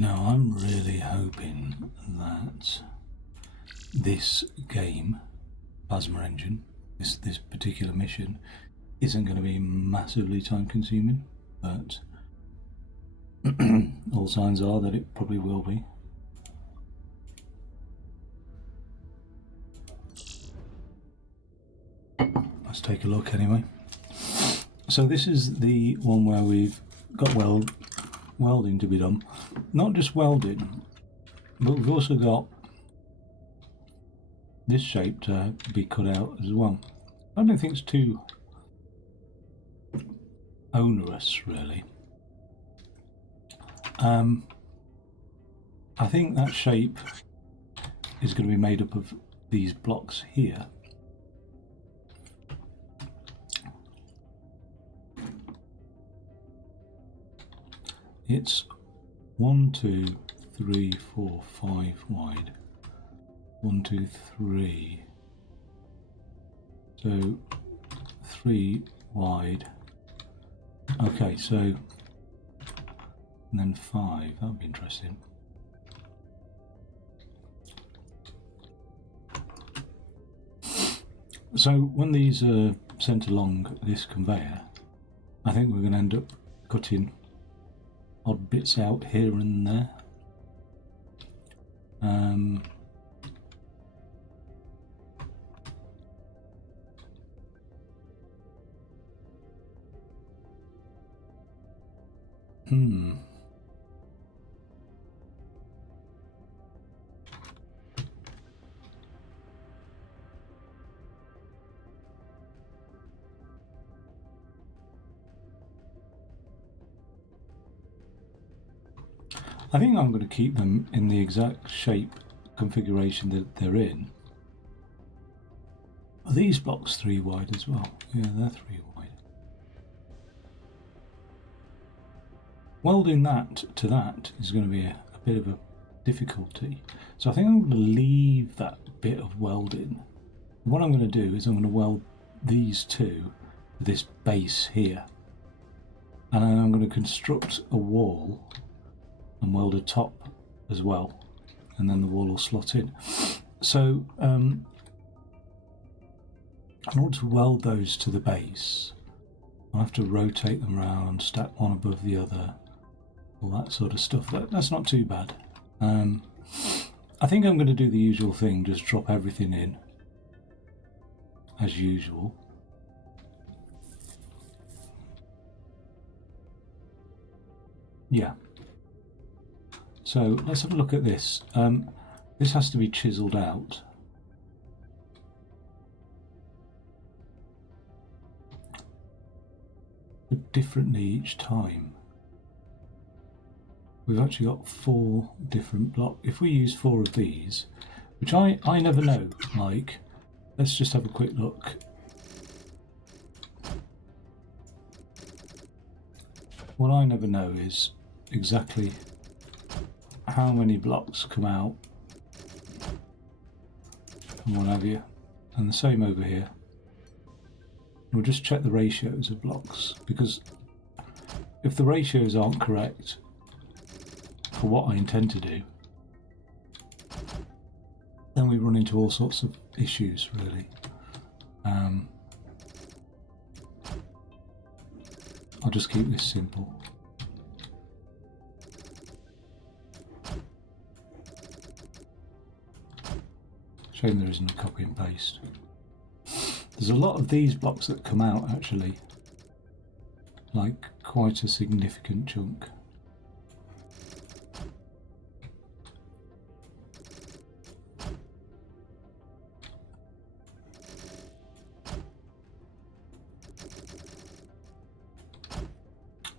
Now I'm really hoping that this game, Plasma Engine, this particular mission, isn't going to be massively time consuming, but all signs are that it probably will be. Let's take a look anyway. So this is the one where we've got welding to be done. Not just welding, but we've also got this shape to be cut out as well. I don't think it's too onerous, really. I think that shape is going to be made up of these blocks here. It's 1, 2, 3, 4, 5 wide. 1, 2, 3. So 3 wide. Okay, so and then 5. That would be interesting. So when these are sent along this conveyor, I think we're going to end up cutting odd bits out here and there. I think I'm going to keep them in the exact shape configuration that they're in. Are these blocks 3 wide as well? Yeah, they're 3 wide. Welding that to that is going to be a bit of a difficulty. So I think I'm going to leave that bit of welding. What I'm going to do is I'm going to weld these two to this base here. And then I'm going to construct a wall and weld a top as well, and then the wall will slot in. So in order to weld those to the base, I'll have to rotate them around, stack one above the other, all that sort of stuff. That's not too bad. I think I'm going to do the usual thing, just drop everything in as usual. Yeah. So let's have a look at this. This has to be chiselled out. But differently each time. We've actually got 4 different blocks. If we use 4 of these, which I never know, like, let's just have a quick look. What I never know is exactly how many blocks come out and what have you, and the same over here. We'll just check the ratios of blocks, because if the ratios aren't correct for what I intend to do, then we run into all sorts of issues, really. I'll just keep this simple. Shame there isn't a copy and paste. There's a lot of these blocks that come out, actually, like quite a significant chunk.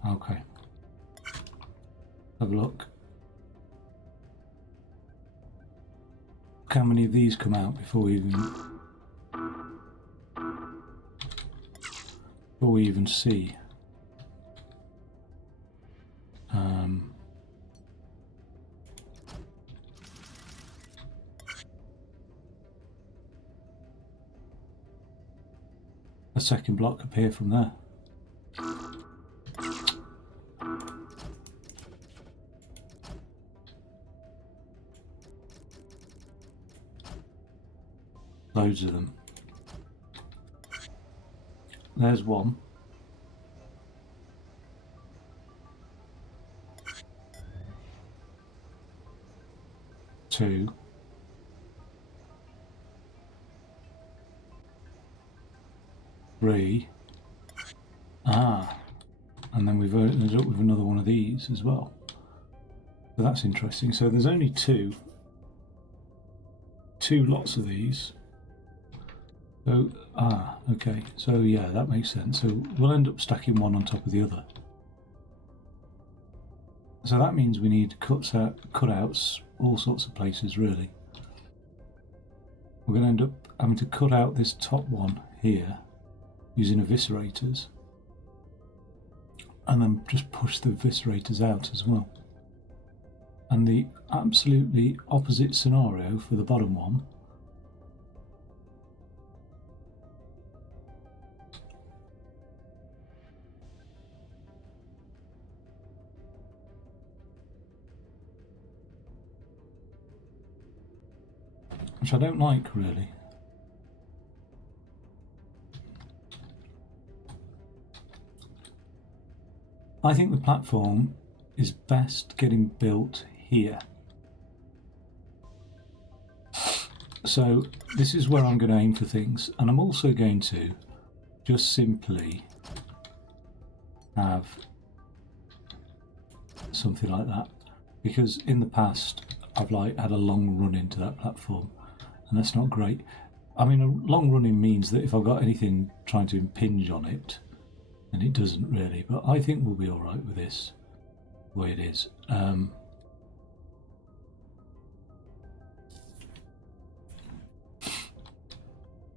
Okay, have a look. How many of these come out before we even see? A second block appear from there. Loads of them. There's one. Two. Three. Ah. And then we've ended up with another one of these as well. So that's interesting. So there's only two lots of these. So, okay. So yeah, that makes sense. So we'll end up stacking one on top of the other. So that means we need cutouts, all sorts of places really. We're going to end up having to cut out this top one here using eviscerators. And then just push the eviscerators out as well. And the absolutely opposite scenario for the bottom one. Which I don't like really. I think the platform is best getting built here. So this is where I'm going to aim for things, and I'm also going to just simply have something like that, because in the past I've had a long run into that platform, and that's not great. I mean, a long run in means that if I've got anything trying to impinge on it, and it doesn't really, but I think we'll be alright with this the way it is.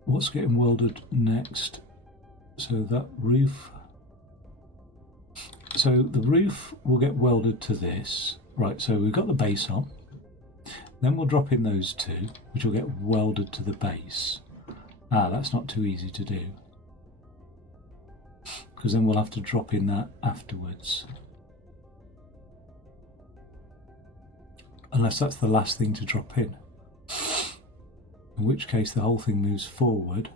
What's getting welded next? So that roof. So the roof will get welded to this. Right, so we've got the base on. Then we'll drop in those two, which will get welded to the base. That's not too easy to do, because then we'll have to drop in that afterwards. Unless that's the last thing to drop in. In which case the whole thing moves forward.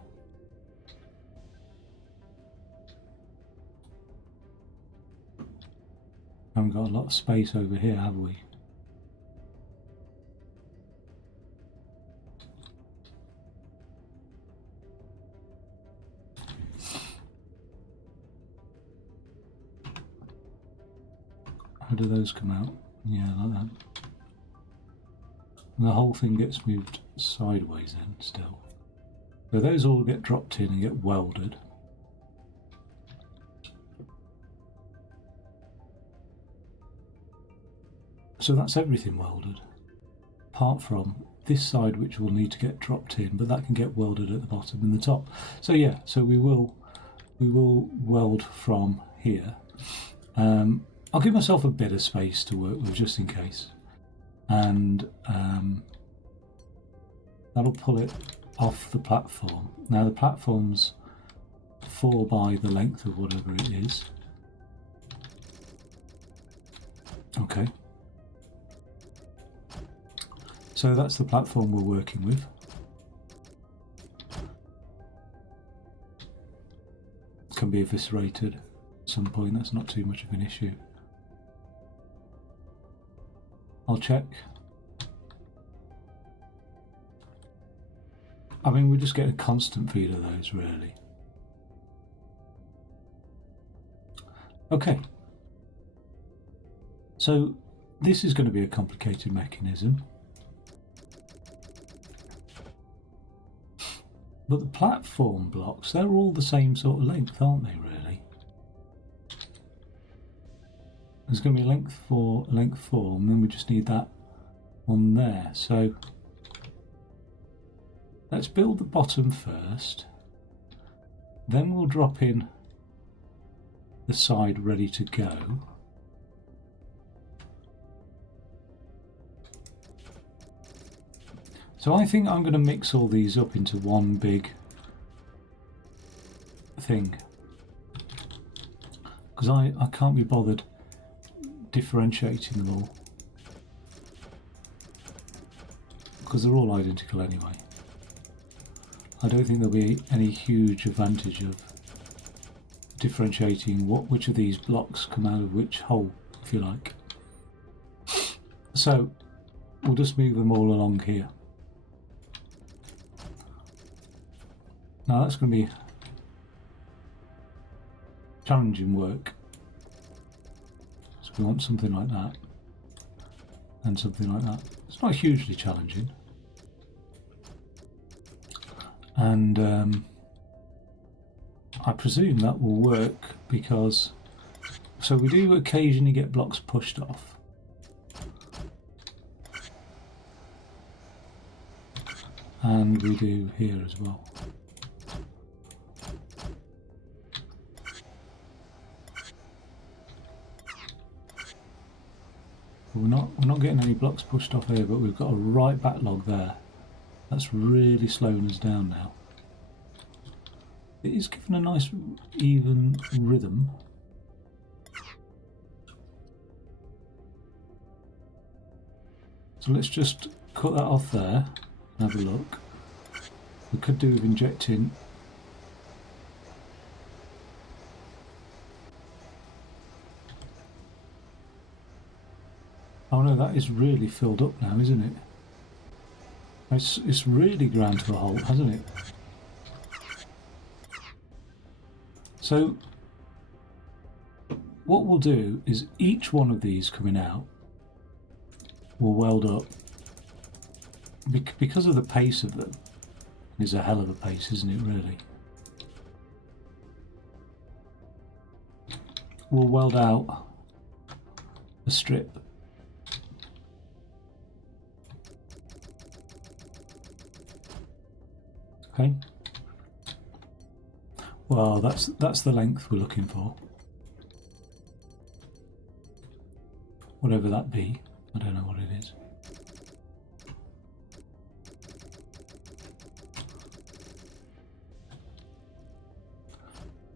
Haven't got a lot of space over here, have we? How do those come out? Yeah, like that. And the whole thing gets moved sideways then still. So those all get dropped in and get welded. So that's everything welded, apart from this side, which will need to get dropped in, but that can get welded at the bottom and the top. So yeah, so we will weld from here. I'll give myself a bit of space to work with just in case, and that'll pull it off the platform. Now the platform's 4 by the length of whatever it is. Okay. So that's the platform we're working with. Can be eviscerated at some point, that's not too much of an issue. I'll check. I mean, we just get a constant feed of those, really. Okay. So this is going to be a complicated mechanism. But the platform blocks, they're all the same sort of length, aren't they, really? There's going to be a length 4, and then we just need that one there. So let's build the bottom first. Then we'll drop in the side ready to go. So I think I'm going to mix all these up into one big thing, because I can't be bothered differentiating them all, because they're all identical anyway. I don't think there'll be any huge advantage of differentiating which of these blocks come out of which hole, if you like. So we'll just move them all along here. Now that's going to be challenging work. So we want something like that and something like that. It's not hugely challenging. And I presume that will work because, so we do occasionally get blocks pushed off. And we do here as well. We're not getting any blocks pushed off here, but we've got a right backlog there. That's really slowing us down now. It is giving a nice even rhythm. So let's just cut that off there and have a look. We could do with injecting oh no, that is really filled up now, isn't it? It's really ground to a halt, hasn't it? So what we'll do is each one of these coming out will weld up because of the pace of them. It's a hell of a pace, isn't it, really? We'll weld out a strip. Okay. Well, that's the length we're looking for. Whatever that be, I don't know what it is.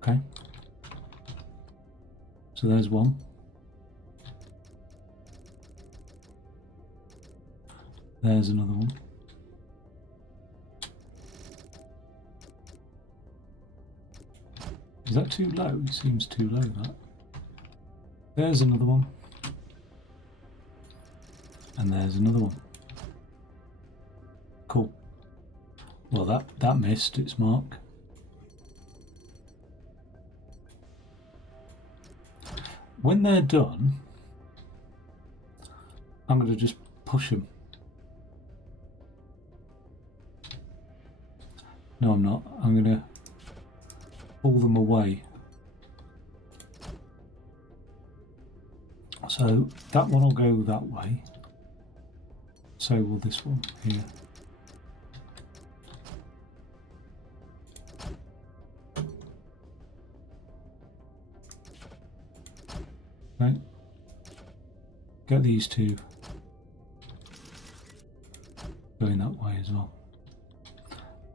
Okay. So there's one. There's another one. Is that too low? It seems too low, that. There's another one. And there's another one. Cool. Well, that missed its mark. When they're done, I'm going to just push them. No, I'm not. I'm going to pull them away. So that one will go that way. So will this one here. Okay. Get these two going that way as well.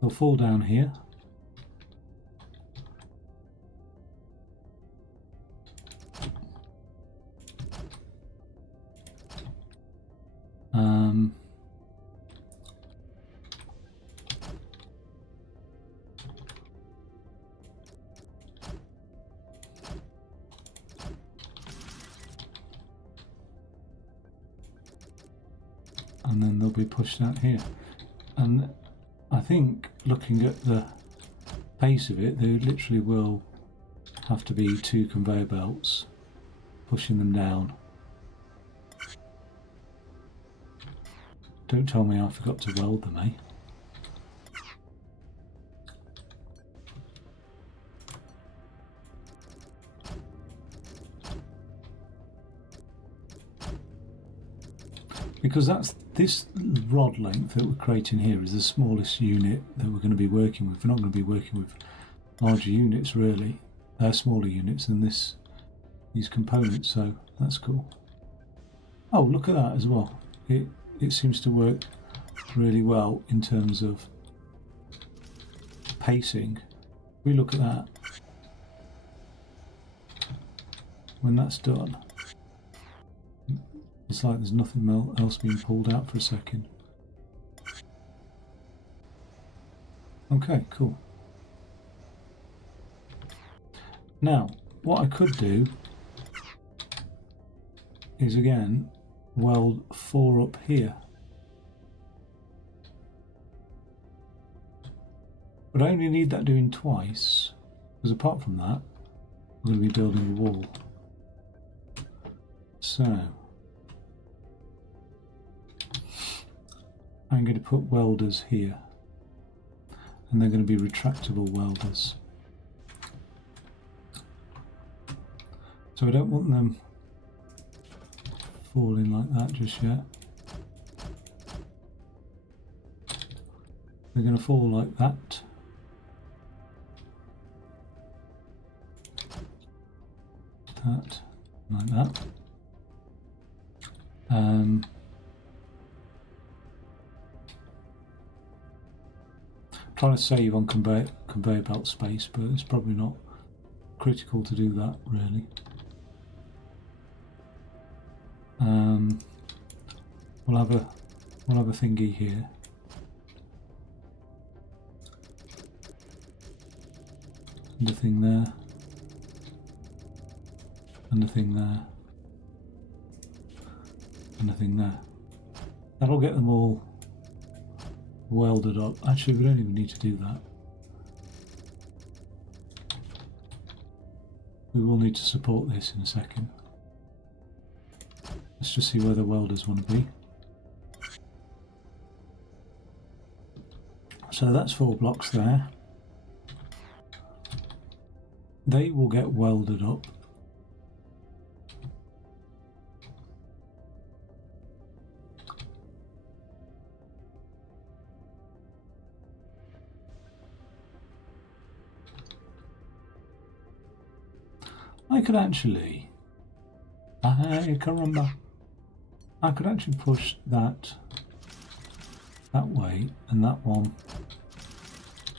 They'll fall down here. And then they'll be pushed out here. And I think, looking at the pace of it, there literally will have to be 2 conveyor belts pushing them down. Don't tell me I forgot to weld them, eh? Because that's this rod length that we're creating here is the smallest unit that we're going to be working with. We're not going to be working with larger units, really. They're smaller units than these components, so that's cool. Oh, look at that as well. It seems to work really well in terms of pacing. We look at that. When that's done, it's like there's nothing else being pulled out for a second. Okay, cool. Now, what I could do is again weld 4 up here. But I only need that doing twice, because apart from that, I'm going to be building a wall. So, I'm going to put welders here, and they're going to be retractable welders. So I don't want them falling like that just yet. They're going to fall like that. That, like that. Trying to save on conveyor belt space, but it's probably not critical to do that really. We'll have a thingy here. And a thing there. And a thing there. And a thing there. That'll get them all welded up. Actually, we don't even need to do that. We will need to support this in a second. Let's just see where the welders want to be. So that's 4 blocks there. They will get welded up. I could actually, caramba, I could actually push that way and that one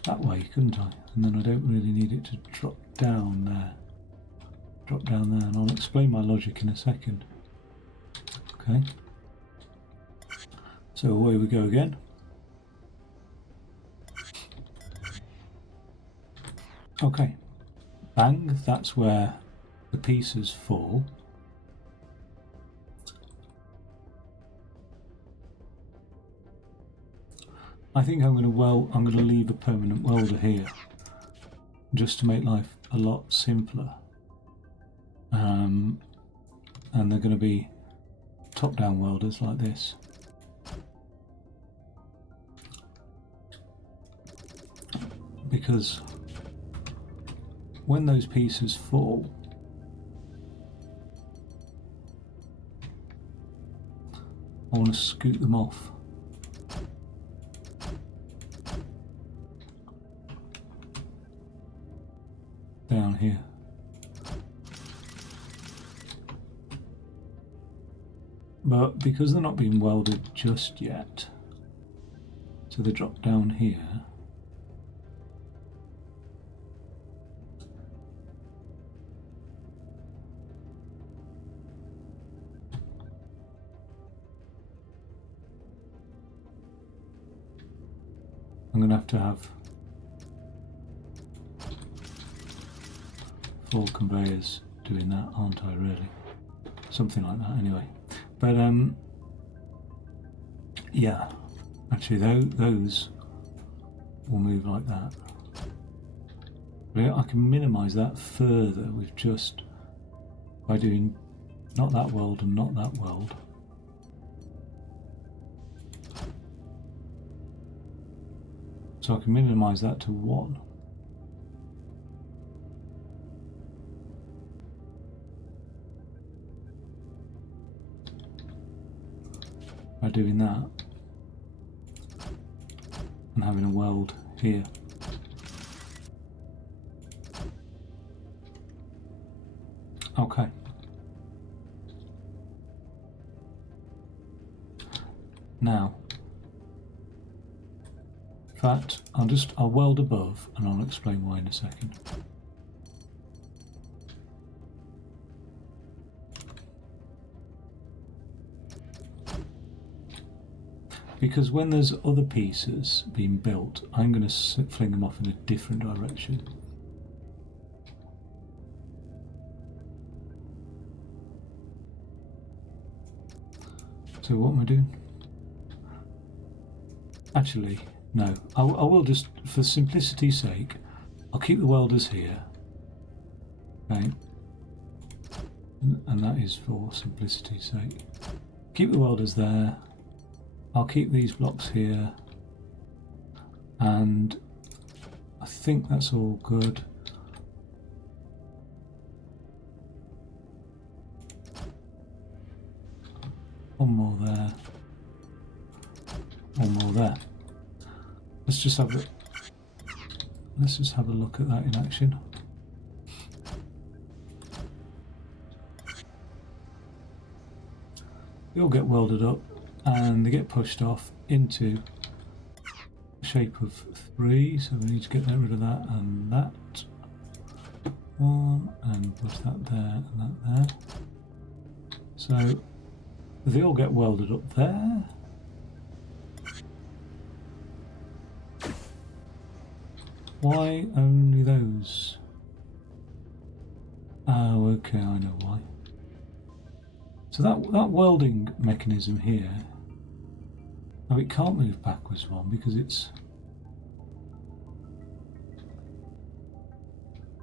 that way, couldn't I? And then I don't really need it to drop down there. Drop down there, and I'll explain my logic in a second. Okay. So away we go again. Okay. Bang, that's where the pieces fall. I think I'm going to leave a permanent welder here, just to make life a lot simpler. And they're going to be top-down welders like this. Because when those pieces fall, I want to scoot them off. Down here. But because they're not being welded just yet, so they drop down here. I'm going to have 4 conveyors doing that, aren't I, really? Something like that, anyway. But, yeah. Actually, those will move like that. But I can minimise that further with just by doing not that weld and not that weld. So I can minimise that to 1. By doing that and having a weld here. Okay. Now, in fact, I'll weld above and I'll explain why in a second. because when there's other pieces being built, I'm going to fling them off in a different direction. So what am I doing? Actually, no. I will just, for simplicity's sake, I'll keep the welders here. Okay. And that is for simplicity's sake. Keep the welders there. I'll keep these blocks here. And I think that's all good. One more there. One more there. Let's just have a look at that in action. They all get welded up and they get pushed off into the shape of 3, so we need to get rid of that and that. One, and push that there and that there. So they all get welded up there. Why only those? Oh, okay, I know why. So that welding mechanism here, oh, it can't move backwards one because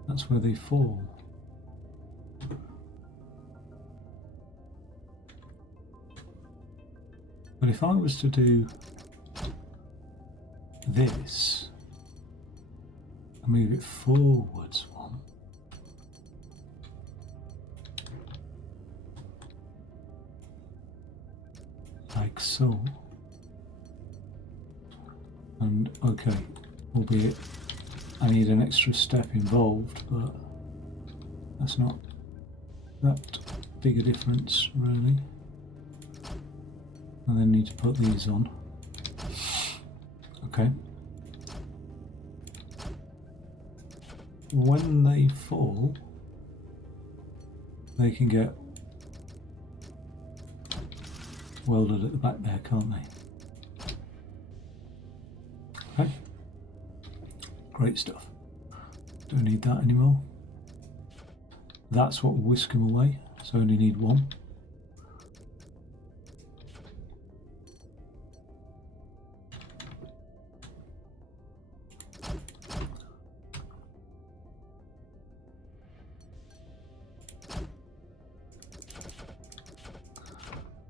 that's where they fall. But if I was to do this and move it forwards one, like so, and okay, albeit I need an extra step involved, but that's not that big a difference really. And then need to put these on. Okay. When they fall, they can get welded at the back there, can't they? Okay. Great stuff. Don't need that anymore. That's what will whisk them away, so I only need one.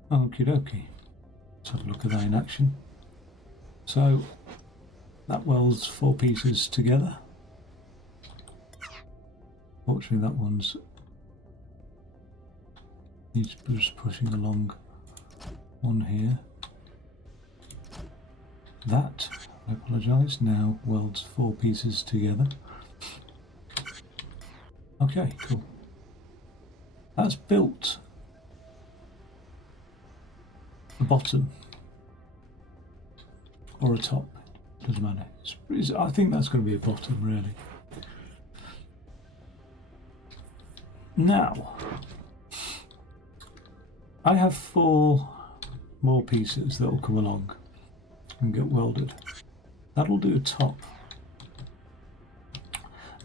Okie dokie. Let's have a look at that in action. So that welds 4 pieces together. Fortunately, that one's needs just pushing along one here. That, I apologise, now welds 4 pieces together. Okay, cool. That's built a bottom or a top, doesn't matter. I think that's going to be a bottom really. Now I have 4 more pieces that will come along and get welded. That'll do a top.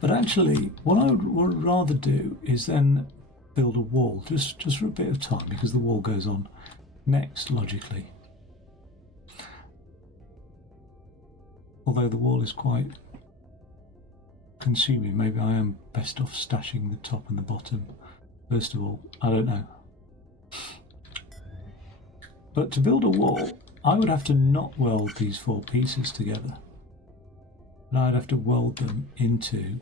But actually what I would rather do is then build a wall just for a bit of time, because the wall goes on next logically. Although the wall is quite consuming, maybe I am best off stashing the top and the bottom first of all. I don't know. But to build a wall, I would have to not weld these 4 pieces together. And I'd have to weld them into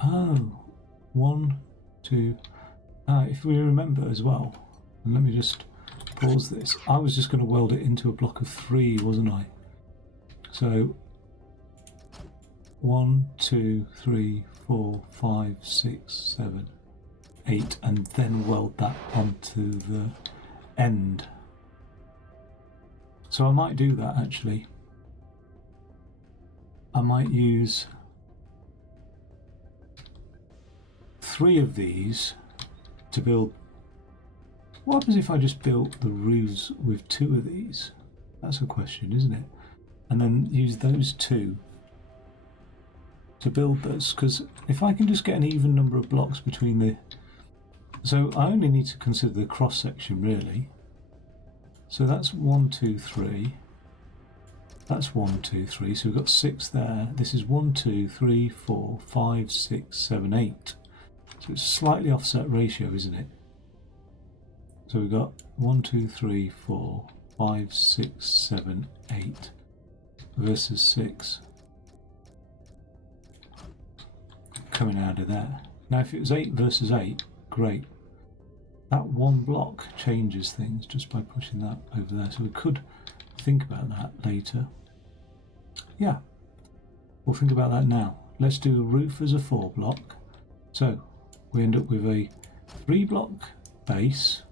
1, 2. If we remember as well, and let me just pause this. I was just going to weld it into a block of 3, wasn't I? So 1, 2, 3, 4, 5, 6, 7, 8, and then weld that onto the end. So I might do that actually. I might use 3 of these to build What happens if I just built the roofs with 2 of these? That's a question, isn't it? And then use those 2 to build those, because if I can just get an even number of blocks between the... So I only need to consider the cross section really. So that's 1, 2, 3. That's 1, 2, 3. So we've got 6 there. This is 1, 2, 3, 4, 5, 6, 7, 8. So it's a slightly offset ratio, isn't it? So we've got 1, 2, 3, 4, 5, 6, 7, 8 versus 6 coming out of there. Now if it was 8 versus 8, great. That one block changes things just by pushing that over there. So we could think about that later. Yeah, we'll think about that now. Let's do a roof as a 4 block. So we end up with a 3 block base.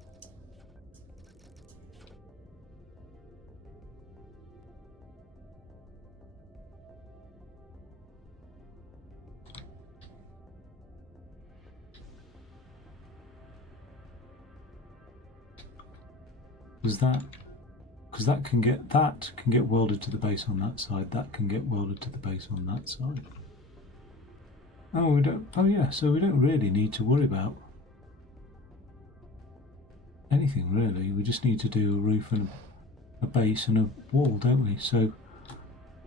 Because that can get welded to the base on that side. That can get welded to the base on that side. Oh, we don't. Oh yeah. So we don't really need to worry about anything really. We just need to do a roof and a base and a wall, don't we? So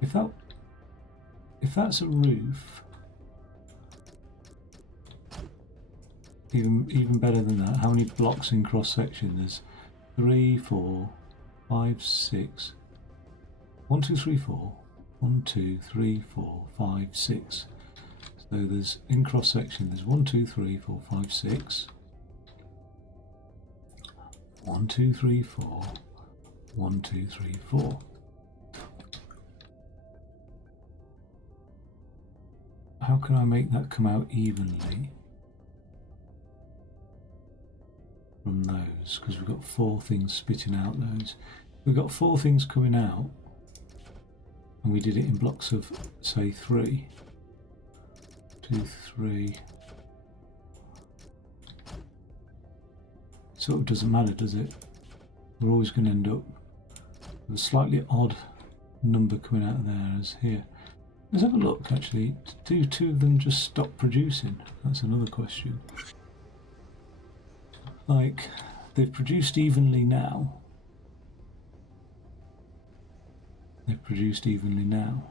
if that's a roof, even better than that. How many blocks in cross section? There's 3, 4, 5, 6. 1, 2, 3, 4. 1, 2, 3, 4, 5, 6. So there's in cross section. There's 1, 2, 3, 4, 5, 6. 1, 2, 3, 4. 1, 2, 3, 4. How can I make that come out evenly from those? Because we've got 4 things spitting out those. We've got 4 things coming out, and we did it in blocks of, say, 3. 2, 3. Sort of doesn't matter, does it? We're always going to end up with a slightly odd number coming out of there as here. Let's have a look, actually. Do 2 of them just stop producing? That's another question. Like, they've produced evenly now. They've produced evenly now.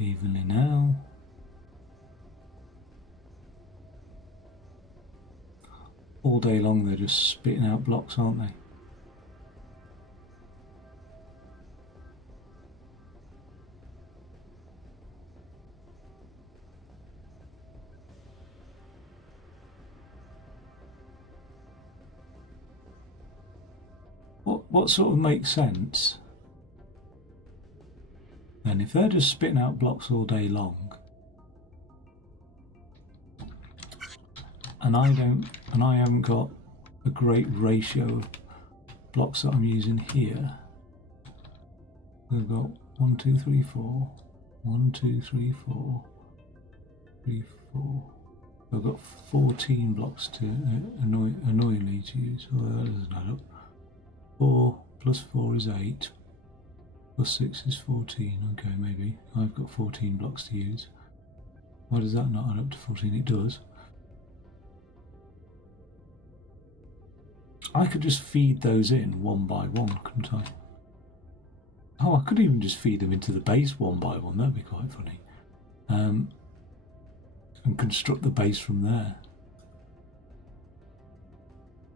Evenly now. All day long they're just spitting out blocks, aren't they? What sort of makes sense? And if they're just spitting out blocks all day long, and I haven't got a great ratio of blocks that I'm using here. We've got 1, 2, 3, 4. 1, 2, 3, 4. 3, 4. I've got 14 blocks to annoyingly to use. Well, that doesn't add up. 4 plus 4 is 8. Plus 6 is 14. Okay, maybe. I've got 14 blocks to use. Why does that not add up to 14? It does. I could just feed those in one by one, couldn't I? Oh, I could even just feed them into the base one by one. That'd be quite funny. And construct the base from there.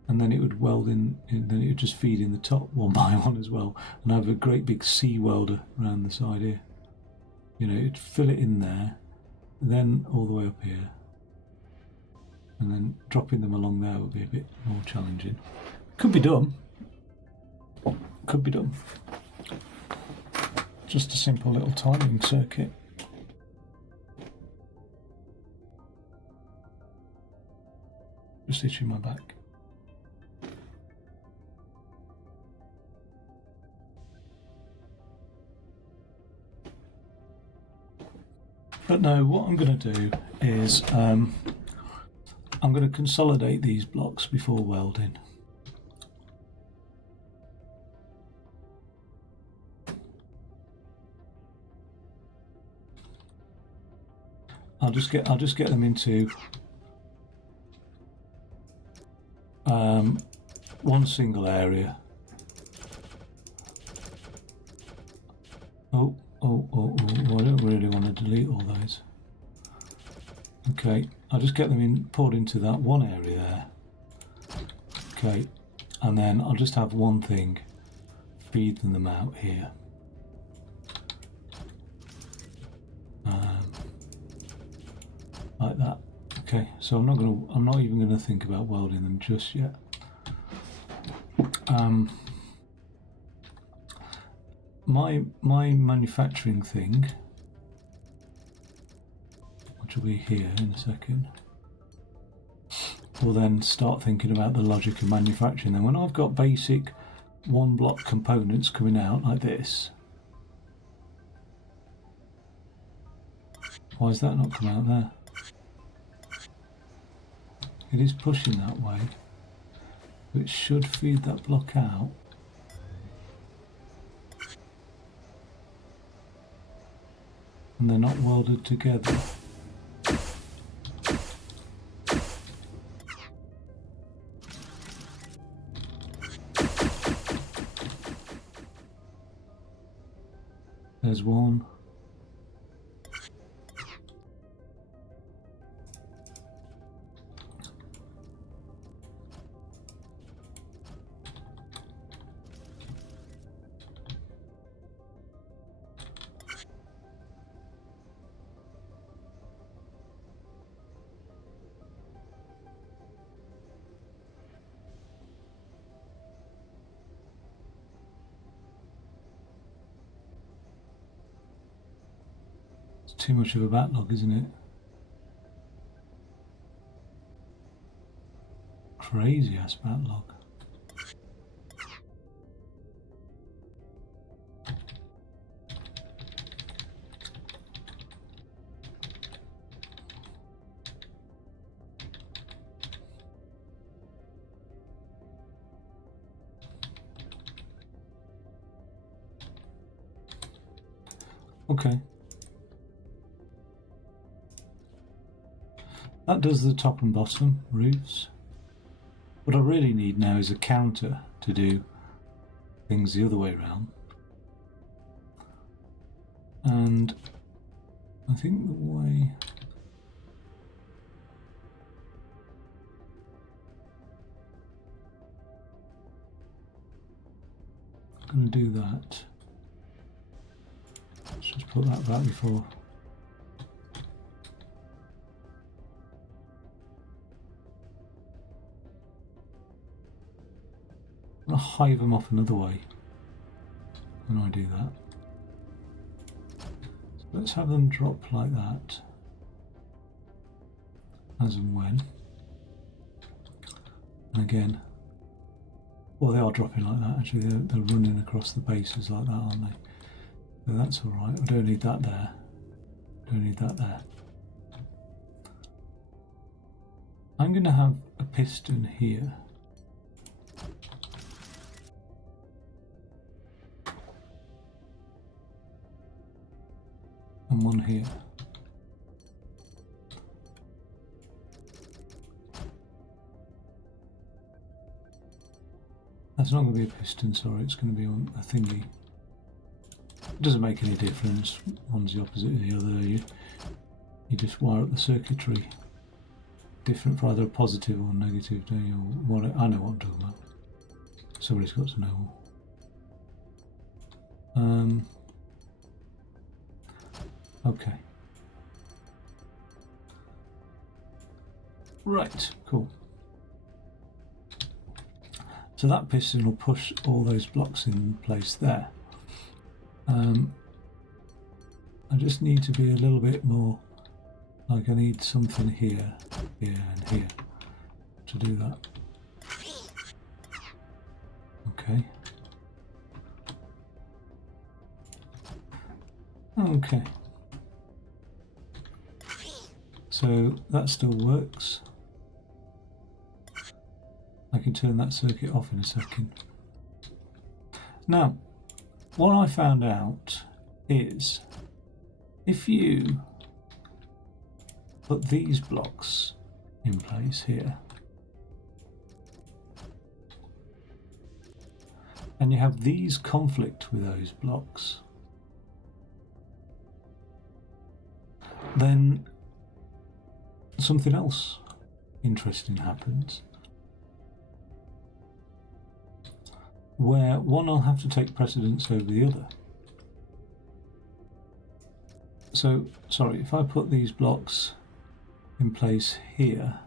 And then it would weld in, then it would just feed in the top one by one as well. And I have a great big C welder around the side here. You know, it'd fill it in there, then all the way up here. And then dropping them along there would be a bit more challenging. Could be done. Could be done. Just a simple little timing circuit. Just itching my back. But no, what I'm going to do is I'm I'm going to consolidate these blocks before welding. I'll just get them into one single area. Oh, I don't really want to delete all those. Okay, I'll just get them poured into that one area there. Okay, and then I'll just have one thing feeding them out here. Like that. Okay, so I'm not even gonna think about welding them just yet. My manufacturing thing, which will be here in a second, will then start thinking about the logic of manufacturing. Then when I've got basic one block components coming out like this, why is that not coming out there? It is pushing that way, which should feed that block out. And they're not welded together. There's one. Too much of a backlog, isn't it? Crazy ass backlog. Okay. That does the top and bottom roofs. What I really need now is a counter to do things the other way around. And I think the way... I'm going to do that. Let's just put that back before... I'm going to hive them off another way when I do that. So let's have them drop like that, as and when. And again, well, they are dropping like that actually, they're running across the bases like that, aren't they? So that's alright, I don't need that there. Don't need that there. I'm going to have a piston here. And one here. That's not going to be a piston, sorry, it's going to be a thingy. It doesn't make any difference, one's the opposite of the other. You just wire up the circuitry different for either a positive or negative, don't you? What I know what I'm talking about. Somebody's got to know. Okay. Right, cool. So that piston will push all those blocks in place there. I just need to be a little bit more, like I need something here, here and here to do that. Okay. Okay. So that still works. I can turn that circuit off in a second. Now, what I found out is if you put these blocks in place here, and you have these conflict with those blocks, then something else interesting happens, where one will have to take precedence over the other. So, sorry, if I put these blocks in place here,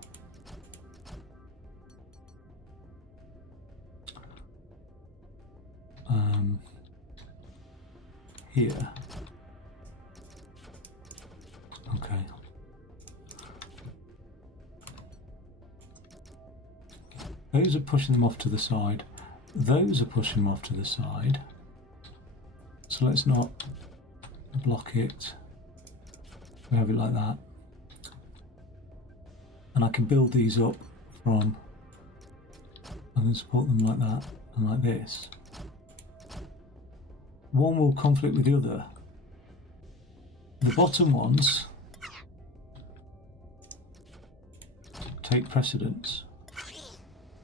here, okay. Those are pushing them off to the side. Those are pushing them off to the side. So let's not block it. We have it like that. And I can build these up from, I can support them like that and like this. One will conflict with the other. The bottom ones take precedence,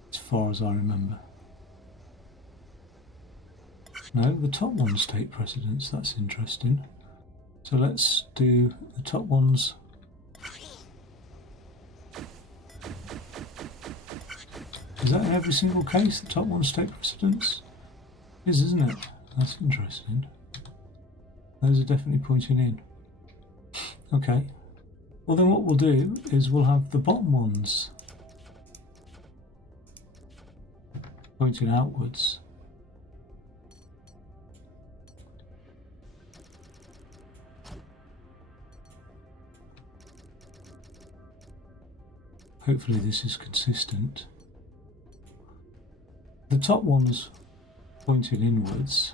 as far as I remember. No, the top ones take precedence. That's interesting. So let's do the top ones. Is that in every single case the top ones take precedence? It is, isn't it? That's interesting. Those are definitely pointing in. Okay. Well then what we'll do is we'll have the bottom ones pointing outwards. Hopefully this is consistent. The top ones pointing inwards.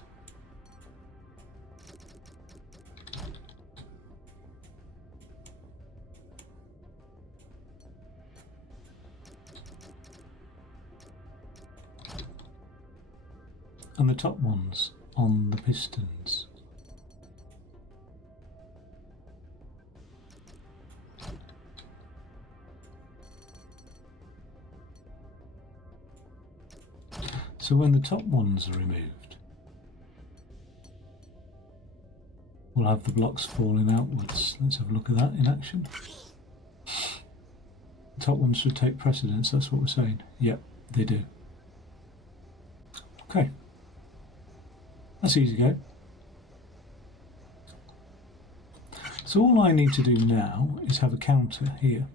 And the top ones on the pistons. So when the top ones are removed, we'll have the blocks falling outwards. Let's have a look at that in action. The top ones should take precedence, that's what we're saying. Yep, they do. Okay. That's easy to go. So all I need to do now is have a counter here.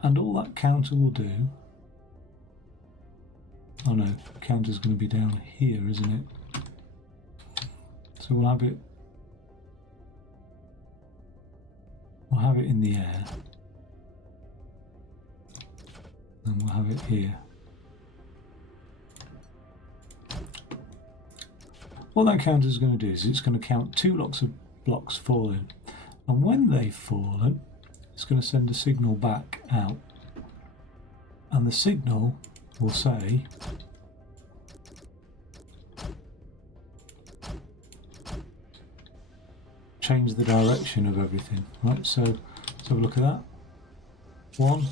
And all that counter will do... Oh no, the counter's going to be down here, isn't it? So we'll have it... We'll have it in the air. And we'll have it here. What that counter is going to do is it's going to count 2 lots of blocks falling. And when they've fallen, it's going to send a signal back out. And the signal will say change the direction of everything. Right, so let's have a look at that. 1.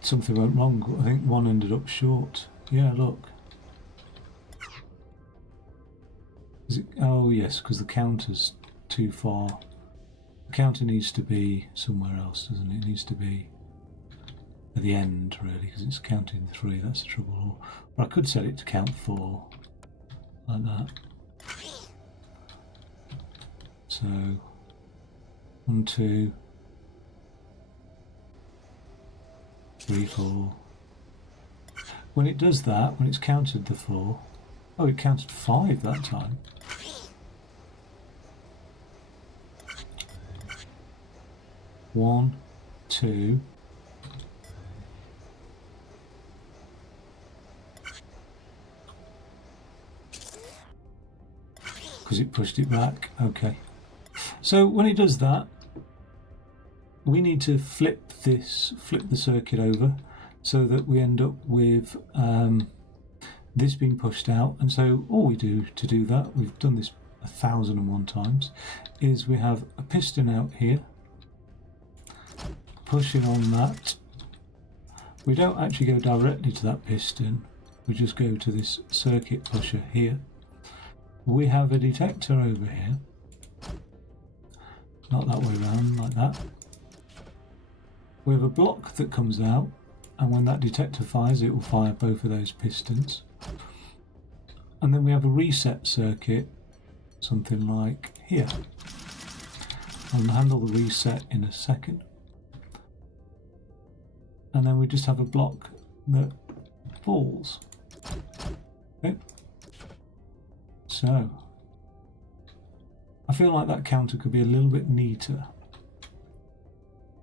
Something went wrong. I think 1 ended up short. Yeah, look. Is it? Oh yes, because the counter's too far. The counter needs to be somewhere else, doesn't it? It needs to be at the end, really, because it's counting 3. That's the trouble. But I could set it to count 4, like that. So 1, 2, 3, 4. When it does that, when it's counted the 4, oh, it counted 5 that time. One, 2. Because because it pushed it back. Okay. So when it does that, we need to flip the circuit over so that we end up with this being pushed out. And so all we do to do that, we've done this 1,001 times, is we have a piston out here, pushing on that. We don't actually go directly to that piston, we just go to this circuit pusher here. We have a detector over here, not that way around, like that. We have a block that comes out, and when that detector fires, it will fire both of those pistons. And then we have a reset circuit, something like here. I'll handle the reset in a second. And then we just have a block that falls. Okay. So, I feel like that counter could be a little bit neater.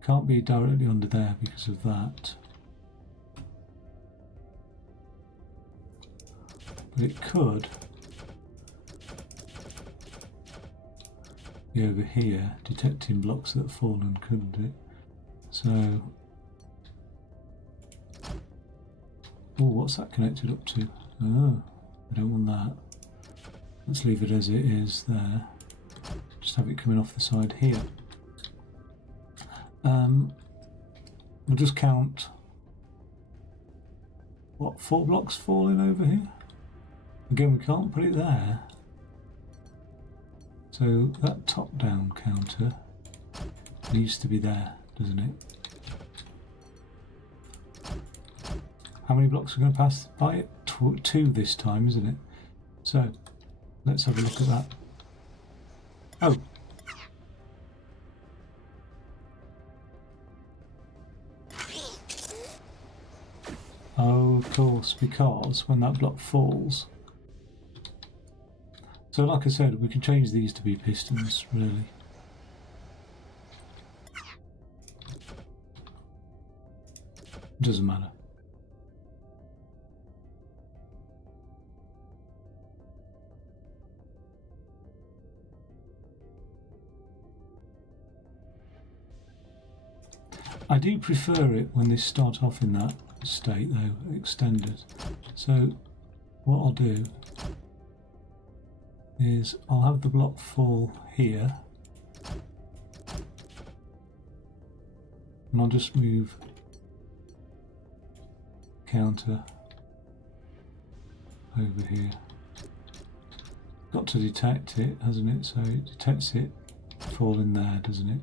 Can't be directly under there because of that. But it could be over here, detecting blocks that have fallen, couldn't it? So, oh, what's that connected up to? Oh, I don't want that. Let's leave it as it is there. Just have it coming off the side here. We'll just count, what, 4 blocks falling over here? Again, we can't put it there. So that top-down counter needs to be there, doesn't it? How many blocks are going to pass by it? 2 this time, isn't it? So let's have a look at that. Oh. Oh, of course, because when that block falls... So like I said, we can change these to be pistons, really. Doesn't matter. I do prefer it when they start off in that state though, extended. So what I'll do is I'll have the block fall here, and I'll just move counter over here. Got to detect it, hasn't it? So it detects it falling there, doesn't it?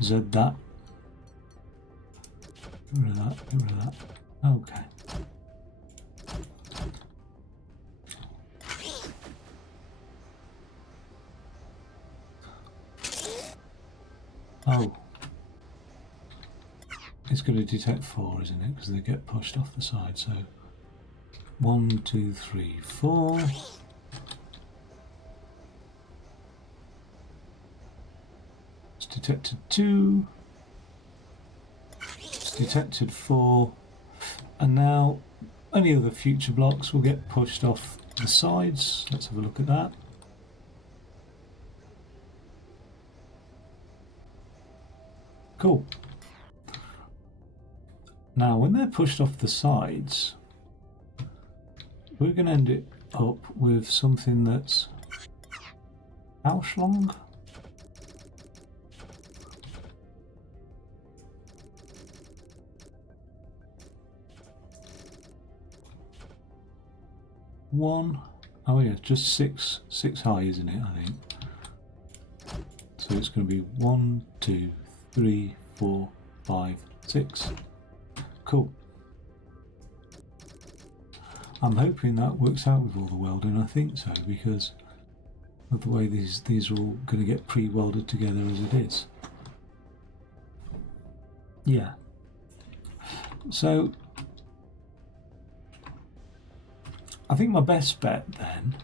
Z that. Get rid of that, get rid of that. Okay. Oh. It's going to detect 4, isn't it? Because they get pushed off the side. So 1, 2, 3, 4. It's detected 2. It's detected 4. And now any other future blocks will get pushed off the sides. Let's have a look at that. Cool. Now, when they're pushed off the sides, we're going to end it up with something that's how long? One. Oh yeah, just six high, isn't it? I think. So it's going to be 1, 2, 3, 4, 5, 6. Cool. I'm hoping that works out with all the welding. I think so, because of the way these are all going to get pre-welded together as it is. Yeah. So I think my best bet then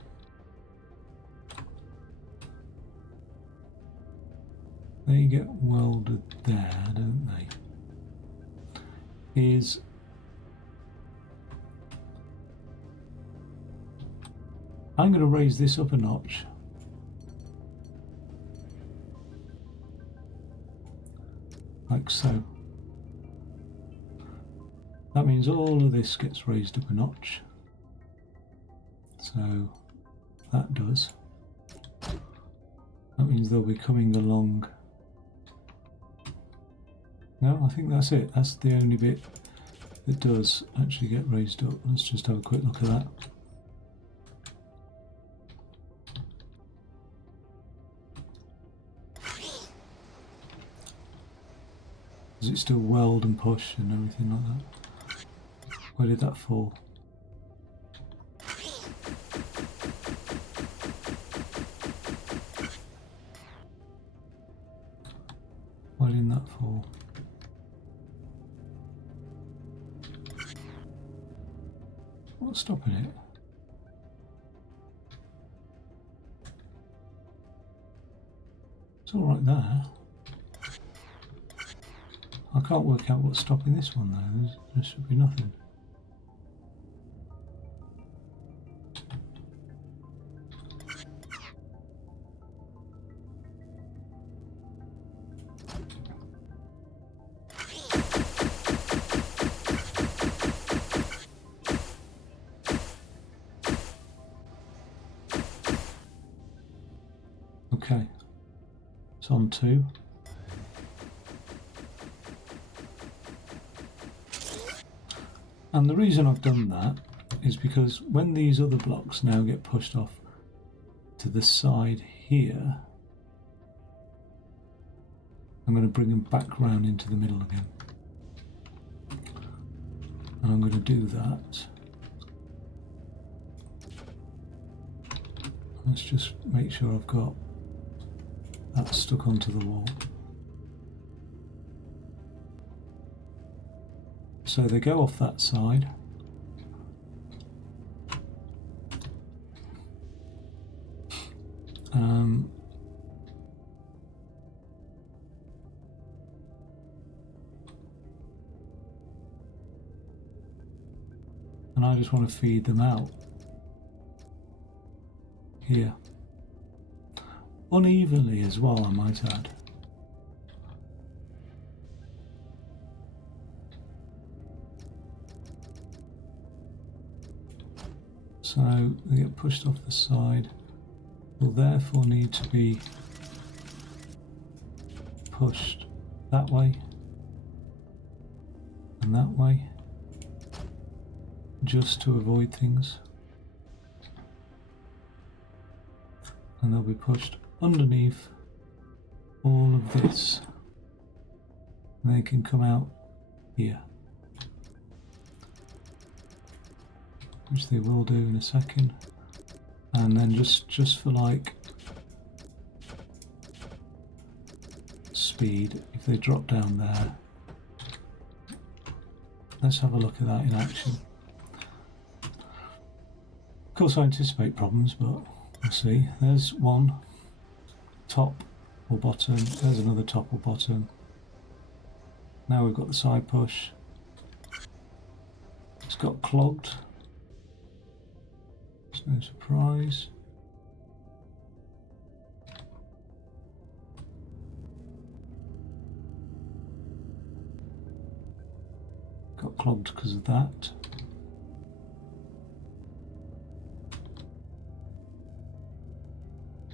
they get welded there, don't they? Is I'm going to raise this up a notch. Like so. That means all of this gets raised up a notch. So that does. That means they'll be coming along. No, I think that's it. That's the only bit that does actually get raised up. Let's just have a quick look at that. Does it still weld and push and everything like that? Where did that fall? Why didn't that fall? What's stopping it? It's all right there. I can't work out what's stopping this one though. There should be nothing. Okay, it's on 2. And the reason I've done that is because when these other blocks now get pushed off to the side here, I'm going to bring them back round into the middle again. And I'm going to do that. Let's just make sure I've got that stuck onto the wall. So they go off that side. And I just want to feed them out here. Unevenly as well, I might add. So they get pushed off the side, will therefore need to be pushed that way and that way, just to avoid things. And they'll be pushed underneath all of this, and they can come out here, which they will do in a second. And then just for like speed, if they drop down there, let's have a look at that in action. Of course I anticipate problems, but we'll see. There's one top or bottom, there's another top or bottom. Now we've got the side push. It's got clogged. It's no surprise. Got clogged because of that.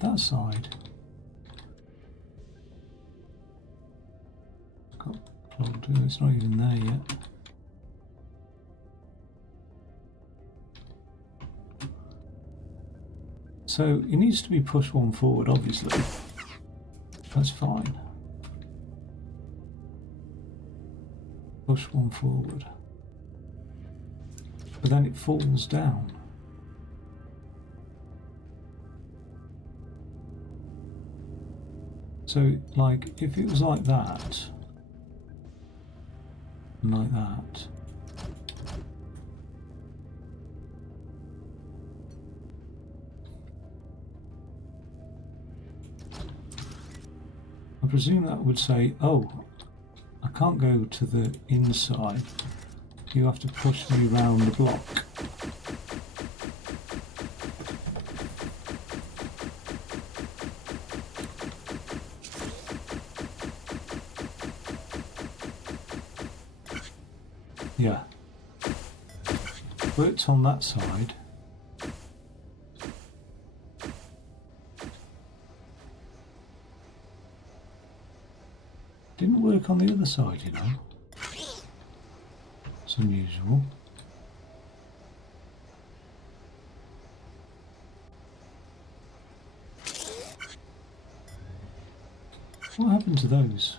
That side got clogged. It's not even there yet. So it needs to be pushed one forward, obviously. That's fine. Push one forward. But then it falls down. So, like, if it was like that, and like that, I presume that would say, oh, I can't go to the inside, you have to push me round the block. Yeah. Worked on that side. Didn't work on the other side, you know. It's unusual. What happened to those?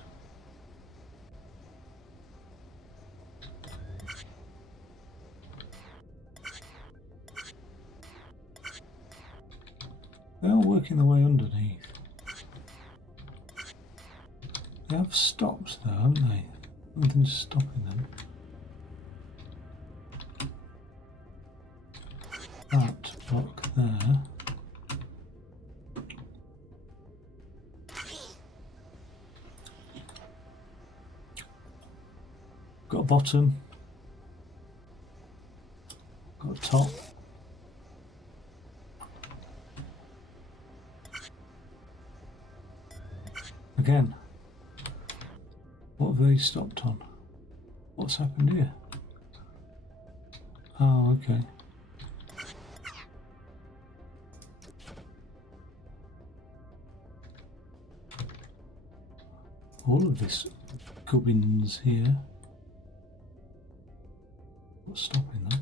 They are working their way underneath. They have stopped though, haven't they? Nothing's stopping them. That block there. Got a bottom. Got a top. Again. What have they stopped on? What's happened here? Oh, okay. All of this gubbins here. What's stopping that?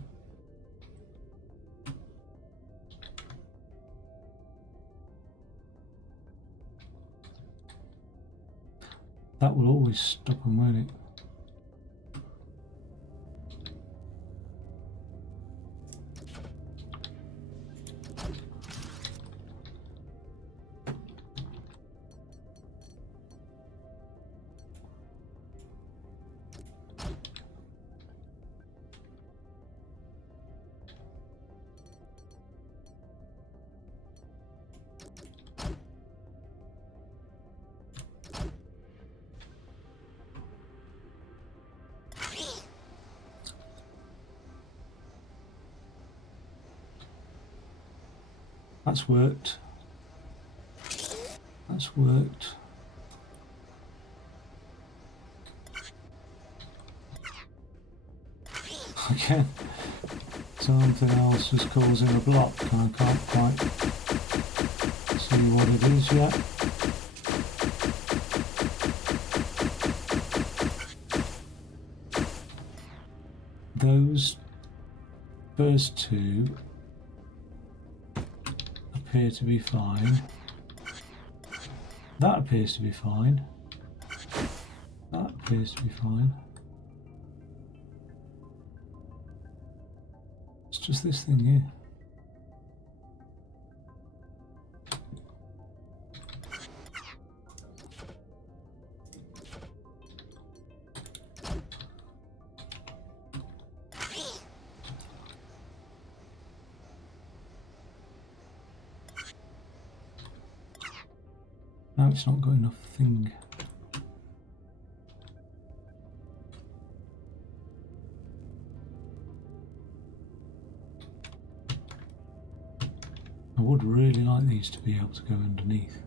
That will always stop them, won't it? That's worked. That's worked. Again, something else is causing a block and I can't quite see what it is yet. Those first two appear to be fine. That appears to be fine. That appears to be fine. It's just this thing here. No, it's not got enough thing. I would really like these to be able to go underneath.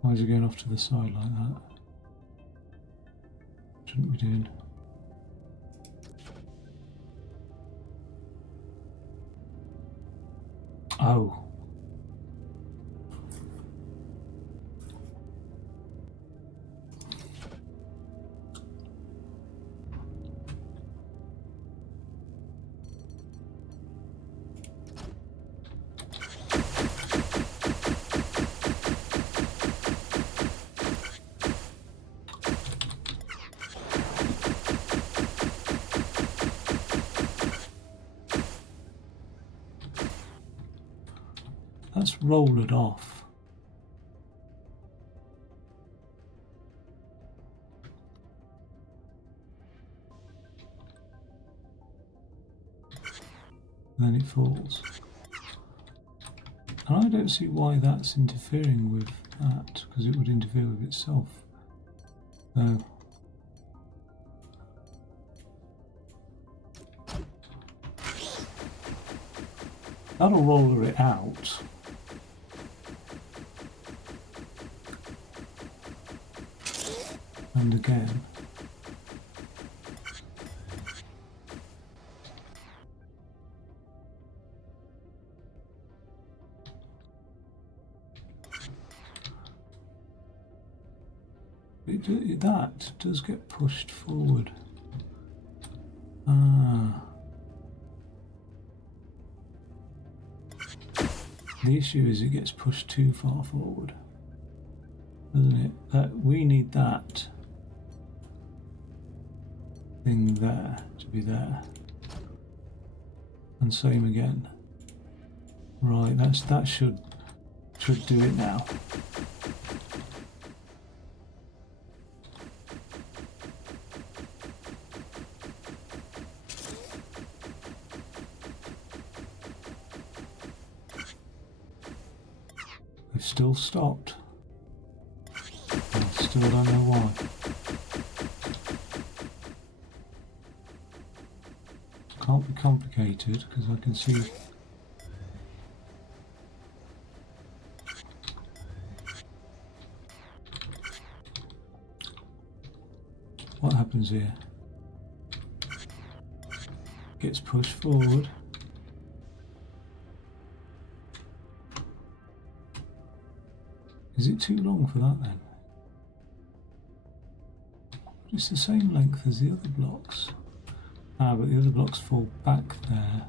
Why is it going off to the side like that? Shouldn't be doing. Oh. Let's roll it off. and then it falls. And I don't see why that's interfering with that, because it would interfere with itself. So that'll roller it out. And again. That does get pushed forward. The issue is it gets pushed too far forward, doesn't it? We need that thing there to be there, and same again. Right, that should do it now. We've still stopped. I still don't know why. Can't be complicated because I can see. What happens here? Gets pushed forward. Is it too long for that then? It's the same length as the other blocks. But the other blocks fall back there.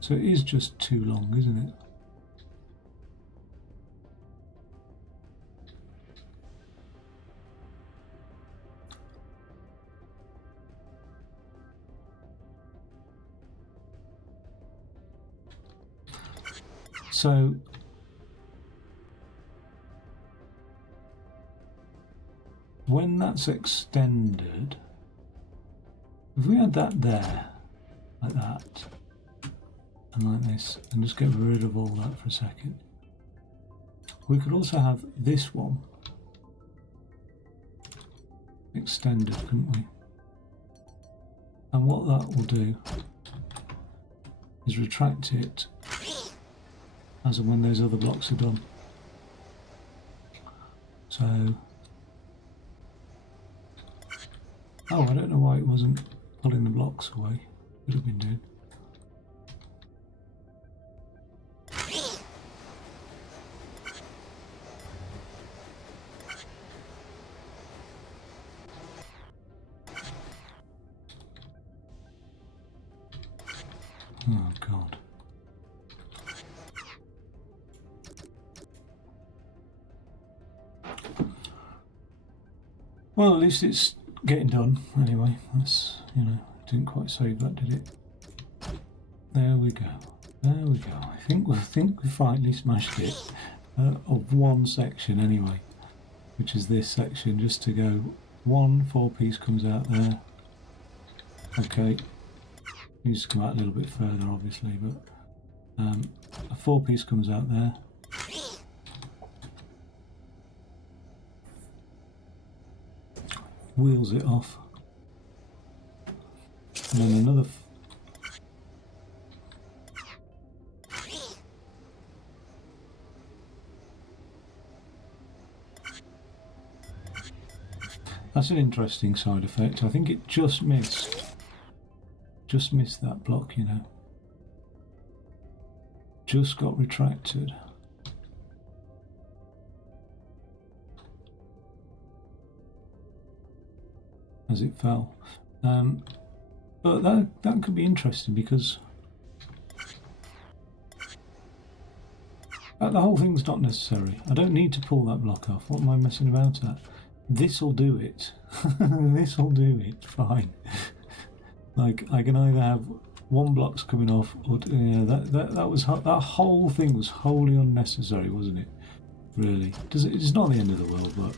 So it is just too long, isn't it? So when that's extended, if we had that there, like that, and like this, and just get rid of all that for a second, we could also have this one extended, couldn't we? And what that will do is retract it as and when those other blocks are done. So, oh, I don't know why it wasn't pulling the blocks away. Could have been doing. Oh God. Well, at least it's getting done anyway. That's, didn't quite save that, did it? There we go. There we go. I think we finally smashed it of one section anyway, which is this section. Just to go, one 4-piece comes out there. Okay, needs to come out a little bit further, obviously, but a 4-piece comes out there. Wheels it off, and then another that's an interesting side effect. I think it just missed that block, just got retracted. As it fell, but that could be interesting because the whole thing's not necessary. I don't need to pull that block off. What am I messing about at? This'll do it. This'll do it. Fine. Like I can either have one block's coming off, or that whole thing was wholly unnecessary, wasn't it? Really? It's not the end of the world, but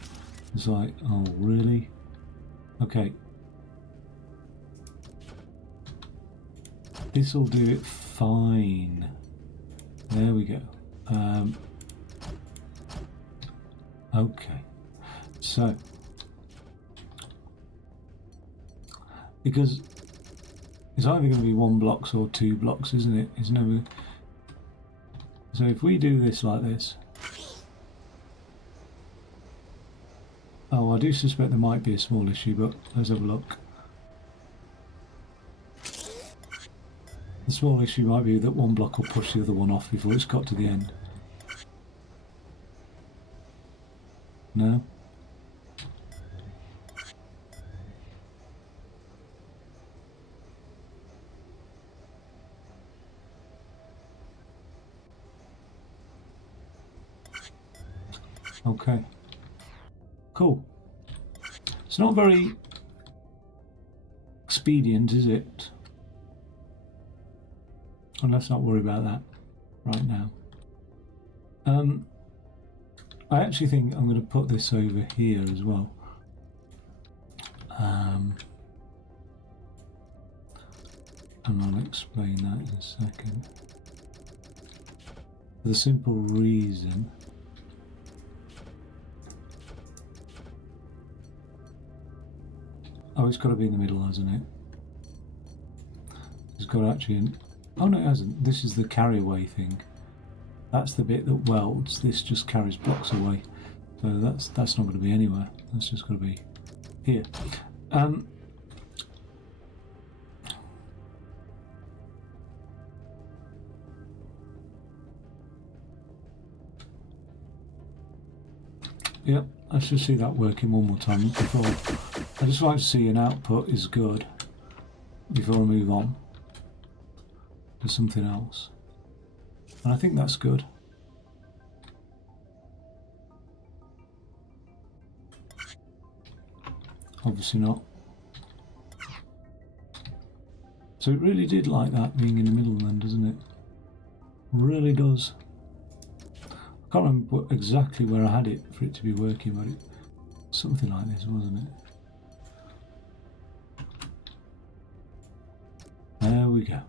it's like, oh really? Okay. This will do it fine. There we go. Okay. So, because it's either going to be 1 blocks or 2 blocks, isn't it? It's never. So if we do this like this. Oh, I do suspect there might be a small issue, but let's have a look. The small issue might be that 1 block will push the other one off before it's got to the end. No? Okay. Cool. It's not very expedient, is it? And let's not worry about that right now. I actually think I'm going to put this over here as well. And I'll explain that in a second. For the simple reason oh, it's got to be in the middle, hasn't it? It's got to actually... Oh no, it hasn't. This is the carry away thing. That's the bit that welds. This just carries blocks away. So that's not going to be anywhere. That's just going to be here. Yep, let's just see that working one more time before. I just like to see an output is good before I move on to something else. And I think that's good. Obviously not. So it really did like that being in the middle then, doesn't it? Really does. I can't remember exactly where I had it for it to be working, but it's something like this, wasn't it? There we go.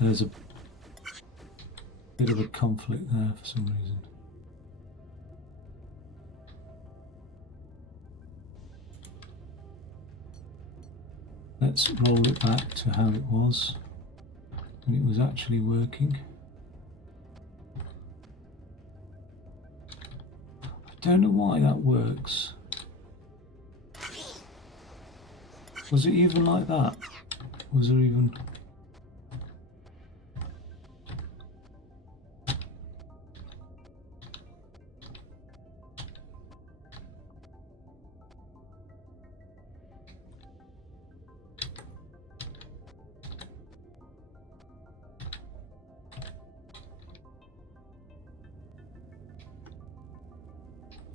There's a bit of a conflict there for some reason. Let's roll it back to how it was when it was actually working. I don't know why that works. Was it even like that? Was there even...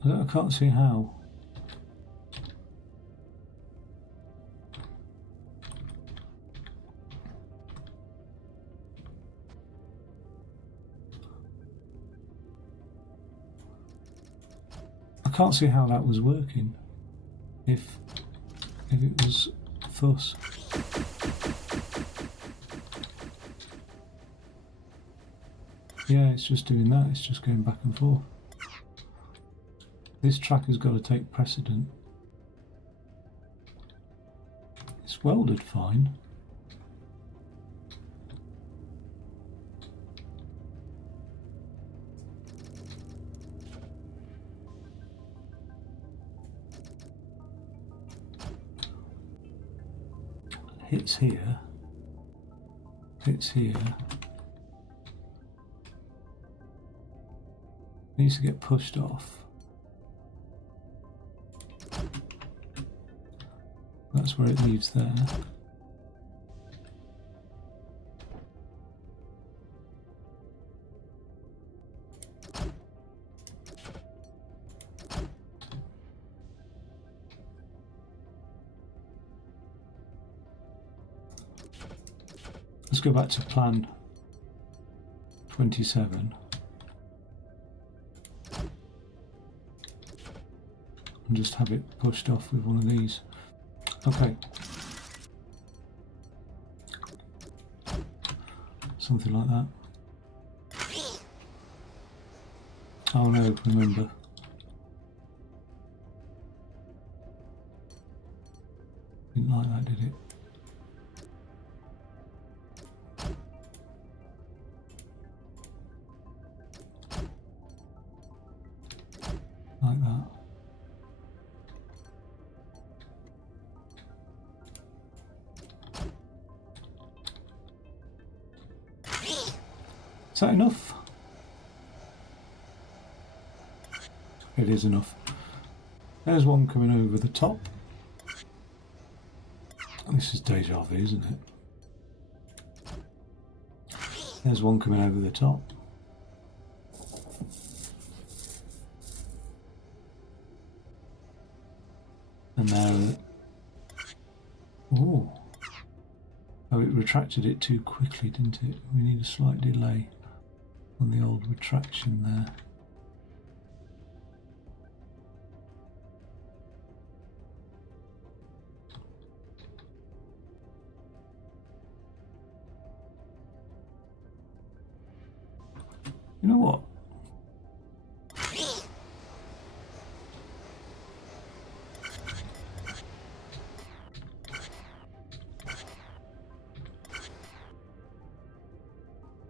I can't see how. I can't see how that was working. If it was thus. Yeah, it's just doing that. It's just going back and forth. This track has got to take precedent. It's welded fine. Hits here. Hits here. Needs to get pushed off. That's where it leaves there. Let's go back to plan 27. and just have it pushed off with one of these. Okay. Something like that. Oh no, remember. Didn't like that, did it? Like that. Is that enough? It is enough. There's one coming over the top. This is deja vu, isn't it? There's one coming over the top. And now... Oh, it retracted it too quickly, didn't it? We need a slight delay on the old retraction there. You know what?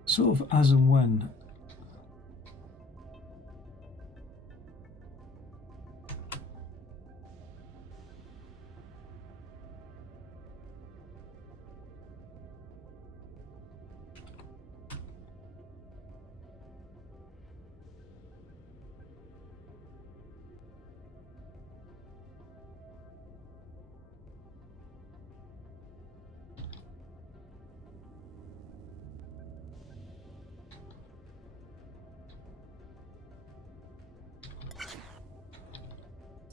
Sort of as and when.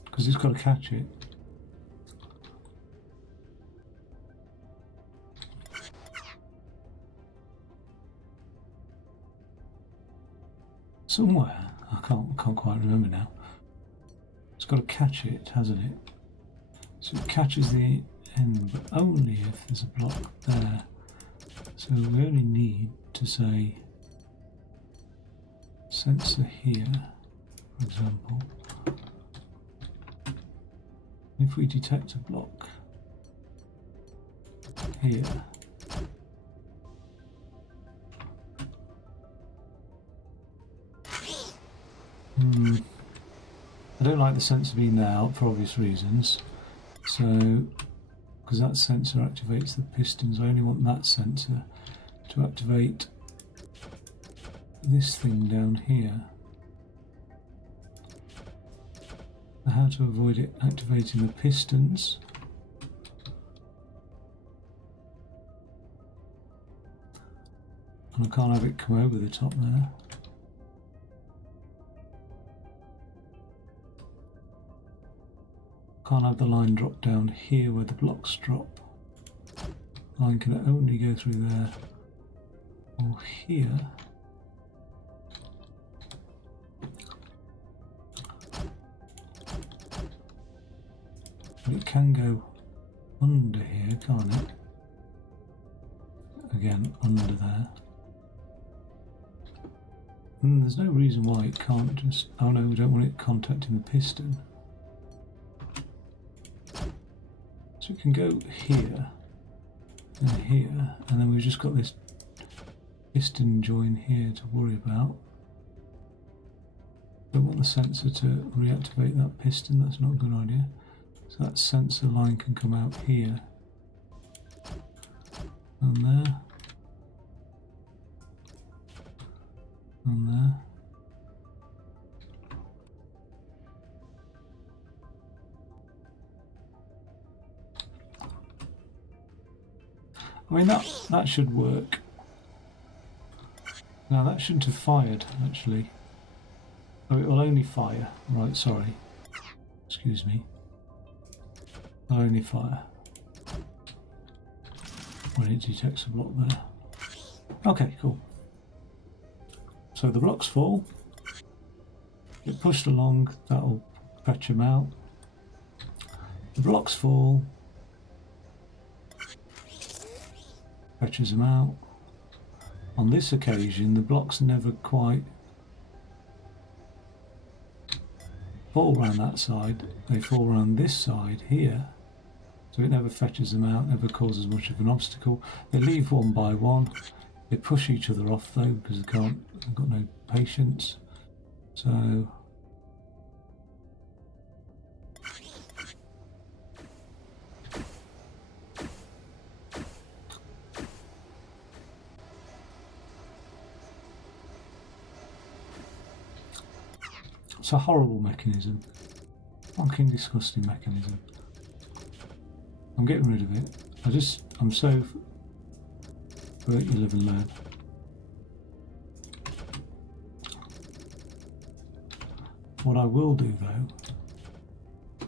Because he's got to catch it. Somewhere, I can't quite remember now. It's got to catch it, hasn't it? So it catches the end, but only if there's a block there. So we only need to say sensor here, for example. If we detect a block here, I don't like the sensor being there out for obvious reasons. So, because that sensor activates the pistons, I only want that sensor to activate this thing down here. How to avoid it activating the pistons. And I can't have it come over the top there. Can't have the line drop down here where the blocks drop. Line can only go through there or here. But it can go under here, can't it? Again, under there. And there's no reason why it can't just... Oh no, we don't want it contacting the piston. So it can go here and here, and then we've just got this piston join here to worry about. Don't want the sensor to reactivate that piston, that's not a good idea. So that sensor line can come out here and there and there. I mean that should work. Now that shouldn't have fired actually. Oh, it will only fire. Right, sorry. Excuse me. It'll only fire when it detects a block there. Okay, cool. So the blocks fall. Get pushed along, that'll fetch them out. The blocks fall, fetches them out. On this occasion, the blocks never quite fall around that side, they fall around this side here, so it never fetches them out, never causes much of an obstacle. They leave one by one, they push each other off though because they've got no patience. So it's a horrible mechanism. Fucking disgusting mechanism. I'm getting rid of it. I'm so work you live and learn. What I will do though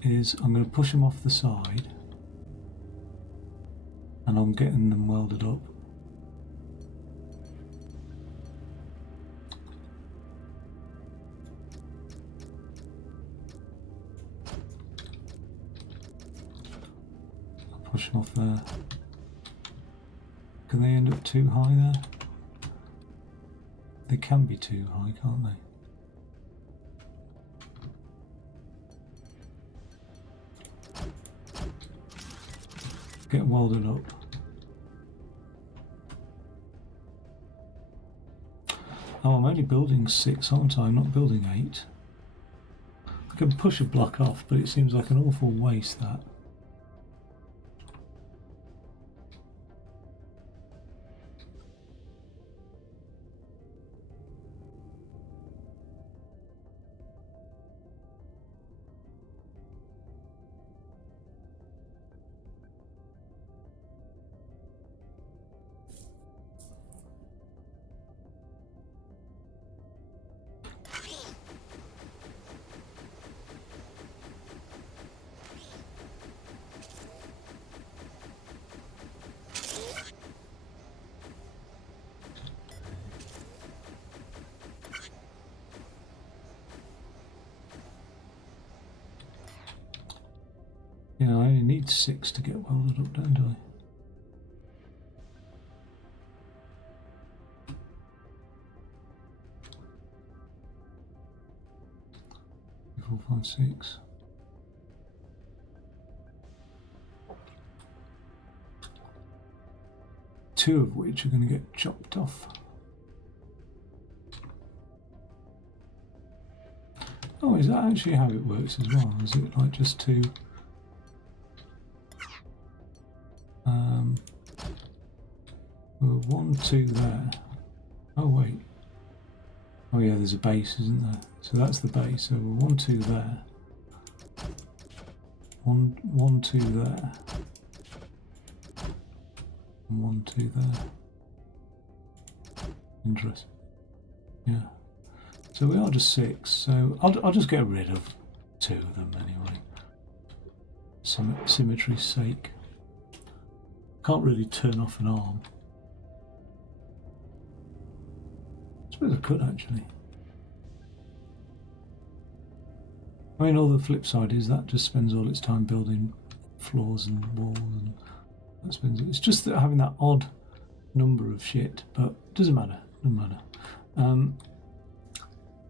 is I'm going to push them off the side and I'm getting them welded up. Push them off there. Can they end up too high there? They can be too high, can't they? Get welded up. Oh, I'm only building 6, aren't I? I'm not building 8. I can push a block off, but it seems like an awful waste that. You know, I only need 6 to get welded up, don't I? Four, 5, 6. Two of which are going to get chopped off. Oh, is that actually how it works as well? Is it like just two? Well, 1, 2 there. Oh wait. Oh yeah, there's a base, isn't there? So that's the base. So 1, 2 there. 1, 2 there. And 1, 2 there. Interesting. Yeah. So we are just 6. So I'll just get rid of 2 of them anyway. Symmetry's sake. Can't really turn off an arm. I suppose I could actually. I mean, all the flip side is that just spends all its time building floors and walls, and that spends it. It's just that having that odd number of shit, but it doesn't matter. Doesn't matter.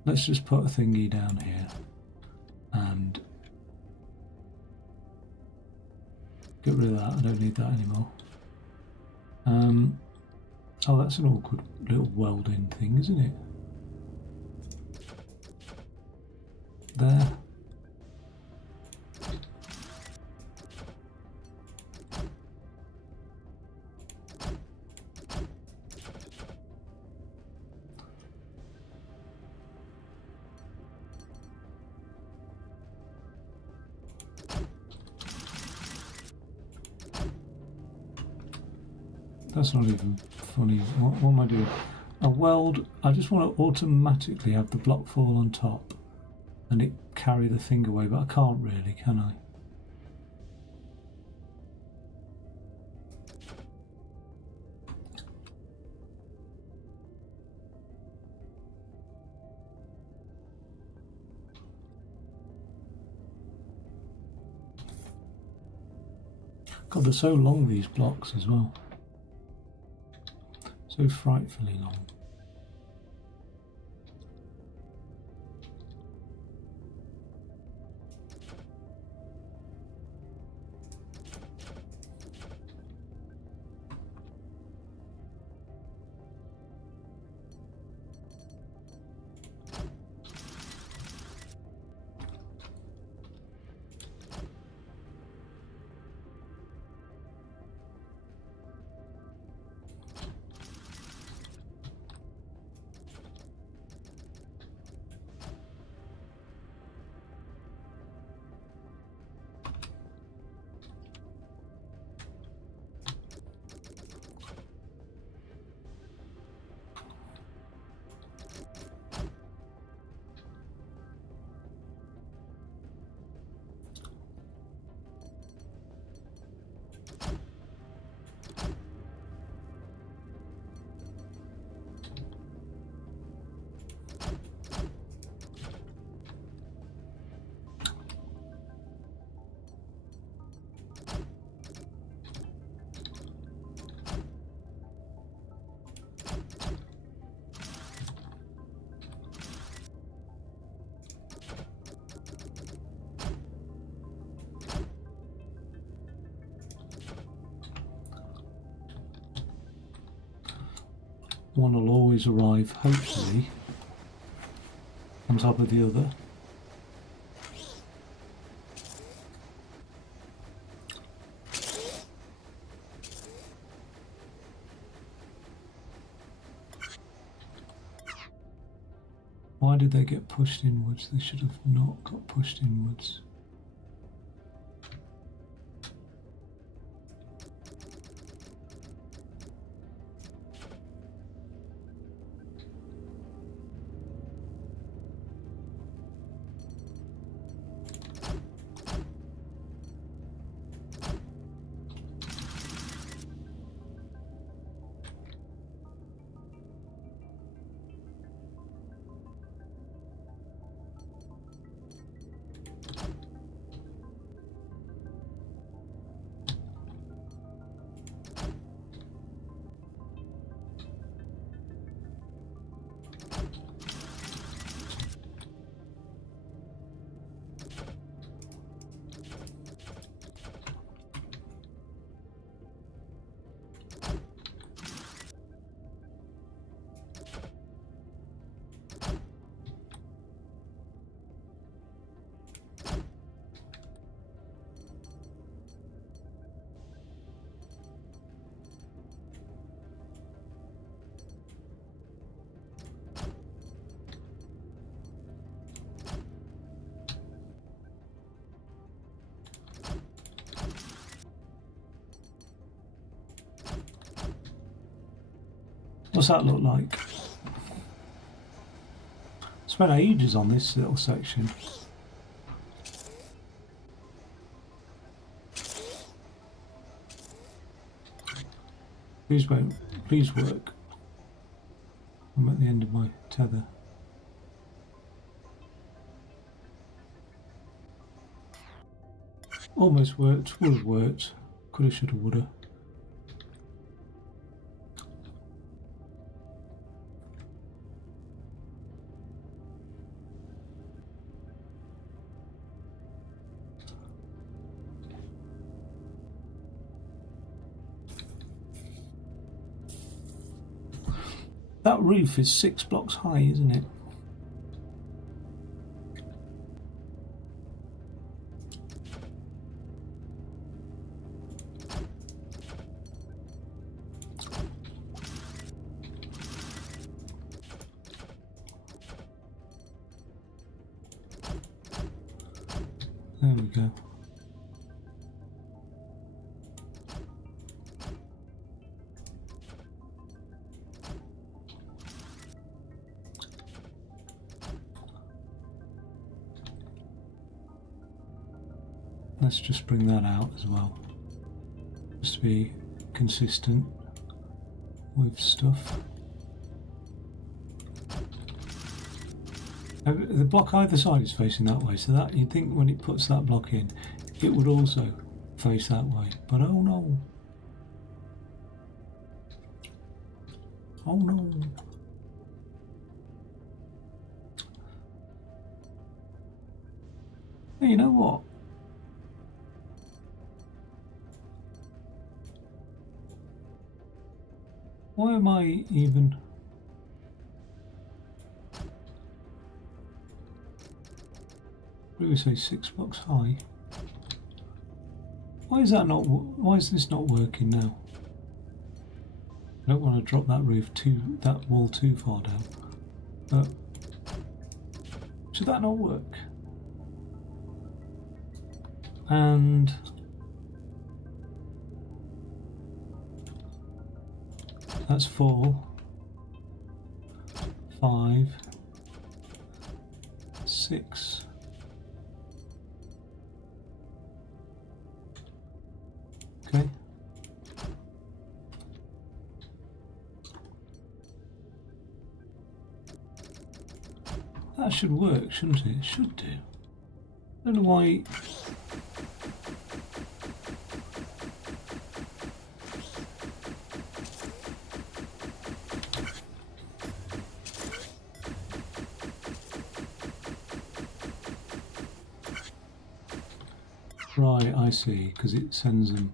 Let's just put a thingy down here and get rid of that. I don't need that anymore. Oh, that's an awkward little welding thing, isn't it? There. That's not even funny. What am I doing? A weld, I just want to automatically have the block fall on top and it carry the thing away, but I can't really, can I? God, they're so long, these blocks as well. So frightfully long. One will always arrive, hopefully, on top of the other. Why did they get pushed inwards? They should have not got pushed inwards. What's that look like? Spent ages on this little section. Please won't. Please work. I'm at the end of my tether. Almost worked. Would have worked. Coulda, shoulda, woulda. That roof is 6 blocks high, isn't it? There we go. Let's just bring that out as well, just to be consistent with stuff. The block either side is facing that way, so that you'd think when it puts that block in, it would also face that way, but oh no. Oh no. Hey, you know what? Why am I even... What do we say, 6 blocks high? Why is that not... Why is this not working now? I don't want to drop that that wall too far down. But... should that not work? And... that's 4, 5, 6. Okay. That should work, shouldn't it? It should do. I don't know why. Right, I see, because it sends them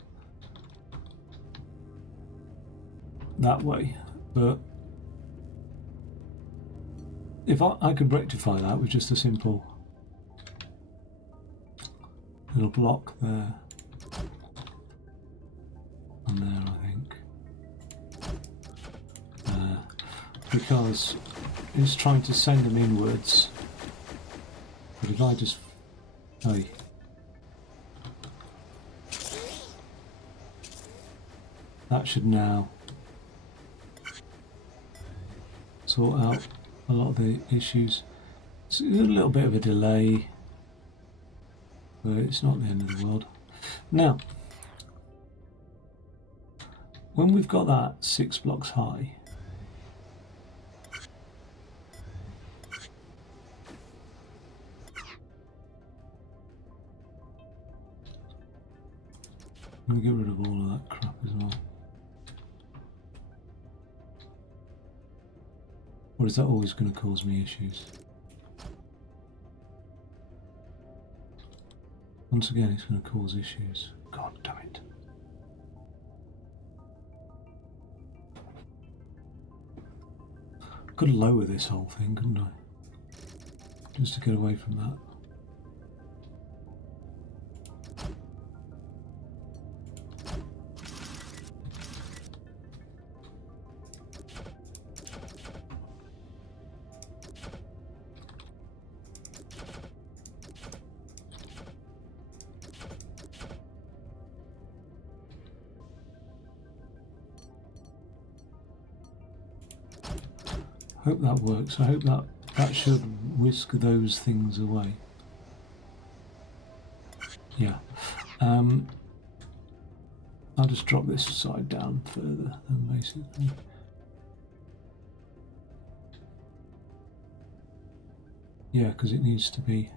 that way. But if I could rectify that with just a simple little block there and there, I think. Because it's trying to send them inwards. But if I just... hey. That should now sort out a lot of the issues. It's a little bit of a delay, but it's not the end of the world. Now, when we've got that 6 blocks high, I'm going to get rid of all of that crap as well. Or is that always going to cause me issues? Once again, it's going to cause issues. God damn it. Could lower this whole thing, couldn't I? Just to get away from that. Hope that works. I hope that should whisk those things away. Yeah. I'll just drop this side down further, then basically. Yeah, because it needs to be...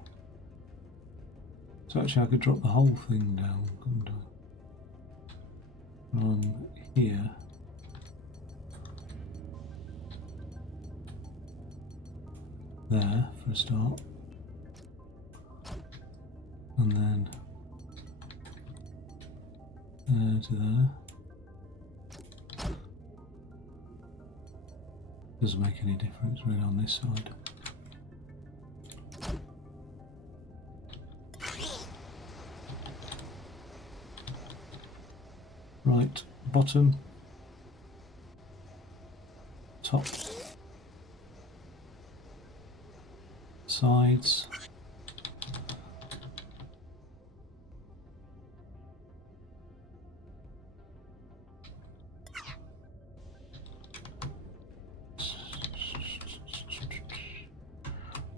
so actually I could drop the whole thing down, couldn't I? From here. There for a start, and then there to there. Doesn't make any difference really on this side. Right, bottom, top. Sides.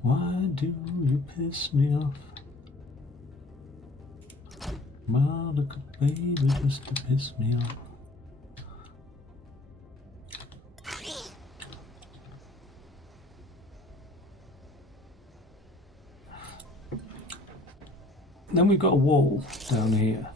Why do you piss me off? Monica, baby, just to piss me off. Then we've got a wall down here.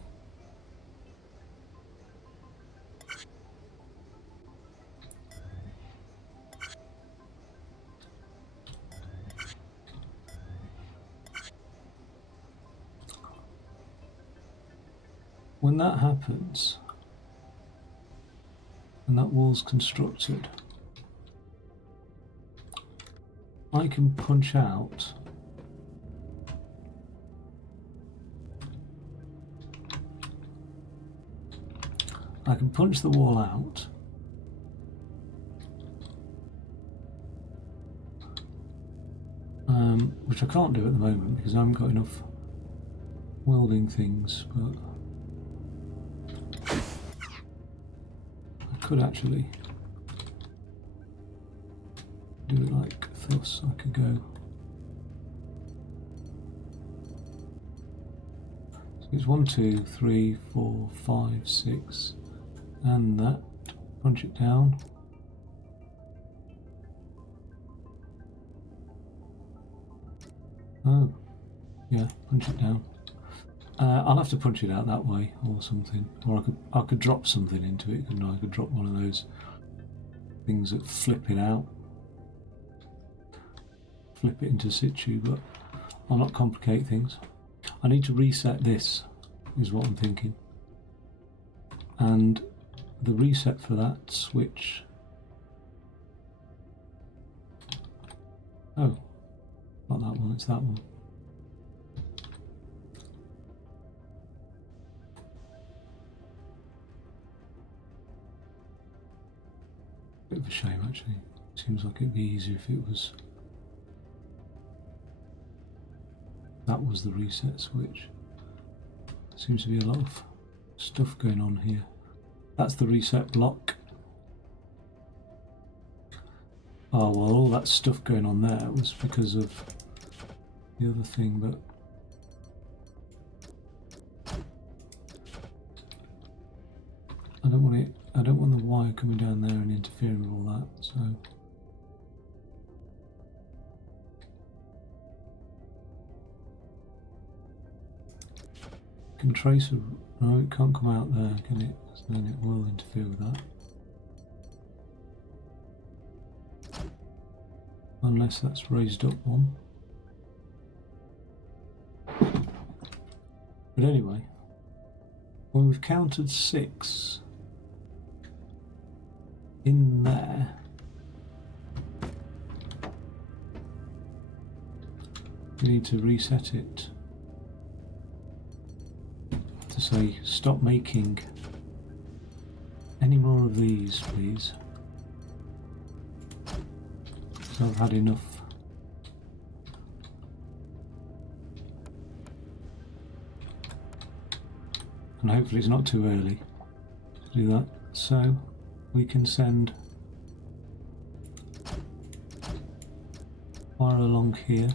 when that happens, and that wall's constructed, I can punch out the wall out, which I can't do at the moment because I haven't got enough welding things, but I could actually do it like this. I could go, so it's 1, 2, 3, 4, 5, 6, and that, punch it down. Oh, yeah, punch it down. I'll have to punch it out that way or something, or I could drop something into it, couldn't I? I could drop one of those things that flip it out, flip it into situ, but I'll not complicate things. I need to reset this, is what I'm thinking, and the reset for that switch. Oh, not that one, it's that one. Bit of a shame actually. Seems like it'd be easier if it was, that was the reset switch. Seems to be a lot of stuff going on here. That's the reset block. Oh well, all that stuff going on there was because of the other thing, but I don't want it. I don't want the wire coming down there and interfering with all that. So can trace a. No, it can't come out there, can it? So then it will interfere with that. Unless that's raised up one. But anyway, when we've counted 6 in there, we need to reset it to say stop making any more of these, please. So I've had enough. And hopefully it's not too early to do that. So we can send wire along here.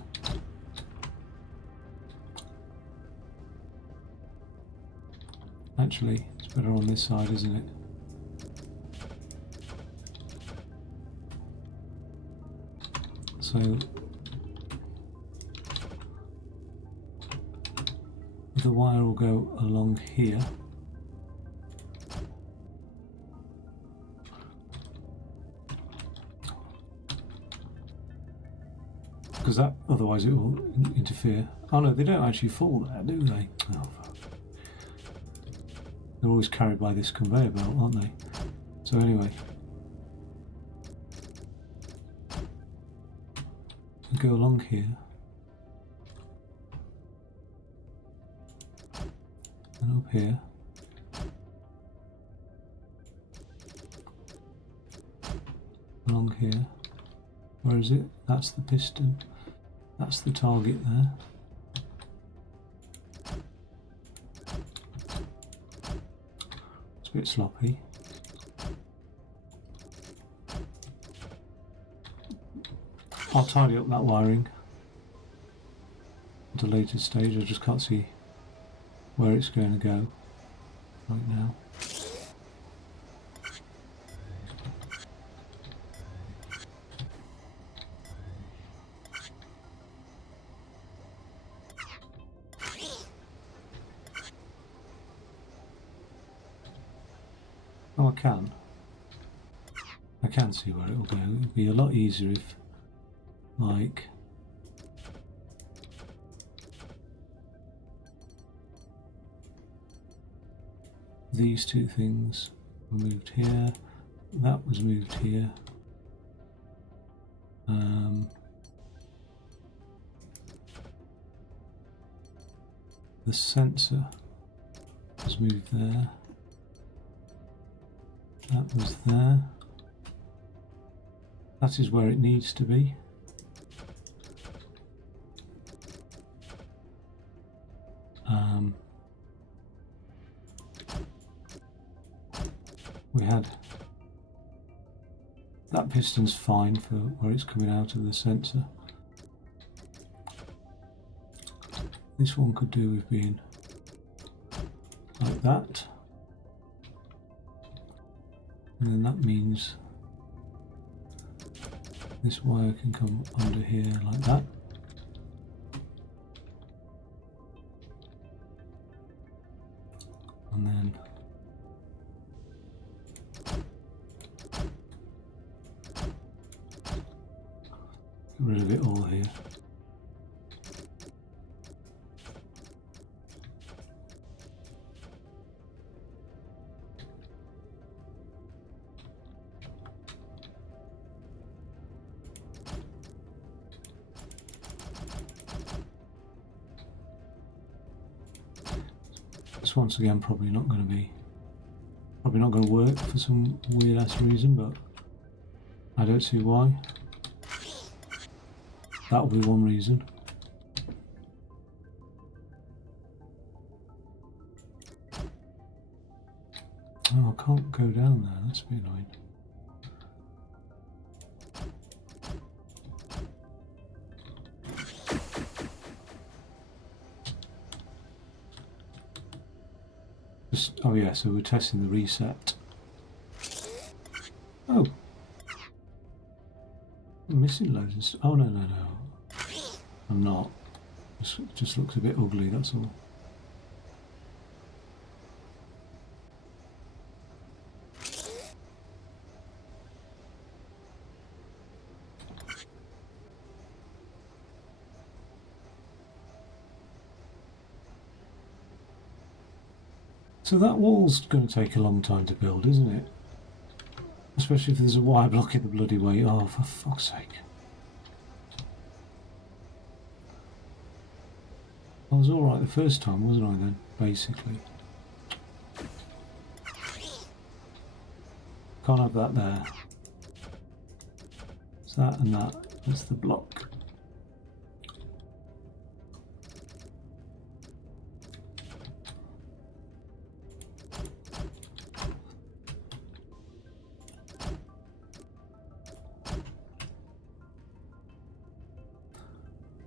Actually, it's better on this side, isn't it? So the wire will go along here. Because that, otherwise it will interfere. Oh no, they don't actually fall there, do they? Oh, they're always carried by this conveyor belt, aren't they? So anyway, go along here and up here, along here. Where is it? That's the piston. That's the target there. It's a bit sloppy. I'll tidy up that wiring at a later stage. I just can't see where it's going to go right now. Oh, I can see where it will go. It would be a lot easier if, like, these two things were moved here. That was moved here. The sensor was moved there. That was there. That is where it needs to be. We had that piston's fine for where it's coming out of the sensor. This one could do with being like that, and then that means this wire can come under here like that. And then get rid of it all here. This once again probably not going to work for some weird ass reason, but I don't see why. That'll be one reason. Oh, I can't go down there, that's a bit annoying. Oh yeah, so we're testing the reset. Oh, I'm missing loads of stuff. Oh no, I'm not. It just looks a bit ugly, that's all. So that wall's going to take a long time to build, isn't it? Especially if there's a wire blocking the bloody way. Oh, for fuck's sake. I was alright the first time, wasn't I then, basically? Can't have that there. It's that and that. That's the block.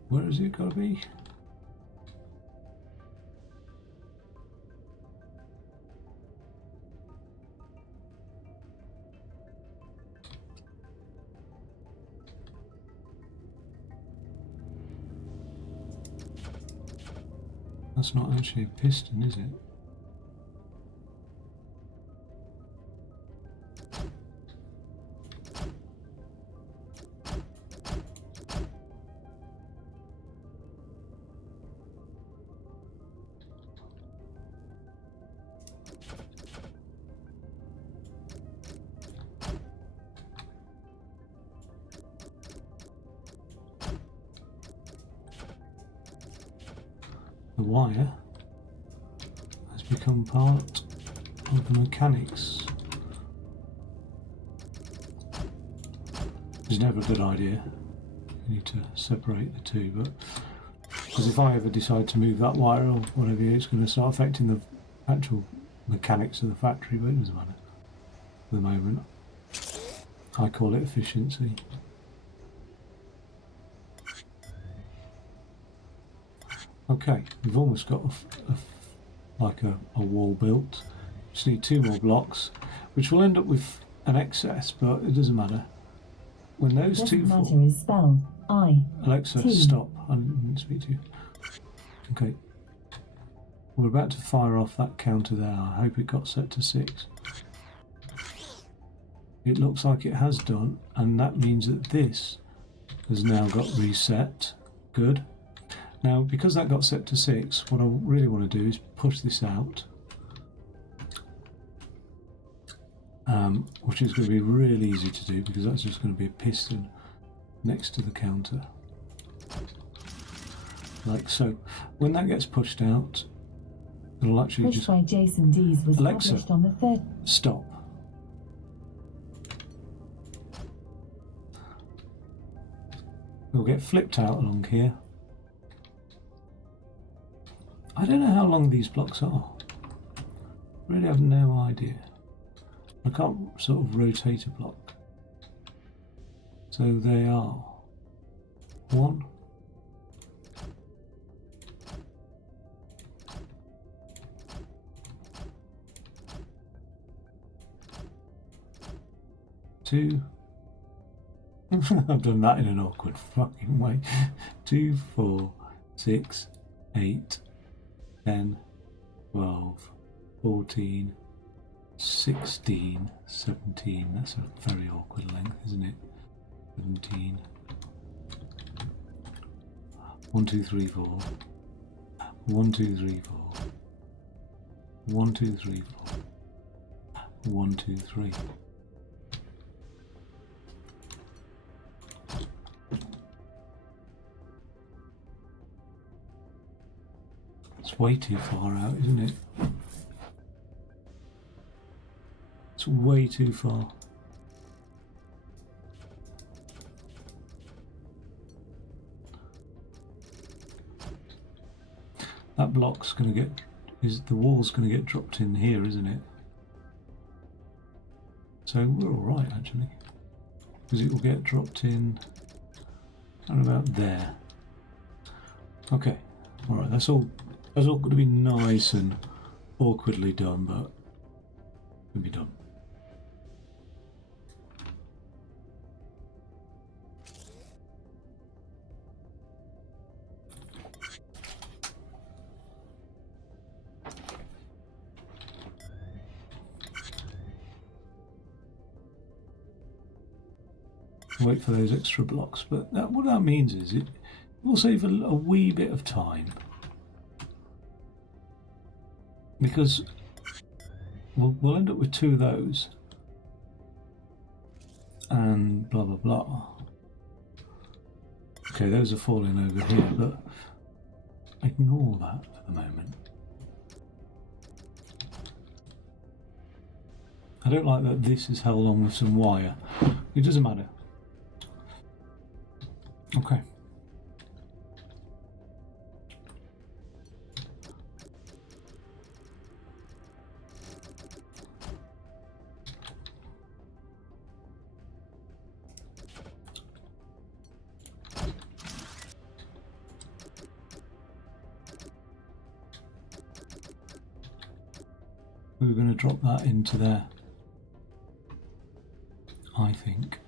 Where has it got to be? That's not actually a piston, is it? The wire has become part of the mechanics. It's never a good idea. You need to separate the two, but because if I ever decide to move that wire or whatever, it's going to start affecting the actual mechanics of the factory, but it doesn't matter. For the moment, I call it efficiency. Okay, we've almost got a wall built. Just need 2 more blocks, which will end up with an excess, but it doesn't matter. When those two fall... matter is spelled Alexa, T. stop. I didn't speak to you. Okay. We're about to fire off that counter there. I hope it got set to 6. It looks like it has done, and that means that this has now got reset. Good. Now, because that got set to 6, what I really want to do is push this out which is going to be really easy to do because that's just going to be a piston next to the counter. Like so. When that gets pushed out, it'll actually Pushed by Jason Dees was Alexa, published on the 3rd. Stop. It'll get flipped out along here. I don't know how long these blocks are. Really have no idea. I can't sort of rotate a block. So they are 1, 2. I've done that in an awkward fucking way. 2, 4, 6, 8, 10, 12, 14, 16, 17. That's a very awkward length, isn't it? 17. 1, 2, 3, 4. 1, 2, 3, 4. 1, 2, 3, 4. 1, 2, 3. It's way too far out, isn't it? It's way too far. That block's going to get, the wall's going to get dropped in here, isn't it? So we're all right actually, because it will get dropped in around about there. Okay, all right. That's all going to be nice and awkwardly done, but it'll be done. Wait for those extra blocks, but what that means is it will save a wee bit of time, because we'll end up with 2 of those and blah blah blah. Okay, those are falling over here, but ignore that for the moment. I don't like that this is held on with some wire. It doesn't matter. Okay. We were going to drop that into there, I think.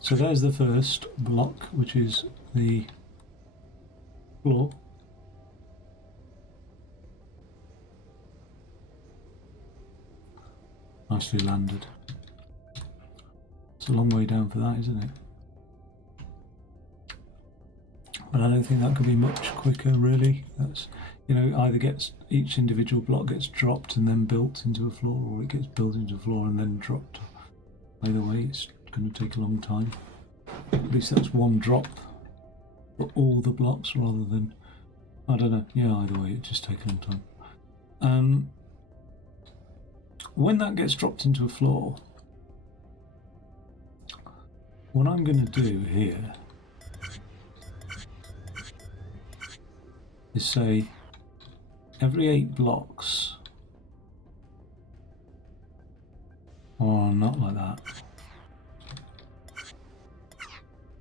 So there's the first block, which is the floor. Nicely landed. It's a long way down for that, isn't it? But I don't think that could be much quicker, really. That's, you know, either each individual block gets dropped and then built into a floor, or it gets built into a floor and then dropped. Either way, it's going to take a long time. At least that's one drop for all the blocks, rather than, I don't know. Yeah, either way, it just takes a long time. When that gets dropped into a floor, what I'm going to do here is say every 8 blocks, or not like that.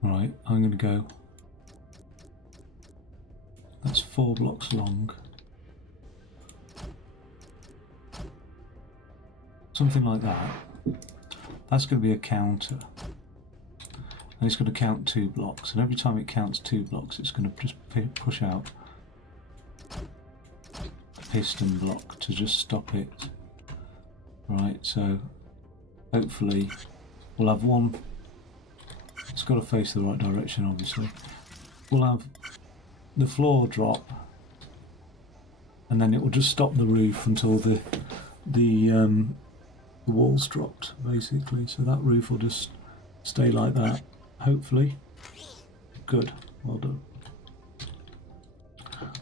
Right, I'm going to go, that's 4 blocks long. Something like that. That's going to be a counter. And it's going to count 2 blocks. And every time it counts 2 blocks, it's going to just push out a piston block to just stop it. Right, so hopefully we'll have one. It's got to face the right direction, obviously. We'll have the floor drop, and then it will just stop the roof until the walls dropped, basically. So that roof will just stay like that, hopefully. Good, well done.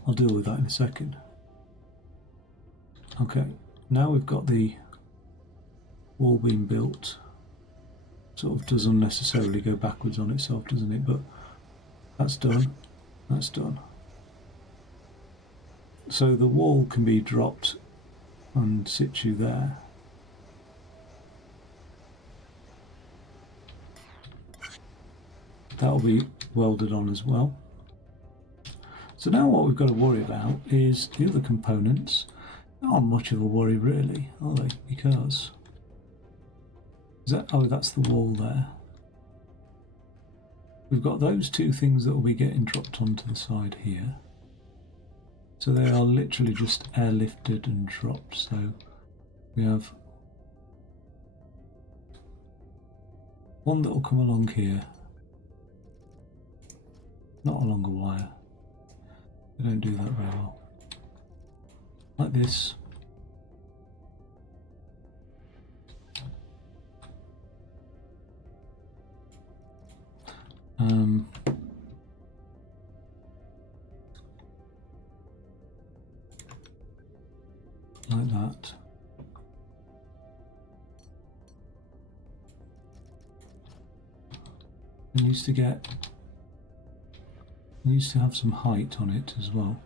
I'll deal with that in a second. Okay, now we've got the wall being built. Sort of does unnecessarily go backwards on itself, doesn't it? But that's done. That's done. So the wall can be dropped in situ there. That'll be welded on as well. So now what we've got to worry about is the other components. Not much of a worry really, are they? Because that's the wall there. We've got those two things that will be getting dropped onto the side here. So they are literally just airlifted and dropped. So we have one that will come along here, not along a wire. They don't do that very well. Like this. Like that. It needs to have some height on it as well.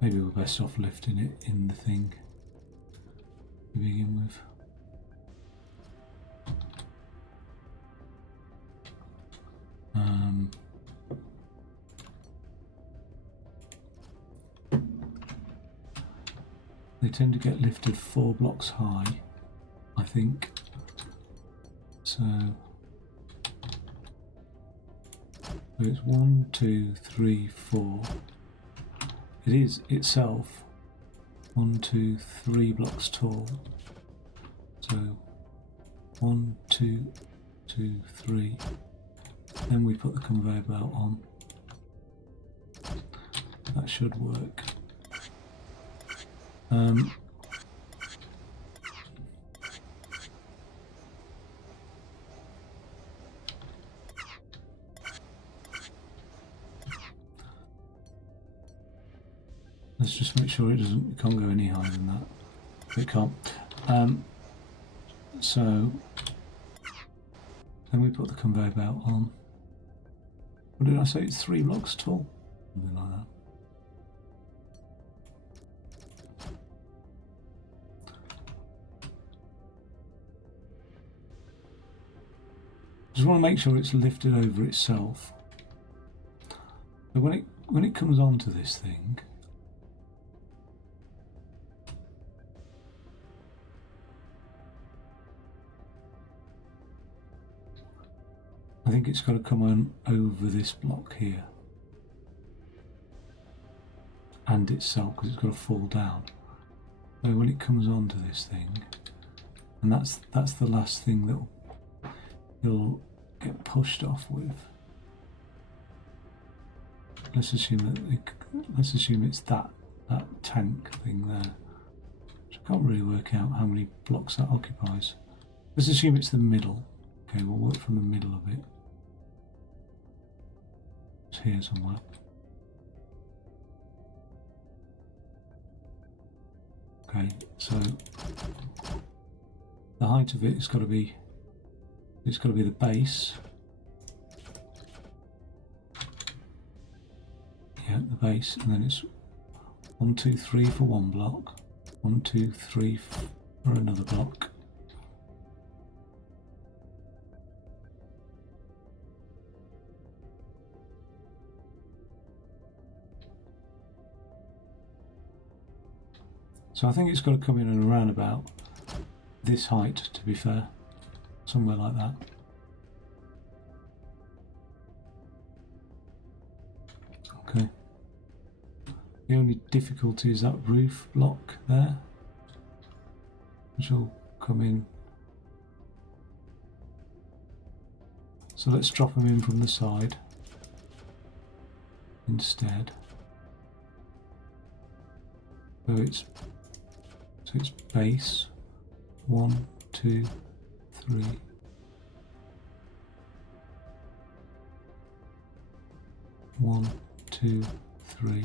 Maybe we're best off lifting it in the thing to begin with. They tend to get lifted 4 blocks high, I think. So it's 1, 2, 3, 4. It is itself 1, 2, 3 blocks tall. So 1, 2, 2, 3. Then we put the conveyor belt on. That should work. Let's just make sure it can't go any higher than that. It can't. So then we put the conveyor belt on. What did I say? It's 3 blocks tall? Something like that. Just want to make sure it's lifted over itself. So when it comes onto this thing, I think it's got to come on over this block here and itself, because it's got to fall down. So when it comes onto this thing, and that's the last thing that you'll get pushed off with. Let's assume it's that tank thing there. Which I can't really work out how many blocks that occupies. Let's assume it's the middle. Okay, we'll work from the middle of it. It's here somewhere. Okay, so the height of it has got to be the base. Yeah, the base, and then it's 1, 2, 3 for one block, 1, 2, 3 for another block. So I think it's got to come in and around about this height, to be fair, somewhere like that. Okay. The only difficulty is that roof block there, which will come in So let's drop them in from the side instead. So it's base 1, 2, 3. One, two, three.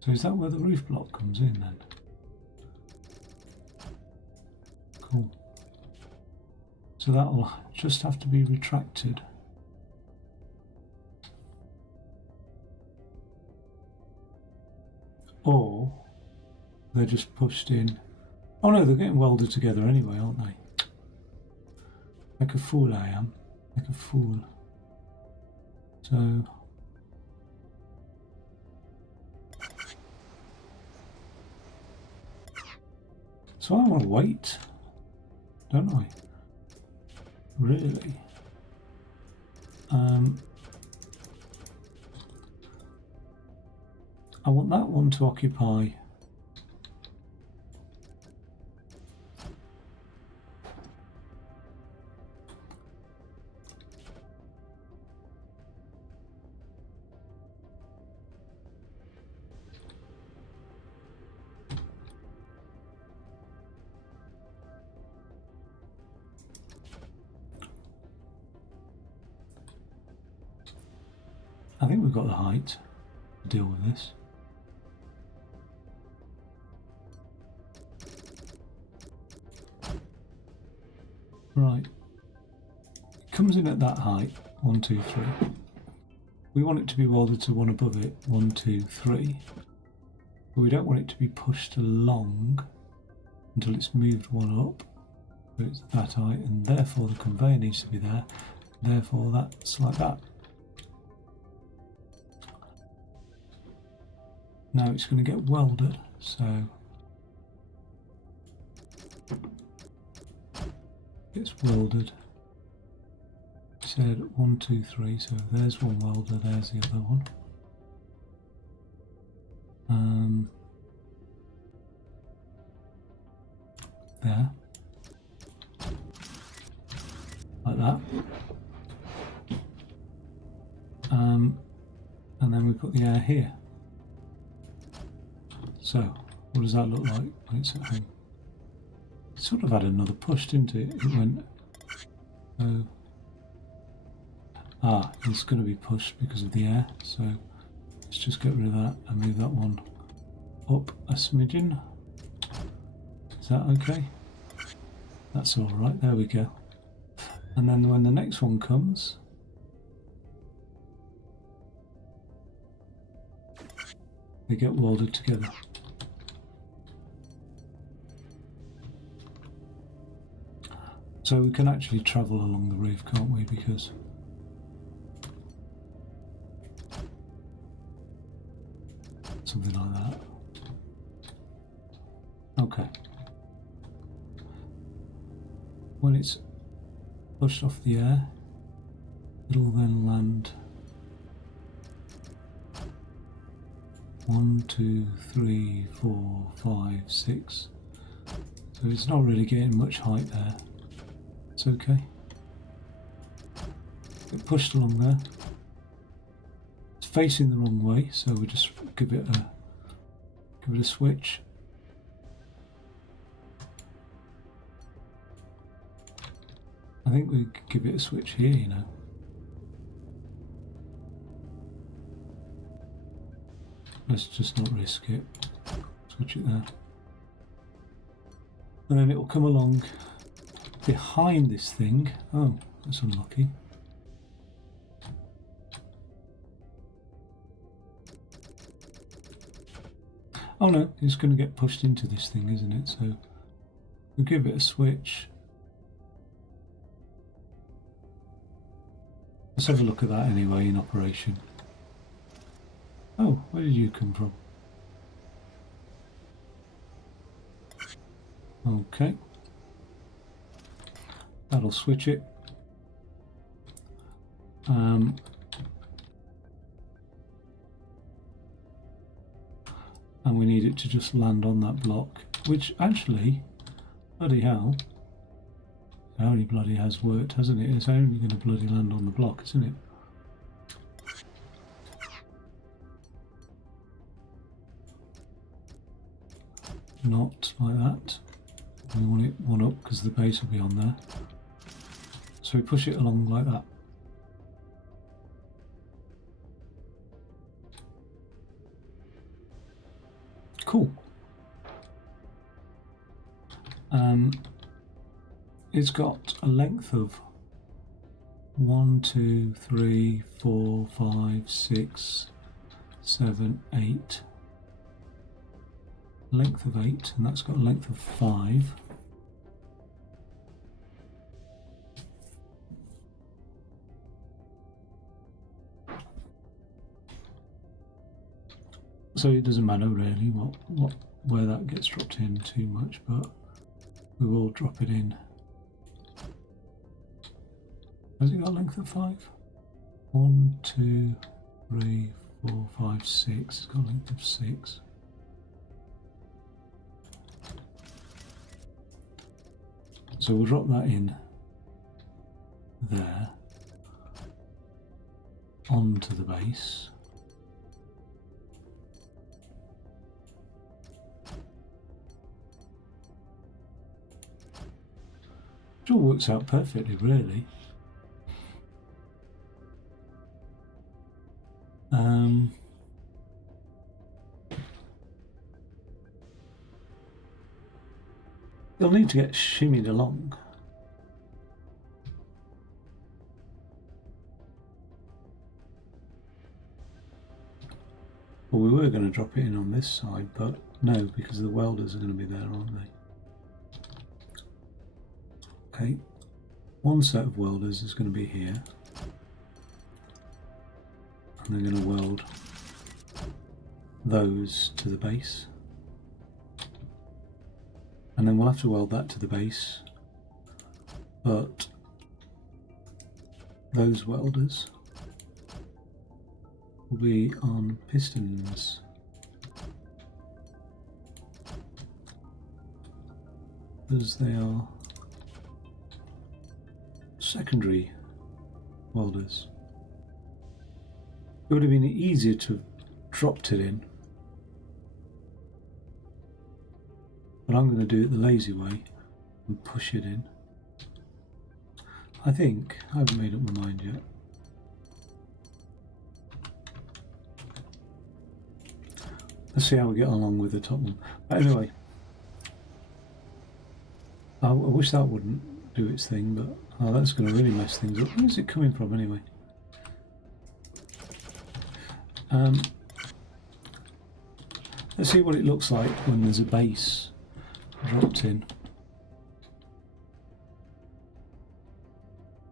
So is that where the roof block comes in then? Cool. So that'll just have to be retracted. Or they're just pushed in. Oh no, they're getting welded together anyway, aren't they? Like a fool I am. Like a fool. So... So I want to wait, don't I? Really? I want that one to occupy I think we've got the height to deal with this. Right. It comes in at that height, 1, 2, 3. We want it to be welded to one above it, 1, 2, 3. But we don't want it to be pushed along until it's moved one up. So it's that height, and therefore the conveyor needs to be there. Therefore that's like that. Now it's going to get welded, so it's welded. It said 1, 2, 3, so there's one welder, there's the other one. There. Like that. And then we put the air here. So, what does that look like when it's at home? It sort of had another push, didn't it? It went... it's going to be pushed because of the air, so let's just get rid of that and move that one up a smidgen. Is that okay? That's alright, there we go. And then when the next one comes, they get welded together. So we can actually travel along the roof, can't we? Because something like that. Okay. When it's pushed off the air, it'll then land 1, 2, 3, 4, 5, 6. So it's not really getting much height there. It's okay. Get pushed along there. It's facing the wrong way, so we just give it a switch. I think we could give it a switch here, you know. Let's just not risk it. Switch it there. And then it will come along behind this thing. Oh, that's unlucky. Oh no, it's going to get pushed into this thing, isn't it? So we'll give it a switch. Let's have a look at that anyway in operation. Oh, where did you come from? Okay. That'll switch it. and we need it to just land on that block, which actually, bloody hell, it only bloody has worked, hasn't it? It's only going to bloody land on the block, isn't it? Not like that. We want it one up because the base will be on there. So we push it along like that. Cool. It's got a length of 1, 2, 3, 4, 5, 6, 7, 8. Length of 8, and that's got a length of 5. So it doesn't matter really where that gets dropped in too much, but we will drop it in. Has it got a length of 5? 1, 2, 3, 4, 5, 6. It's got a length of 6. So we'll drop that in there onto the base. It all works out perfectly, really. They'll need to get shimmied along. Well, we were going to drop it in on this side, but no, because the welders are going to be there, aren't they? Okay, one set of welders is going to be here, and they're going to weld those to the base, and then we'll have to weld that to the base, but those welders will be on pistons. Because they are secondary welders. It would have been easier to have dropped it in, but I'm going to do it the lazy way and push it in. I think I haven't made up my mind yet. Let's see how we get along with the top one. But anyway, I wish that wouldn't do its thing, but that's going to really mess things up. Where's it coming from anyway? Let's see what it looks like when there's a base dropped in.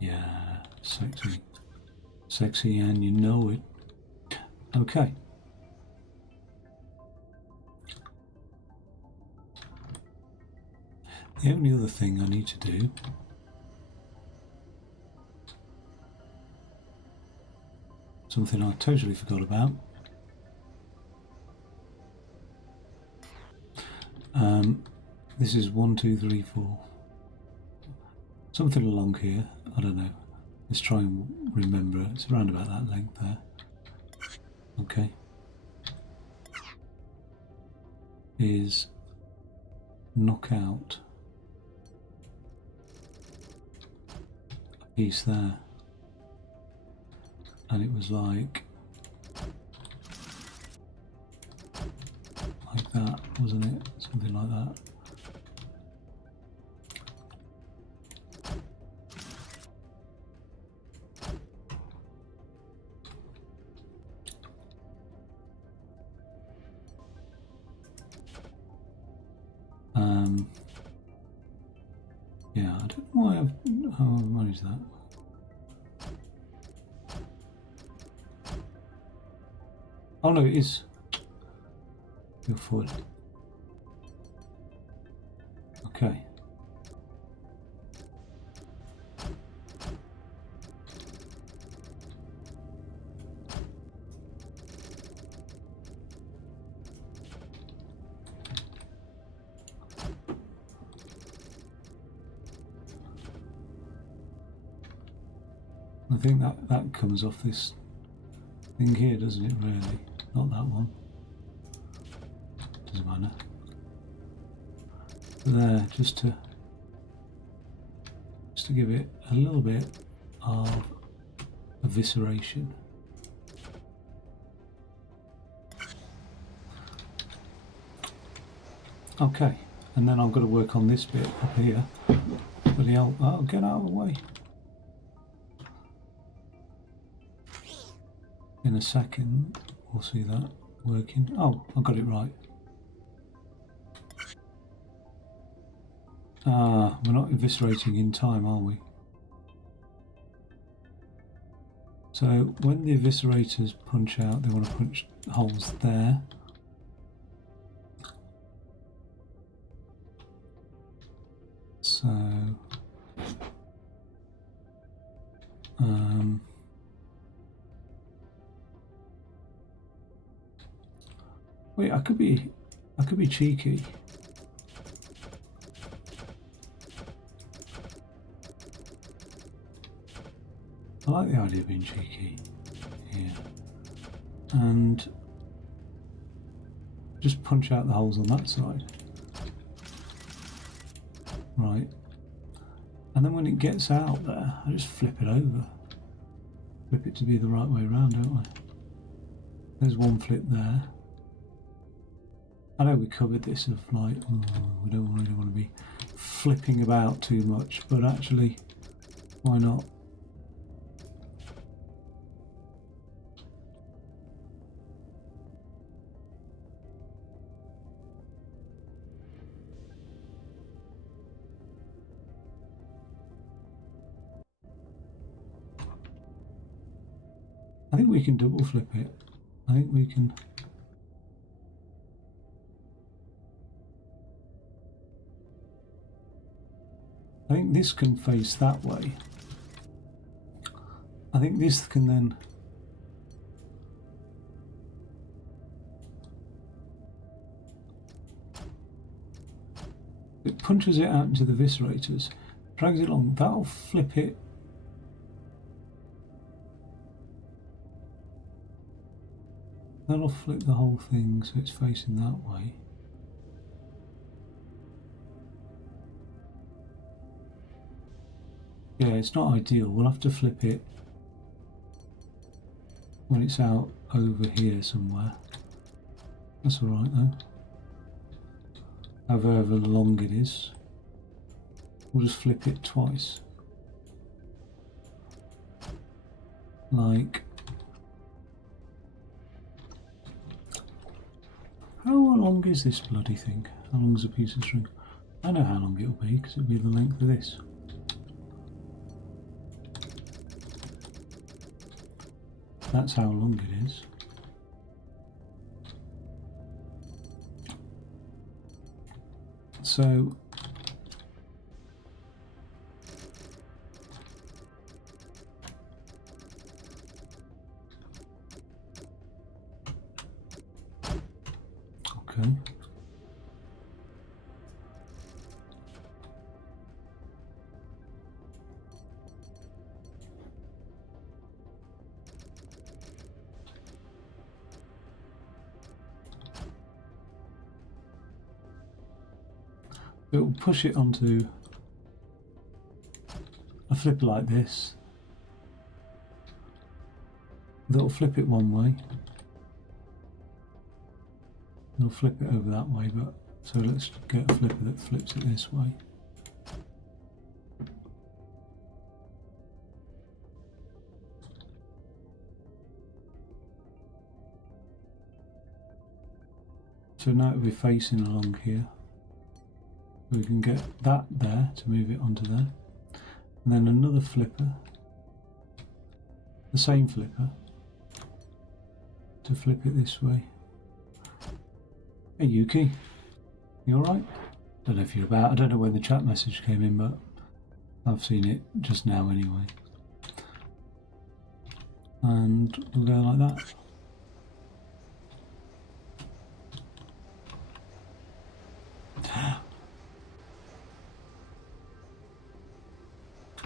Yeah, sexy. Sexy, and you know it. Okay. The only other thing I need to do something I totally forgot about. This is 1, 2, 3, 4. Something along here. I don't know. Let's try and remember. It's around about that length there. Okay. Is knock out a piece there. And it was like that, wasn't it? Something like that. Yeah, I don't know why how I've managed that. Oh no, it is. Go forward. Okay. I think that comes off this thing here, doesn't it, really? Not that one. Doesn't matter. But there, just to give it a little bit of evisceration. Okay, and then I've got to work on this bit up here. But oh, get out of the way. In a second, we'll see that working. Oh, I got it right. Ah, we're not eviscerating in time, are we? So when the eviscerators punch out, they want to punch holes there. So wait, I could be cheeky. I like the idea of being cheeky here. And just punch out the holes on that side. Right. And then when it gets out there, I just flip it over. Flip it to be the right way around, don't I? There's one flip there. I know we covered this of like, we don't really want to be flipping about too much, but actually, why not? I think we can double flip it. I think we can. I think this can face that way. I think this can then. It punches it out into the eviscerators, drags it along. That'll flip it. That'll flip the whole thing so it's facing that way. Yeah, it's not ideal. We'll have to flip it when it's out over here somewhere. That's alright though. However long it is. We'll just flip it twice. Like... How long is this bloody thing? How long is a piece of string? I know how long it'll be, because it'll be the length of this. That's how long it is. So okay. It will push it onto a flipper like this. That'll flip it one way. It'll flip it over that way, but so let's get a flipper that flips it this way. So now it'll be facing along here. We can get that there to move it onto there. And then another flipper, the same flipper, to flip it this way. Hey Yuki, you alright? Don't know if you're about, I don't know when the chat message came in, but I've seen it just now anyway. And we'll go like that.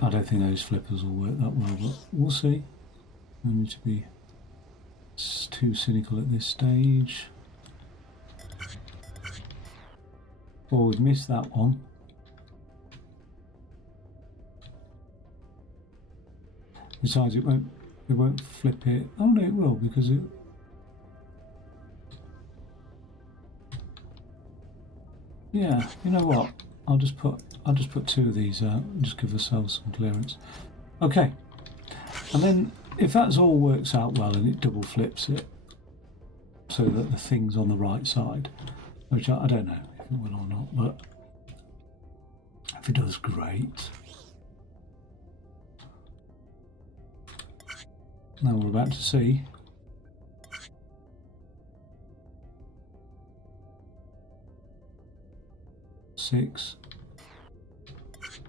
I don't think those flippers will work that well, but we'll see. No need to be too cynical at this stage. Oh, we've missed that one. Besides, it won't flip it. Oh no, it will, because it. Yeah, you know what? I'll just put 2 of these out and just give ourselves some clearance. Okay, and then if that's all works out well and it double flips it so that the thing's on the right side, which I don't know if it will or not, but if it does, great. Now we're about to see. Six.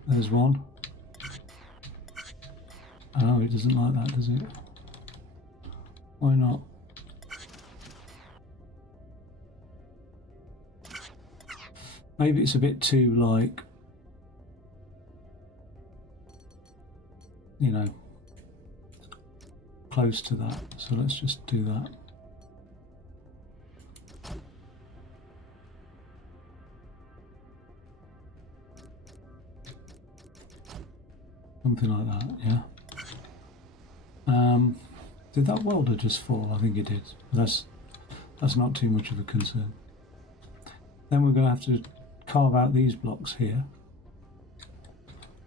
There's one. Oh, it doesn't like that, does it? Why not? Maybe it's a bit too, like, you know, close to that. So let's just do that. Something like that, yeah. Did that welder just fall? I think it did. That's not too much of a concern. Then we're going to have to carve out these blocks here.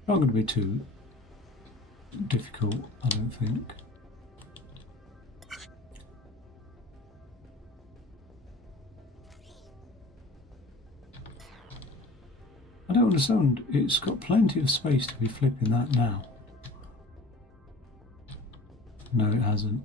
Not going to be too difficult, I don't think. I don't understand. It's got plenty of space to be flipping that now. No, it hasn't.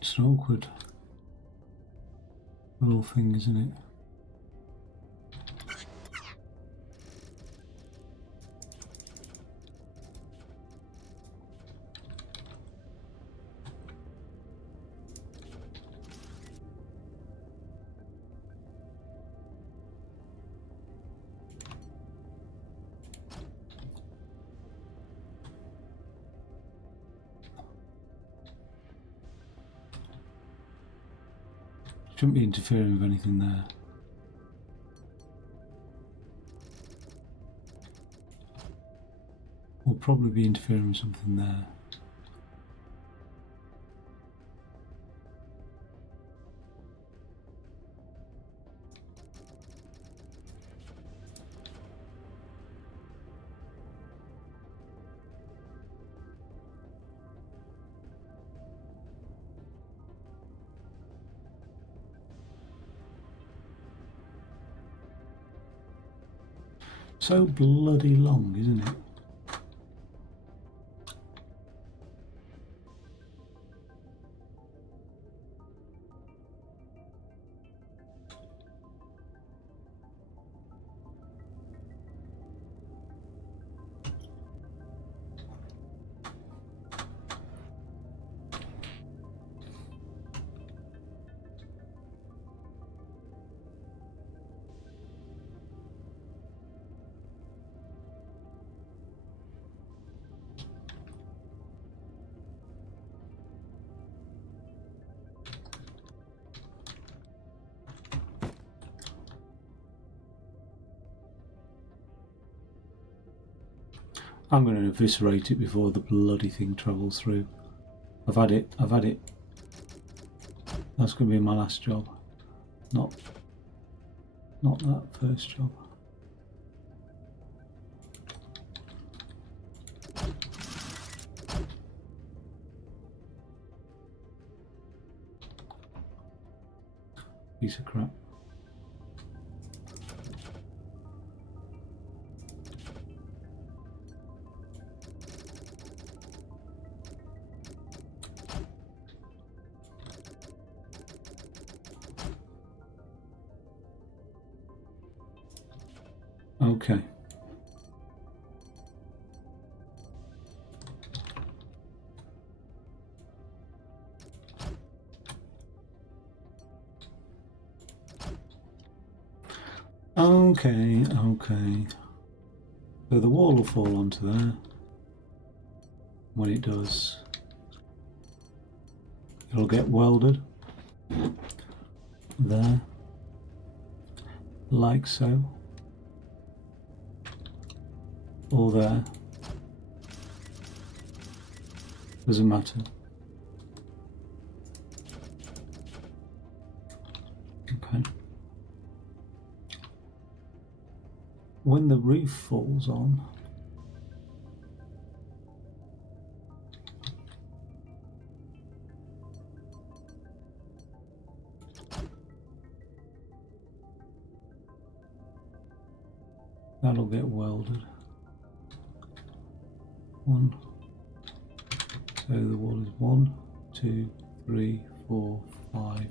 It's an awkward little thing, isn't it? Shouldn't be interfering with anything there. We'll probably be interfering with something there. So bloody long, isn't it? I'm going to eviscerate it before the bloody thing travels through. I've had it. That's going to be my last job. Not that first job. Piece of crap. Okay. Okay, okay. So the wall will fall onto there. When it does, it'll get welded there, like so, or there. Doesn't matter. Okay. When the roof falls on, that'll get welded. One. So the wall is 1, 2, 3, 4, 5,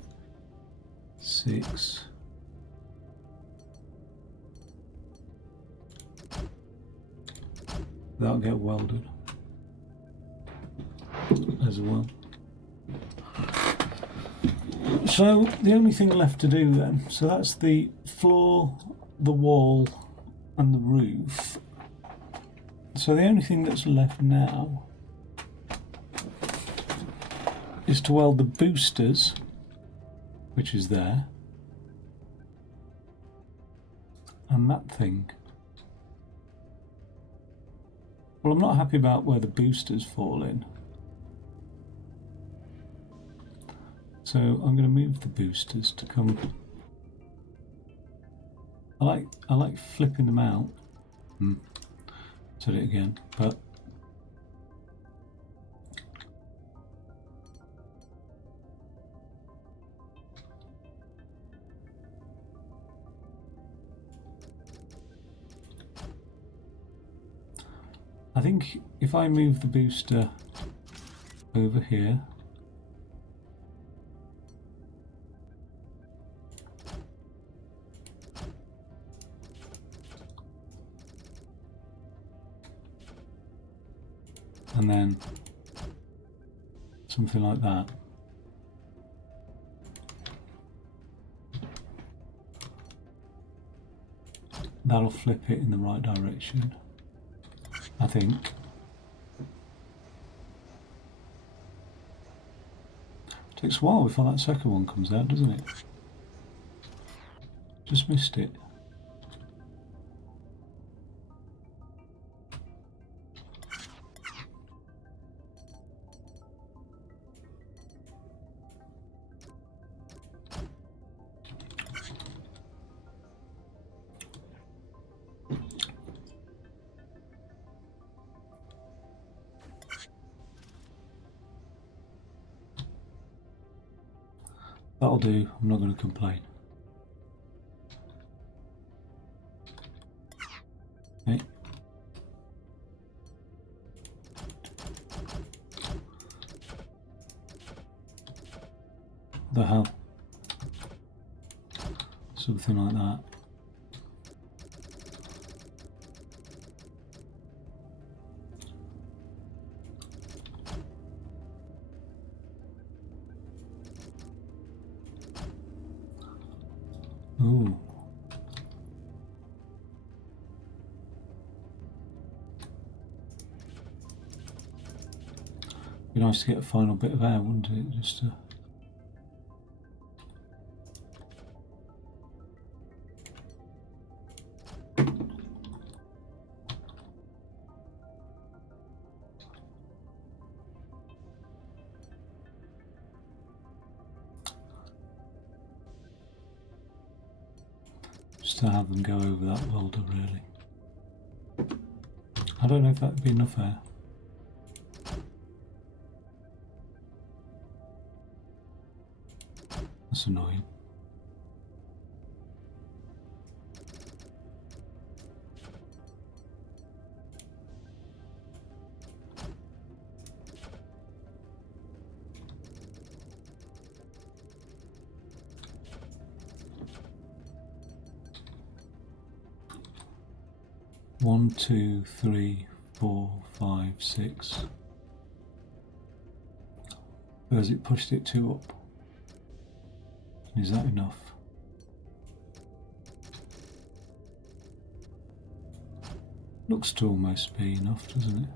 6. That'll get welded as well. So the only thing left to do then, so that's the floor, the wall and the roof. So the only thing that's left now is to weld the boosters, which is there, and that thing. Well, I'm not happy about where the boosters fall in. So I'm going to move the boosters to come. I like flipping them out. Said it again, but I think if I move the booster over here, and then something like that, that'll flip it in the right direction, I think. Takes a while before that second one comes out, doesn't it? Just missed it. That'll do, I'm not going to complain. Okay. The hell? Something like that. Ooh. Be nice to get a final bit of air, wouldn't it? Just to... to have them go over that welder, really. I don't know if that'd be enough air. That's annoying. One, 2, 3, 4, 5, 6. Or has it pushed it 2 up? Is that enough? Looks to almost be enough, doesn't it?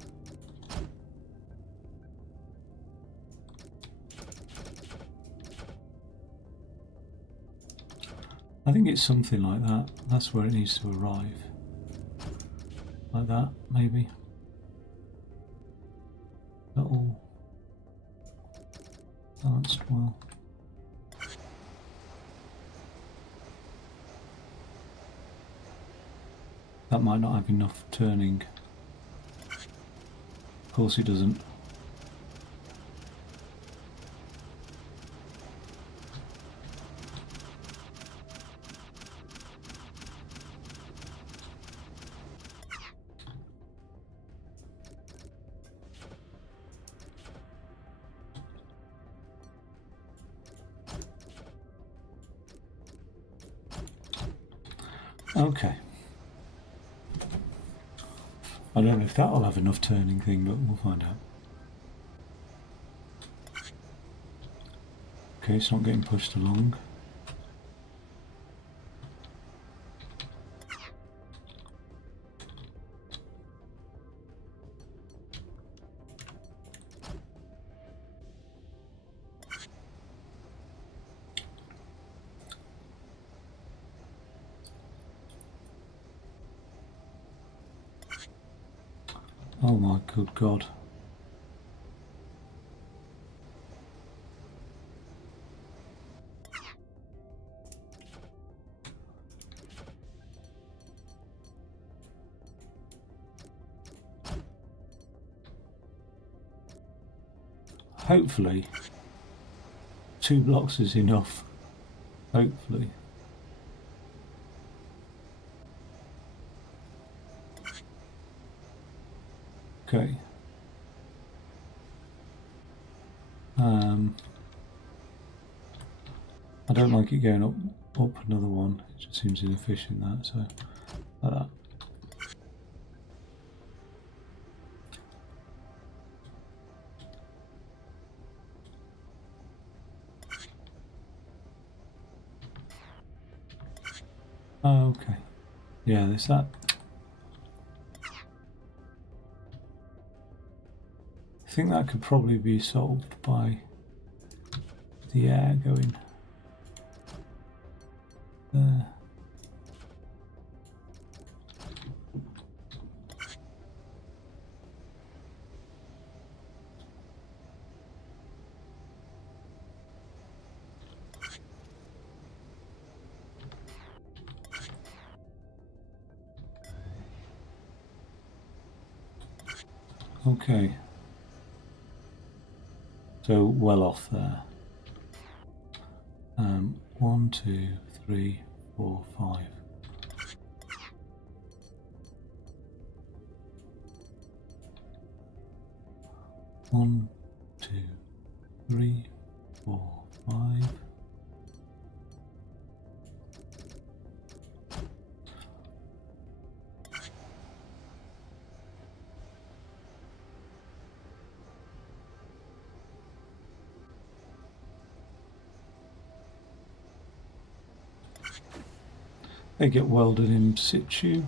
I think it's something like that. That's where it needs to arrive. Like that, maybe. That all balanced well. That might not have enough turning. Of course it doesn't. Okay. I don't know if that'll have enough turning thing, but we'll find out. Okay, it's not getting pushed along. Oh my good God. Hopefully 2 blocks is enough. Hopefully. Okay. I don't like it going up another one. It just seems inefficient, that, so like that. Oh, okay. Yeah, there's that. I think that could probably be solved by the air going there. Okay. So well off there. 1, 2, 3, 4, 5. One, 2, 3, 4, 5. They get welded in situ.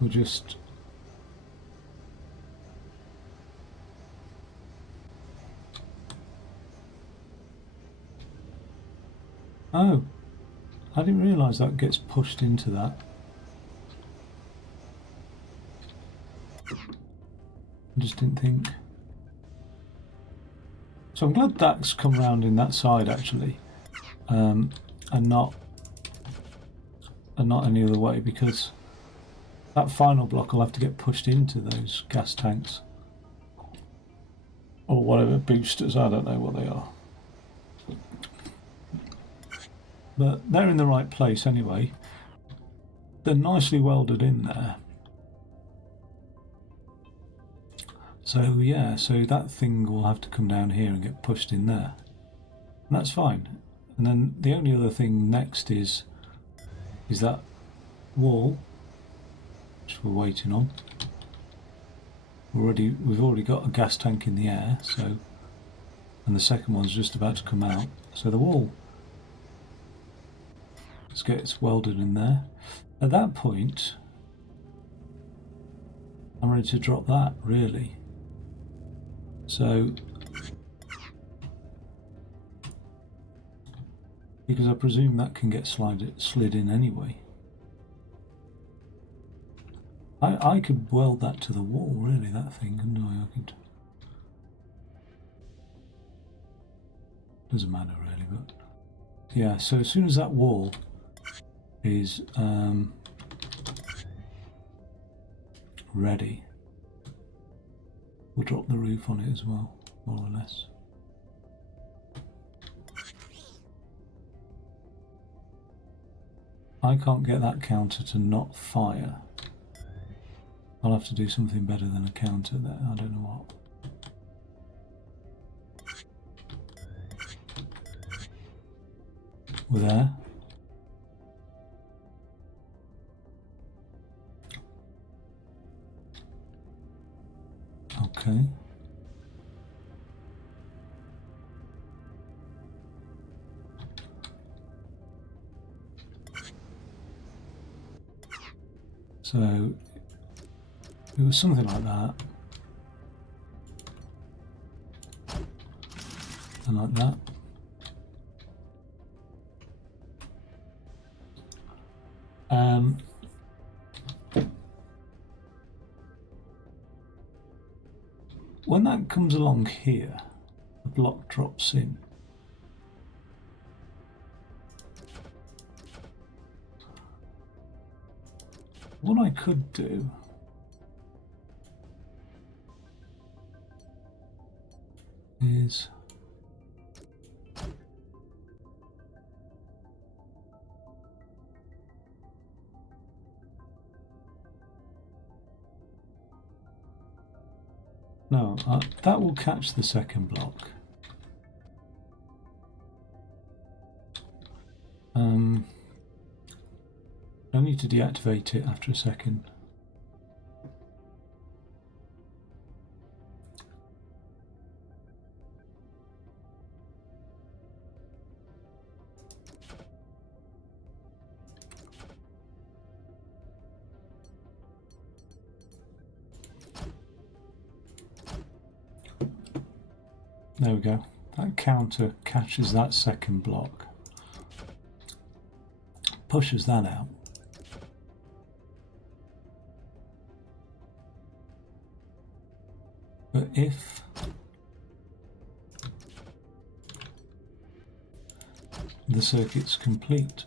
We'll just oh, I didn't realise that gets pushed into that. I just didn't think. So I'm glad that's come round in that side actually, and not any other way, because that final block will have to get pushed into those gas tanks or whatever boosters. I don't know what they are, but they're in the right place anyway. They're nicely welded in there. So yeah, so that thing will have to come down here and get pushed in there, and that's fine. And then the only other thing next is that wall, which we're waiting on. We've already got a gas tank in the air, so, and the second one's just about to come out. So the wall, let's get it welded in there. At that point, I'm ready to drop that, really. So, because I presume that can get slid in anyway. I could weld that to the wall, really, that thing, couldn't I? I could. Doesn't matter, really, but yeah, so as soon as that wall is ready, we'll drop the roof on it as well, more or less. I can't get that counter to not fire. I'll have to do something better than a counter there, I don't know what. We're there. Okay. So it was something like that. And like that. When that comes along here, the block drops in. What I could do is no, that will catch the second block. I need to deactivate it after a second. There we go. That counter catches that second block, pushes that out. But if the circuit's complete,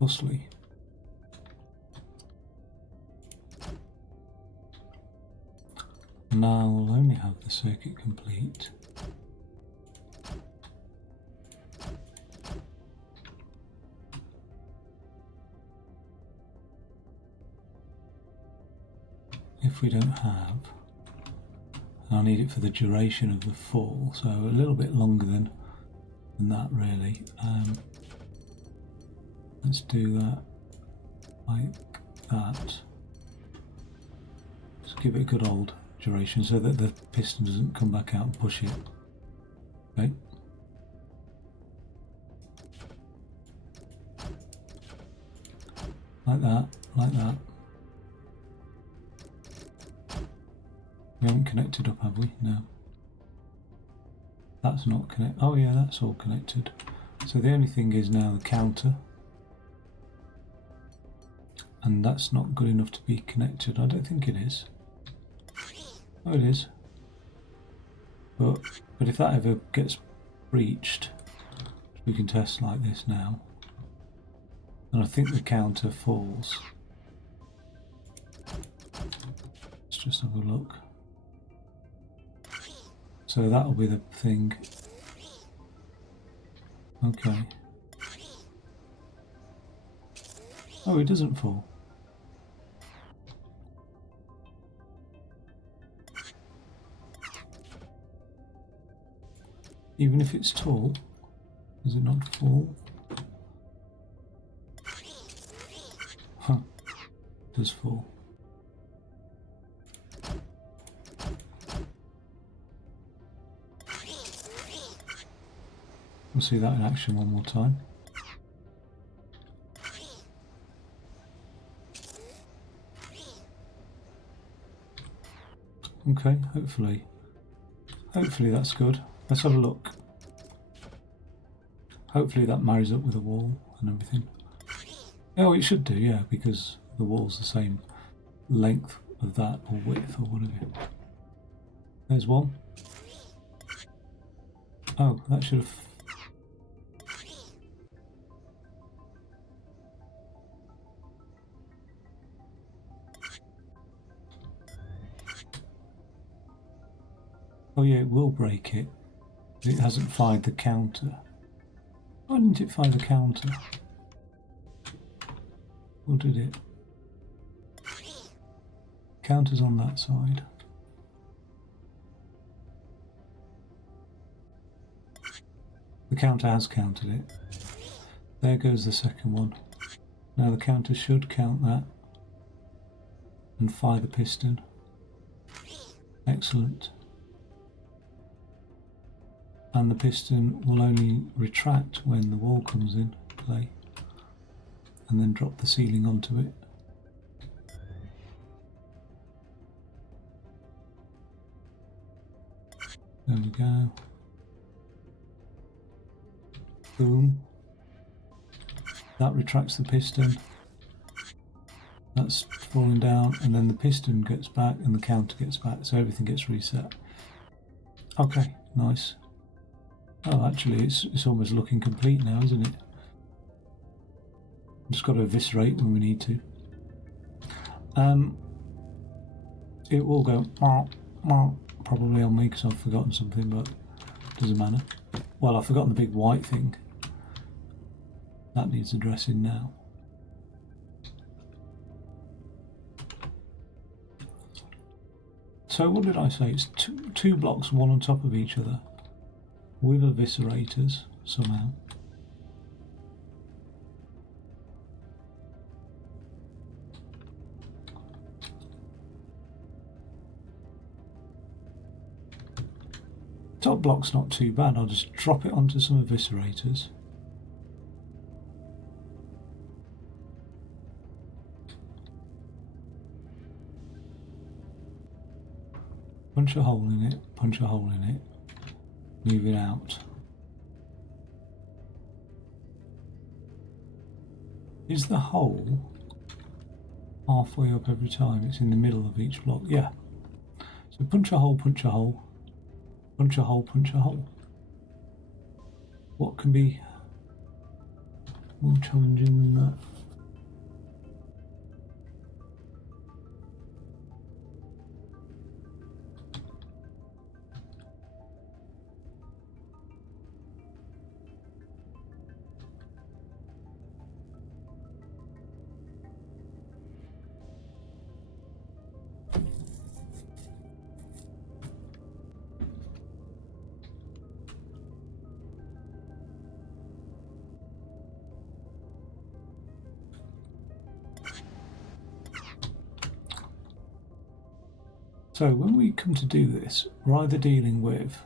firstly, now we'll only have the circuit complete if we don't have, and I'll need it for the duration of the fall, so a little bit longer than that really. Let's do that like that. Just give it a good old duration so that the piston doesn't come back out and push it. Okay. Like that, like that. We haven't connected up, have we? No. That's not connected. Oh yeah, that's all connected. So the only thing is now the counter. And that's not good enough to be connected. I don't think it is. Oh, it is. But if that ever gets breached, we can test like this now. And I think the counter falls. Let's just have a look. So that'll be the thing. Okay. Oh, it doesn't fall. Even if it's tall, does it not fall? Huh. It does fall. We'll see that in action one more time. Okay, hopefully that's good. Let's have a look. Hopefully that marries up with the wall and everything. Oh, it should do, yeah, because the wall's the same length of that, or width, or whatever. There's one. Oh, that should have... Oh yeah, it will break it. It hasn't fired the counter. Why didn't it fire the counter? Or did it? Counter's on that side. The counter has counted it. There goes the second one. Now the counter should count that and fire the piston. Excellent. And the piston will only retract when the wall comes in play, and then drop the ceiling onto it. There we go. Boom. That retracts the piston. That's falling down, and then the piston gets back and the counter gets back, so everything gets reset. Okay, nice. Oh, actually, it's almost looking complete now, isn't it? Just got to eviscerate when we need to. It will go probably on me because I've forgotten something, but doesn't matter. Well, I've forgotten the big white thing. That needs addressing now. So what did I say? It's two blocks, one on top of each other, with eviscerators somehow. Top block's not too bad. I'll just drop it onto some eviscerators. Punch a hole in it, punch a hole in it, move it out. Is the hole halfway up every time? It's in the middle of each block. Yeah. So punch a hole, punch a hole, punch a hole, punch a hole. What can be more challenging than that? So when we come to do this, we're either dealing with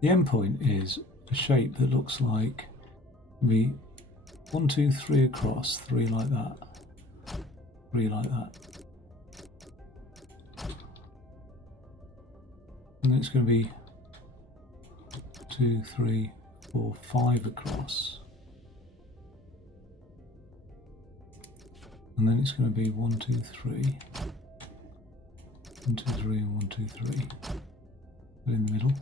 the endpoint is a shape that looks like me 1, 2, 3 across, 3 like that, 3 like that. And then it's going to be 2, 3, 4, 5 across. And then it's going to be 1, 2, 3, 1, 2, 3, and 1, 2, 3. Put in the middle.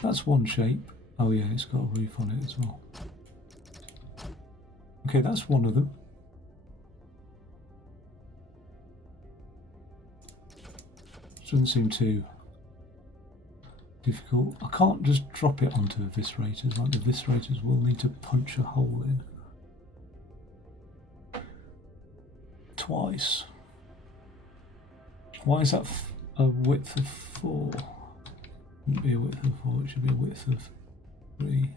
That's one shape. Oh yeah, it's got a roof on it as well. Okay, that's one of them. Doesn't seem too difficult. I can't just drop it onto eviscerators, like the eviscerators will need to punch a hole in twice. Why is that a width of 4? It wouldn't be a width of 4, it should be a width of 3.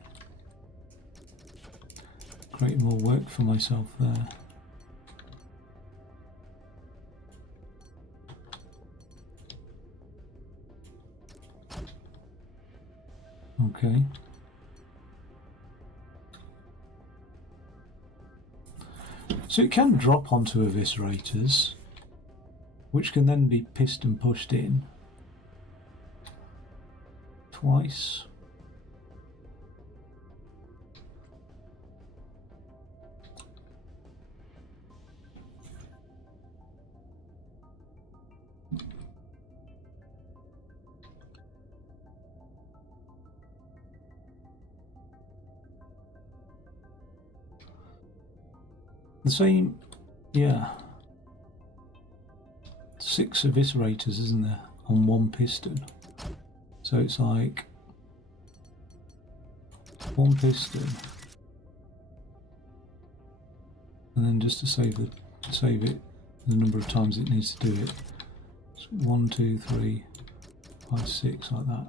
Creating more work for myself there. Okay. So it can drop onto eviscerators, which can then be piston pushed in twice. The same, yeah. 6 eviscerators, isn't there, on one piston? So it's like one piston, and then just to save it the number of times it needs to do it. It's 1, 2, 3, 5, 6, like that.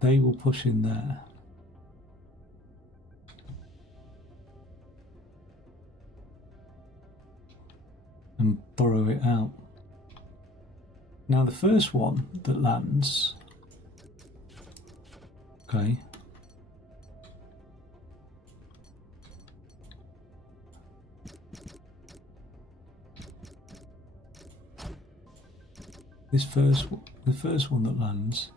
They will push in there. And borrow it out. Now the first one that lands, okay, the first one that lands,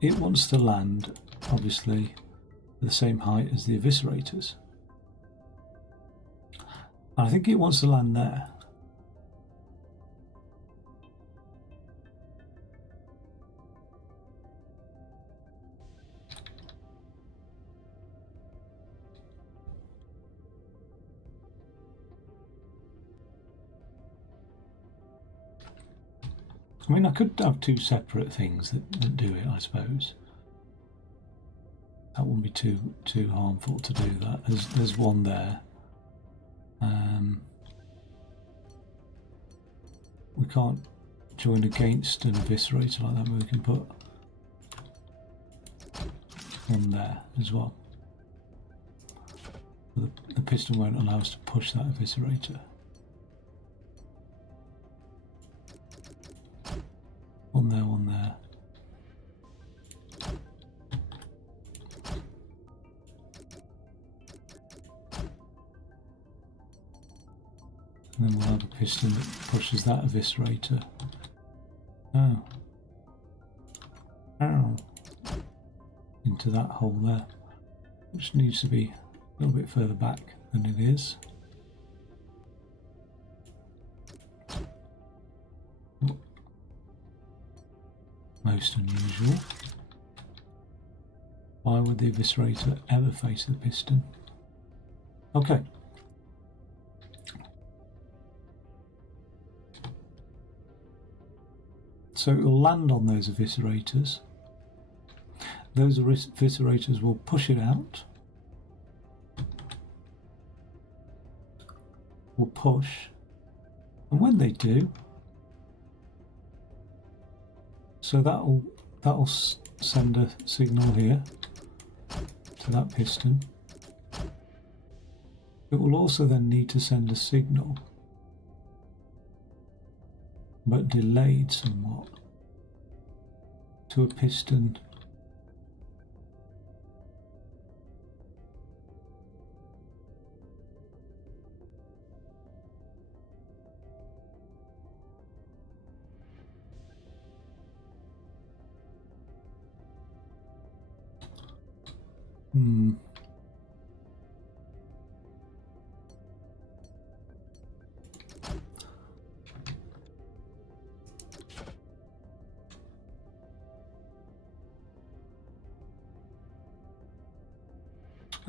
it wants to land obviously at the same height as the eviscerators. I think it wants to land there. I mean, I could have 2 separate things that do it, I suppose. That wouldn't be too harmful to do that. There's one there. We can't join against an eviscerator like that, but we can put one there as well. The piston won't allow us to push that eviscerator. One there, one there. And then we'll have a piston that pushes that eviscerator. Oh. Ow. Into that hole there, which needs to be a little bit further back than it is. Most unusual. Why would the eviscerator ever face the piston? Okay. So it will land on those eviscerators. Those eviscerators will push it out. Will push. And when they do, so that'll send a signal here to that piston. It will also then need to send a signal, but delayed somewhat, to a piston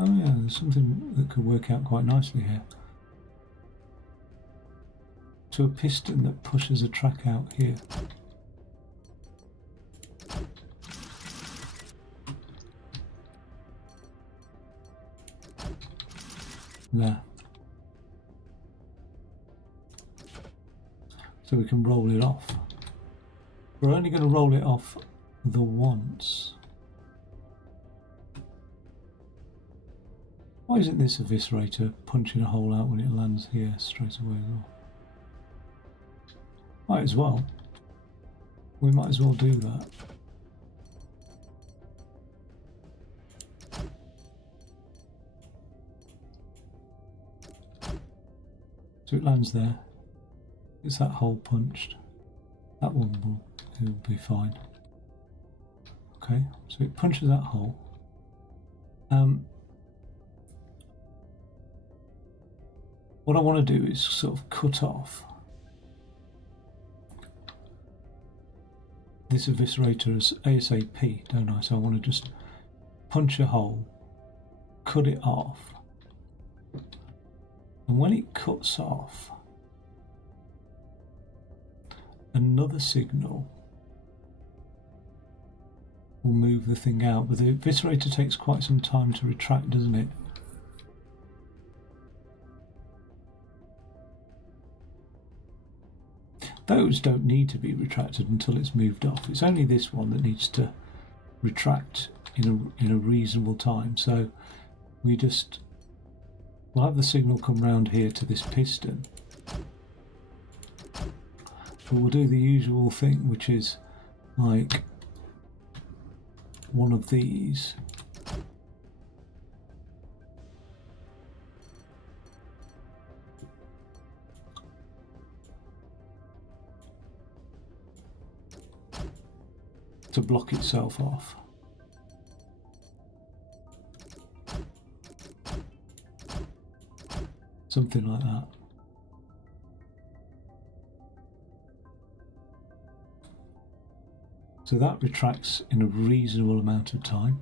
Oh yeah, there's something that could work out quite nicely here. To a piston that pushes a track out here. There. So we can roll it off. We're only going to roll it off the once. Why isn't this eviscerator punching a hole out when it lands here straight away as well? Might as well. we might as well do that. So it lands there. It's that hole punched. That one will be fine. Okay, so it punches that hole. What I want to do is sort of cut off this eviscerator as ASAP, don't I? So I want to just punch a hole, cut it off, and when it cuts off, another signal will move the thing out. But the eviscerator takes quite some time to retract, doesn't it? Those don't need to be retracted until it's moved off. It's only this one that needs to retract in a reasonable time. So we'll have the signal come round here to this piston. But we'll do the usual thing, which is like one of these. To block itself off. Something like that. So that retracts in a reasonable amount of time.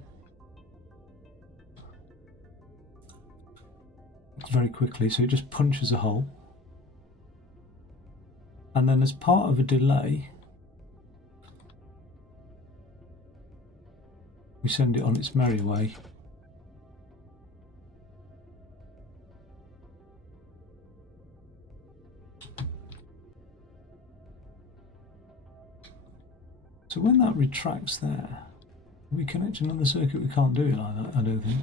Very quickly, so it just punches a hole. And then as part of a delay, we send it on its merry way. So when that retracts there, we connect another circuit, we can't do it like that, I don't think.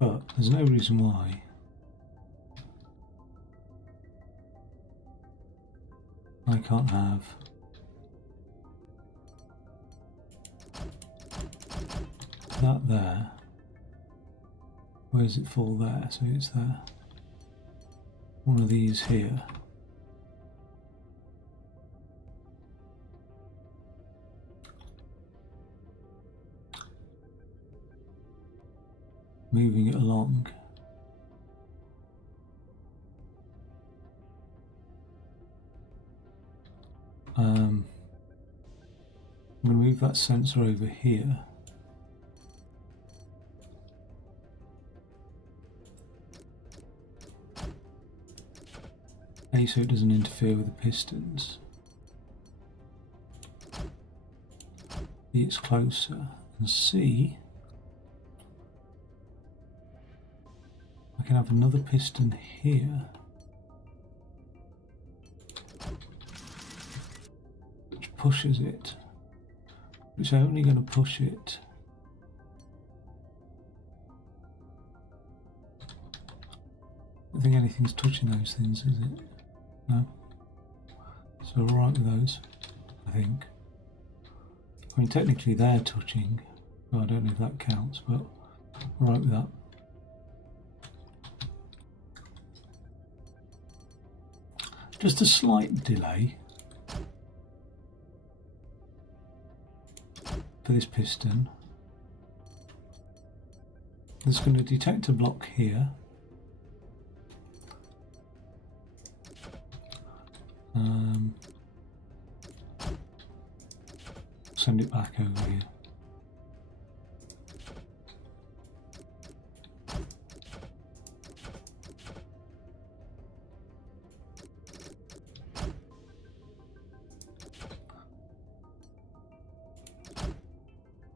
But there's no reason why I can't have that there. Where does it fall there? So it's there. One of these here. Moving it along. I'm going to move that sensor over here. A, so it doesn't interfere with the pistons. B, it's closer. And C, I can have another piston here, which pushes it, which I'm only going to push it I don't think anything's touching those things, is it? No? So we're alright with those, I think. I mean, technically they're touching, well, I don't know if that counts, but we're alright with that. Just a slight delay for this piston. It's going to detect a block here. Send it back over here.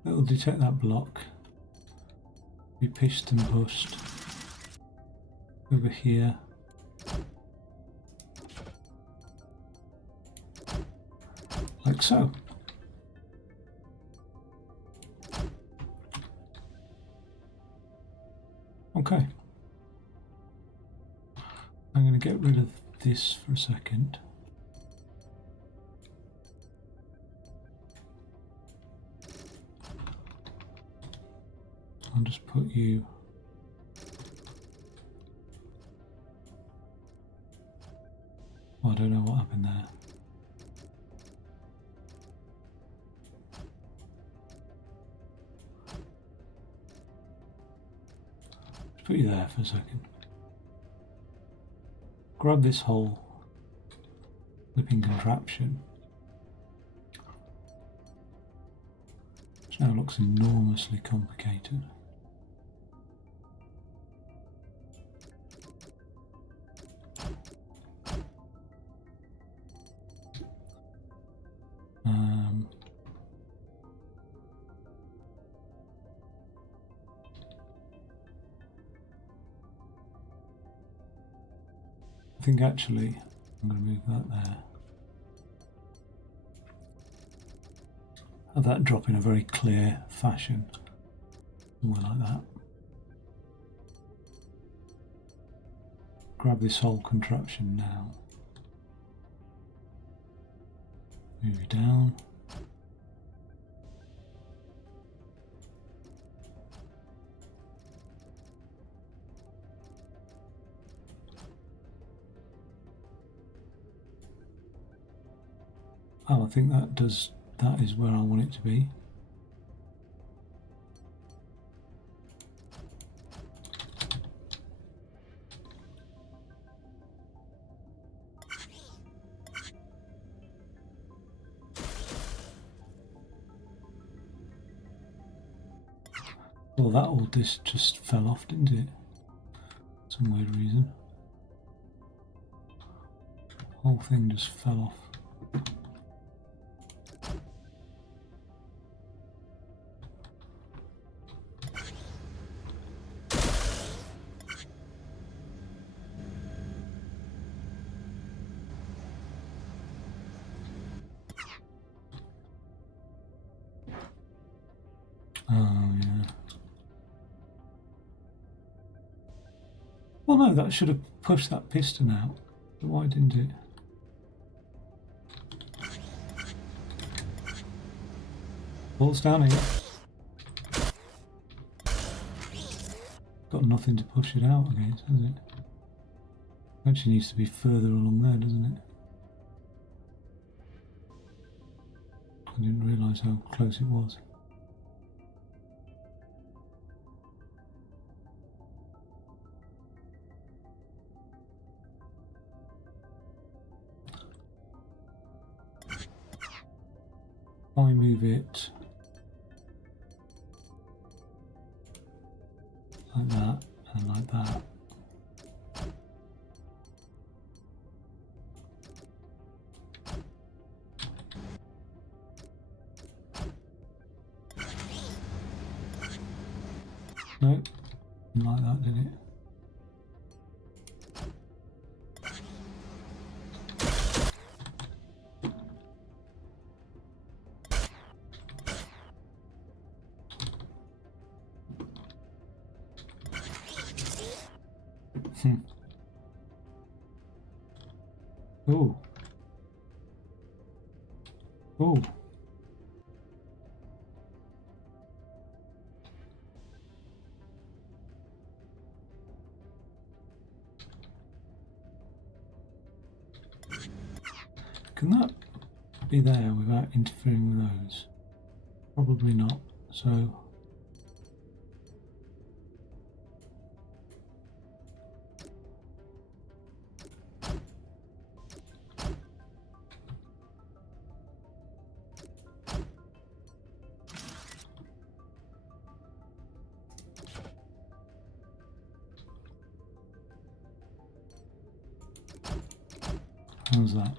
It will detect that block, be piston pushed, over here. Like so. Okay. I'm going to get rid of this for a second. I'll just put you I don't know what happened there. Just put you there for a second. Grab this whole flipping contraption. Which now looks enormously complicated. I think actually I'm going to move that there. Have that drop in a very clear fashion. Somewhere like that. Grab this whole contraption now. Move it down. Oh, I think that is where I want it to be. Well, that all this just fell off, didn't it? Some weird reason. The whole thing just fell off. Oh, yeah. Well, no, that should have pushed that piston out. But why didn't it? Falls down here. Got nothing to push it out against, has it? Actually needs to be further along there, doesn't it? I didn't realise how close it was. I move it like that and like that. No, didn't like that, did it? Oh. Oh. Can that be there without interfering with those? Probably not. So how's that?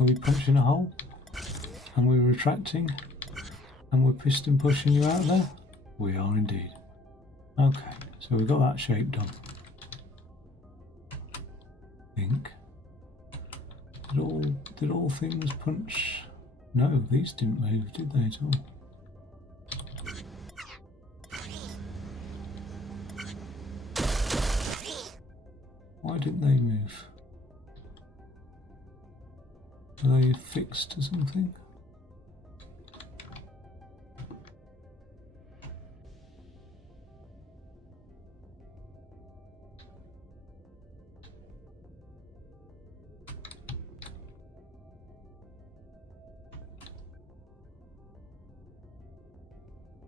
Are we punching a hole? And we're retracting? And we're piston pushing you out there? We are indeed. Okay, so we've got that shape done. I think. Did all things punch? No, these didn't move, did they at all? Why didn't they move? Are they fixed or something?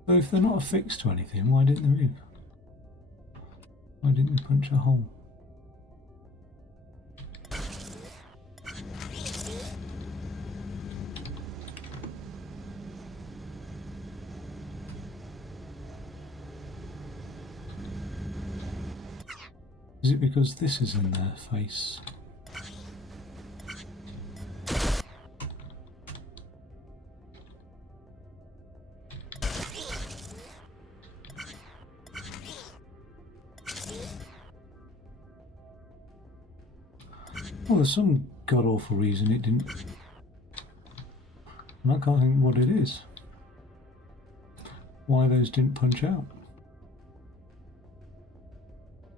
So if they're not affixed to anything, why didn't they move? Why didn't they punch a hole? Is it because this is in their face? Well, there's some god-awful reason it didn't. And I can't think what it is. Why those didn't punch out.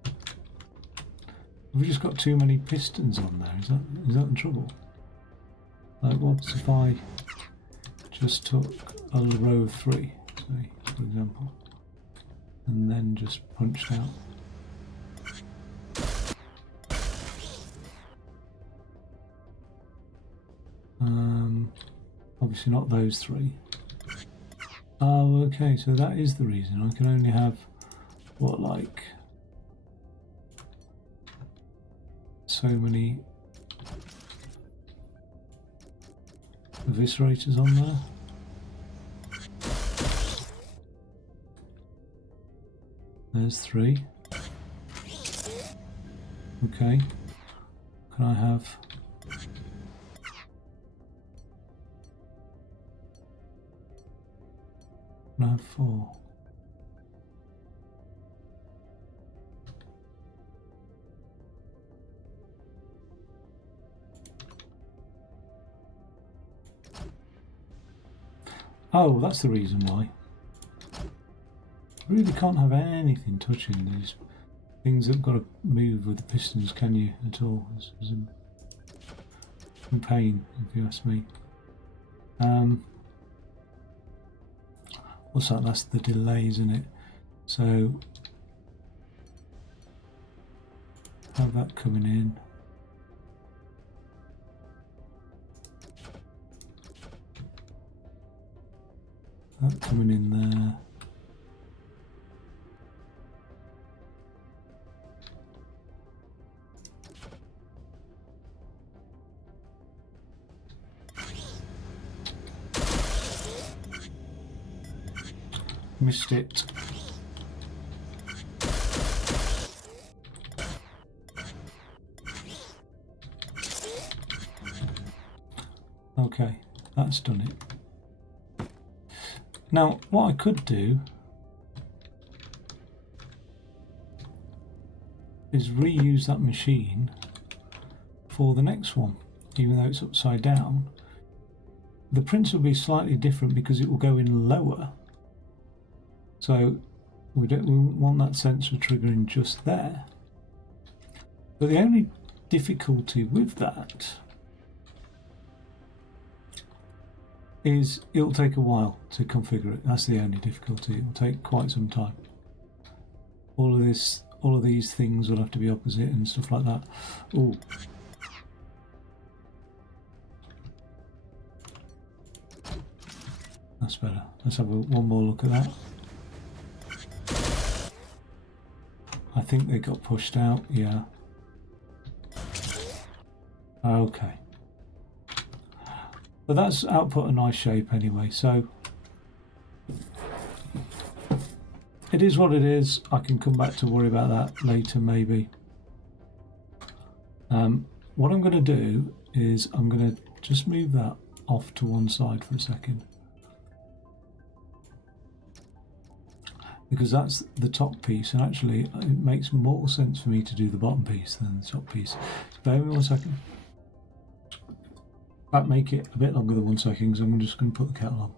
Have we just got too many pistons on there? Is that the trouble? Like, what if I just took a row of 3, say, for example, and then just punched out? Obviously not those 3. Oh, okay, so that is the reason. I can only have, what, like, so many eviscerators on there. There's 3. Okay. Can I have... Can I have 4? Oh, that's the reason why. Really can't have anything touching these things that have got to move with the pistons, can you, at all? It's in pain, if you ask me. What's that? That's the delay, isn't it? So, have that coming in. That coming in there. Missed it. Okay, that's done it. Now, what I could do is reuse that machine for the next one, even though it's upside down. The prints will be slightly different because it will go in lower. So we want that sensor triggering just there. But the only difficulty with that is it'll take a while to configure it. That's the only difficulty. It will take quite some time. All of these things will have to be opposite and stuff like that. Ooh. That's better. Let's have one more look at that. I think they got pushed out, yeah. Okay. But that's output a nice shape anyway, so it is what it is. I can come back to worry about that later maybe. What I'm going to do is I'm going to just move that off to one side for a second. Because that's the top piece, and actually it makes more sense for me to do the bottom piece than the top piece. So bear with me 1 second. That make it a bit longer than 1 second, because I'm just going to put the kettle on.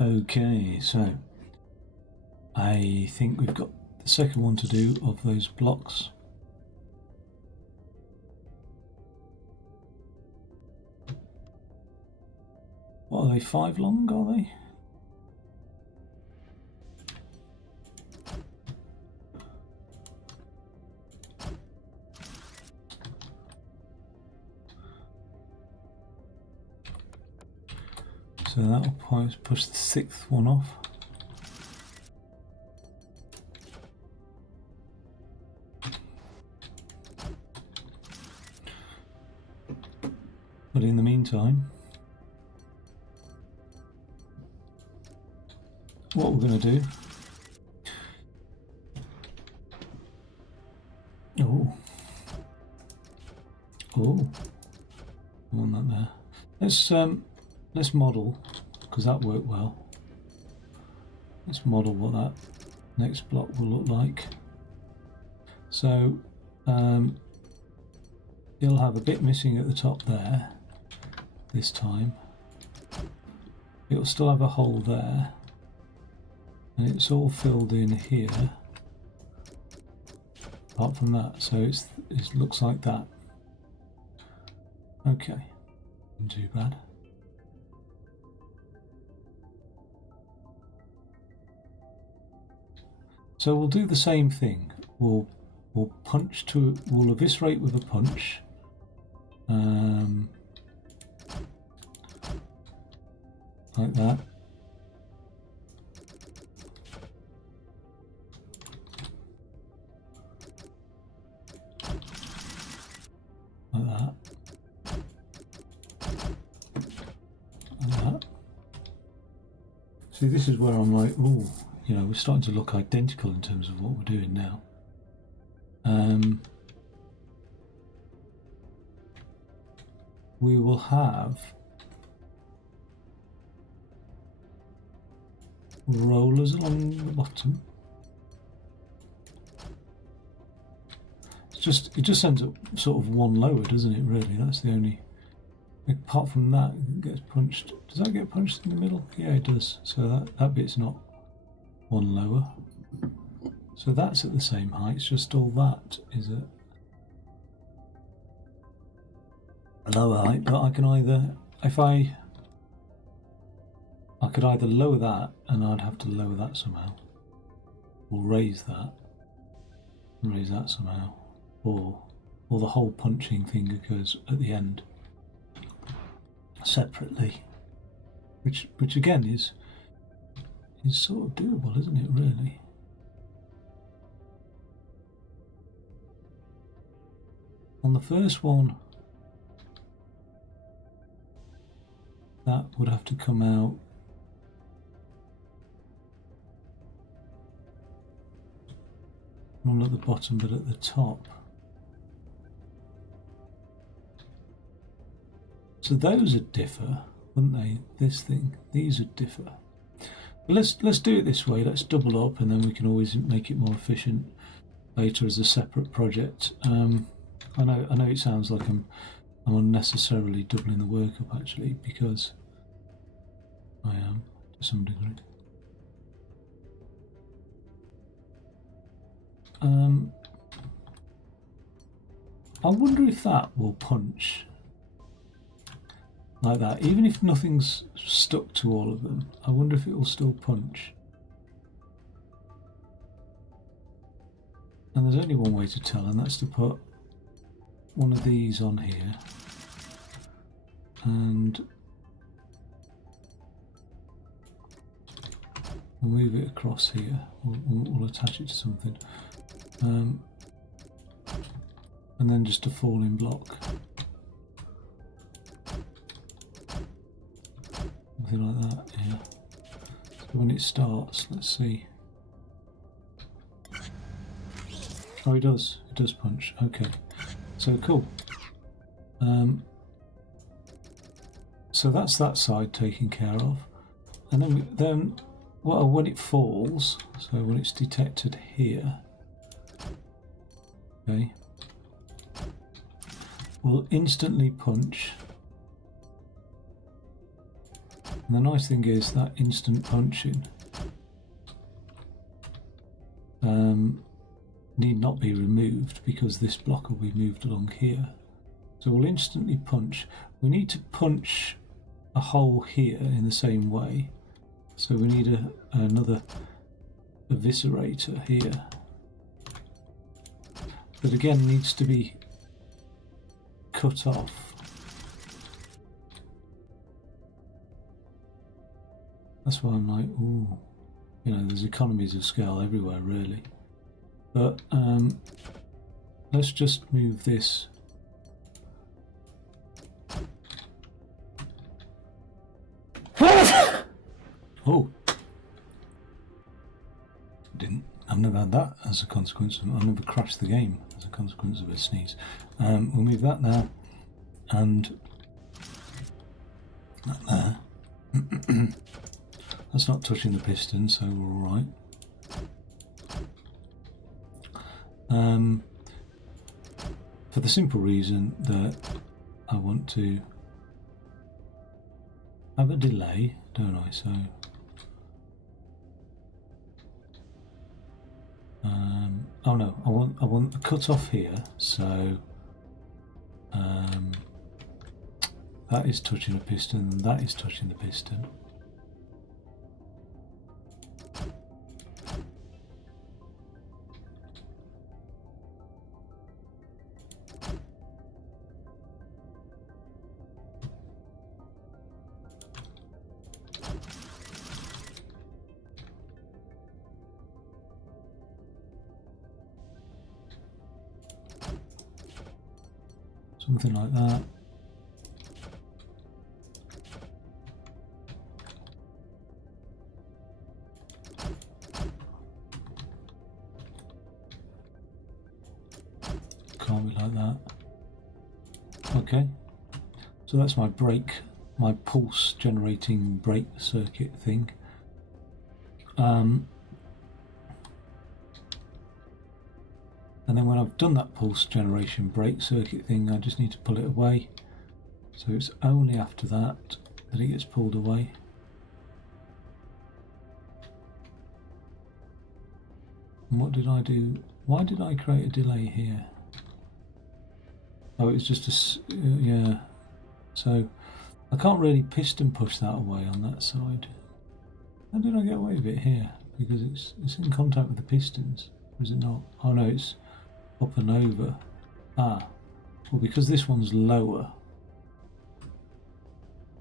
Okay, so I think we've got the second one to do of those blocks. What are they, 5 long, are they? So that'll push the 6th one off. But in the meantime, what we're going to do... Oh, I want that there. Let's model, because that worked well. Let's model what that next block will look like. So it'll have a bit missing at the top there this time. It'll still have a hole there, and it's all filled in here apart from that, so it looks like that. Okay, not too bad. So we'll do the same thing. We'll eviscerate with a punch. Like that. Like that. Like that. See, this is where I'm like, ooh, you know, we're starting to look identical in terms of what we're doing now. We will have rollers along the bottom. It just ends up sort of one lower, doesn't it, really? That's the only... Apart from that, it gets punched. Does that get punched in the middle? Yeah, it does. So that bit's not one lower. So that's at the same height, it's just all that is at a lower height, but I can either, I could either lower that, and I'd have to lower that somehow, or raise that, and raise that somehow, or the whole punching thing occurs at the end separately, which again is sort of doable, isn't it, really? On the first one, that would have to come out not at the bottom but at the top. So those would differ, wouldn't they? This thing, these would differ. But let's do it this way. Let's double up, and then we can always make it more efficient later as a separate project. I know it sounds like I'm unnecessarily doubling the work up, actually, because I am to some degree. I wonder if that will punch like that, even if nothing's stuck to all of them. I wonder if it will still punch. And there's only one way to tell, and that's to put one of these on here and we'll move it across here. We'll attach it to something, and then just a falling block, something like that. Yeah. So when it starts, let's see. Oh, it does punch. Okay. So cool. So that's that side taken care of, and then when it falls, so when it's detected here, okay, we'll instantly punch. And the nice thing is that instant punching need not be removed, because this block will be moved along here. So we'll instantly punch. We need to punch a hole here in the same way. So we need another eviscerator here. But again, needs to be cut off. That's why I'm like, ooh, you know, there's economies of scale everywhere, really. But let's just move this. Oh, I've never had that as a consequence. I've never crashed the game as a consequence of a sneeze. We'll move that now, and that there. That's not touching the piston, so we're all right. For the simple reason that I want to have a delay, don't I? So oh no, I want a cut off here, so that is touching a piston and that is touching the piston. Something like that. Can't be like that. Okay. So that's my brake, my pulse generating brake circuit thing. And then when I've done that pulse generation brake circuit thing, I just need to pull it away. So it's only after that that it gets pulled away. And what did I do? Why did I create a delay here? Oh, it's just a, yeah. So I can't really piston push that away on that side. How did I get away with it here? Because it's in contact with the pistons, or is it not? Oh no, it's up and over. Ah, well, because this one's lower,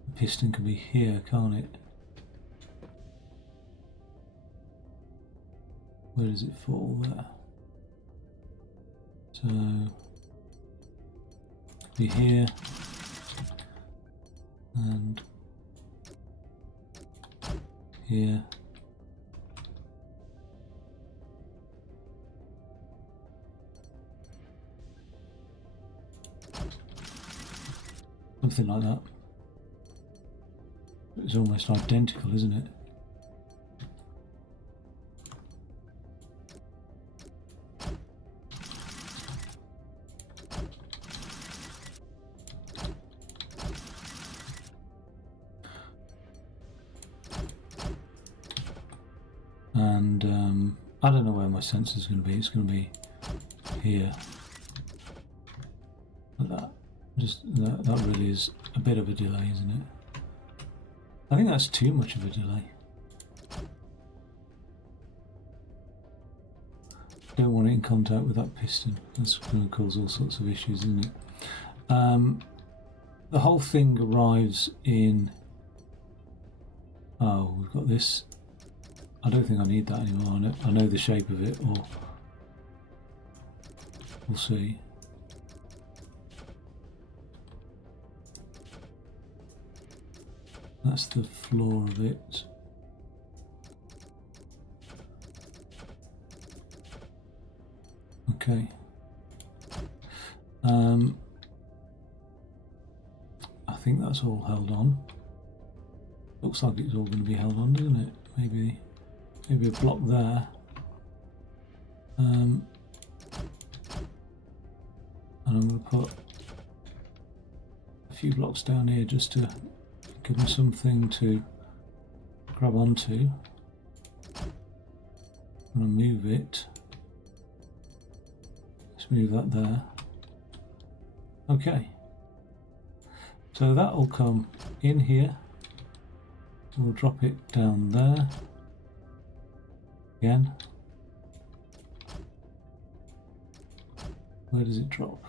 the piston can be here, can't it? Where does it fall? There. So be here and here. Something like that. It's almost identical, isn't it? And I don't know where my sensor is going to be. It's going to be here, like that. Just that really is a bit of a delay, isn't it? I think that's too much of a delay. Don't want it in contact with that piston. That's going to cause all sorts of issues, isn't it? The whole thing arrives in. Oh, we've got this. I don't think I need that anymore. I know the shape of it, or we'll see. That's the floor of it. Okay. I think that's all held on. Looks like it's all going to be held on, doesn't it? Maybe a block there. And I'm going to put a few blocks down here just to give me something to grab onto. I'm going to move it. Let's move that there. Okay. So that will come in here. We'll drop it down there again. Where does it drop?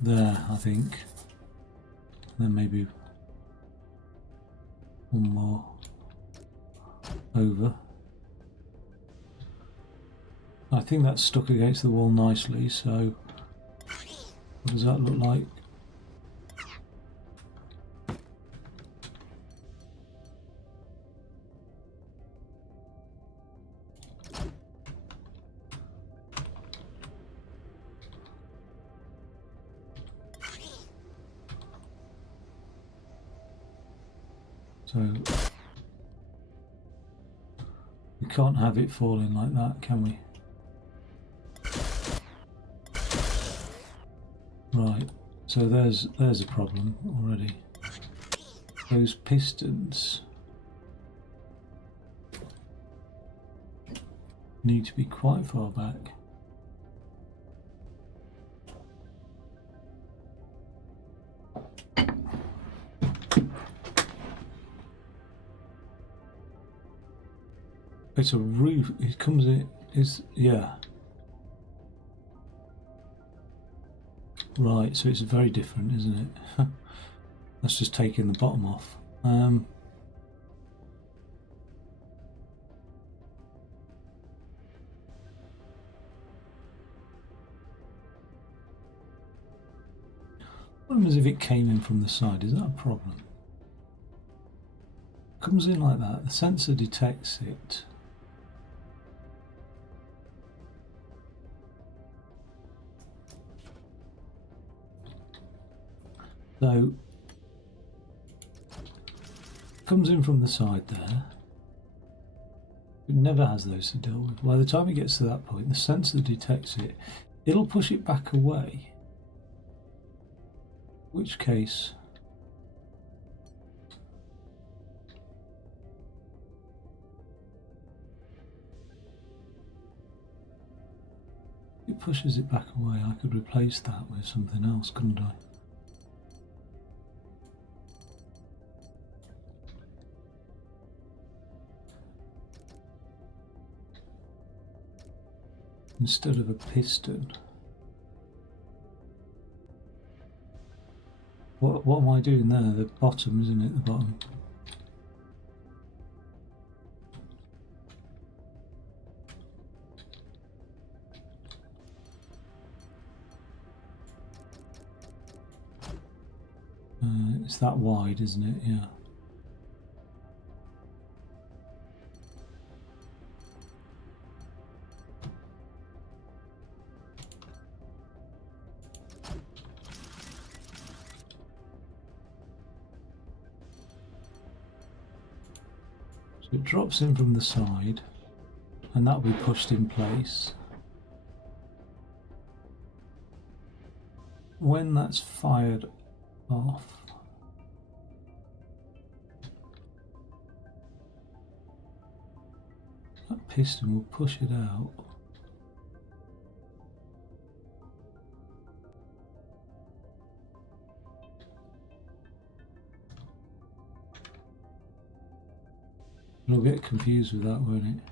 There, I think. Then maybe one more over. I think that's stuck against the wall nicely, so what does that look like? So we can't have it falling like that, can we? Right, so there's a problem already. Those pistons need to be quite far back. It's a roof. It comes in. It's yeah. Right. So it's very different, isn't it? That's just taking the bottom off. Problem is, if it came in from the side, is that a problem? Comes in like that. The sensor detects it. So, comes in from the side there. It never has those to deal with. By the time it gets to that point, the sensor detects it. It'll push it back away. In which case, it pushes it back away. I could replace that with something else, couldn't I? Instead of a piston. What am I doing there? The bottom, isn't it? The bottom. It's that wide, isn't it? Yeah. It drops in from the side and that will be pushed in place. When that's fired off, that piston will push it out. You'll get confused with that, won't it?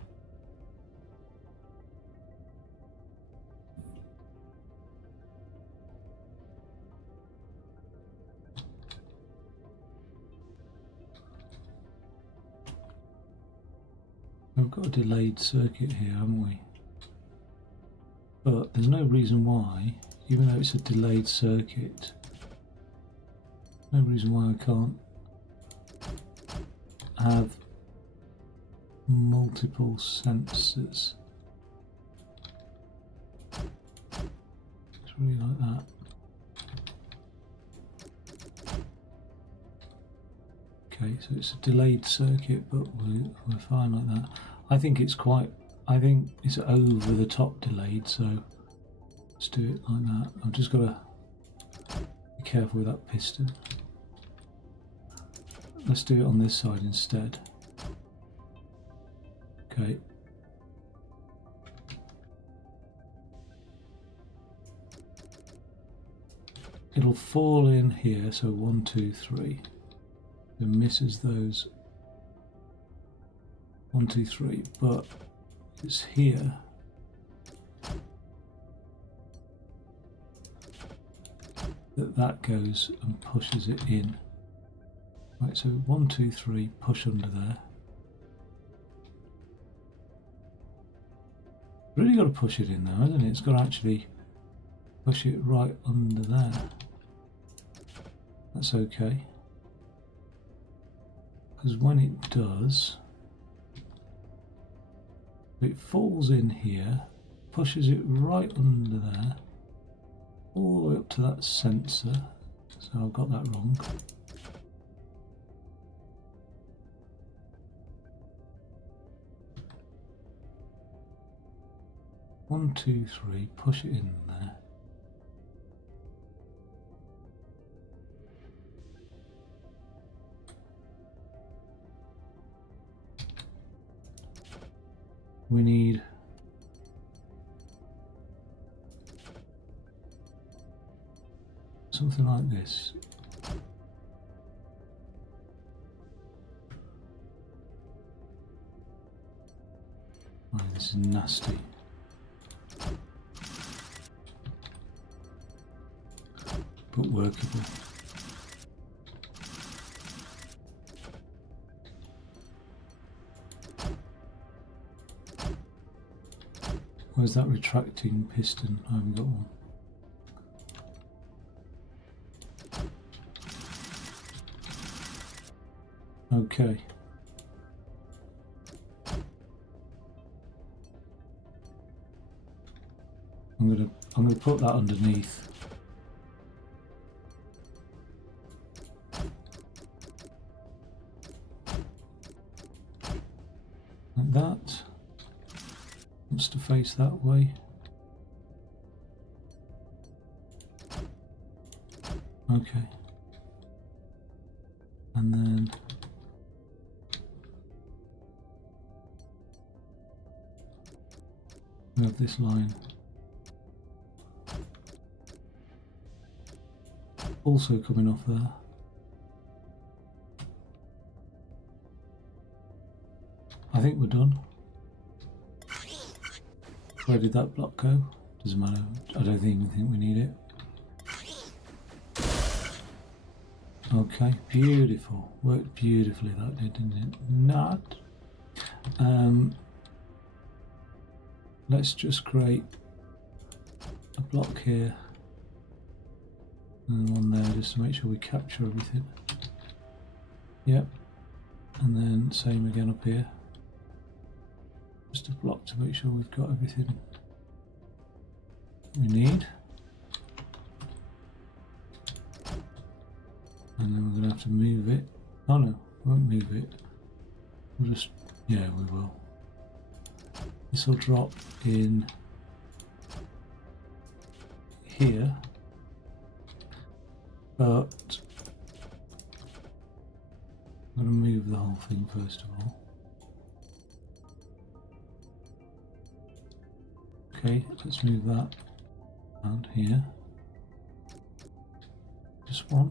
We've got a delayed circuit here, haven't we? But there's no reason why, even though it's a delayed circuit, no reason why I can't have multiple sensors. It's really like that. Okay, so it's a delayed circuit, but we're fine like that. I think it's over the top delayed, so let's do it like that. I've just got to be careful with that piston. Let's do it on this side instead. Okay, it'll fall in here, so 1, 2, 3. It misses those 1, 2, 3, but it's here. That goes and pushes it in. Right, so 1, 2, 3, push under there. Really got to push it in though, hasn't it? It's got to actually push it right under there. That's okay. Because when it does, it falls in here, pushes it right under there, all the way up to that sensor. So I've got that wrong. One, two, three, push it in there. We need something like this. Oh, this is nasty. But workable. Where's that retracting piston? I haven't got one. Okay. I'm gonna put that underneath. Like that. Wants to face that way. Okay. And then we have this line also coming off there. I think we're done. Where did that block go? Doesn't matter. I don't even think we need it. Okay, beautiful. Worked beautifully that did, didn't it? Not. Let's just create a block here and one there just to make sure we capture everything. Yep. And then same again up here. Just a block to make sure we've got everything we need. And then we're going to have to move it. Oh no, we won't move it. We'll just, yeah, we will. This will drop in here, but I'm going to move the whole thing first of all. Okay, let's move that around here. Just one.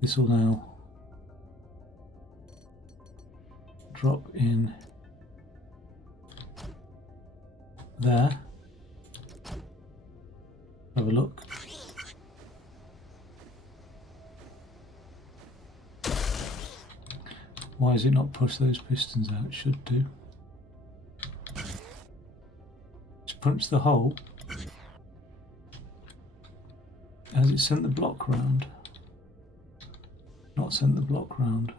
This will now drop in there. Have a look. Why has it not pushed those pistons out? It should do. Just punch the hole. Has it sent the block round? Not sent the block round.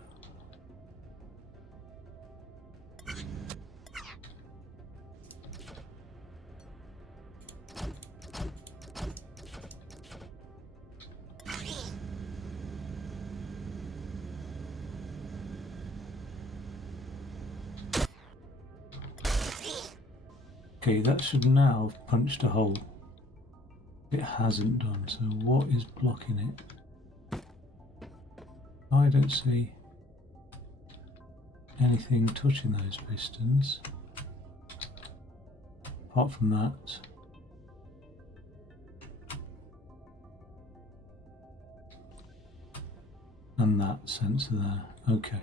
Okay, that should now have punched a hole. It hasn't done, so what is blocking it? I don't see anything touching those pistons. Apart from that. and that sensor there. Okay.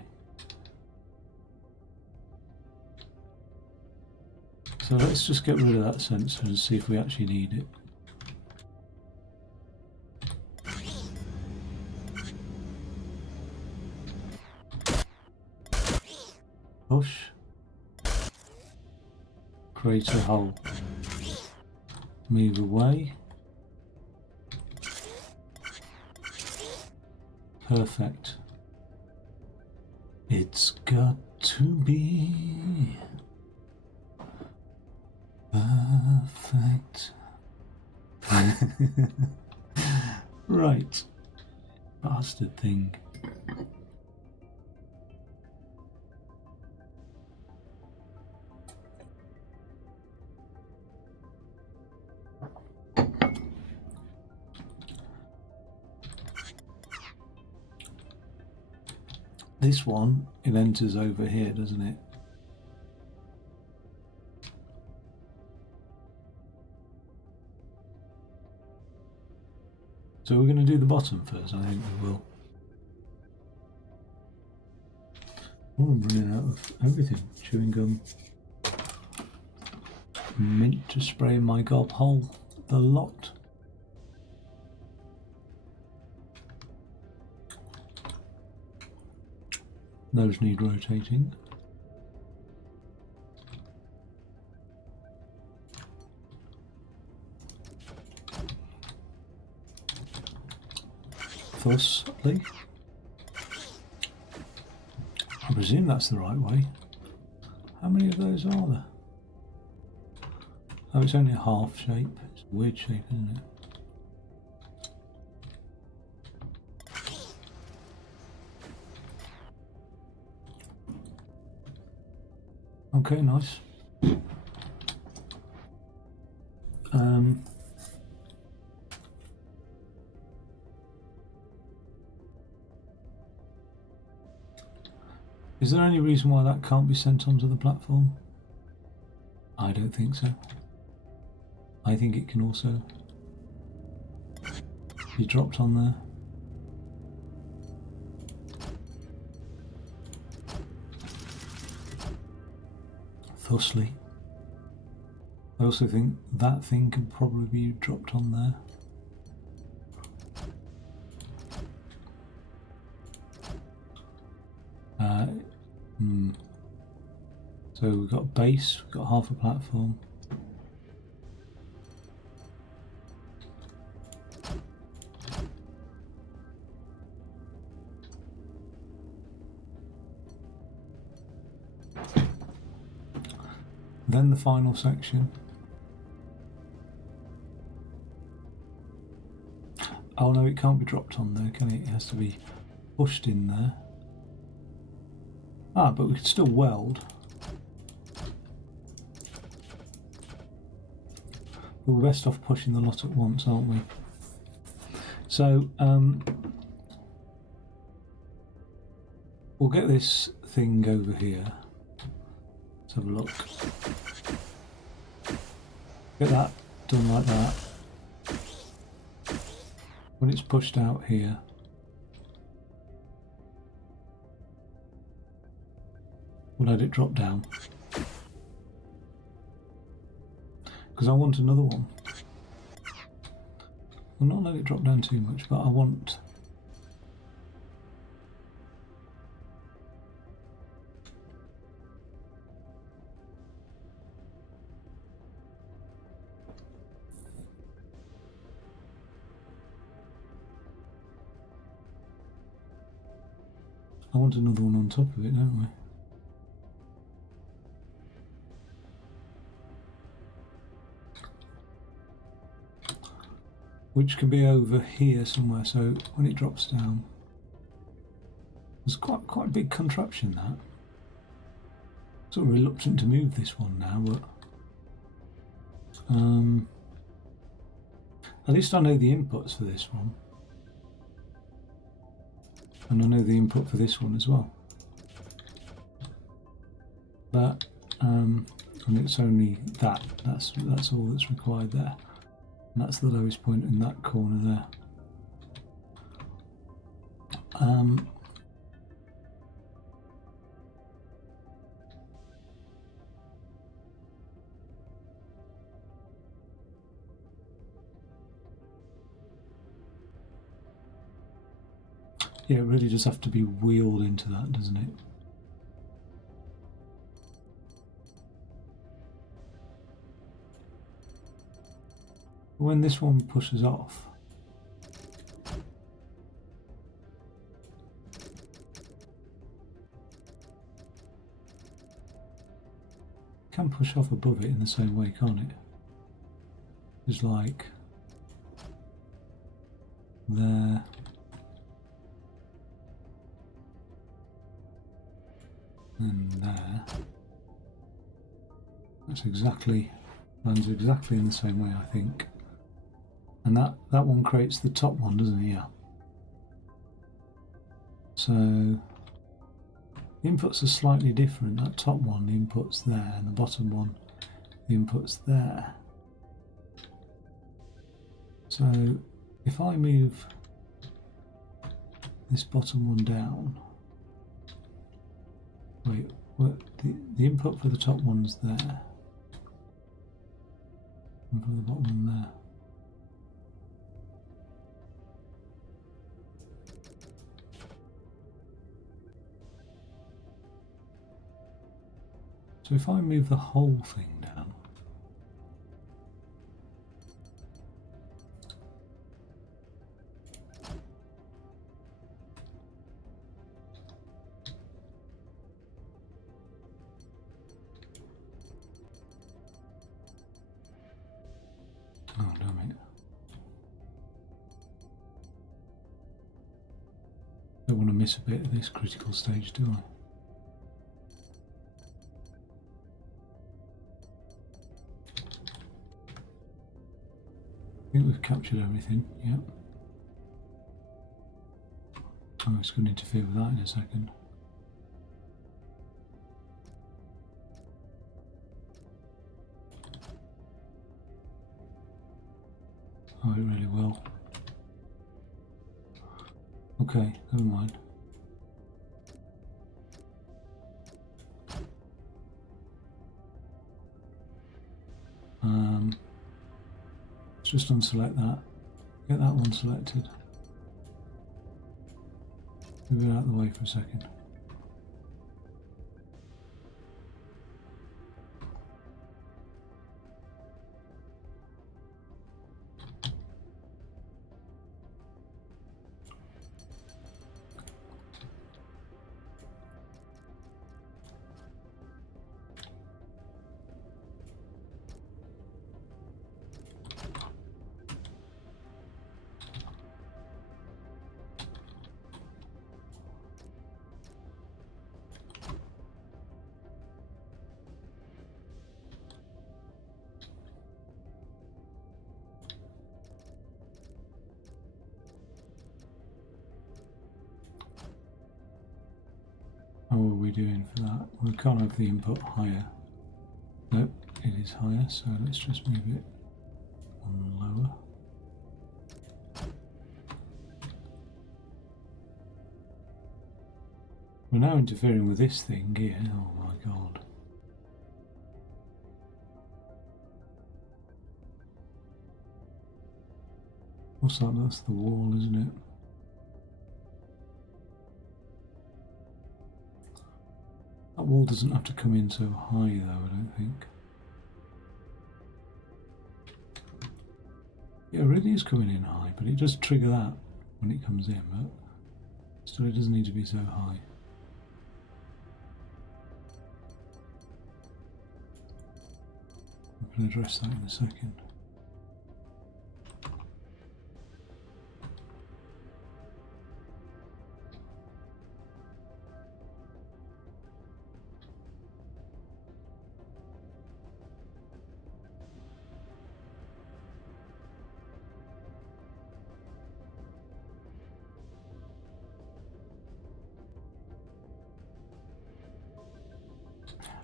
So let's just get rid of that sensor and see if we actually need it. Push. Create a hole. Move away. Perfect. It's got to be perfect. Right. Bastard thing. This one, it enters over here, doesn't it? So we're going to do the bottom first, I think we will. Oh, I'm running out of everything. Chewing gum. Mint to spray in my gob hole. The lot. Those need rotating. Thusly. I presume that's the right way. How many of those are there? Oh, it's only a half shape. It's a weird shape, isn't it? Okay, nice. Is there any reason why that can't be sent onto the platform? I don't think so. I think it can also be dropped on there. Thusly. I also think that thing can probably be dropped on there. So we've got base, we've got half a platform. Then the final section. Oh no, it can't be dropped on there, can it? It has to be pushed in there. Ah, but we could still weld. We're best off pushing the lot at once, aren't we? So, we'll get this thing over here. Let's have a look. Get that done like that. When it's pushed out here, we'll let it drop down. Because I want another one. We'll not let it drop down too much, but I want... I want another one on top of it, don't we? Which can be over here somewhere, so when it drops down, there's quite a big contraption that. Sort of reluctant to move this one now, but at least I know the inputs for this one, and I know the input for this one as well. But and it's only that. That's all that's required there. And that's the lowest point in that corner there. Yeah, it really does have to be wheeled into that, doesn't it? When this one pushes off, it can push off above it in the same way, can't it? It's like there. And there. That's exactly, lands exactly in the same way, I think. And that one creates the top one, doesn't it? Yeah. So the inputs are slightly different. That top one, the input's there, and the bottom one, the input's there. So if I move this bottom one down, wait, what, the input for the top one's there, and for the bottom one there. So if I move the whole thing down, oh damn it. Don't want to miss a bit of this critical stage, do I? I think we've captured everything, yeah. Oh, it's going to interfere with that in a second. Oh, it really will. Okay, never mind. Let's just unselect that. Get that one selected. Move it out of the way for a second. How are we doing for that? We can't have the input higher. Nope, it is higher, so let's just move it on lower. We're now interfering with this thing here. Oh my god. Looks like that's the wall, isn't it? That wall doesn't have to come in so high though, I don't think. Yeah, it really is coming in high, but it does trigger that when it comes in, but still it doesn't need to be so high. I can address that in a second.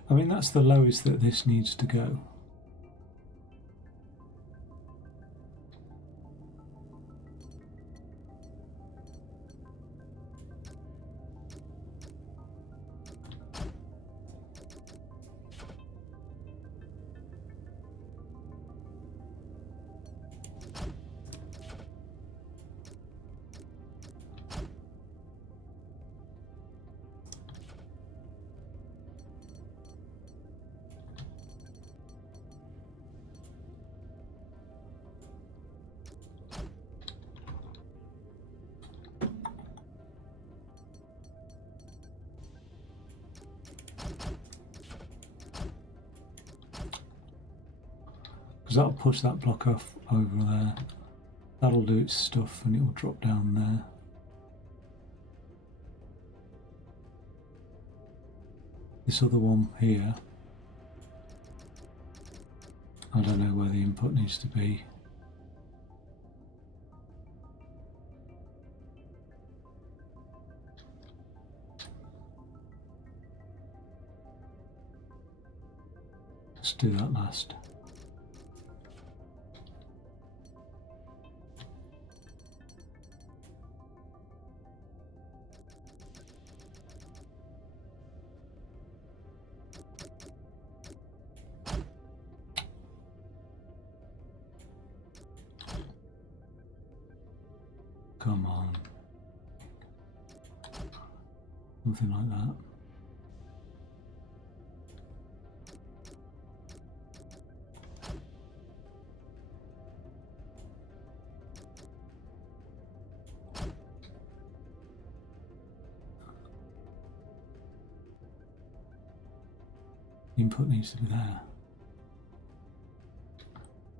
I mean, that's the lowest that this needs to go. because that'll push that block off over there. That'll do its stuff and it will drop down there. This other one here, I don't know where the input needs to be. Let's do that last. Come on. Something like that. Input needs to be there.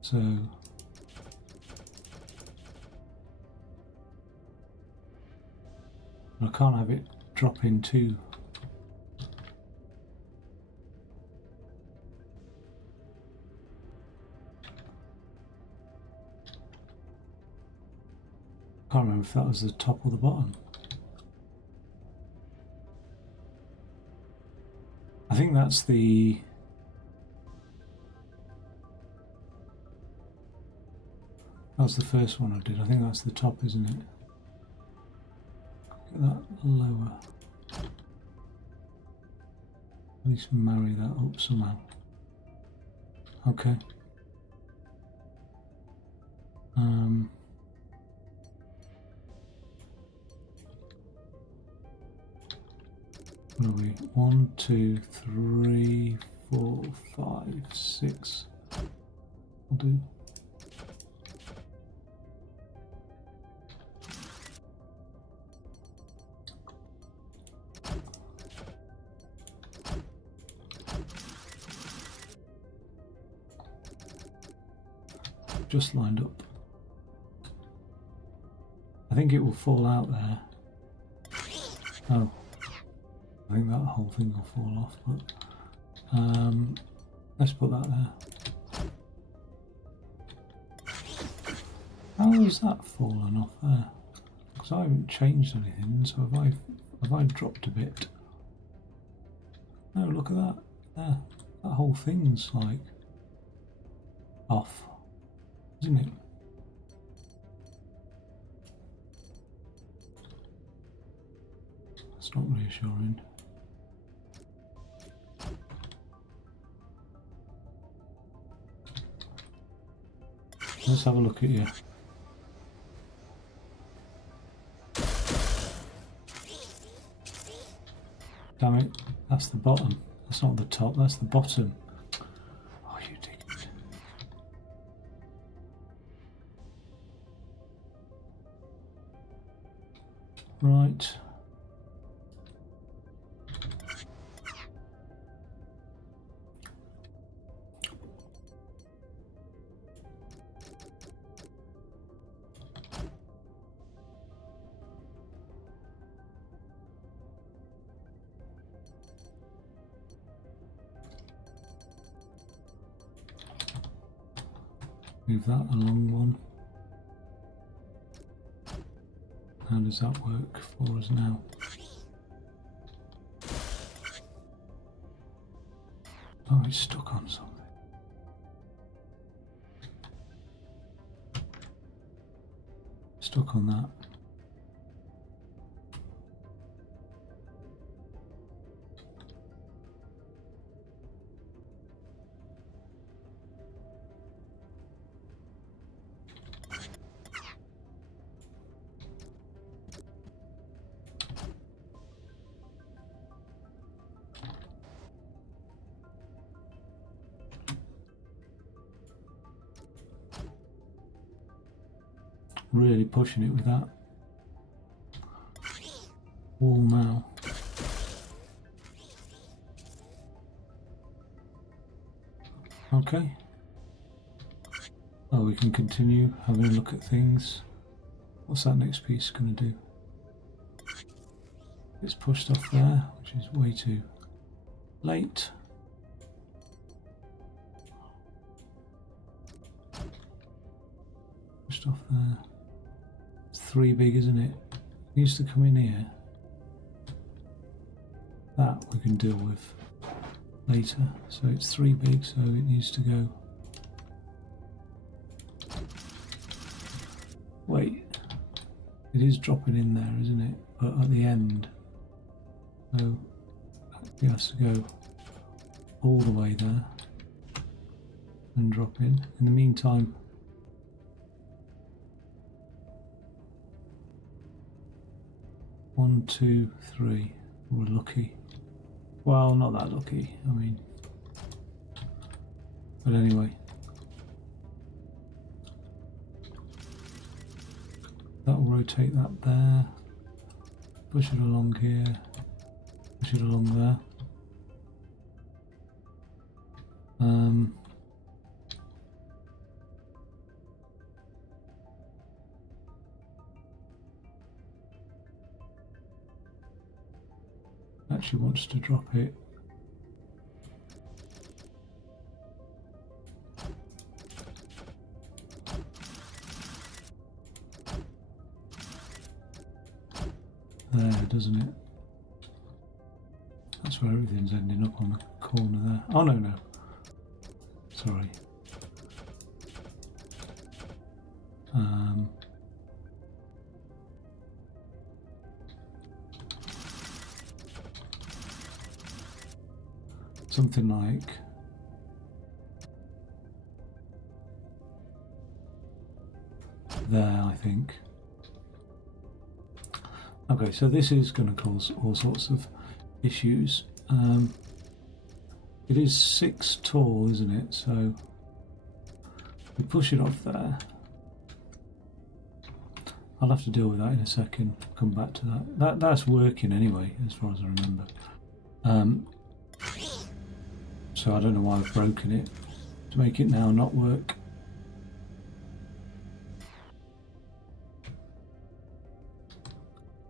So I can't have it drop into can't remember if that was the top or the bottom. I think that's the first one I did. I think that's the top, isn't it? Get that lower. At least marry that up somehow. Okay. What are we? 1, 2, 3, 4, 5, 6. I'll do. Just lined up. I think it will fall out there. Oh, I think that whole thing will fall off, but let's put that there. How has that fallen off there? Because I haven't changed anything, so have I dropped a bit? No, look at that. There. That whole thing's like off, isn't it? That's not reassuring. Let's have a look at you. Damn it, that's the bottom. That's not the top, that's the bottom. Oh, you dick. Right. Move that along one. How does that work for us now? Oh, it's stuck on something. Stuck on that. Really pushing it with that wall now. Okay, Oh, we can continue having a look at things. What's that next piece going to do? It's pushed off there, which is way too late. Pushed off there. It's 3 big, isn't it? It needs to come in here. That we can deal with later. So it's 3 big, so it needs to go. Wait, it is dropping in there, isn't it? But at the end, so it has to go all the way there and drop in. In the meantime, one, two, three. We're lucky. Well, not that lucky. I mean, but anyway. That will rotate that there, push it along here, push it along there. Actually wants to drop it. There, doesn't it? That's where everything's ending up, on the corner there. Oh no, no. Sorry. Something like there, I think. Okay, so this is going to cause all sorts of issues. It is 6 tall, isn't it? So we push it off there. I'll have to deal with that in a second. Come back to that. That's working anyway, as far as I remember. So I don't know why I've broken it to make it now not work.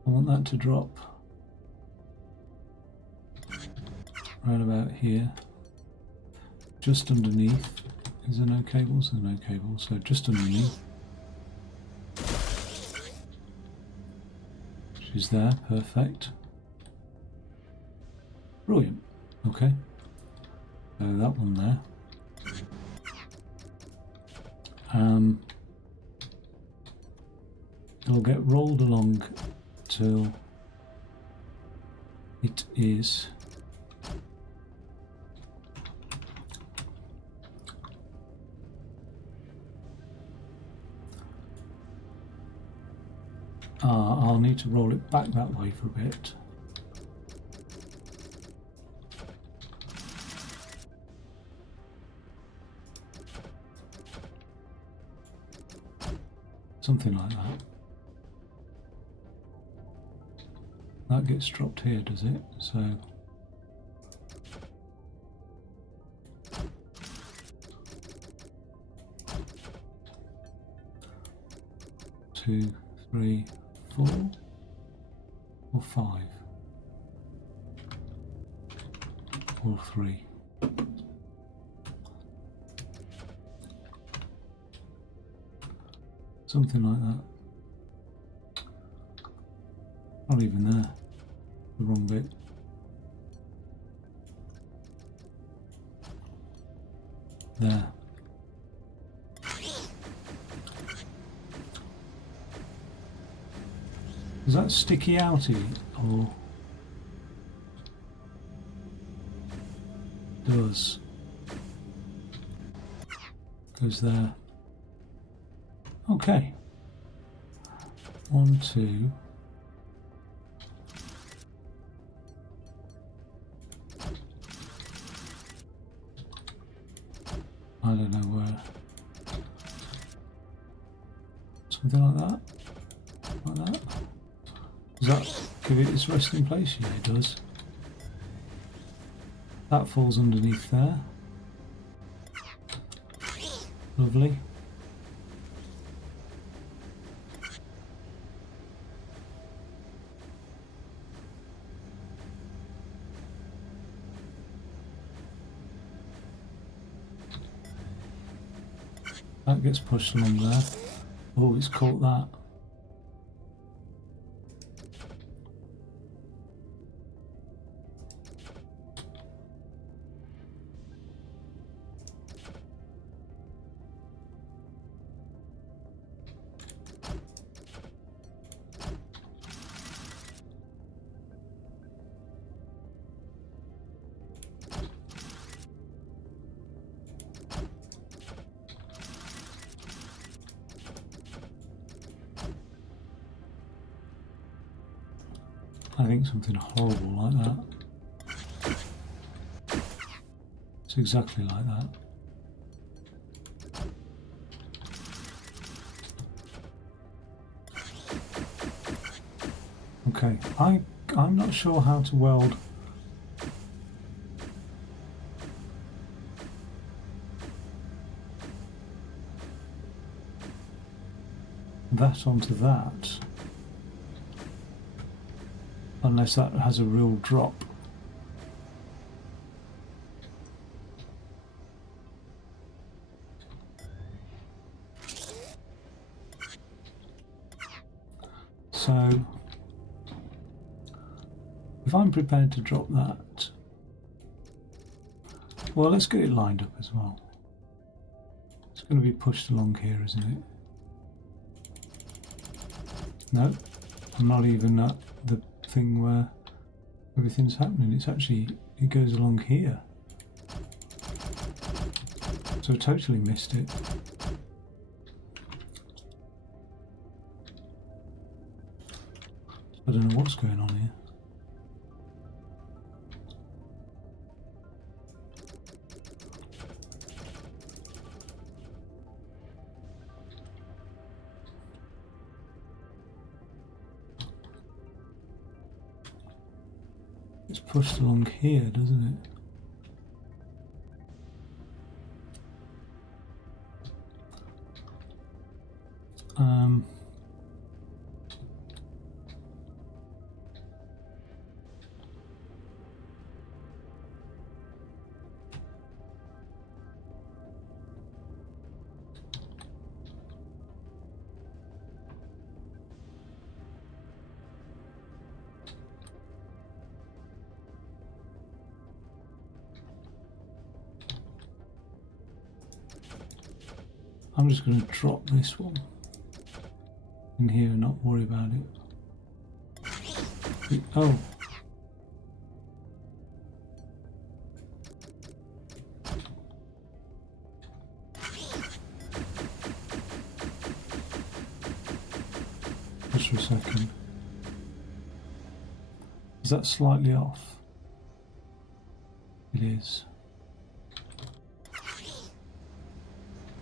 I want that to drop right about here, just underneath. Is there no cables? There's no cables, so just underneath. She's there, perfect. Brilliant. Okay. So that one there. It'll get rolled along till it is I'll need to roll it back that way for a bit. Something like that. That gets dropped here, does it? So two, 3, 4 or 5 or 3. Something like that. Not even there. The wrong bit. There. Is that sticky outy or does? Goes there. Okay. 1, 2. I don't know where. Something like that. Like that. Does that give it its resting place? Yeah, it does. That falls underneath there. Lovely. That gets pushed along there. Oh, it's caught that. I think something horrible like that. It's exactly like that. Okay, I'm not sure how to weld that onto that. Unless that has a real drop. So, if I'm prepared to drop that, well, let's get it lined up as well. It's going to be pushed along here, isn't it? No, I'm not even at the thing where everything's happening. It's actually, it goes along here. So I totally missed it. I don't know what's going on here. It's pushed along here, doesn't it? I'm just going to drop this one in here and not worry about it. Oh. Just for a second. Is that slightly off? It is.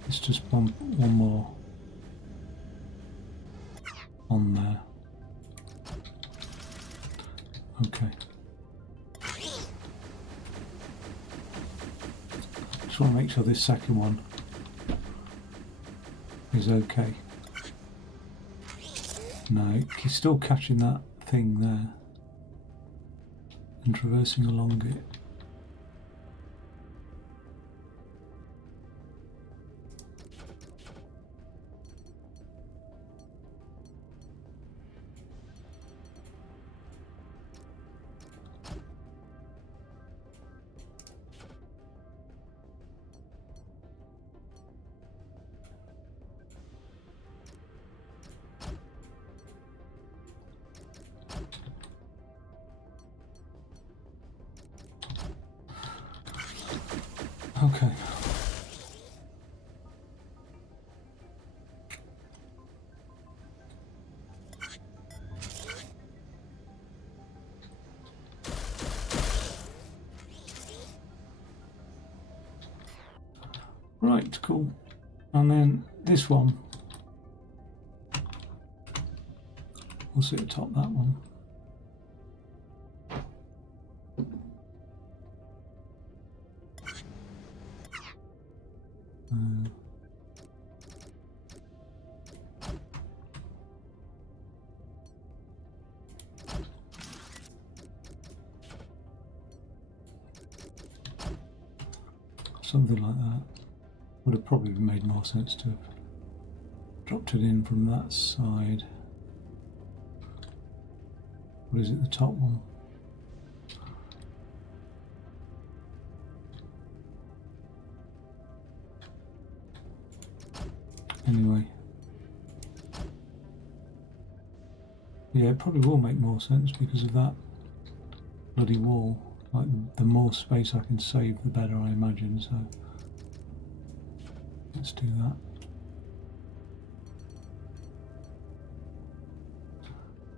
It's just one more on there. Okay. Just want to make sure this second one is okay. No, he's still catching that thing there and traversing along it. Okay. Right, cool. And then this one, we'll sit atop that one. Something like that. Would have probably made more sense to have dropped it in from that side. What is it, the top one? Anyway. Yeah, it probably will make more sense because of that bloody wall. Like, the more space I can save, the better, I imagine, so let's do that.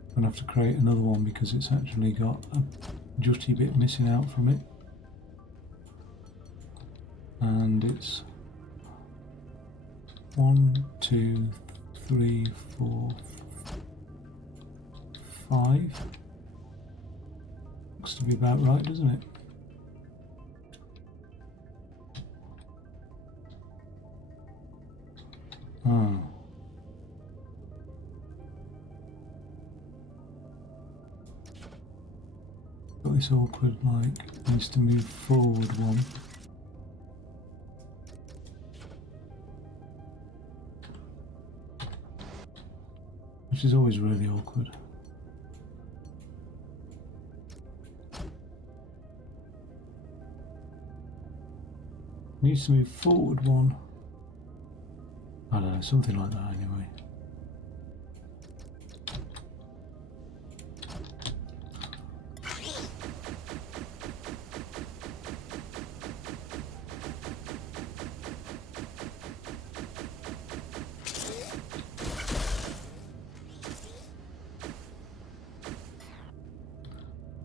I'm going to have to create another one because it's actually got a jutty bit missing out from it. And it's 1, 2, 3, 4, 5. Looks to be about right, doesn't it? Oh. Got this awkward, like, needs to move forward one. Which is always really awkward. Needs to move forward one. I don't know, something like that anyway.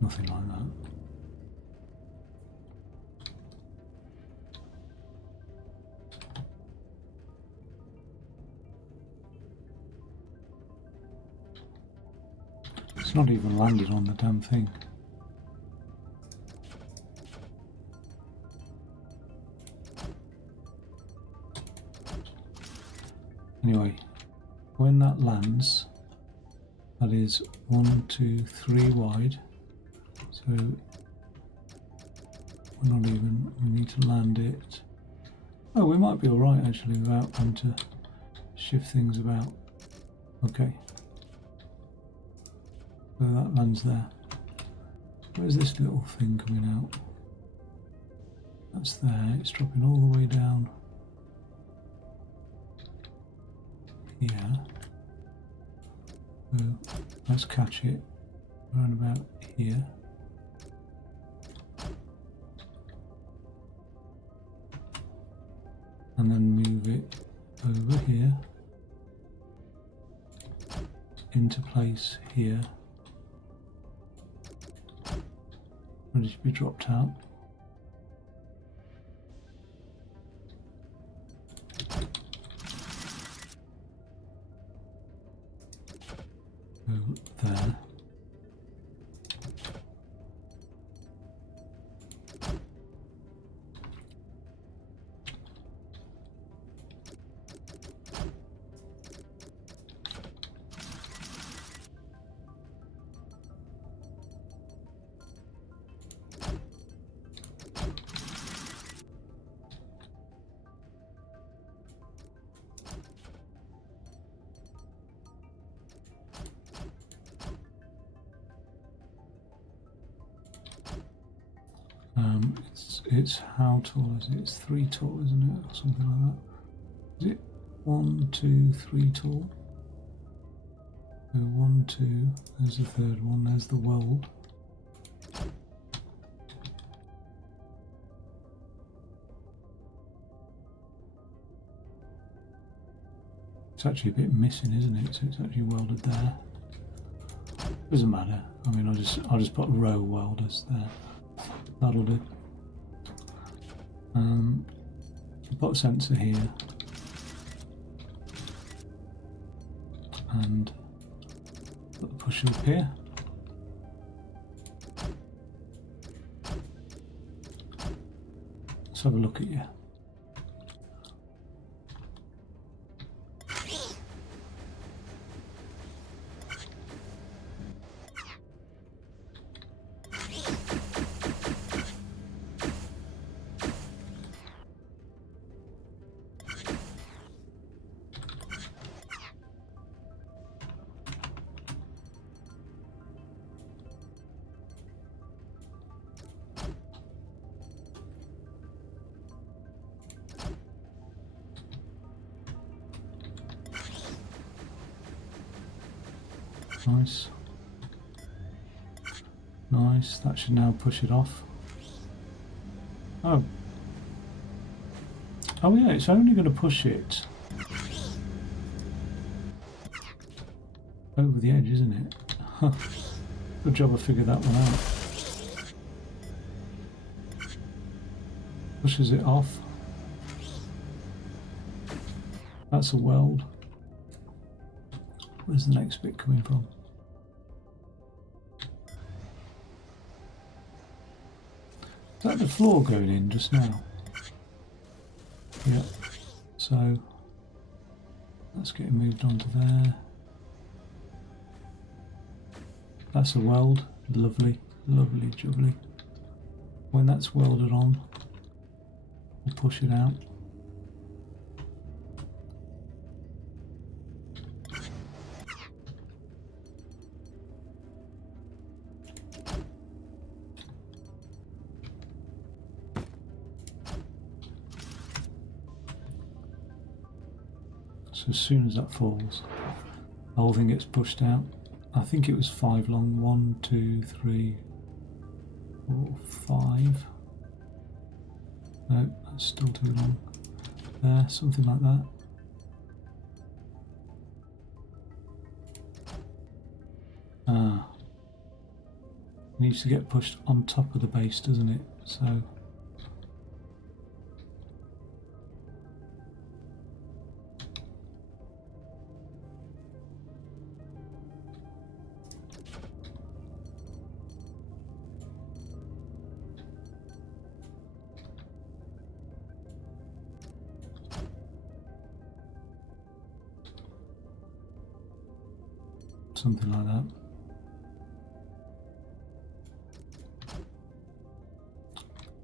Nothing like that. It's not even landed on the damn thing. Anyway, when that lands, that is 1, 2, 3 wide. So we're not even, we need to land it. Oh, we might be alright actually without having to shift things about. Okay. So that lands there. Where's this little thing coming out? That's there, it's dropping all the way down here. So let's catch it around about here. And then move it over here into place here, ready to be dropped out. Go there. It's how tall is it? It's 3 tall, isn't it? Or something like that. Is it 1, 2, 3 tall? So 1, 2, there's the third one, there's the weld. It's actually a bit missing, isn't it? So it's actually welded there. Doesn't matter. I mean, I'll just put row welders there. That'll do. Put a sensor here, and put the pusher up here. Let's have a look at you. Nice. Nice, that should now push it off. Oh. Oh yeah, it's only going to push it over the edge, isn't it? Huh. Good job I figured that one out. Pushes it off. That's a weld. Where's the next bit coming from? Is that the floor going in just now? Yep. So that's getting moved onto there. That's a weld. Lovely, lovely, jubbly. When that's welded on, we'll push it out. So as soon as that falls, the whole thing gets pushed out. I think it was 5 long. 1, 2, 3, 4, 5. No, that's still too long. There, something like that. Ah. It needs to get pushed on top of the base, doesn't it? So something like that.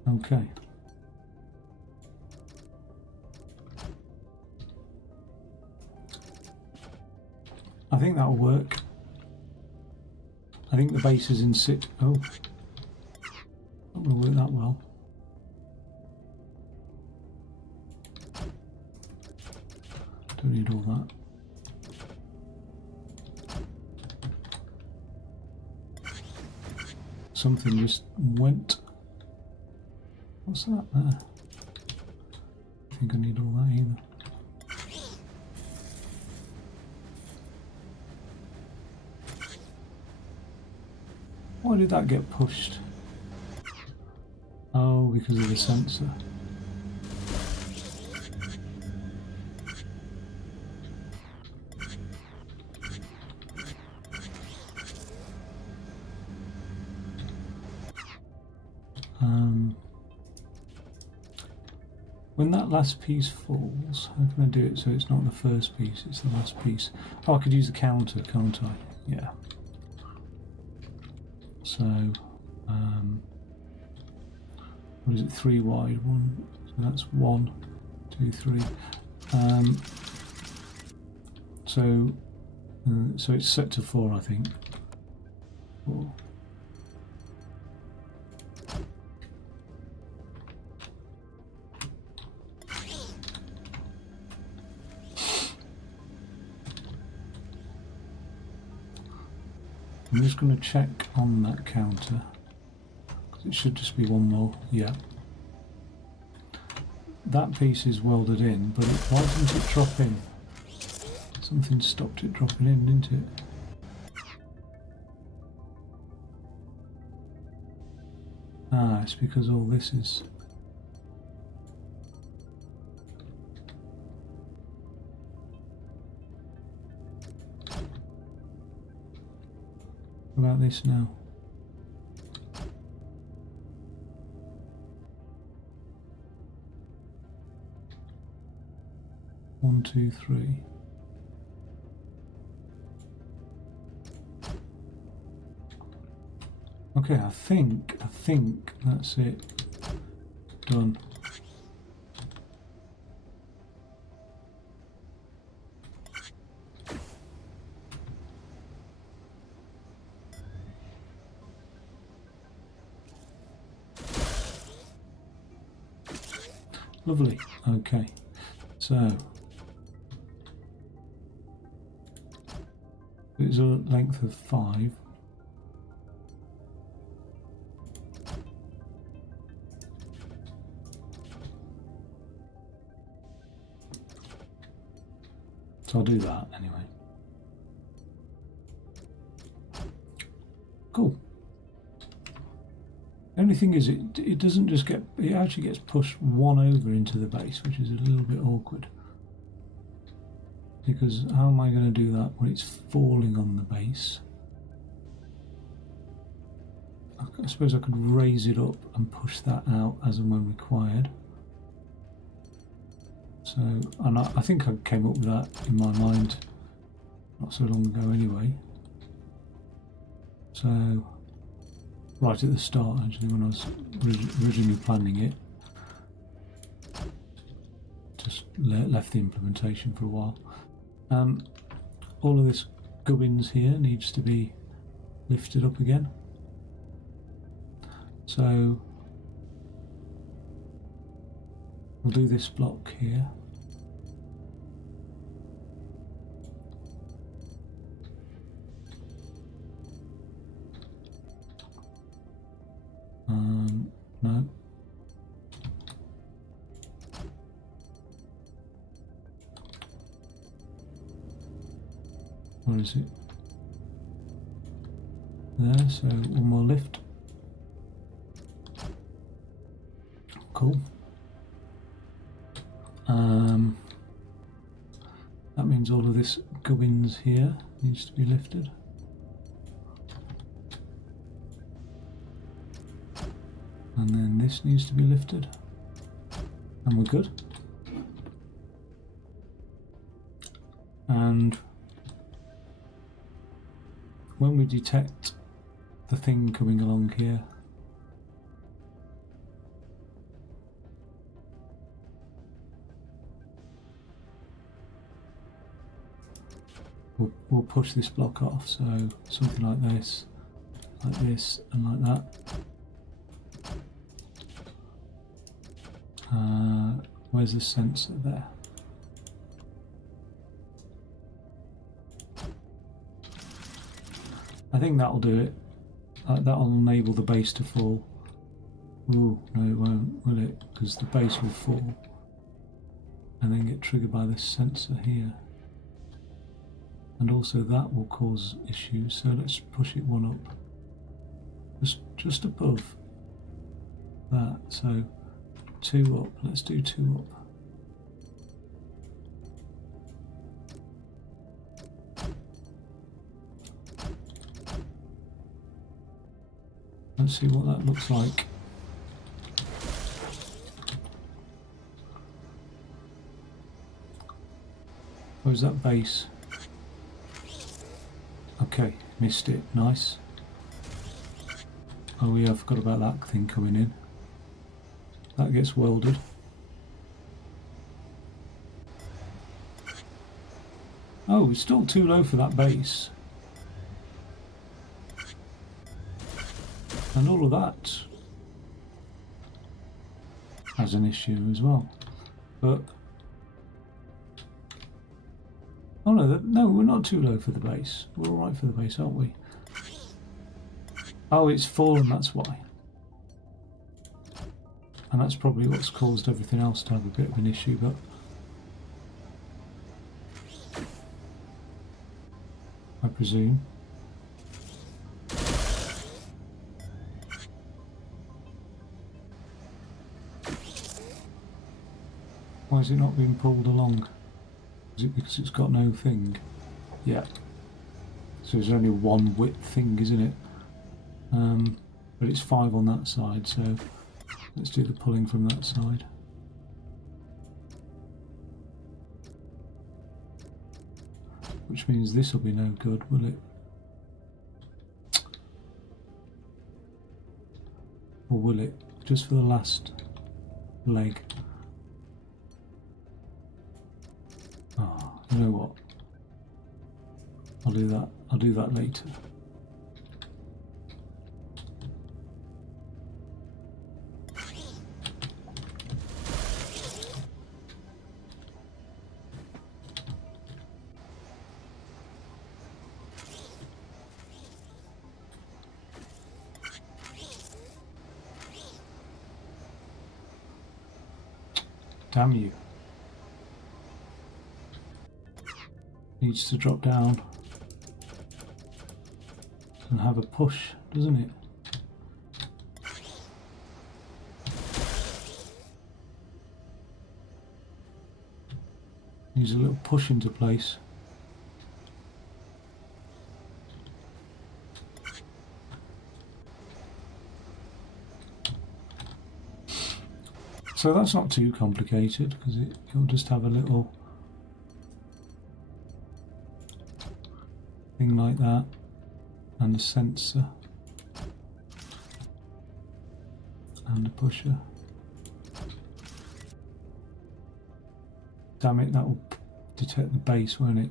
Okay. I think that'll work. I think the base is in sit. Oh, not going to work that well. Don't need all that. Something just went. What's that there? I think I need all that either. Why did that get pushed? Oh, because of the sensor. When that last piece falls, how can I do it so it's not the first piece, it's the last piece? Oh, I could use the counter, can't I? Yeah. So, what is it, 3 wide, 1, so that's 1, 2, 3. So it's set to 4, I think. 4. I'm just going to check on that counter, because it should just be one more. Yeah. That piece is welded in, but why didn't it drop in? Something stopped it dropping in, didn't it? Ah, it's because all this is... What about this now? One, two, three. Okay, I think that's it. Done. Lovely. Okay, so it's a length of 5. So I'll do that anyway. Cool. The only thing is it doesn't just get, it actually gets pushed one over into the base, which is a little bit awkward. Because how am I going to do that when it's falling on the base? I suppose I could raise it up and push that out as and when required. So, and I think I came up with that in my mind not so long ago anyway. So, right at the start actually, when I was originally planning it, just left the implementation for a while. All of this gubbins here needs to be lifted up again. So we'll do this block here. No. Where is it? There, so one more lift. Cool. That means all of this gubbins here needs to be lifted. And then this needs to be lifted. And we're good. And when we detect the thing coming along here, we'll push this block off, so something like this, and like that. Where's the sensor there? I think that'll do it. That'll enable the base to fall. Ooh, no it won't, will it? Because the base will fall and then get triggered by this sensor here. And also that will cause issues, so let's push it one up. Just above that, so 2 up, let's do 2 up. Let's see what that looks like. Where's that base? Okay, missed it, nice. Oh yeah, I forgot about that thing coming in. That gets welded. Oh, it's still too low for that base. And all of that has an issue as well. But oh no, we're not too low for the base. We're all right for the base, aren't we? Oh, it's fallen, that's why. And that's probably what's caused everything else to have a bit of an issue, but I presume. Why is it not being pulled along? Is it because it's got no thing? Yeah. So there's only one width thing, isn't it? But it's 5 on that side, so let's do the pulling from that side. Which means this will be no good, will it? Or will it? Just for the last leg. Oh, you know what? I'll do that. I'll do that later. Damn you. Needs to drop down and have a push, doesn't it? Needs a little push into place. So that's not too complicated because it'll just have a little thing like that and a sensor and a pusher. Damn it, that will detect the base, won't it?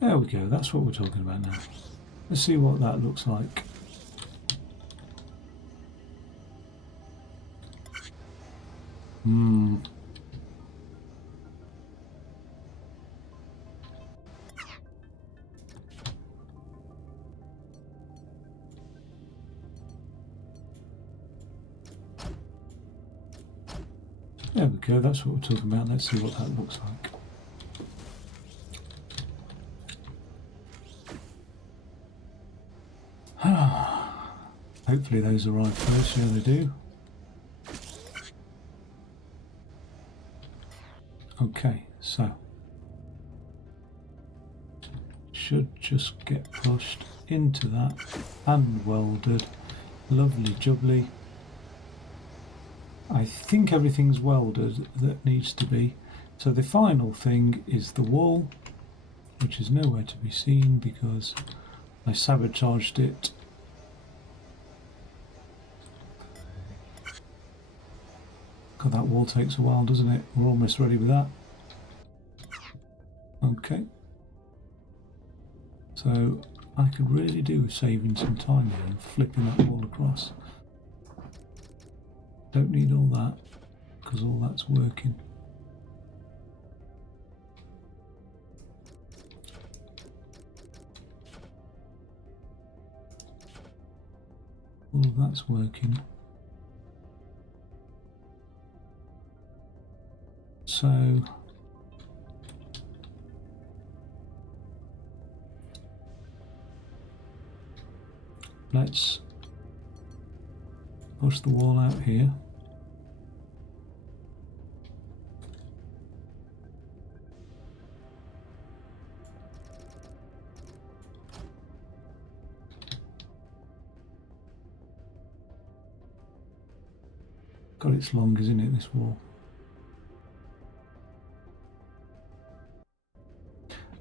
There we go, that's what we're talking about now. Let's see what that looks like. There we go, that's what we're talking about. Let's see what that looks like. Hopefully those arrive first. Yeah, they do. Okay, so should just get pushed into that and welded. Lovely jubbly. I think everything's welded that needs to be. So the final thing is the wall, which is nowhere to be seen because I sabotaged it. God, that wall takes a while, doesn't it? We're almost ready with that. Okay. So I could really do with saving some time here and flipping that wall across. Don't need all that because all that's working. All of that's working. So let's push the wall out here. God, it's long, isn't it, this wall?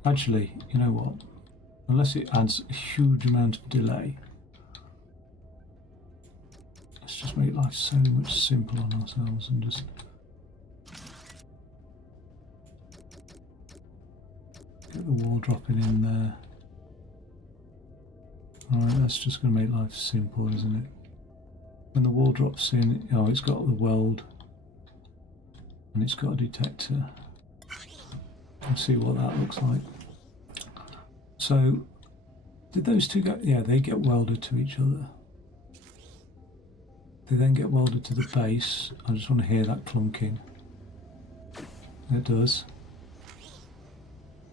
Actually, you know what? Unless it adds a huge amount of delay, let's just make life so much simpler on ourselves and just get the wall dropping in there. Alright, that's just going to make life simple, isn't it? When the wall drops in, oh, it's got the weld and it's got a detector. Let's see what that looks like. So, did those two go? Yeah, they get welded to each other. They then get welded to the base. I just want to hear that clunking. It does.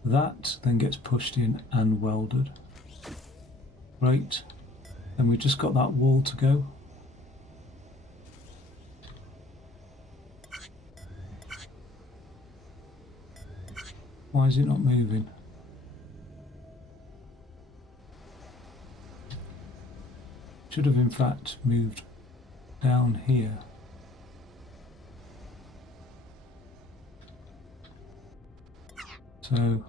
That then gets pushed in and welded. Right. Then we've just got that wall to go. Why is it not moving? Should have in fact moved down here. So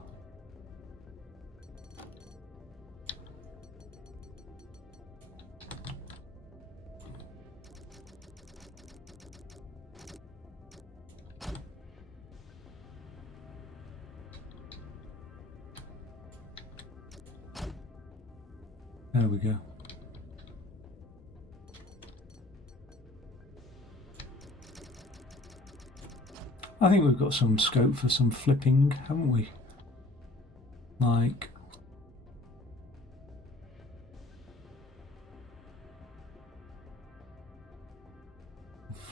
there we go. I think we've got some scope for some flipping, haven't we? Like,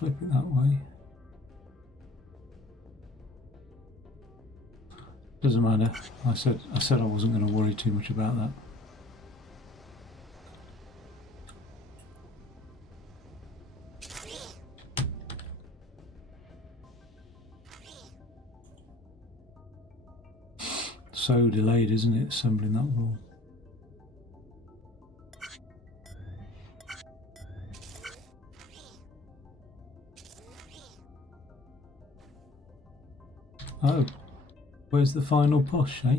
flip it that way. Doesn't matter. I said I wasn't going to worry too much about that. So delayed, isn't it, assembling that wall? Oh, where's the final push, eh?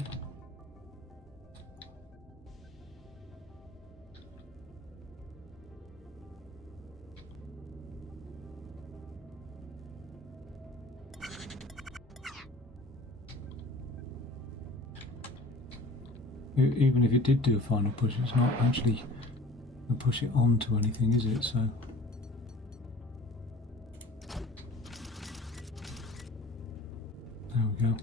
Even if it did do a final push, it's not actually going to push it onto anything, is it? So there we go.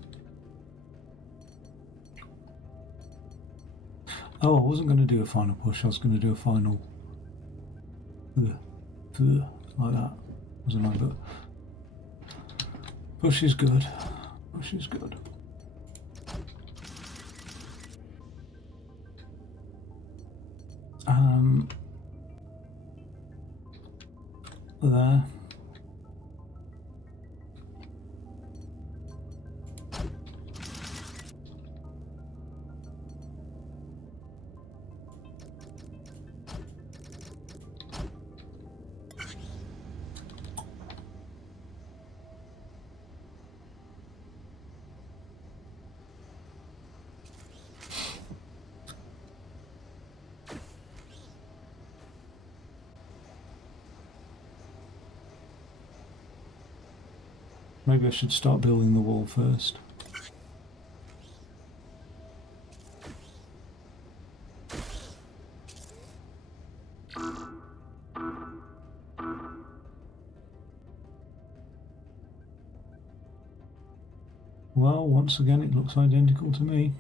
Oh, I wasn't going to do a final push. I was going to do a final like that, wasn't I? But push is good. Push is good. There. Maybe I should start building the wall first. Well, once again, it looks identical to me.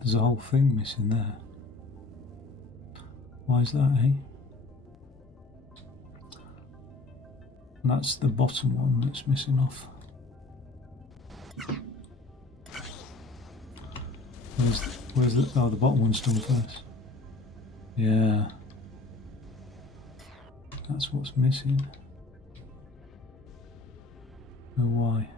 There's a whole thing missing there. Why is that, eh? And that's the bottom one that's missing off. Where's the... Oh, the bottom one's done first. Yeah. That's what's missing. Oh, why?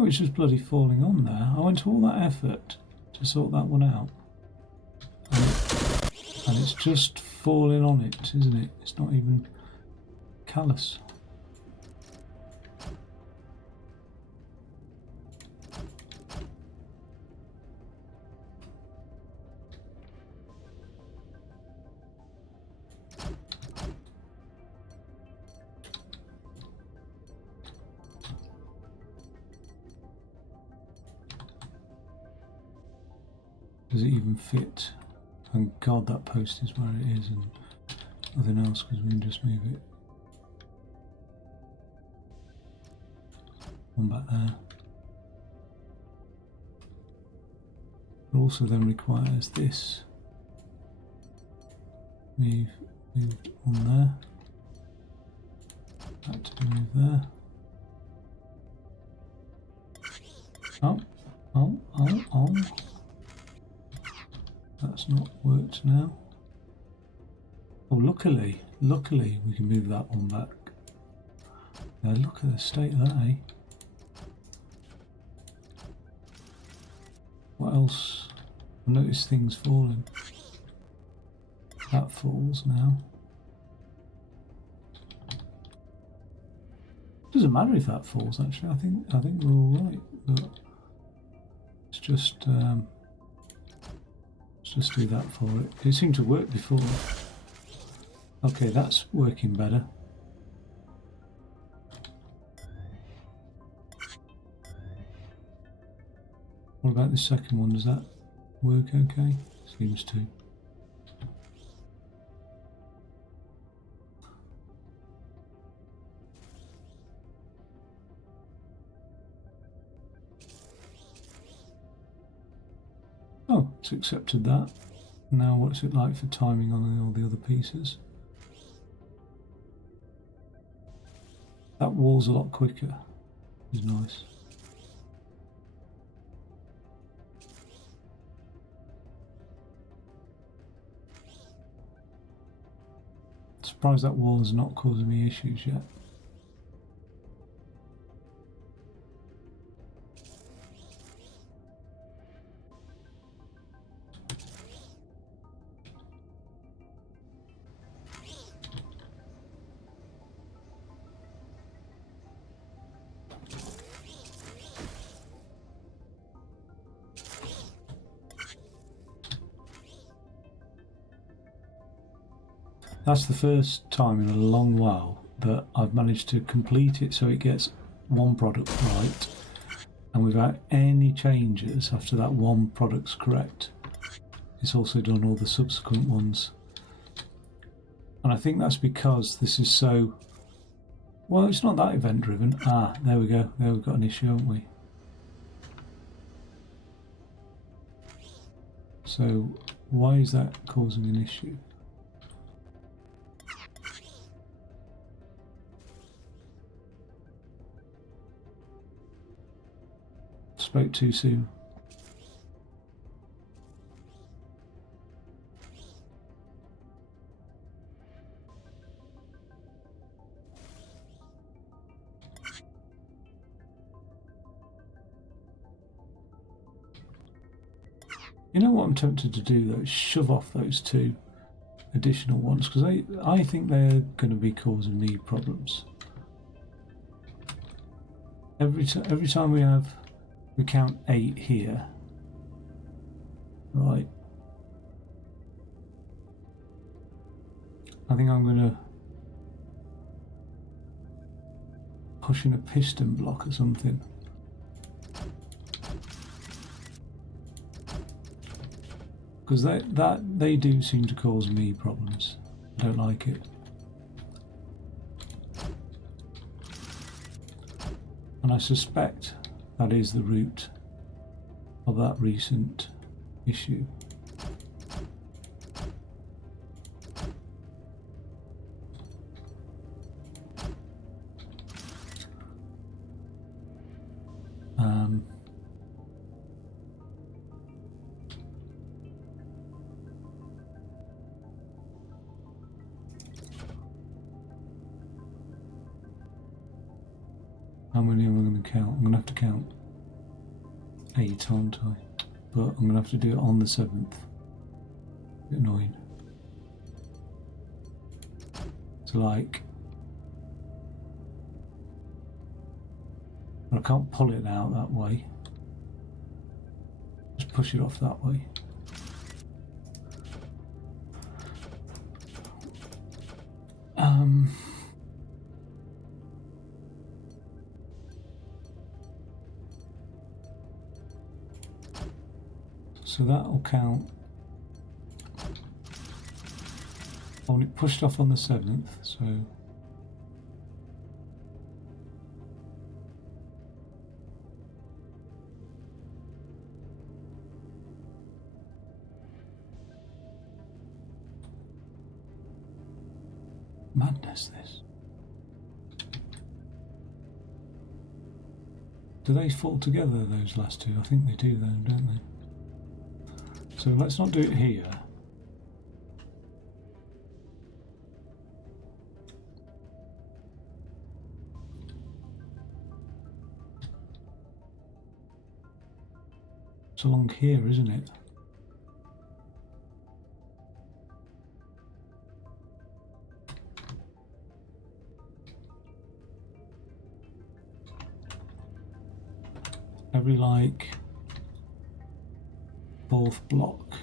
Oh, it's just bloody falling on there. I went to all that effort to sort that one out. And it's just falling on it, isn't it? It's not even callous. Does it even fit? Thank God that post is where it is and nothing else, because we can just move it one back there. It also then requires this moved on there, that to be moved there. Oh. That's not worked now. Oh, luckily we can move that one back. Now look at the state of that, eh? What else? I notice things falling. That falls now. Doesn't matter if that falls. Actually, I think we're all right. But it's just. Let's just do that for it. It seemed to work before. Okay, that's working better. What about the second one? Does that work okay? Seems to. Oh, it's accepted that. Now what's it like for timing on all the other pieces? That wall's a lot quicker. It's nice. Surprised that wall is not causing me issues yet. That's the first time in a long while that I've managed to complete it so it gets one product right and without any changes after that one product's correct. It's also done all the subsequent ones. And I think that's because this is so... Well, it's not that event driven. Ah, there we go. There we've got an issue, haven't we? So why is that causing an issue? Spoke too soon. You know what I'm tempted to do though? Is shove off those two additional ones because I think they're going to be causing me problems. Every time we count 8 here, right? I think I'm going to push in a piston block or something. Because they do seem to cause me problems. I don't like it. And I suspect that is the root of that recent issue. How many am I going to count? I'm going to have to count 8, aren't I? But I'm going to have to do it on the 7th. A bit annoying. So like, I can't pull it out that way. Just push it off that way. So that'll count. I want it pushed off on the 7th, so madness this. Do they fall together, those last two? I think they do though, don't they? So let's not do it here. It's along here, isn't it? Every like 4th block,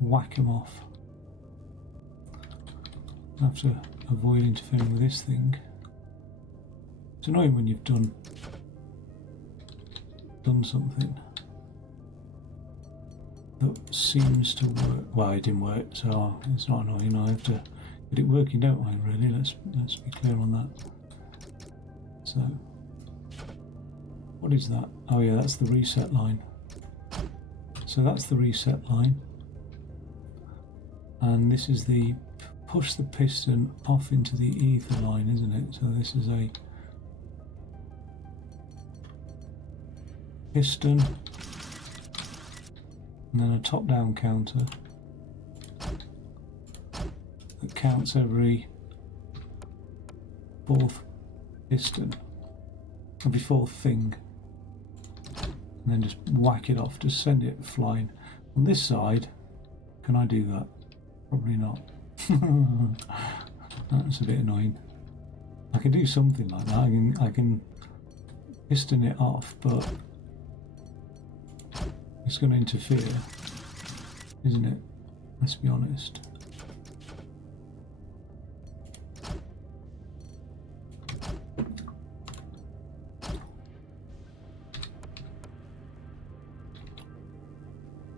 whack them off. I have to avoid interfering with this thing. It's annoying when you've done done something that seems to work. Well, it didn't work, so it's not annoying. I have to get it working, don't I? Really, let's be clear on that. So, what is that? Oh yeah, that's the reset line. So that's the reset line, and this is the push the piston off into the ether line, isn't it? So this is a piston and then a top-down counter that counts every fourth piston, every fourth thing, and then just whack it off, just send it flying. On this side, can I do that? Probably not. That's a bit annoying. I can do something like that. I can piston it off, but it's going to interfere, isn't it? Let's be honest.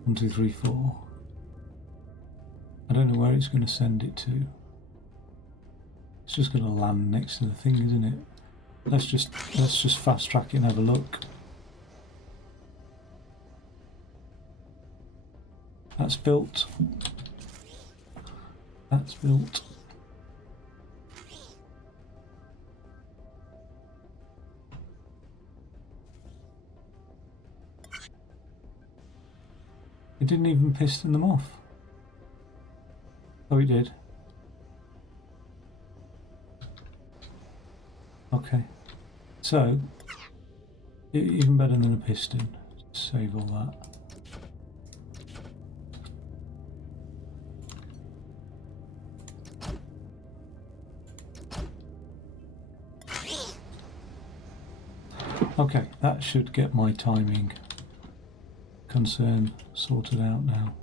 One, two, three, four. I don't know where it's going to send it to. It's just going to land next to the thing, isn't it? Let's just fast track it and have a look. That's built. That's built. It didn't even piston them off. Oh, it did. Okay. So, even better than a piston. Save all that. Okay, that should get my timing concern sorted out now.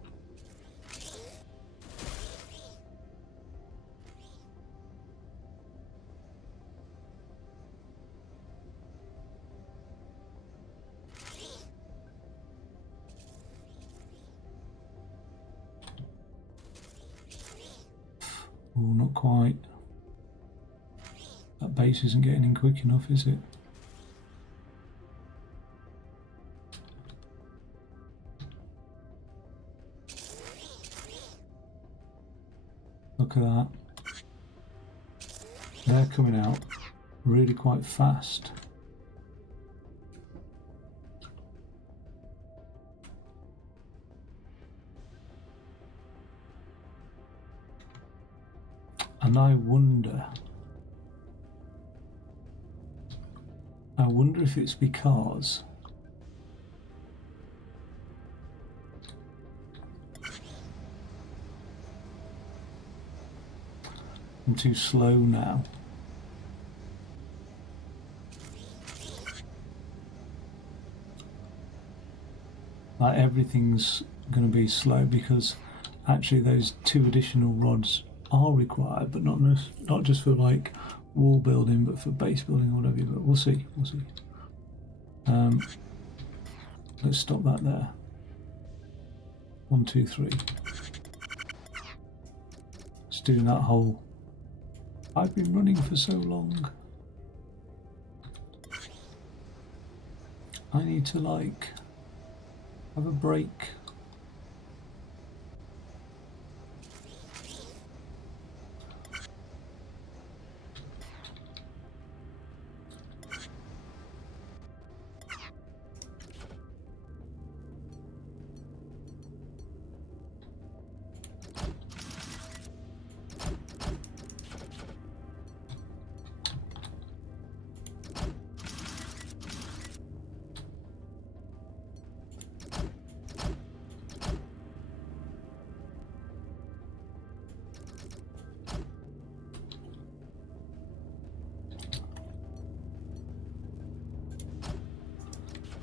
Oh, not quite. That base isn't getting in quick enough, is it? Look at that. They're coming out really quite fast. And I wonder if it's because I'm too slow now. Like everything's going to be slow because actually those 2 additional rods are required, but not just for like wall building, but for base building or whatever. But we'll see. Let's stop that there. 1, 2, 3. Just doing that whole. I've been running for so long. I need to like have a break.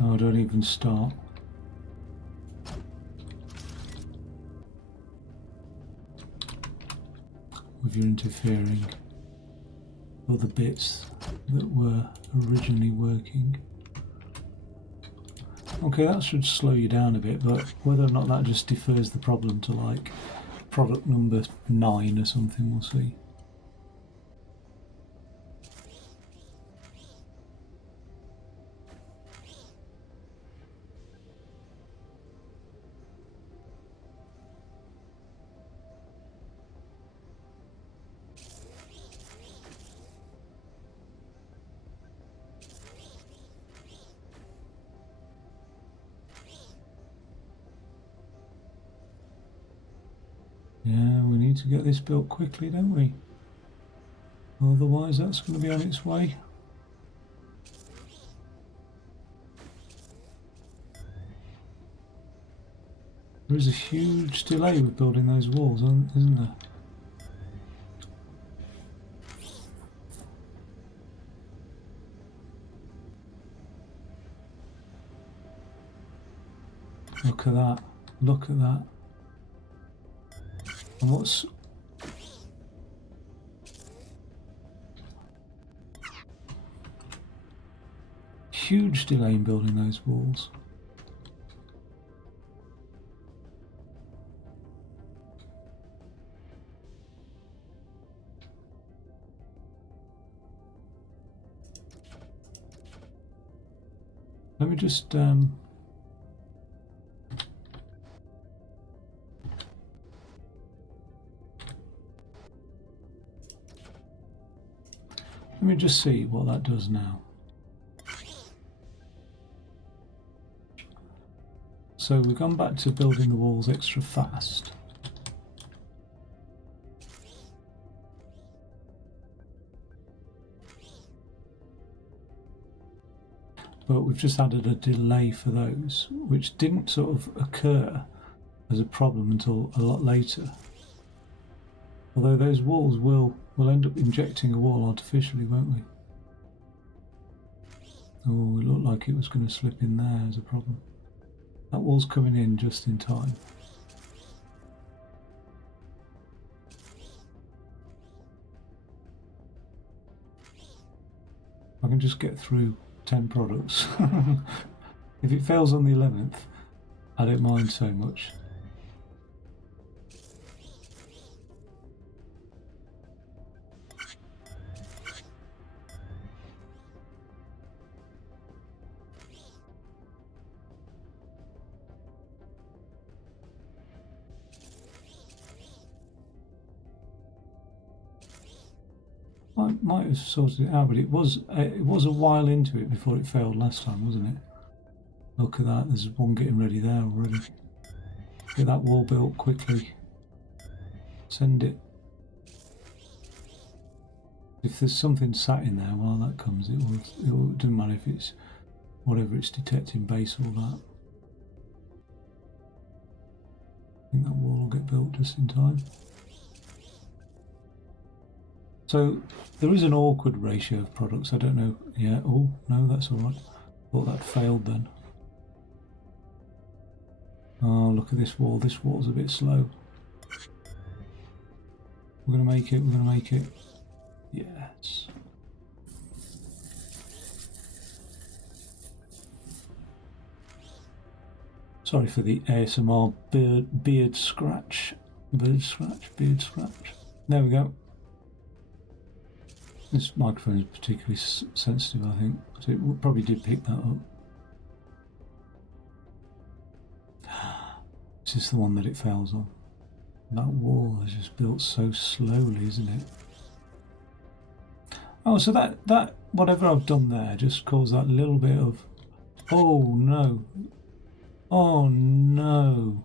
Oh, don't even start. With your interfering with the bits that were originally working. Okay, that should slow you down a bit, but whether or not that just defers the problem to like product number 9 or something, we'll see. Yeah, we need to get this built quickly, don't we? Otherwise that's going to be on its way. There is a huge delay with building those walls, isn't there? Look at that. Look at that. And what's... huge delay in building those walls. Let me just see what that does now. So we've gone back to building the walls extra fast. But we've just added a delay for those, which didn't sort of occur as a problem until a lot later. Although those walls will end up injecting a wall artificially, won't we? Oh, it looked like it was going to slip in there as a problem. That wall's coming in just in time. I can just get through 10 products. If it fails on the 11th, I don't mind so much. I might have sorted it out, but it was a while into it before it failed last time, wasn't it? Look at that, there's one getting ready there already. Get that wall built quickly. Send it. If there's something sat in there while that comes, it doesn't matter if it's whatever it's detecting, base or that. I think that wall will get built just in time. So there is an awkward ratio of products. I don't know. Yeah. Oh no, that's all right. Thought that failed then. Oh, look at this wall. This wall's a bit slow. We're gonna make it. We're gonna make it. Yes. Sorry for the ASMR beard scratch. Beard scratch. There we go. This microphone is particularly sensitive, I think, so it probably did pick that up. Is this the one that it fails on? That wall is just built so slowly, isn't it? Oh, so that whatever I've done there just caused that little bit of... oh no. Oh no.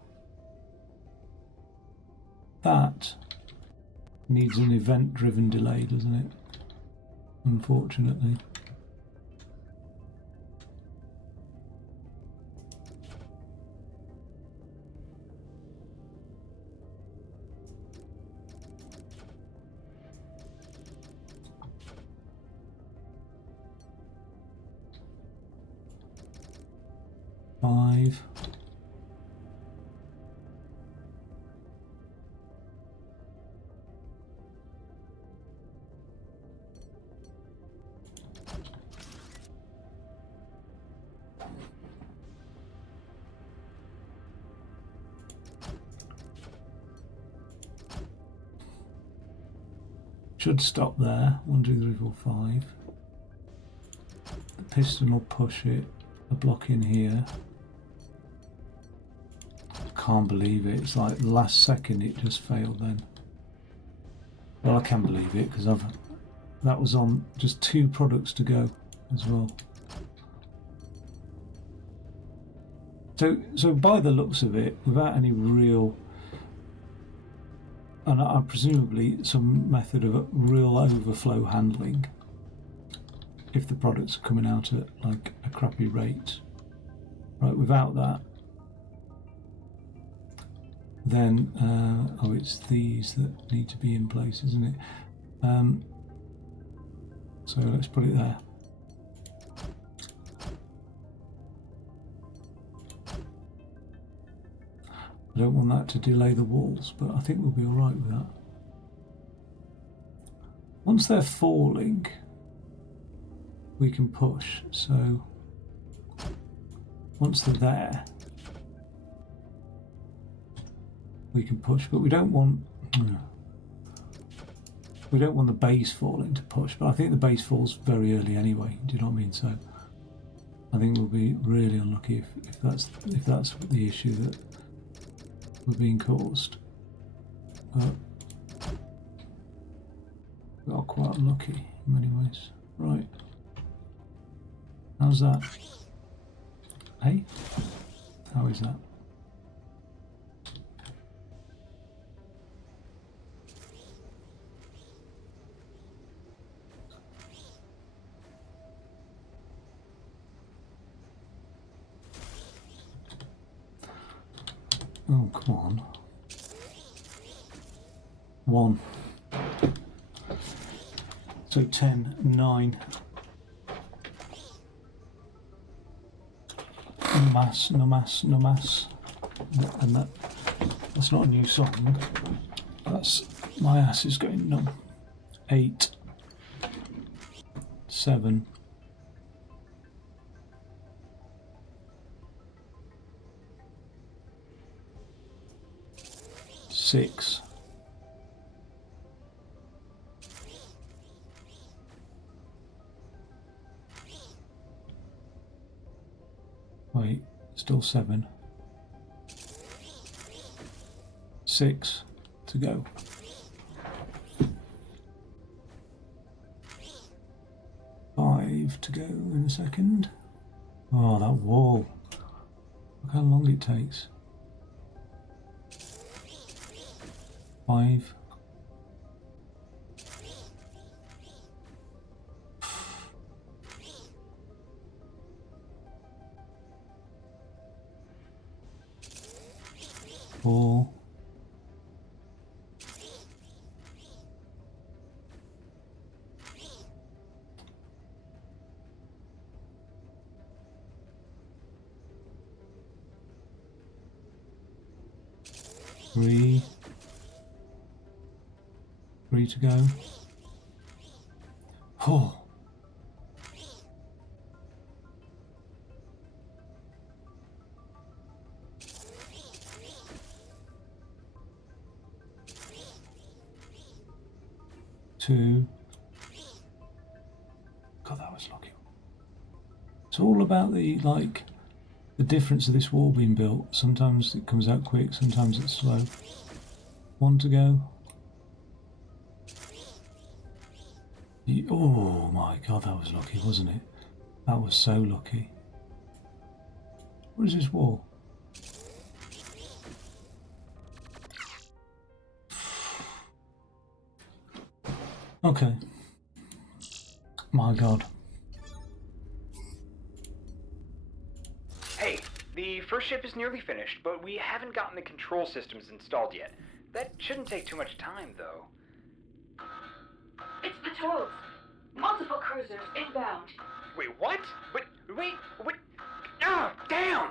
That needs an event-driven delay, doesn't it? Unfortunately. Five. should stop there. 1, 2, 3, 4, 5. The piston will push it. A block in here. I can't believe it. It's like the last second it just failed then. Well, I can believe it because that was on just 2 products to go as well. So by the looks of it, without any real, and presumably some method of real overflow handling, if the products are coming out at like a crappy rate, right? Without that, then oh, it's these that need to be in place, isn't it? So let's put it there. I don't want that to delay the walls, but I think we'll be all right with that. Once they're falling, we can push. So once they're there, we can push, but we don't want the base falling to push. But I think the base falls very early anyway. Do you know what I mean? So I think we'll be really unlucky if that's the issue that we're being caused. But we are quite unlucky in many ways. Right. How's that? Hey? How is that? Oh, come on. 1. So 10, 9. No mass, no mass, no mass. And that's not a new song. That's my ass is going numb. 8. 7. 6. Wait, still 7. 6 to go. 5 to go in a second. Oh, that wall. Look how long it takes. 5. 4. 3. 3 to go. 4. 2. God, that was lucky. It's all about the difference of this wall being built. Sometimes it comes out quick, sometimes it's slow. 1 to go. Oh my God, that was lucky, wasn't it? That was so lucky. What is this wall? Okay. My God. Hey, the first ship is nearly finished, but we haven't gotten the control systems installed yet. That shouldn't take too much time, though. It's patrols. Multiple cruisers inbound. Wait, what? Wait. Ah, damn!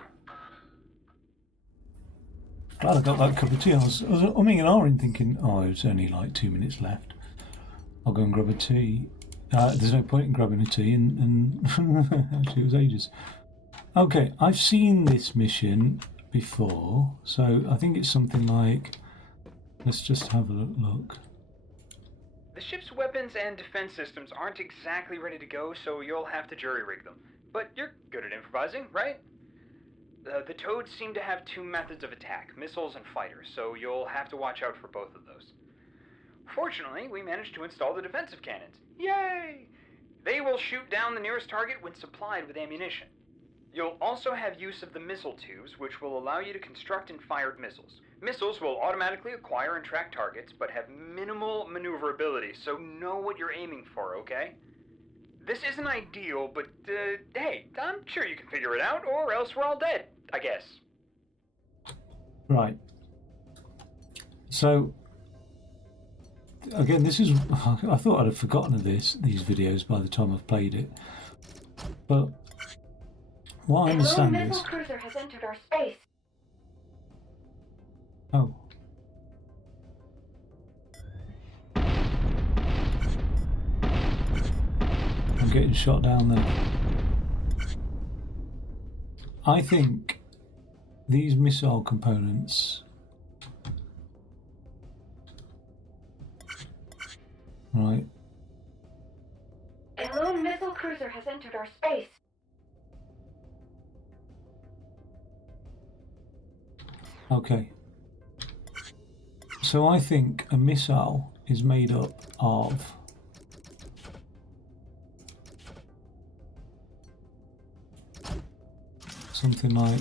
Glad I got that cup of tea. I was umming and ahhing thinking, oh, it's only like 2 minutes left. I'll go and grab a tea. There's no point in grabbing a tea, and actually it was ages. Okay, I've seen this mission before, so I think it's something like, let's just have a look. The ship's weapons and defense systems aren't exactly ready to go, so you'll have to jury-rig them. But you're good at improvising, right? The Toads seem to have two methods of attack, missiles and fighters, so you'll have to watch out for both of those. Fortunately, we managed to install the defensive cannons. Yay! They will shoot down the nearest target when supplied with ammunition. You'll also have use of the missile tubes, which will allow you to construct and fire missiles. Missiles will automatically acquire and track targets, but have minimal maneuverability, so know what you're aiming for, okay? This isn't ideal, but, hey, I'm sure you can figure it out, or else we're all dead, I guess. Right. So, again, this is... I thought I'd have forgotten of these videos by the time I've played it. But what I understand is... missile cruiser has entered our space. Oh. I'm getting shot down there. I think these missile components... Right. A lone missile cruiser has entered our space. Okay. So I think a missile is made up of something like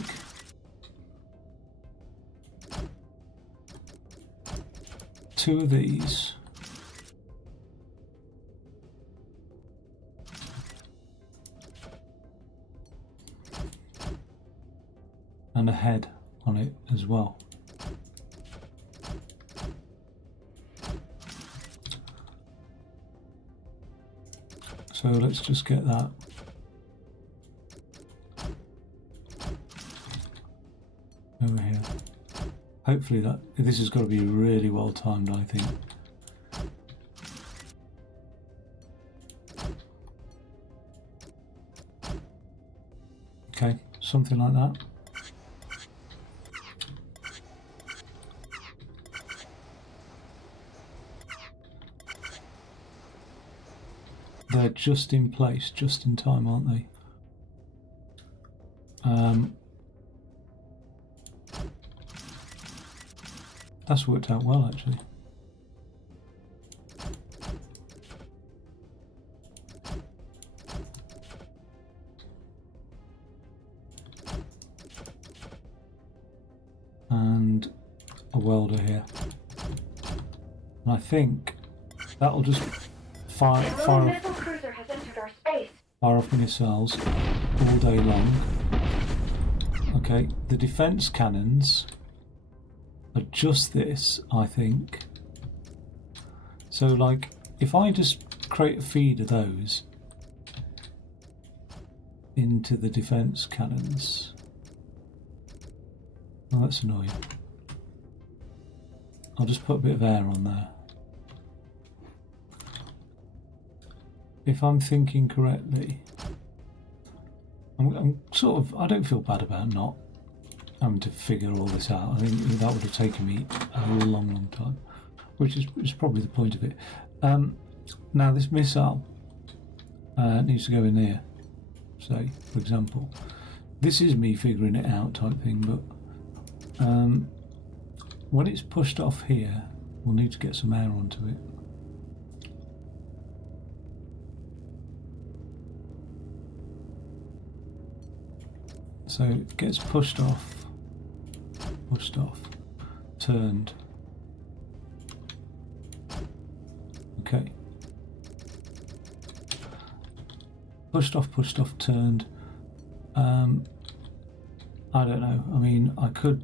two of these and a head on it as well. So let's just get that. Over here. Hopefully this has got to be really well timed, I think. Okay, something like that. They're just in place, just in time, aren't they? That's worked out well, actually. And a welder here. And I think that'll just fire off missiles all day long. Okay, the defense cannons are just this, I think. So, like, if I just create a feed of those into the defense cannons. Oh, that's annoying. I'll just put a bit of air on there. If I'm thinking correctly, I'm sort of, I don't feel bad about not having to figure all this out. I think that would have taken me a long time, which is probably the point of it. Now this missile needs to go in here, say, for example. This is me figuring it out type thing, but when it's pushed off here, we'll need to get some air onto it. So it gets pushed off, turned. Okay. Pushed off, turned. I don't know. I mean, I could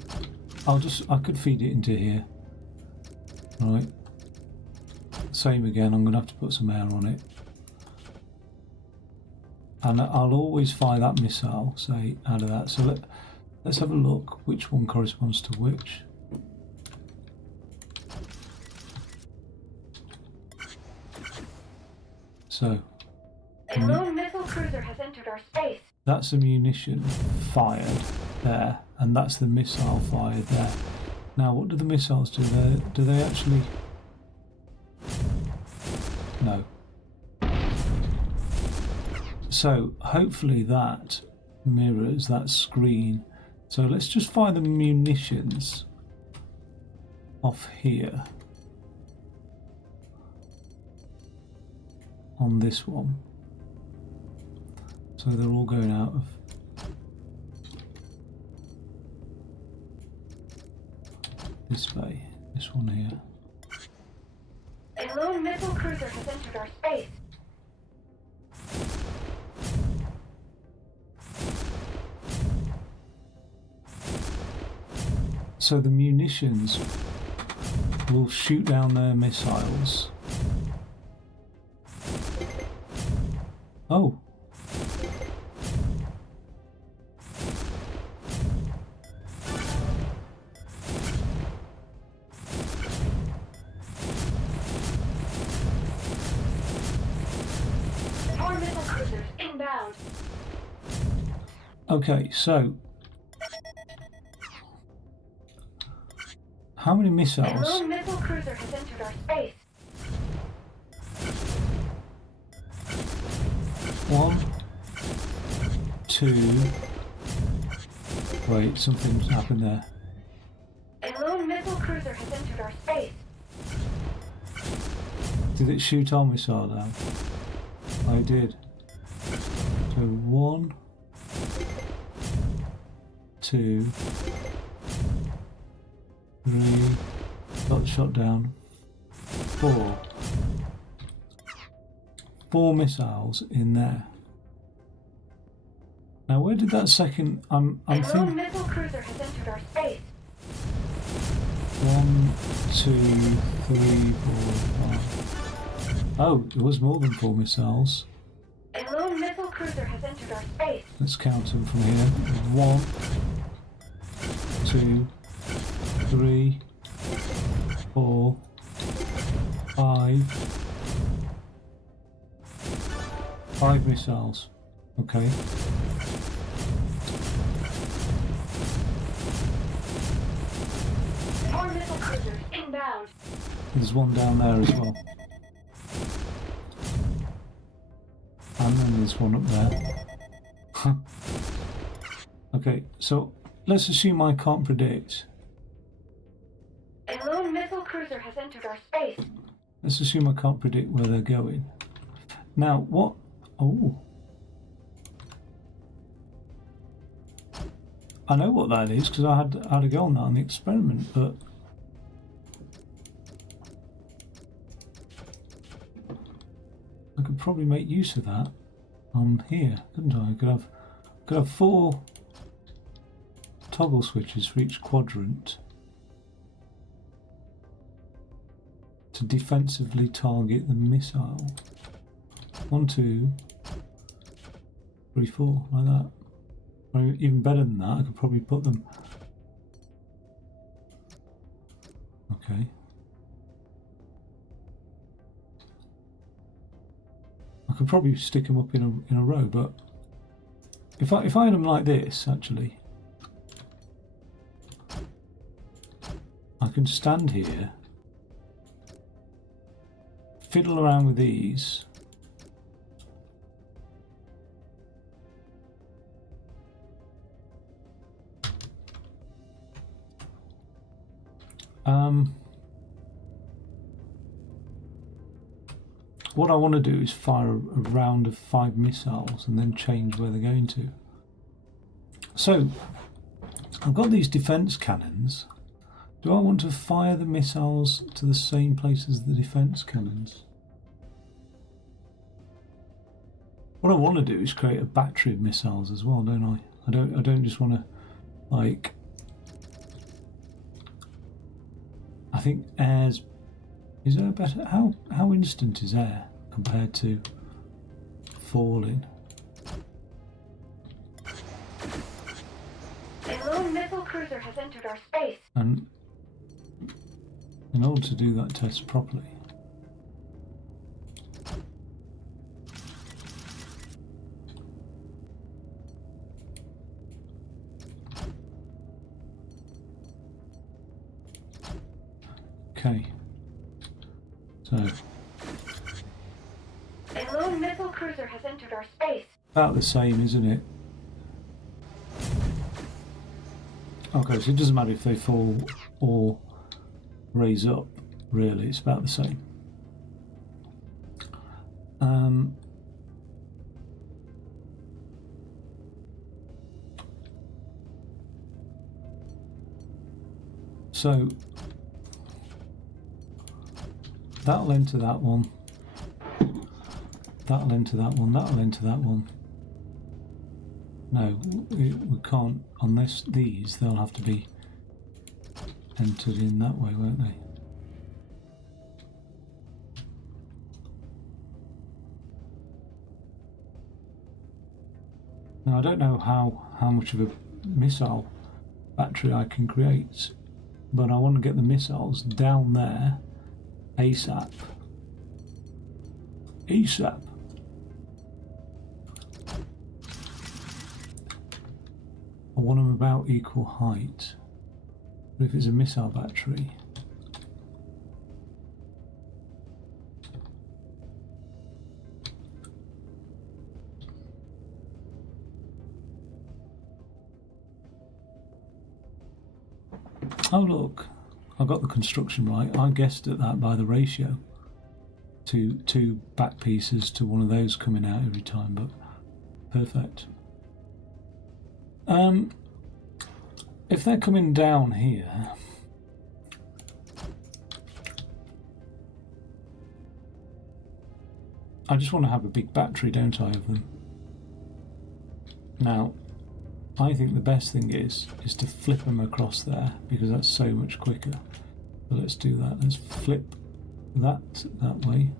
feed it into here. Right. Same again. I'm going to have to put some air on it. And I'll always fire that missile, say, out of that. So let's have a look which one corresponds to which. So, a lone missile cruiser has entered our space. That's the munition fired there, and that's the missile fired there. Now, what do the missiles do? Do they actually... No. So hopefully that mirrors that screen. So let's just fire the munitions off here on this one. So they're all going out of this bay. This one here. A lone missile cruiser has entered our space. So the munitions will shoot down their missiles. Oh. More missile cruisers inbound. Okay, so how many A missiles? lone missile cruiser has entered our space. 1, 2. Wait, something's happened there. A lone missile cruiser has entered our space. Did it shoot our missile down? I did. So 1, 2, 3. Got shot down. 4. 4 missiles in there. Now, where did that second? I'm A lone thinking missile cruiser has entered our space. 1, 2, 3, 4, 5. Oh, it was more than 4 missiles. A lone missile cruiser has entered our space. Let's count them from here. 1, 2, 3, 4, 5. 5 missiles. Okay. More missile cruisers inbound. There's one down there as well. And then there's one up there. Okay, so let's assume I can't predict. A lone missile cruiser has entered our space. Let's assume I can't predict where they're going. Now, what? Oh. I know what that is because I had a go on that on the experiment, but I could probably make use of that on here, couldn't I? I could have 4 toggle switches for each quadrant to defensively target the missile. 1, 2, 3, 4, like that. Or even better than that, I could probably put them. Okay. I could probably stick them up in a row, but if I had them like this, actually, I can stand here, fiddle around with these. What I want to do is fire a round of 5 missiles and then change where they're going to. So, I've got these defense cannons. Do I want to fire the missiles to the same place as the defense cannons? What I want to do is create a battery of missiles as well, don't I? I don't just want to, like, I think air's... Is air better? How instant is air compared to falling? A lone missile cruiser has entered our space. And in order to do that test properly, okay. So lone missile cruiser has entered our space. About the same, isn't it? Okay, so it doesn't matter if they fall or raise up, really, it's about the same. So that'll enter that one, that'll enter that one, that'll enter that one. No, we can't, on these, they'll have to be entered in that way, won't they? Now, I don't know how much of a missile battery I can create, but I want to get the missiles down there ASAP. ASAP. I want them about equal height. But if it's a missile battery, oh look, I got the construction right. I guessed at that by the ratio. Two back pieces to one of those coming out every time, but perfect. If they're coming down here, I just want to have a big battery, don't I, of them? Now, I think the best thing is to flip them across there, because that's so much quicker. So let's do that. Let's flip that way.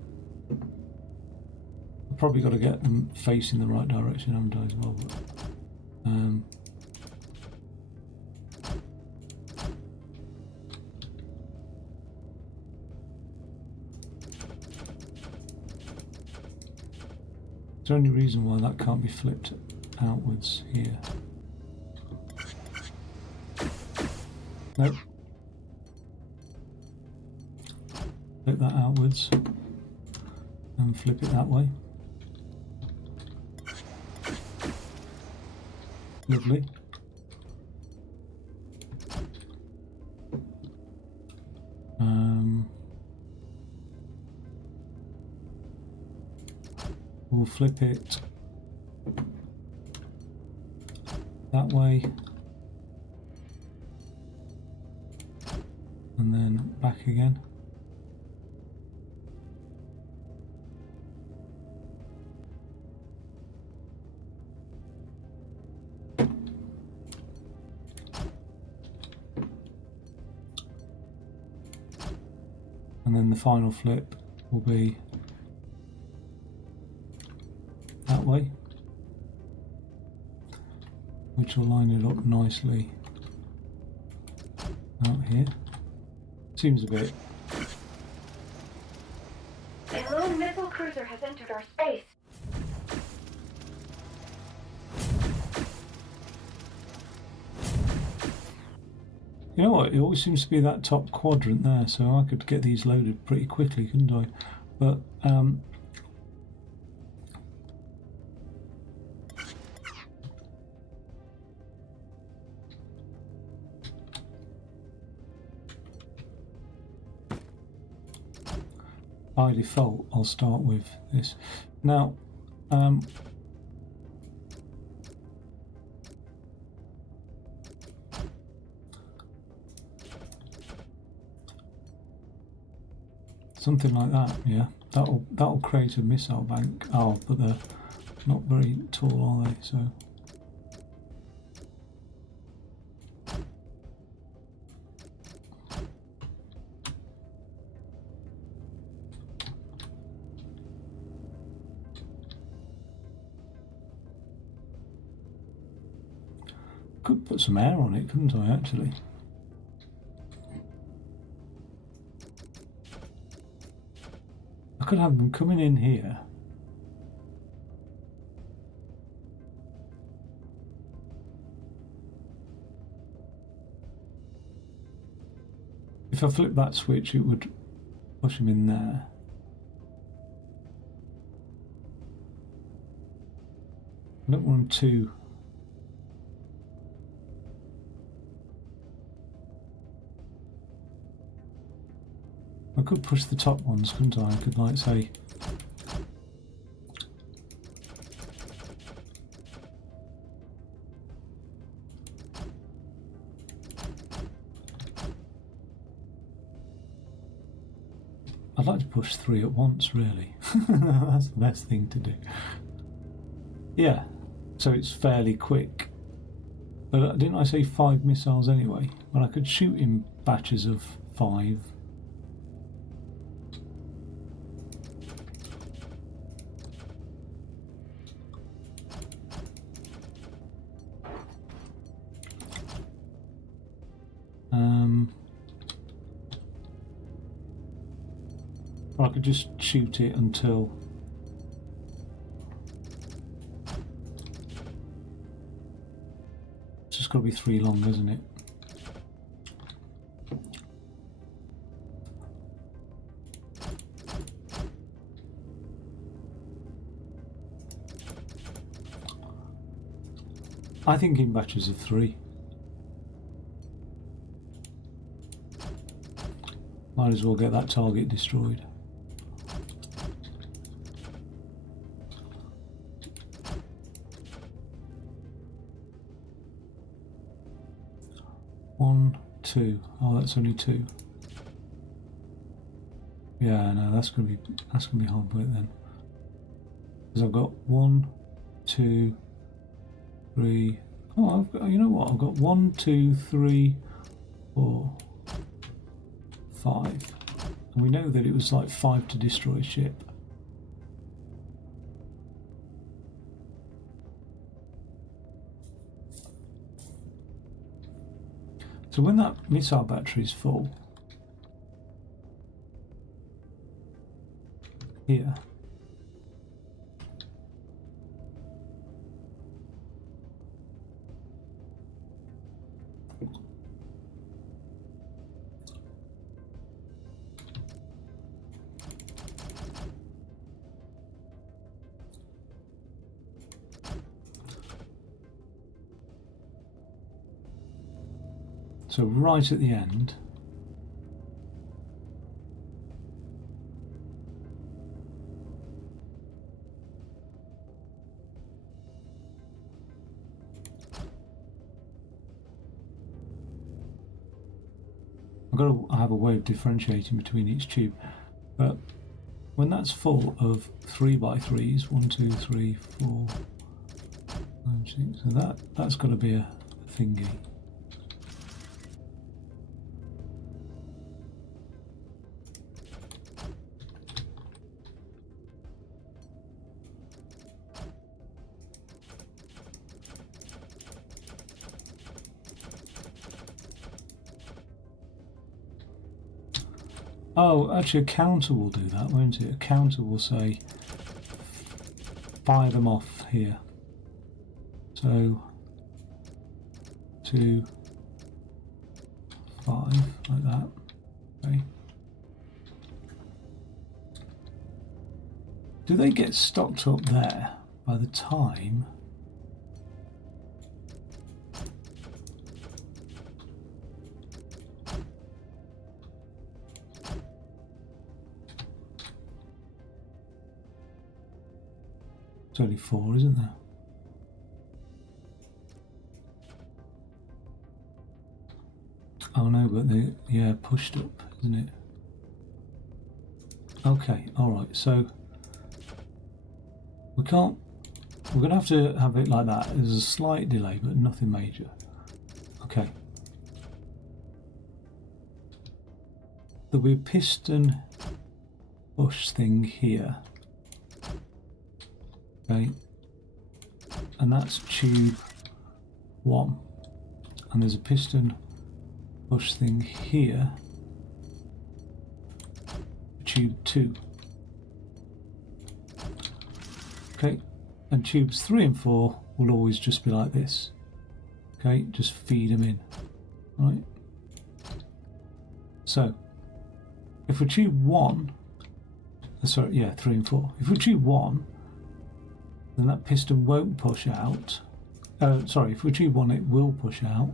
I've probably got to get them facing the right direction, haven't I, as well? But, is there any reason why that can't be flipped outwards here? Nope. Flip that outwards and flip it that way. Lovely. We'll flip it that way and then back again. And then the final flip will be that way, which will line it up nicely out here. Seems a bit. A lone missile cruiser has entered our space. You know what, it always seems to be that top quadrant there, so I could get these loaded pretty quickly, couldn't I? But by default I'll start with this. Now something like that, yeah. That'll create a missile bank. Oh, but they're not very tall, are they? So could put some air on it, couldn't I, actually? I could have them coming in here. If I flip that switch, it would push them in there. I don't want them too... I could push the top ones, couldn't I? I could, like, say... I'd like to push 3 at once, really. That's the best thing to do. Yeah, so it's fairly quick. But didn't I say 5 missiles anyway? Well, I could shoot in batches of 5. Or I could just shoot it until... It's just got to be 3 long, isn't it? I think in batches of 3. Might as well get that target destroyed. One, 2. Oh, that's only 2. Yeah, no, that's gonna be hard work then. Because I've got 1, 2, 3. Oh, I've got, you know what? I've got 1, 2, 3, 4, 5. And we know that it was like 5 to destroy a ship. So when that missile battery is full, here, so right at the end, I've got to have a way of differentiating between each tube, but when that's full of 3x3s, 1, 2, 3, 4, 5, 6, so that's got to be a thingy. Oh, actually a counter will do that, won't it? A counter will say, fire them off here. So, 2, 5, like that. Okay. Do they get stocked up there by the time? It's only 4, isn't there? Oh no, but they, yeah, pushed up, isn't it? Okay, alright, so we're going to have it like that. There's a slight delay, but nothing major. Okay. There'll be a piston push thing here. Okay, and that's tube 1, and there's a piston push thing here, tube 2. Okay, and tubes 3 and 4 will always just be like this. Okay, just feed them in, right? So, if we're tube 1, sorry, yeah, 3 and 4. If we're tube 1, then that piston won't push out. Sorry, if we tube 1, it will push out.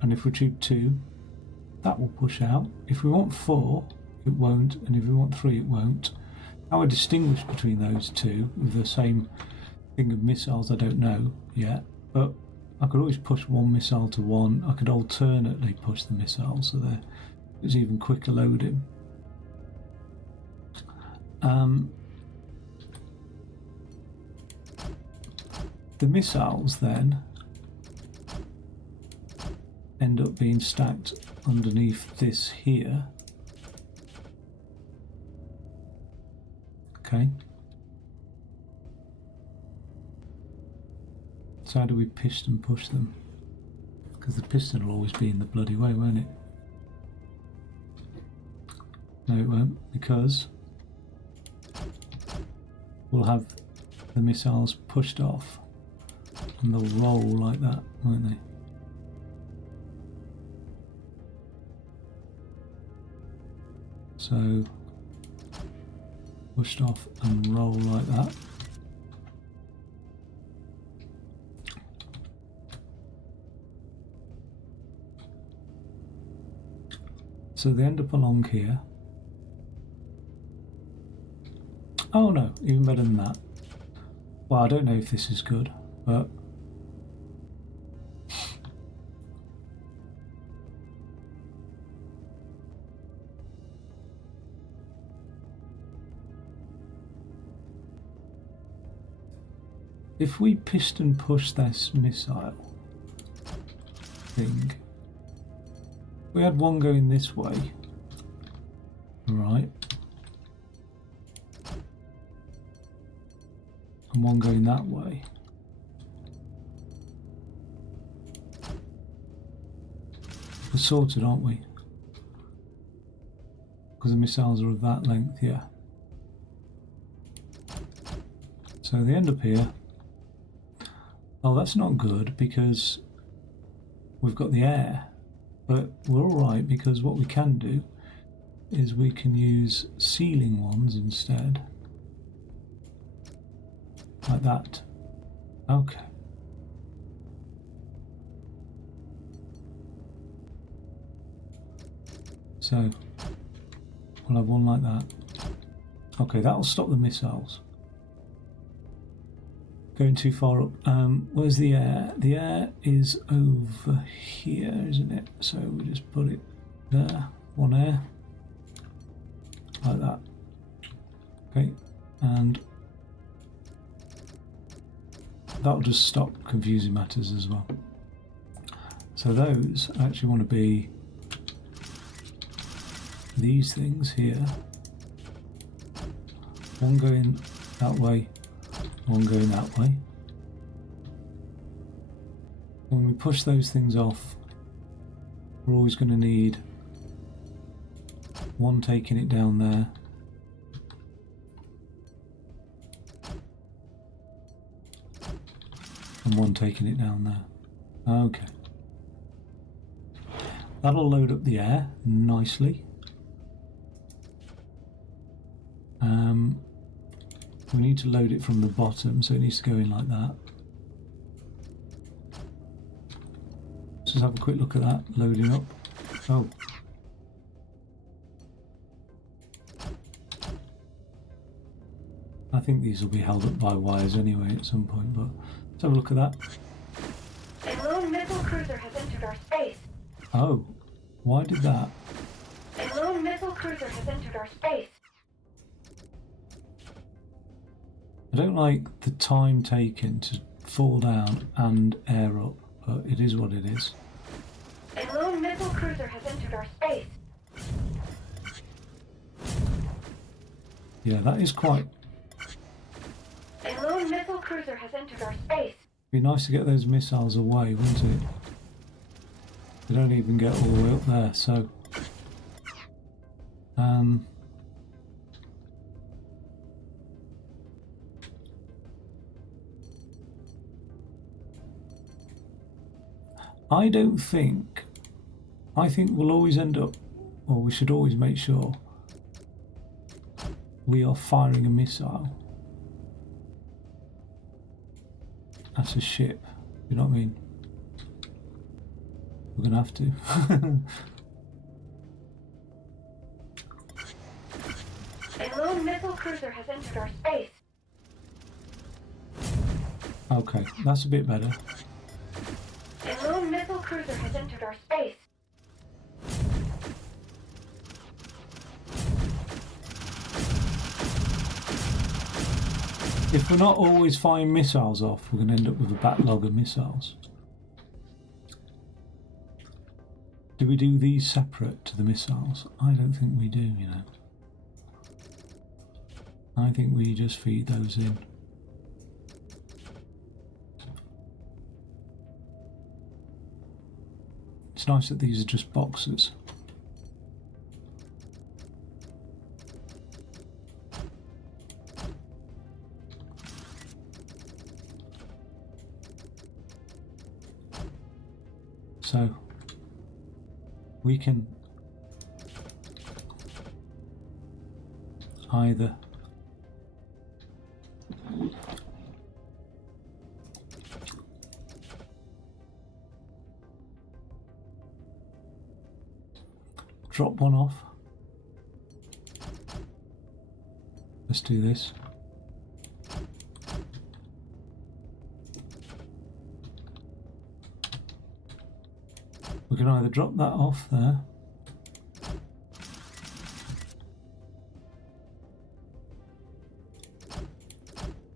And if we tube 2, that will push out. If we want 4, it won't. And if we want 3, it won't. How I distinguish between those two with the same thing of missiles, I don't know yet. But I could always push one missile to one. I could alternately push the missiles so that it's even quicker loading. The missiles then end up being stacked underneath this here. Okay. So how do we piston push them? Because the piston will always be in the bloody way, won't it? No, it won't, because we'll have the missiles pushed off and they'll roll like that, won't they? So pushed off and roll like that. So they end up along here. Oh no, even better than that. Well, I don't know if this is good, but if we piston push this missile thing, we had one going this way, right, and one going that way. We're sorted, aren't we? Because the missiles are of that length, yeah. So they end up here. Oh, that's not good because we've got the air. But we're alright because what we can do is we can use ceiling ones instead. Like that. Okay. So we'll have one like that. Okay, that'll stop the missiles. Going too far up. Where's the air? The air is over here, isn't it? So we just put it there. One air. Like that. Okay. And that'll just stop confusing matters as well. So those actually want to be these things here. One going that way. One going that way. When we push those things off, we're always going to need one taking it down there, and one taking it down there. Okay. That'll load up the air nicely. We need to load it from the bottom, so it needs to go in like that. Let's just have a quick look at that, loading up. Oh. I think these will be held up by wires anyway at some point, but let's have a look at that. A lone missile cruiser has entered our space. Oh, why did that? A lone missile cruiser has entered our space. I don't like the time taken to fall down and air up, but it is what it is. A lone missile cruiser has entered our space. Yeah, that is quite... A lone missile cruiser has entered our space. Be nice to get those missiles away, wouldn't it? They don't even get all the way up there, so... I don't think... I think we'll always end up... Or we should always make sure we are firing a missile that's a ship. You know what I mean? We're gonna have to. A lone missile cruiser has entered our space. Okay, that's a bit better. A lone missile cruiser has entered our space. If we're not always firing missiles off, we're going to end up with a backlog of missiles. Do we do these separate to the missiles? I don't think we do, you know. I think we just feed those in. It's nice that these are just boxes. So we can either drop one off. Let's do this. We can either drop that off there,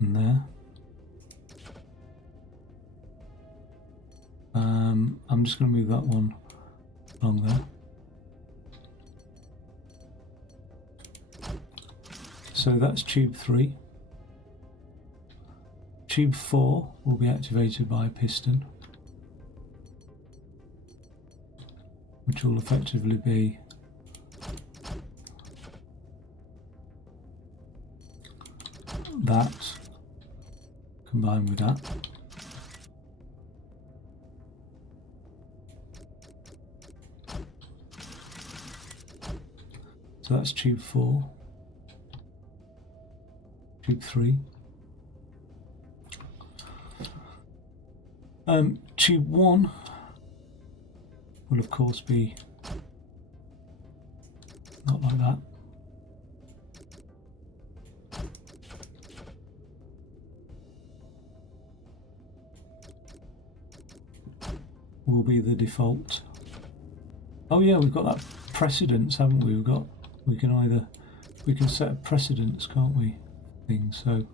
and there. I'm just going to move that one along there. So that's tube 3. Tube 4 will be activated by a piston, which will effectively be that combined with that. So that's tube 4, tube 3. Tube 1 will of course be not like that. Will be the default. Oh yeah, we've got that precedence, haven't we? We can set a precedence, can't we? Thing. So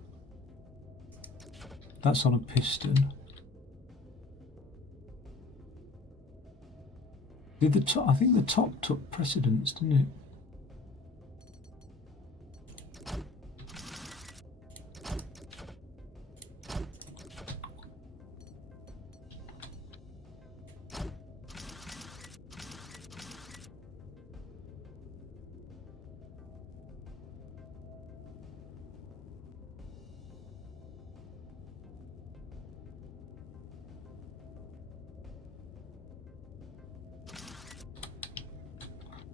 that's on a piston. Did the top? I think the top took precedence, didn't it?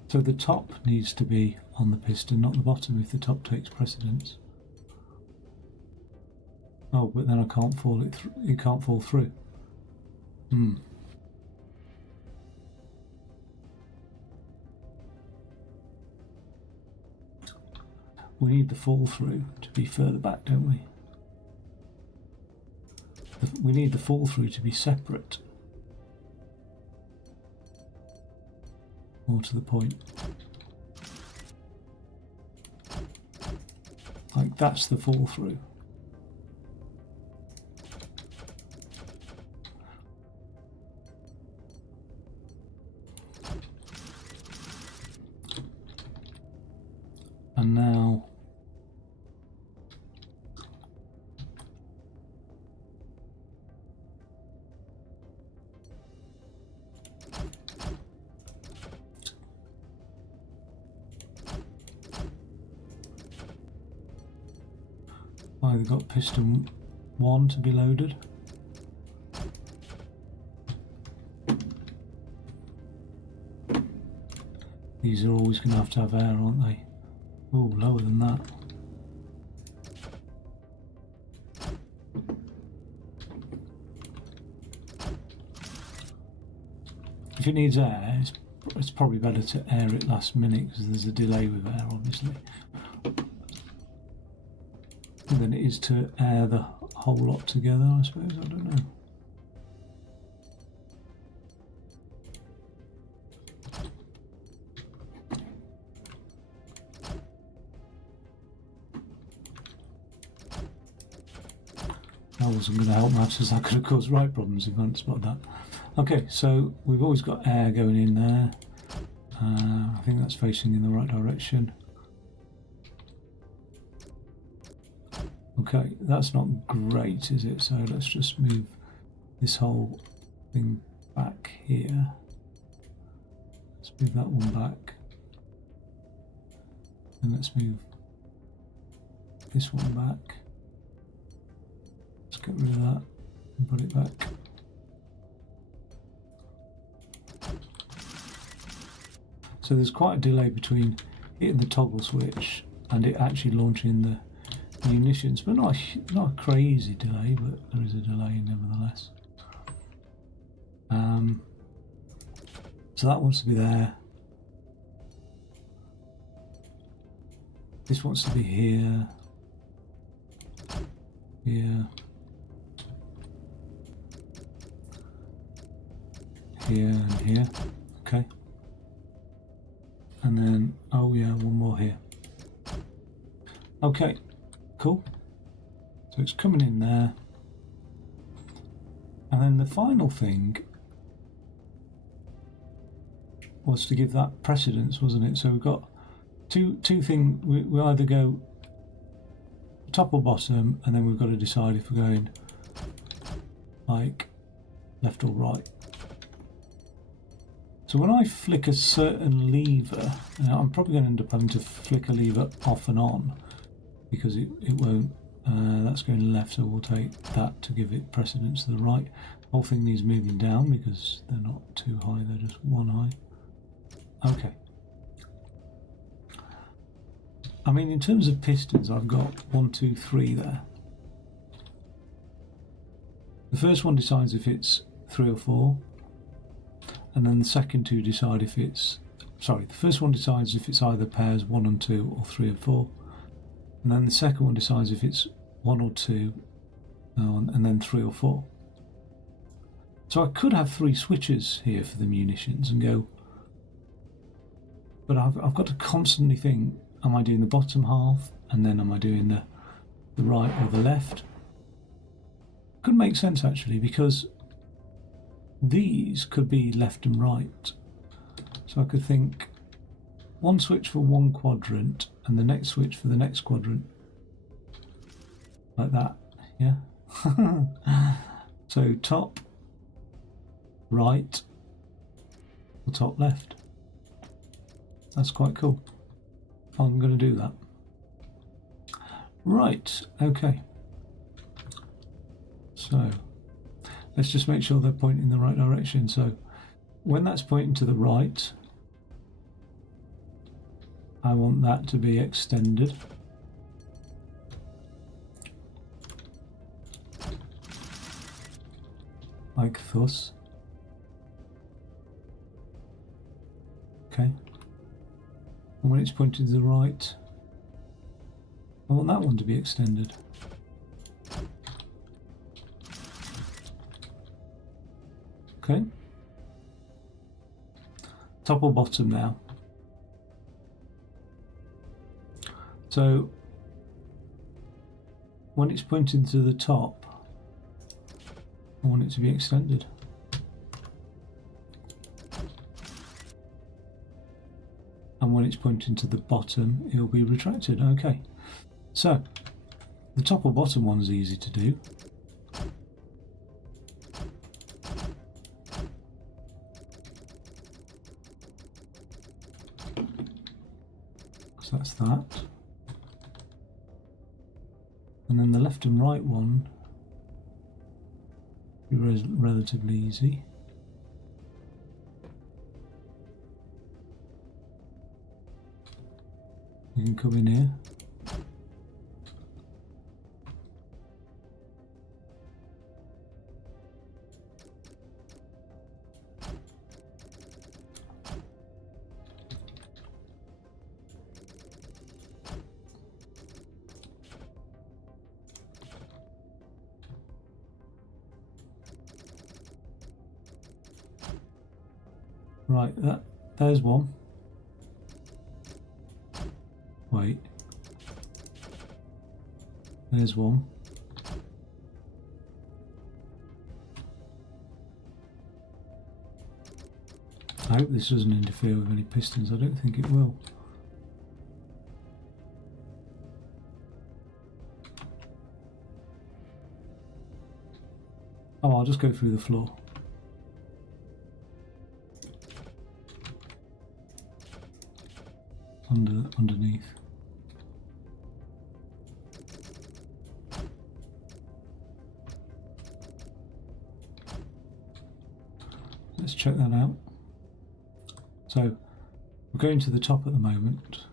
So the top needs to be on the piston, not the bottom, if the top takes precedence. Oh, but then I can't fall it. It can't fall through. We need the fall through to be further back, don't we? We need the fall through to be separate. More to the point. Like that's the fall through. And now I've got piston 1 to be loaded. These are always going to have air, aren't they? Oh, lower than that. if it needs air, it's probably better to air it last minute because there's a delay with air, obviously, than it is to air the whole lot together, I suppose. I don't know. That wasn't going to help matters, as that could have caused right problems if I hadn't spotted that. Okay, so we've always got air going in there. I think that's facing in the right direction. Okay, that's not great, is it? So let's just move this whole thing back here. Let's move that one back. And let's move this one back. Let's get rid of that and put it back. So there's quite a delay between hitting the toggle switch and it actually launching the munitions, but not a crazy delay, but there is a delay nevertheless. So that wants to be there. This wants to be here, here, here, and here. Okay. And then, oh yeah, one more here. Okay, cool. So it's coming in there. And then the final thing was to give that precedence, wasn't it? So we've got two things. We either go top or bottom, and then we've got to decide if we're going like left or right. So when I flick a certain lever, I'm probably going to end up having to flick a lever off and on because it won't, that's going left, so we'll take that to give it precedence to the right. The whole thing needs moving down because they're not too high, they're just one high. Okay. I mean, in terms of pistons, I've got 1, 2, 3 there. The first one decides if it's 3 or 4. And then the second two decide if it's, the first one decides if it's either pairs 1 and 2 or 3 and 4. And then the second one decides if it's 1 or 2, and then 3 or 4. So I could have 3 switches here for the munitions and go, but I've got to constantly think, am I doing the bottom half and then am I doing the right or the left? Could make sense actually, because these could be left and right. So I could think one switch for one quadrant and the next switch for the next quadrant. Like that, yeah? So top, right, or top left. That's quite cool. I'm going to do that. Right, okay. So let's just make sure they're pointing in the right direction. So when that's pointing to the right, I want that to be extended. Like thus. Okay. And when it's pointing to the right, I want that one to be extended. Okay. Top or bottom now. So when it's pointing to the top, I want it to be extended. And when it's pointing to the bottom, it'll be retracted. Okay. So the top or bottom one's easy to do. So that's that. And then the left and right one be relatively easy. You can come in here. Right, there's one. Wait. There's one. I hope this doesn't interfere with any pistons. I don't think it will. Oh, I'll just go through the floor. Underneath. Let's check that out. So we're going to the top at the moment,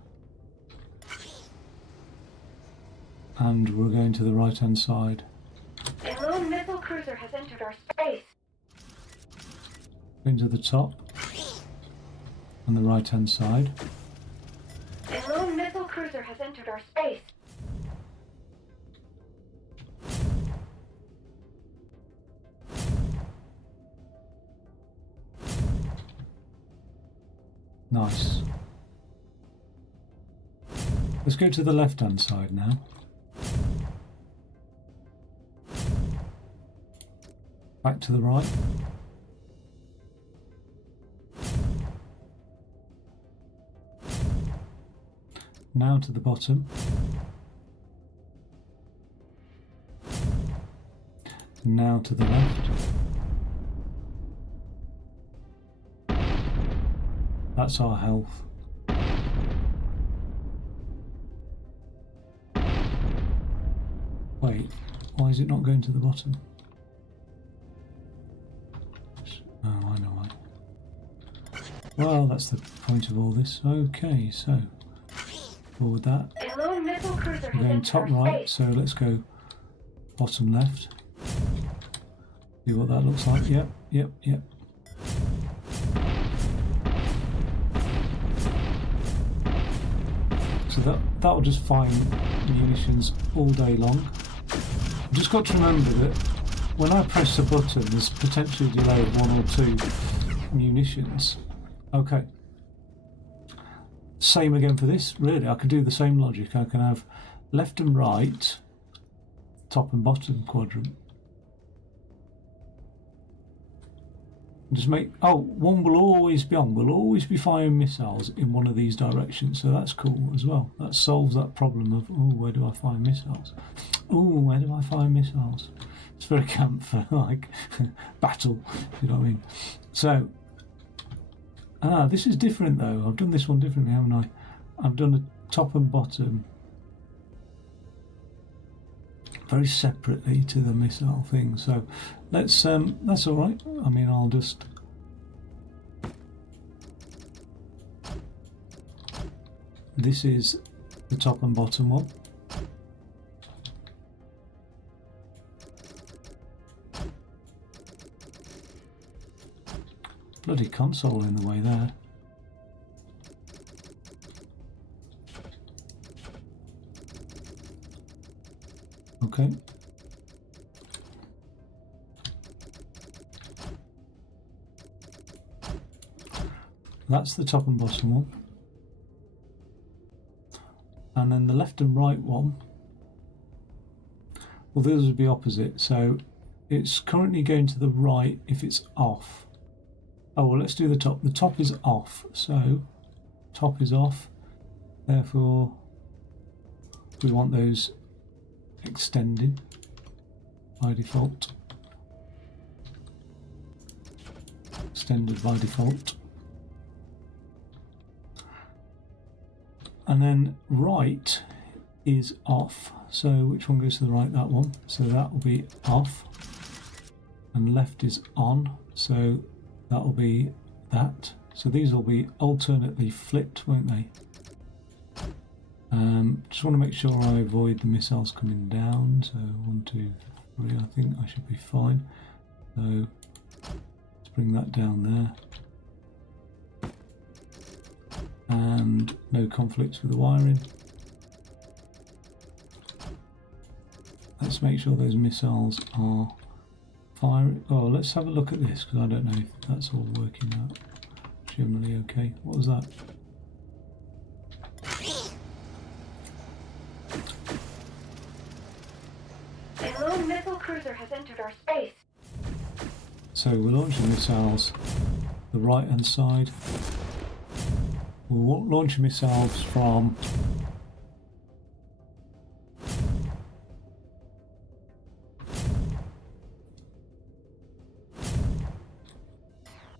and we're going to the right hand side. A lone missile cruiser has entered our space. Going to the top and the right hand side. A lone missile cruiser has entered our space. Nice. Let's go to the left hand side now. Back to the right. Now to the bottom. Now to the left. That's our health. Wait, why is it not going to the bottom? Oh, I know why. Well, that's the point of all this. Okay, so forward that. A lone missile cruiser has We're going entered top our right, space. so let's go bottom left. See what that looks like. Yep, yep, yep. So that'll just find munitions all day long. I've just got to remember that when I press a button, there's potentially a delay of 1 or 2 munitions. Okay. Same again for this, really. I could do the same logic. I can have left and right, top and bottom quadrant. Just make, oh, one will always be on. We'll always be firing missiles in one of these directions, so that's cool as well. That solves that problem of, oh, where do I fire missiles? Oh, where do I fire missiles? It's very camp for like battle, you know what I mean? So, this is different though. I've done this one differently, haven't I? I've done a top and bottom very separately to the missile thing. So let's that's all right. I mean, I'll just this is the top and bottom one. Bloody console in the way there. Okay. That's the top and bottom one. And then the left and right one, well, those would be opposite. So it's currently going to the right if it's off. Oh, well, let's do the top. The top is off, so top is off. Therefore, we want those extended by default. Extended by default. And then right is off. So which one goes to the right? That one. So that will be off. And left is on. So that will be that. So these will be alternately flipped, won't they? Just want to make sure I avoid the missiles coming down. So 1, 2, 3. I think I should be fine. So let's bring that down there. And no conflicts with the wiring. Let's make sure those missiles are firing. Oh, let's have a look at this because I don't know if that's all working out. generally okay. What was that? A lone missile cruiser has entered our space. So we're launching missiles the right hand side. We're launching missiles from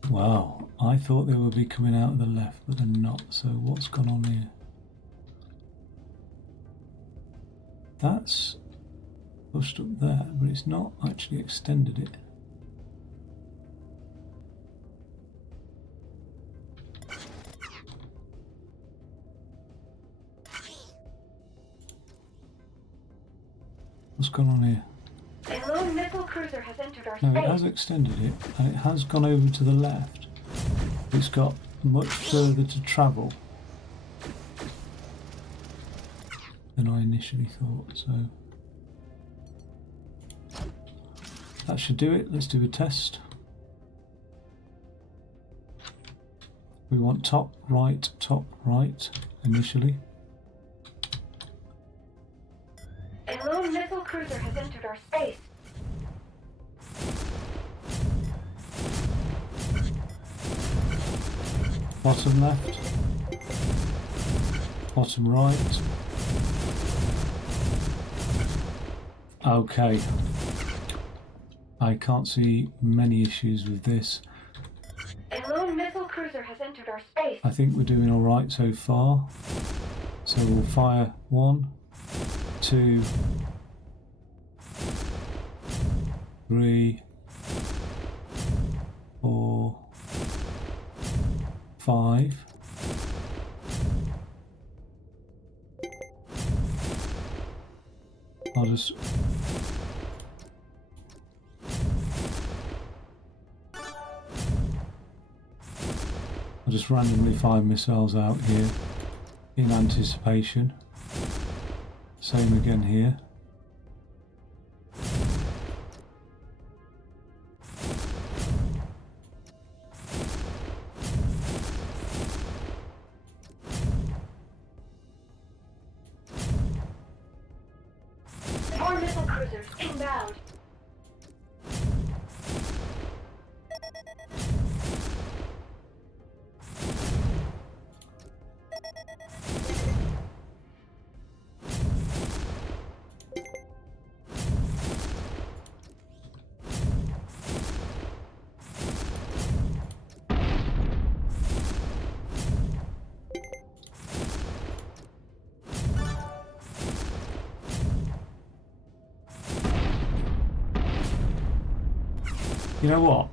wow, I thought they would be coming out of the left, but they're not. So what's gone on here? That's pushed up there, but it's not actually extended it. What's gone on here? A lone missile cruiser has entered our No, space. it has extended it, and it has gone over to the left. It's got much further to travel than I initially thought, so that should do it. Let's do a test. We want top right initially. A lone missile cruiser has entered our space. Bottom left, bottom right. Okay, I can't see many issues with this. A lone missile cruiser has entered our space. I think we're doing all right so far. So we'll fire 1, 2, 3, 4, 5. I'll just randomly fire missiles out here in anticipation. Same again here. More missile cruisers inbound. You know what?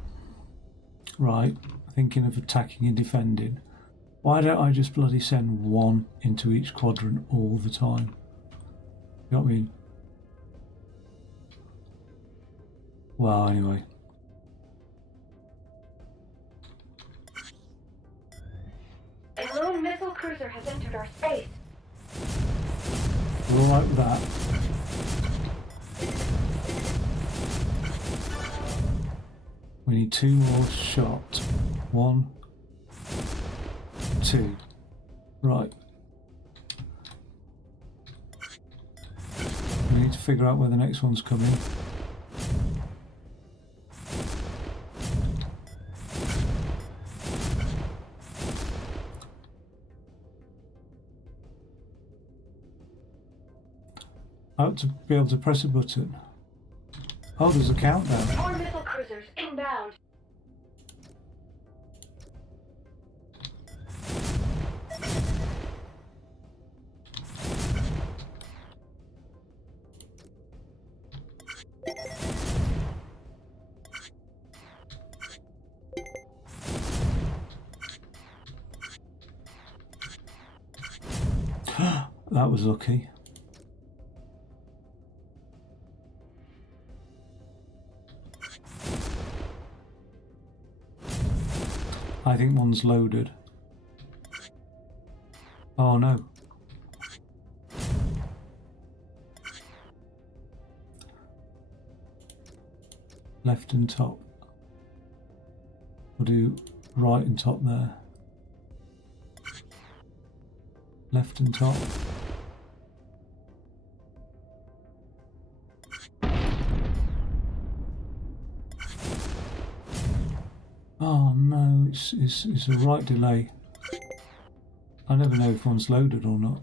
Right, thinking of attacking and defending. Why don't I just bloody send one into each quadrant all the time? You know what I mean? Well, anyway. A lone missile cruiser has entered our space. We're alright with that. We need 2 more shots. 1, 2. Right. We need to figure out where the next one's coming. I ought to be able to press a button. Oh, there's a countdown. More missile cruisers inbound. That was lucky. I think one's loaded. Oh no. Left and top. We'll do right and top there. left and top. Oh no, it's a right delay. I never know if one's loaded or not.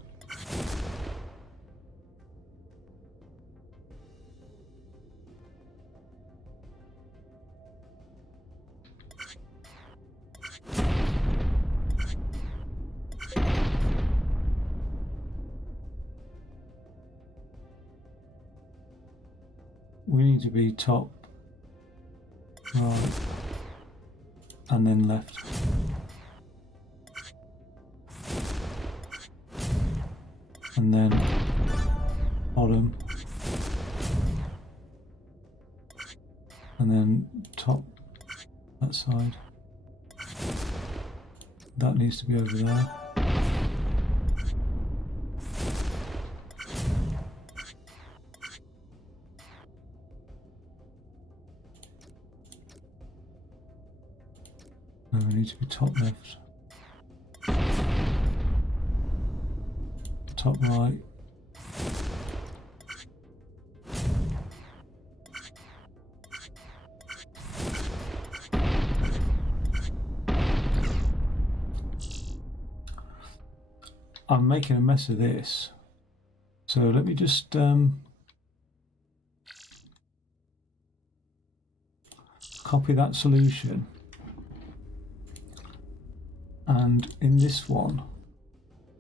We need to be top, right, and then left. And then bottom. And then top, that side. That needs to be over there. No, we need to be top left. Top right. I'm making a mess of this, so let me just copy that solution, and in this one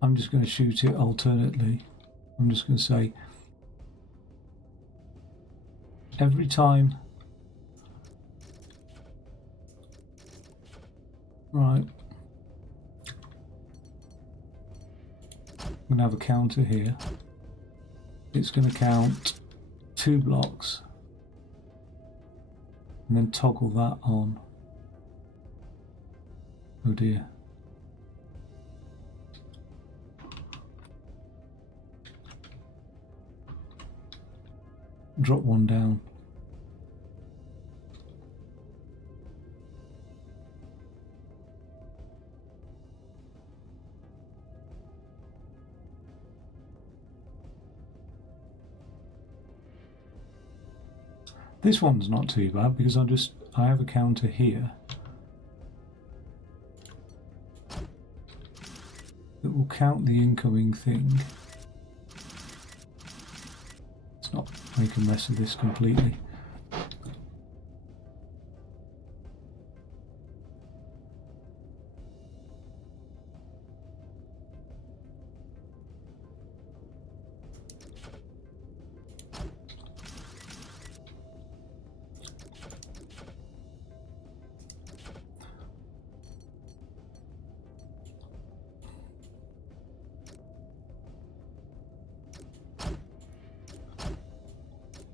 I'm just going to shoot it alternately. I'm just going to say every time, right, I'm going to have a counter here. It's going to count 2 blocks and then toggle that on. Oh dear. Drop one down. This one's not too bad because I have a counter here that will count the incoming thing. Let's not make a mess of this completely.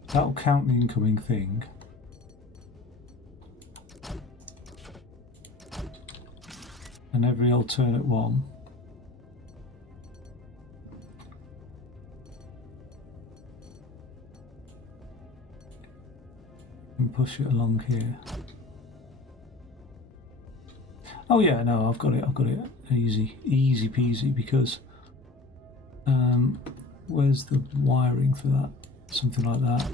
That'll count the incoming thing. And every alternate one and push it along here. Oh yeah, no, I've got it easy peasy, because where's the wiring for that? Something like that.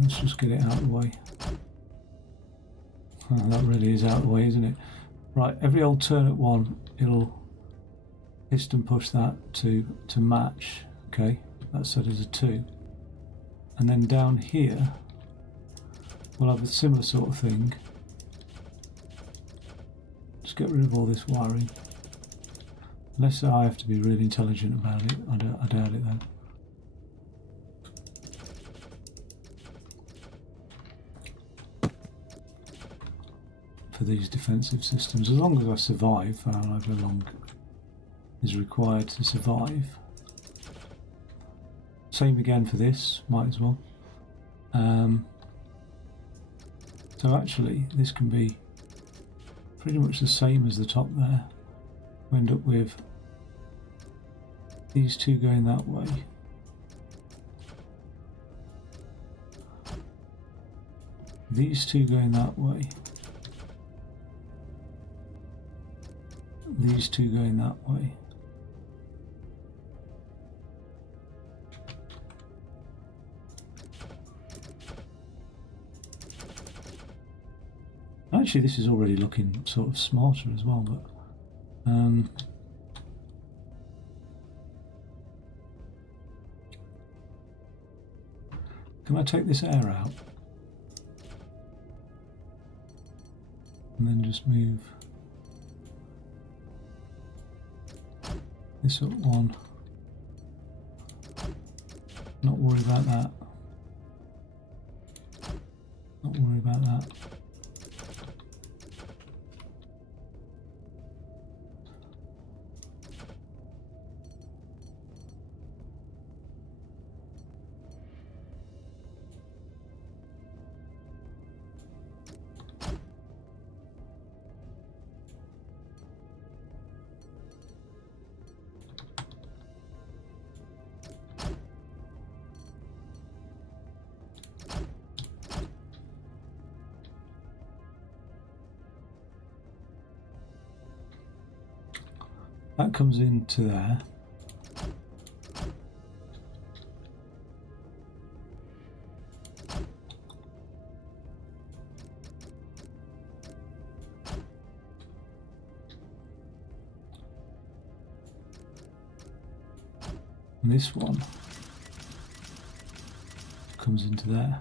Let's just get it out of the way. Oh, that really is out of the way, isn't it? Right, every alternate one, it'll piston push that to match. Okay, that's set as a 2. And then down here, we'll have a similar sort of thing. Just get rid of all this wiring. Unless I have to be really intelligent about it. I doubt it though. For these defensive systems, as long as I survive, however long is required to survive. Same again for this, might as well. So actually, this can be pretty much the same as the top there. We end up with these 2 going that way. These 2 going that way. these two going that way. Actually, this is already looking sort of smarter as well, but can I take this air out? And then just move this up one. Not worry about that. Not worry about that. That comes into there. And this one comes into there.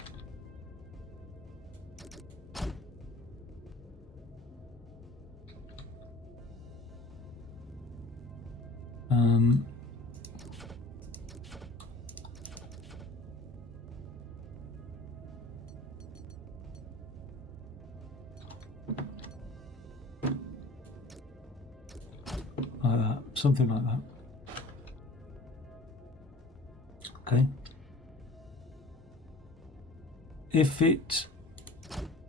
Like that, something like that. Okay. If it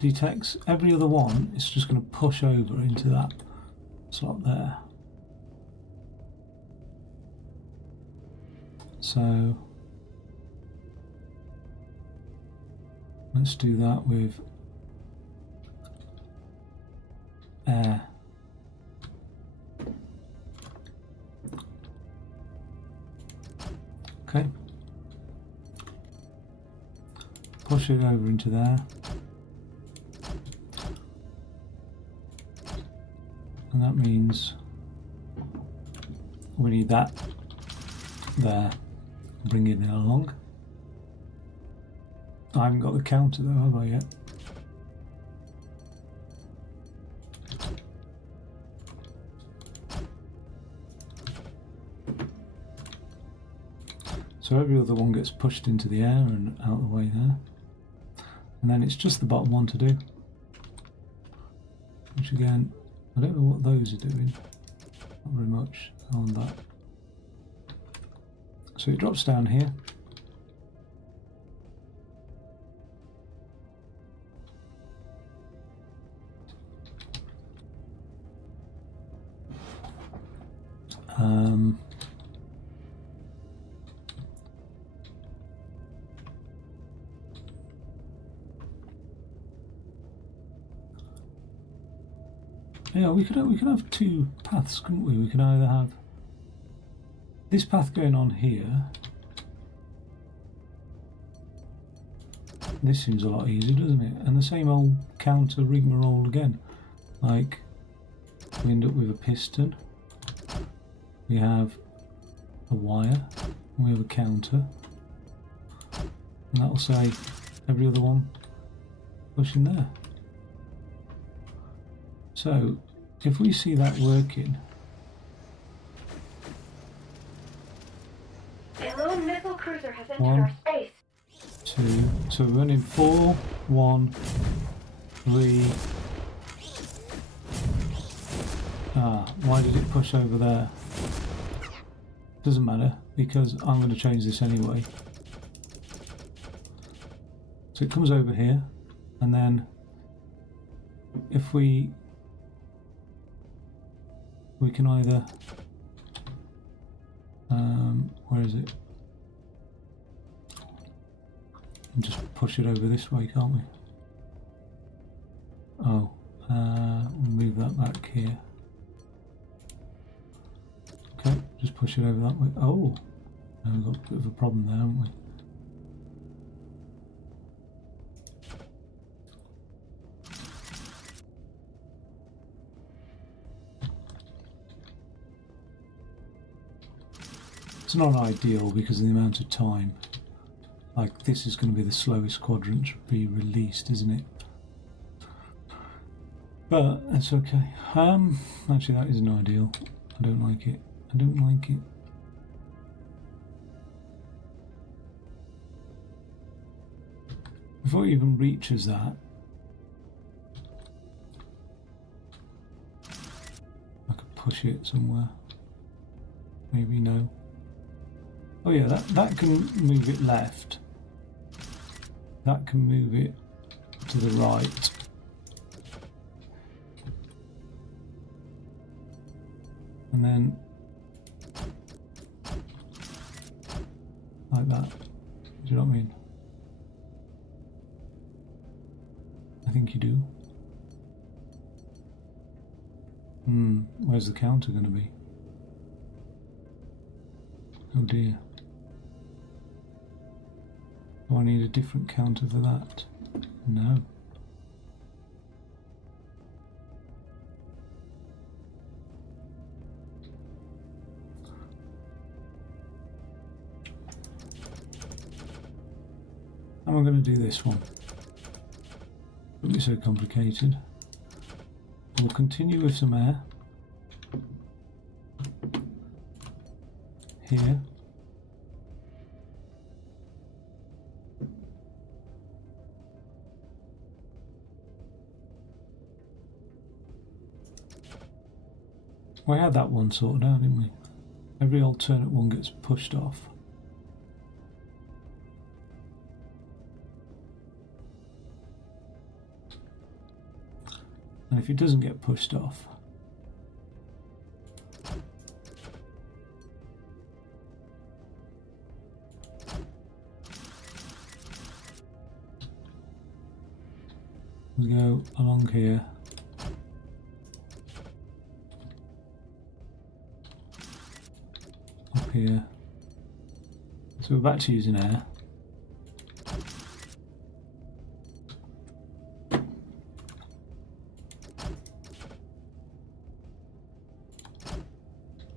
detects every other one, it's just going to push over into that slot there. So let's do that with air. Okay. Push it over into there. And that means we need that there. Bring it along. I haven't got the counter though, have I yet? So every other one gets pushed into the air and out of the way there. And then it's just the bottom one to do. Which again, I don't know what those are doing. Not very much on that. So it drops down here. Yeah, we could have two paths, couldn't we? We could either have this path going on here. This seems a lot easier, doesn't it? And the same old counter rigmarole again. Like, we end up with a piston. We have a wire. And we have a counter. And that'll say every other one push in there. So, if we see that working, A lone missile cruiser has entered One. our space. 2, so we're running 4, 1, 3. Why did it push over there? Doesn't matter, because I'm going to change this anyway. So it comes over here, and then if we can either where is it? And just push it over this way, can't we? Oh, we'll move that back here. Just push it over that way. Oh, now we've got a bit of a problem there, haven't we? It's not ideal because of the amount of time. Like, this is going to be the slowest quadrant to be released, isn't it? But it's okay. Actually, that isn't ideal. I don't like it. I don't like it. Before it even reaches that, I could push it somewhere. Maybe no. Oh yeah, that can move it left. That can move it to the right. And then like that. Do you know what I mean? I think you do. Where's the counter going to be? Oh dear. Do I need a different counter for that? No. How am I going to do this one? Don't be so complicated. We'll continue with some air. Here. We had that one sorted out, didn't we? Every alternate one gets pushed off. And if it doesn't get pushed off, we go along here. Up here. So we're back to using air.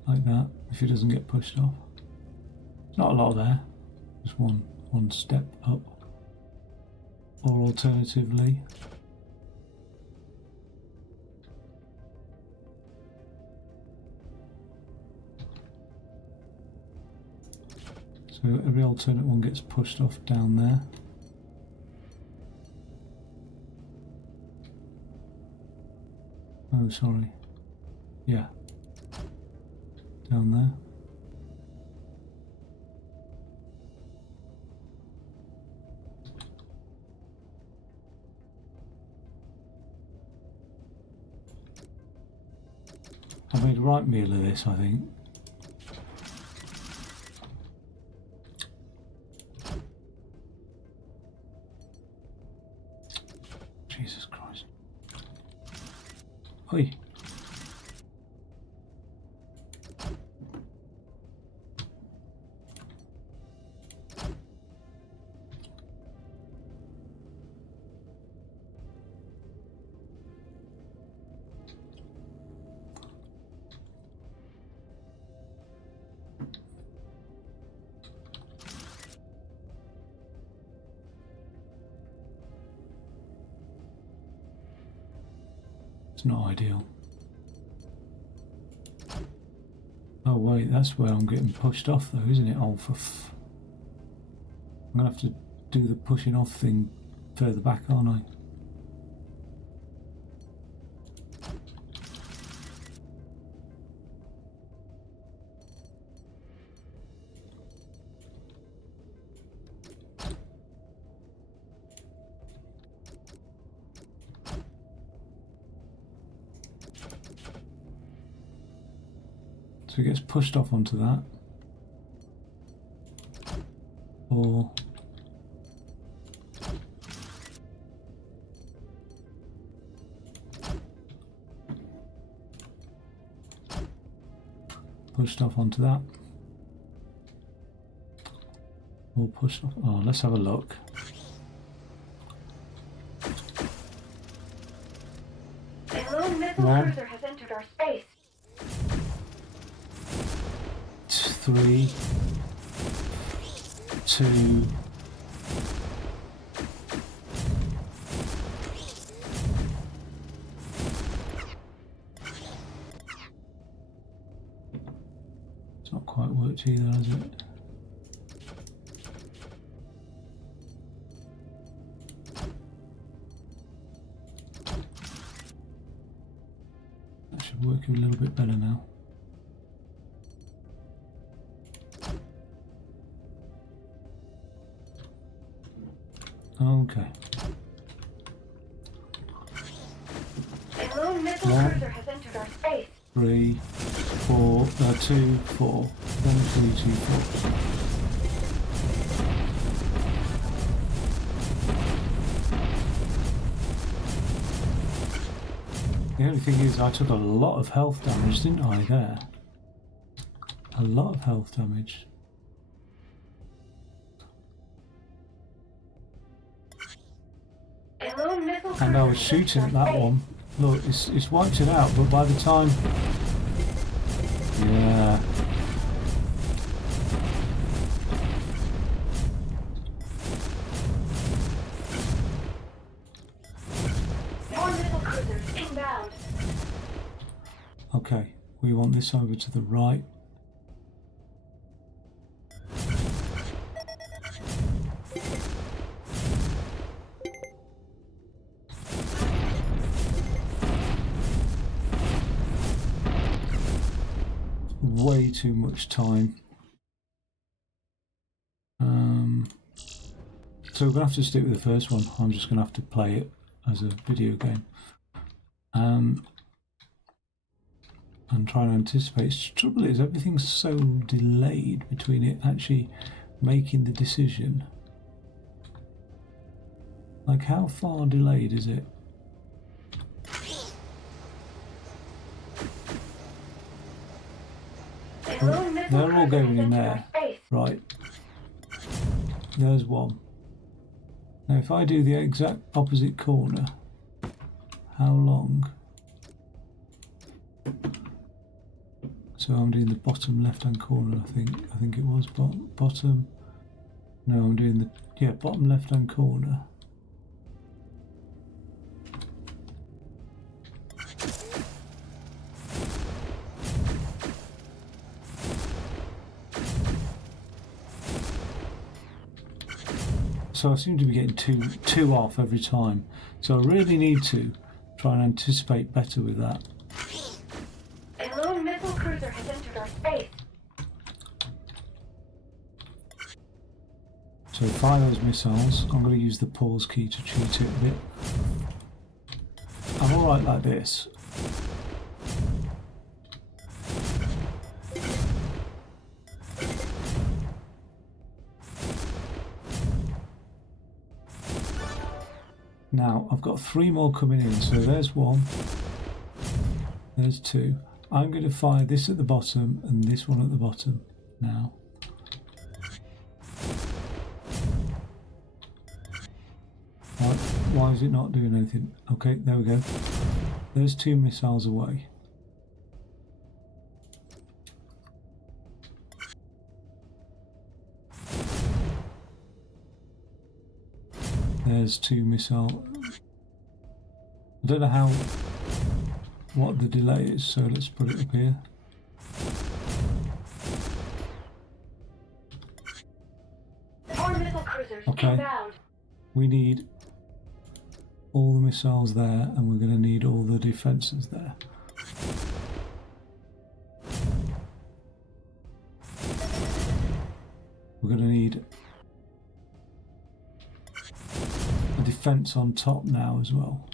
Like that, if it doesn't get pushed off. It's not a lot there, just one step up. Or alternatively, so every alternate one gets pushed off down there. Oh, sorry. Yeah. Down there. I made a right meal of this, I think. Jesus Christ. Oi. It's not ideal. Oh wait, that's where I'm getting pushed off though, isn't it? Oh, I'm gonna have to do the pushing off thing further back, aren't I? So it gets pushed off onto that. Or pushed off onto that. All pushed off. Oh, let's have a look. A lone missile cruiser has entered our space. 3, 2. It's not quite worked either, has it? That should work a little bit better now. Okay. A lone missile cruiser has entered our space. 3, 4, 2, 4. 1, 3, 2, 4. The only thing is, I took a lot of health damage, didn't I, there? A lot of health damage. A lone missile And I cruiser was has shooting at entered our that space. one. Look, it's wiped it out, but by the time... Yeah. More missile cruisers inbound. Okay, we want this over to the right. Way too much time. So we're going to have to stick with the first one. I'm just going to have to play it as a video game. And try and anticipate. The trouble is, everything's so delayed between it actually making the decision. Like, how far delayed is it? A lone missile They're all cruiser going has in entered there. our space. Right. There's one. Now, if I do the exact opposite corner, how long? So I'm doing the bottom left-hand corner, I think it was bottom. No, I'm doing the bottom left-hand corner. So I seem to be getting two off every time. So I really need to try and anticipate better with that. A lone missile cruiser has entered our space. So fire those missiles. I'm going to use the pause key to cheat it a bit. I'm alright like this. Now, I've got 3 more coming in, so there's 1, there's 2. I'm going to fire this at the bottom and this one at the bottom now. Right, why is it not doing anything? Okay, there we go. There's 2 missiles away. There's 2 missile. I don't know what the delay is, so let's put it up here. More missile cruisers Okay. inbound. We need all the missiles there, and we're going to need all the defences there. We're going to need a defence on top now as well.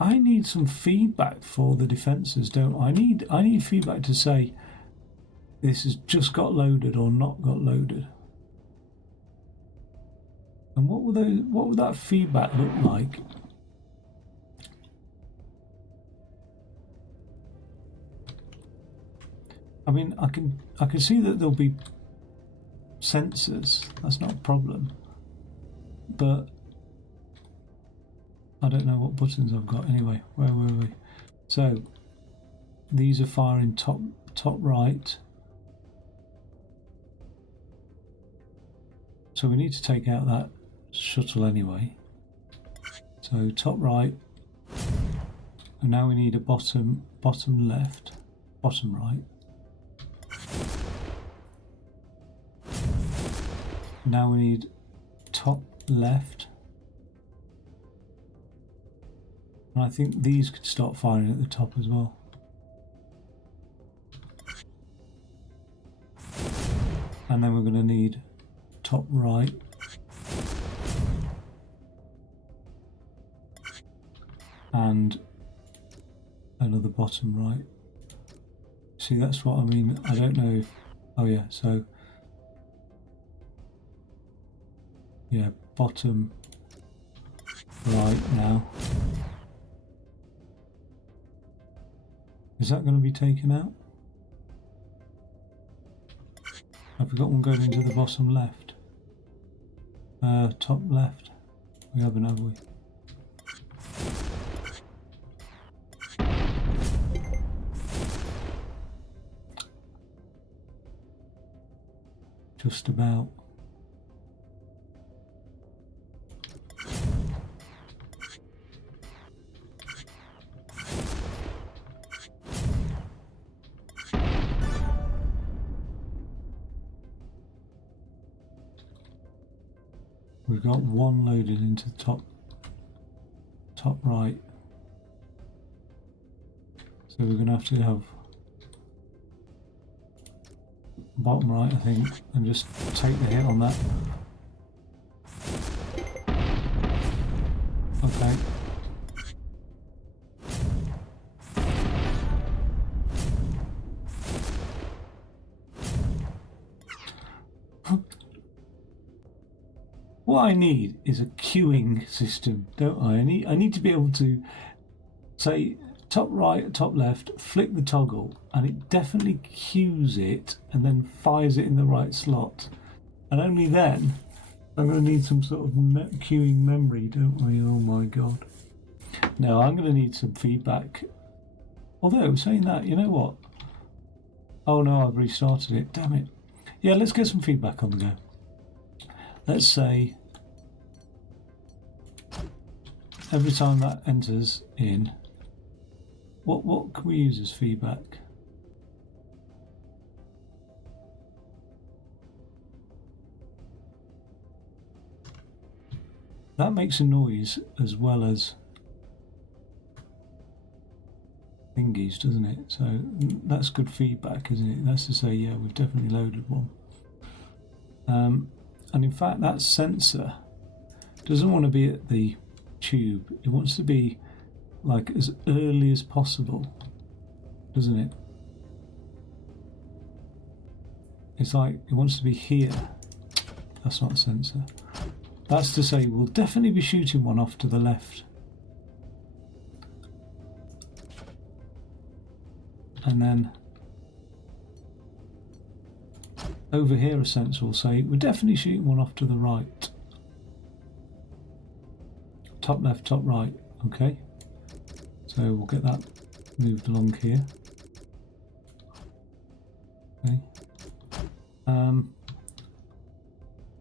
I need some feedback for the defences, don't I? I need feedback to say this has just got loaded or not got loaded. And what would that feedback look like I mean, I can see that there'll be sensors. That's not a problem. But I don't know what buttons I've got. Anyway, where were we? So these are firing top right. So we need to take out that shuttle anyway. So top right. And now we need a bottom left, bottom right. Now we need top left. And I think these could start firing at the top as well. And then we're going to need top right. And another bottom right. See, that's what I mean. I don't know if... Oh yeah, so... Yeah, bottom right now. Is that going to be taken out? Have we got one going into the bottom left? Top left. We haven't, have we? Just about. We've got one loaded into the top right. So we're going to have bottom right, I think, and just take the hit on that. Okay. What I need is a queuing system, don't I? I need to be able to say top right, top left, flick the toggle, and it definitely queues it and then fires it in the right slot. And only then I'm going to need some sort of queuing memory, don't we? Oh my god. No, I'm going to need some feedback. Although, saying that, you know what? Oh no, I've restarted it. Damn it. Yeah, let's get some feedback on the go. Let's say every time that enters in, what can we use as feedback? That makes a noise as well as thingies, doesn't it? So that's good feedback, isn't it? That's to say, yeah, we've definitely loaded one. And in fact, that sensor doesn't want to be at the tube. It wants to be like as early as possible, doesn't it? It's like it wants to be here. That's not a sensor. That's to say we'll definitely be shooting one off to the left. And then over here a sensor will say we're definitely shooting one off to the right. Top left, top right. Okay. So we'll get that moved along here. Okay.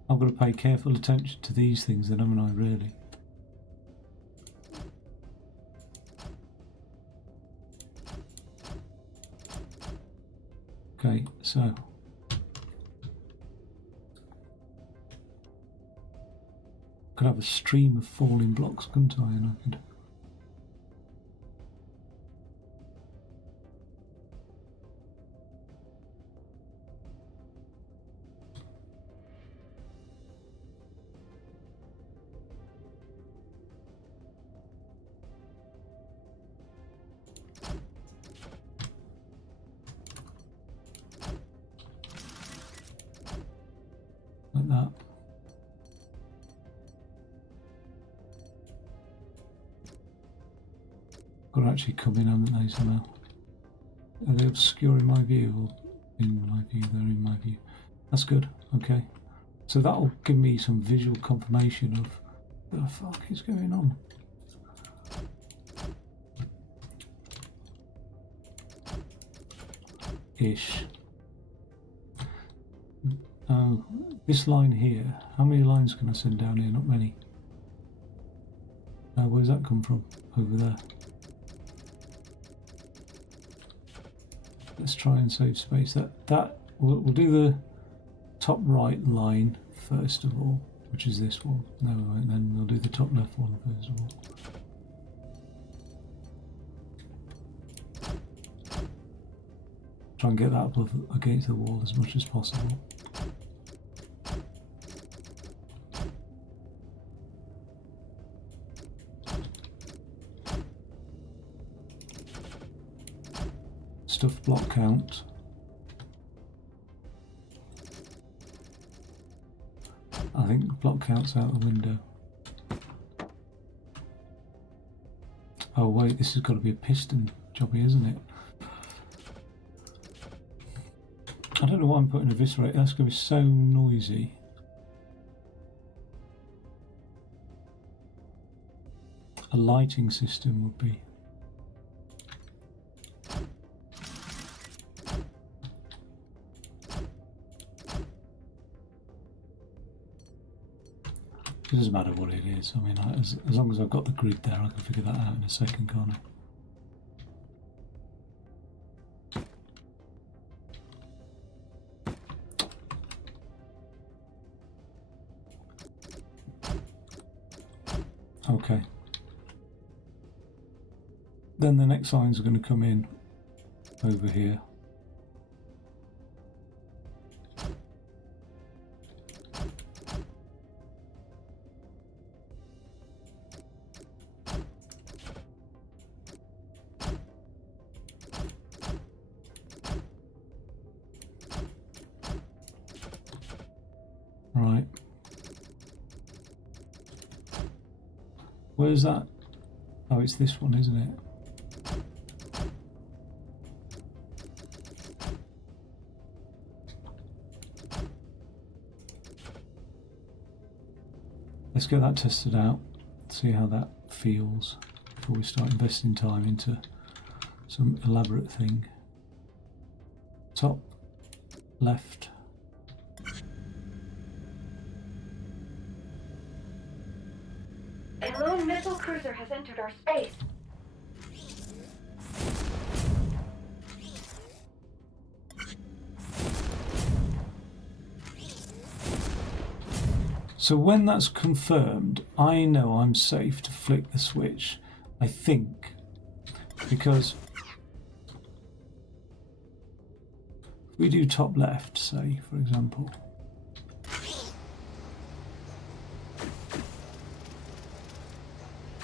I've got to pay careful attention to these things then, haven't I, really? Okay, so could have a stream of falling blocks, couldn't I? And I could like that. Got to actually come in, haven't they, somehow? Are they obscuring my view? Or In my view, they're in my view. That's good. Okay. So that'll give me some visual confirmation of the fuck is going on. Ish. Oh, this line here. How many lines can I send down here? Not many. Where's that come from? Over there. Let's try and save space. We'll do the top right line first of all, which is this one. No, we won't. Then we'll do the top left one first of all. Try and get that up against the wall as much as possible. Stuff block count. I think block count's out the window. Oh wait, this has got to be a piston jobby, isn't it? I don't know why I'm putting eviscerate. That's going to be so noisy. A lighting system would be. It doesn't matter what it is. I mean, as long as I've got the grid there, I can figure that out in a second, can't I? Okay. Then the next lines are going to come in over here. Right. Where's that? Oh, it's this one, isn't it? Let's get that tested out, see how that feels before we start investing time into some elaborate thing. Top, left. A lone missile cruiser has entered our space. So when that's confirmed, I know I'm safe to flick the switch, I think, because if we do top left, say, for example,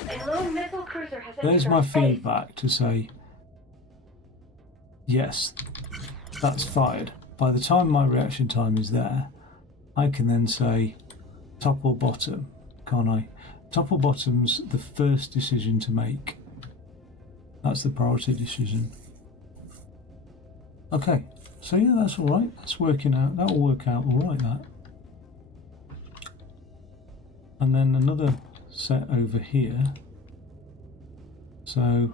A lone missile cruiser has entered there's our my space. feedback to say, yes, that's fired. By the time my reaction time is there, I can then say, top or bottom, can't I? Top or bottom's the first decision to make. That's the priority decision. Okay, so yeah, that's all right. That's working out. That'll work out all right, that. And then another set over here. So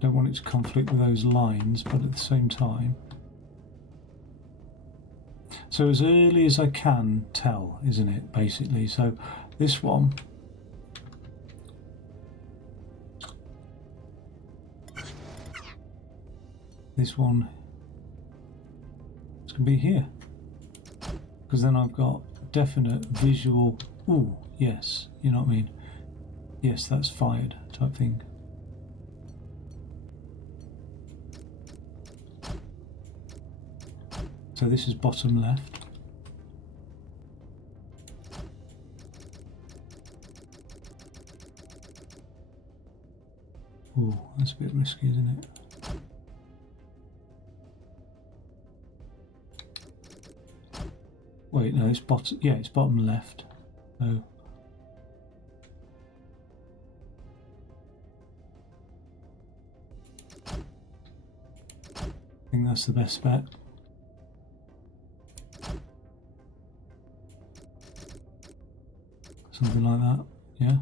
don't want it to conflict with those lines, but at the same time. So as early as I can tell, isn't it, basically? So this one, it's going to be here, because then I've got definite visual, ooh, yes, you know what I mean? Yes, that's fired type thing. So this is bottom left. Ooh, that's a bit risky, isn't it? Wait, no, it's bottom. Yeah, it's bottom left. So think that's the best bet. Something like that, yeah.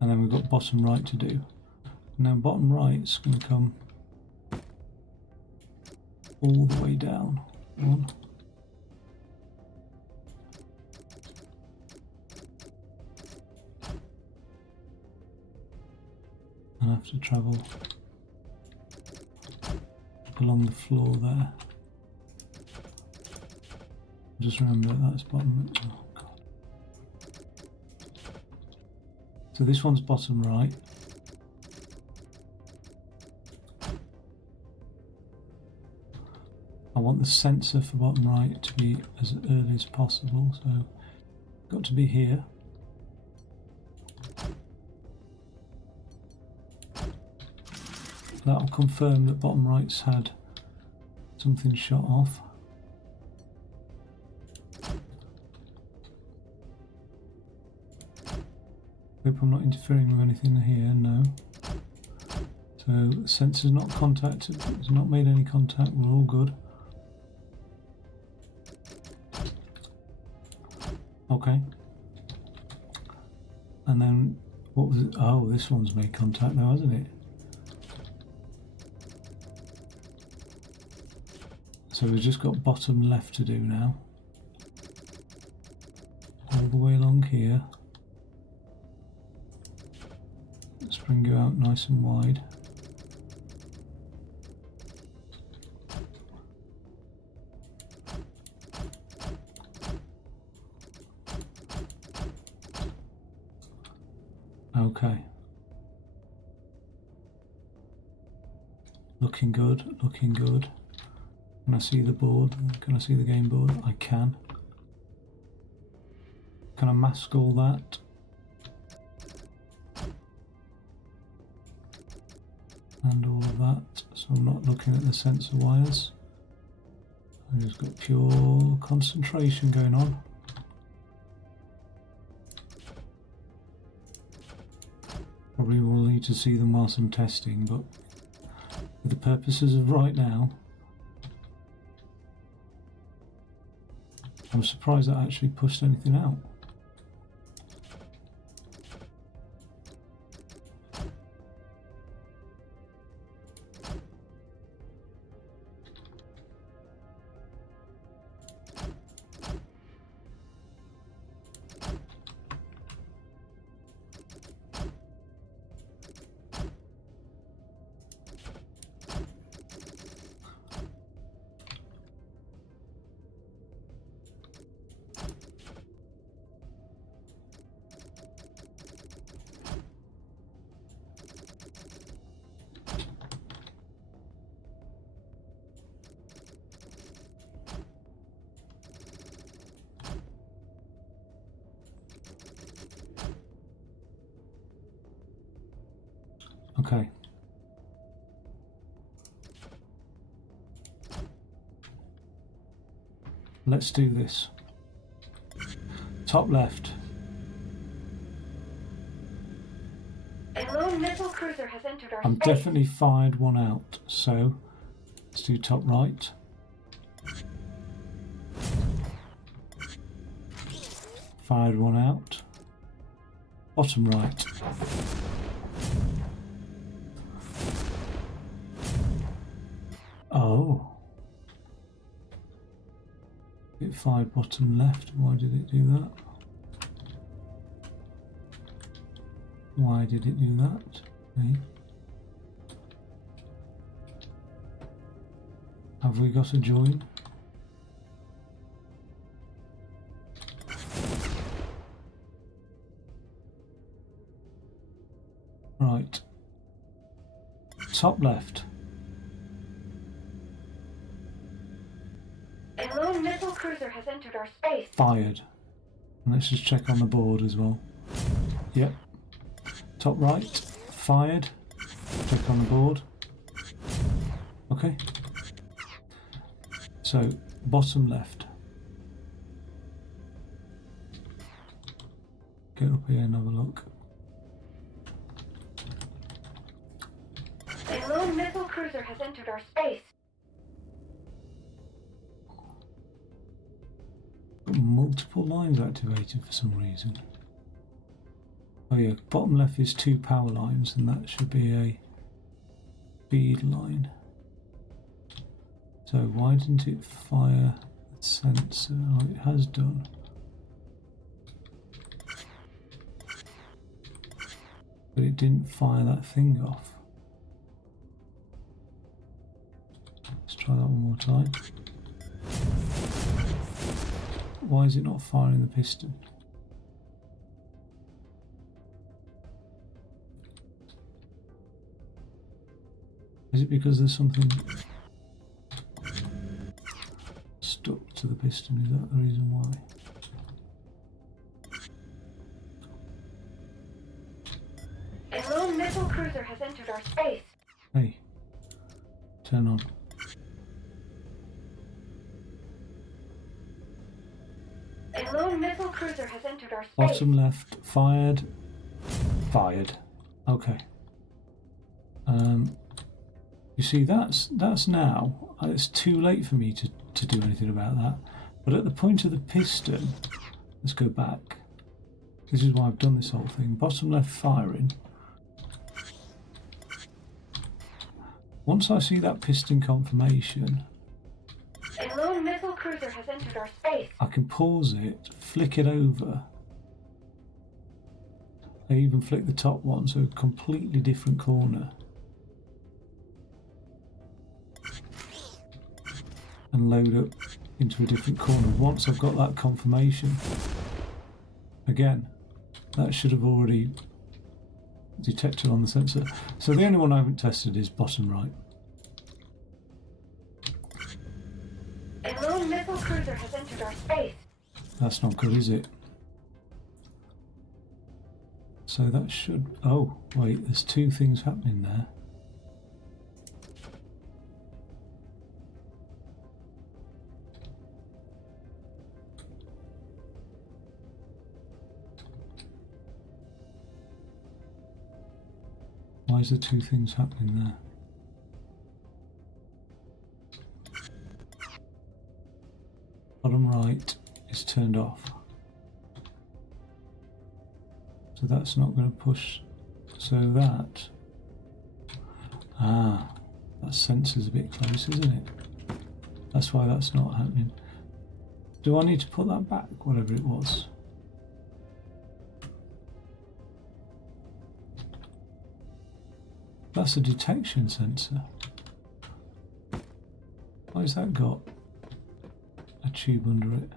And then we've got bottom right to do. Now bottom right's going to come all the way down. One. And I have to travel along the floor there. Just remember that that's bottom. Oh god. So this one's bottom right. I want the sensor for bottom right to be as early as possible, so got to be here. That'll confirm that bottom right's had something shot off. Hope I'm not interfering with anything here, no. So the sensor's not contacted, it's not made any contact, we're all good. Okay. And then, what was it? Oh, this one's made contact now, hasn't it? So we've just got bottom left to do now. All the way along here. Let's bring you out nice and wide. Okay. Looking good, looking good. Can I see the board? Can I see the game board? I can. Can I mask all that? And all of that, so I'm not looking at the sensor wires. I've just got pure concentration going on. Probably will need to see them whilst I'm testing, but for the purposes of right now, I'm surprised that actually pushed anything out. Okay. Let's do this. Top left. A lone missile cruiser has entered our I'm space. definitely fired one out, so let's do top right. Fired one out. Bottom right. Oh. It fired bottom left. Why did it do that? Why did it do that? Okay. Have we got a join? Right. Top left. A lone missile cruiser has entered our space. Fired. And let's just check on the board as well. Yep. Top right. Fired. Check on the board. Okay. So, bottom left. Get up here and have a look. A A lone missile cruiser has entered our space. Got multiple lines activated for some reason. Oh yeah, bottom left is 2 power lines, and that should be a feed line. So why didn't it fire the sensor? Oh, it has done. But it didn't fire that thing off. Let's try that one more time. Why is it not firing the piston? Is it because there's something stuck to the piston? Is that the reason why? A lone missile cruiser has entered our space. Hey, turn on. A lone missile cruiser has entered our space. Bottom left, fired. Fired. Okay. You see, that's now. It's too late for me to do anything about that. But at the point of the piston, let's go back. This is why I've done this whole thing. Bottom left firing. Once I see that piston confirmation, A lone missile cruiser has entered our space. I can pause it, flick it over. I even flick the top one, so a completely different corner. And load up into a different corner. Once I've got that confirmation, again, that should have already detected on the sensor. So the only one I haven't tested is bottom right. A lone missile cruiser has entered our space. That's not good, is it? So that should... Oh, wait, there's 2 things happening there. Why is there 2 things happening there? Bottom right is turned off. So that's not going to push. So that... Ah, that sensor's a bit close, isn't it? That's why that's not happening. Do I need to put that back, whatever it was? That's a detection sensor. Why has that got a tube under it?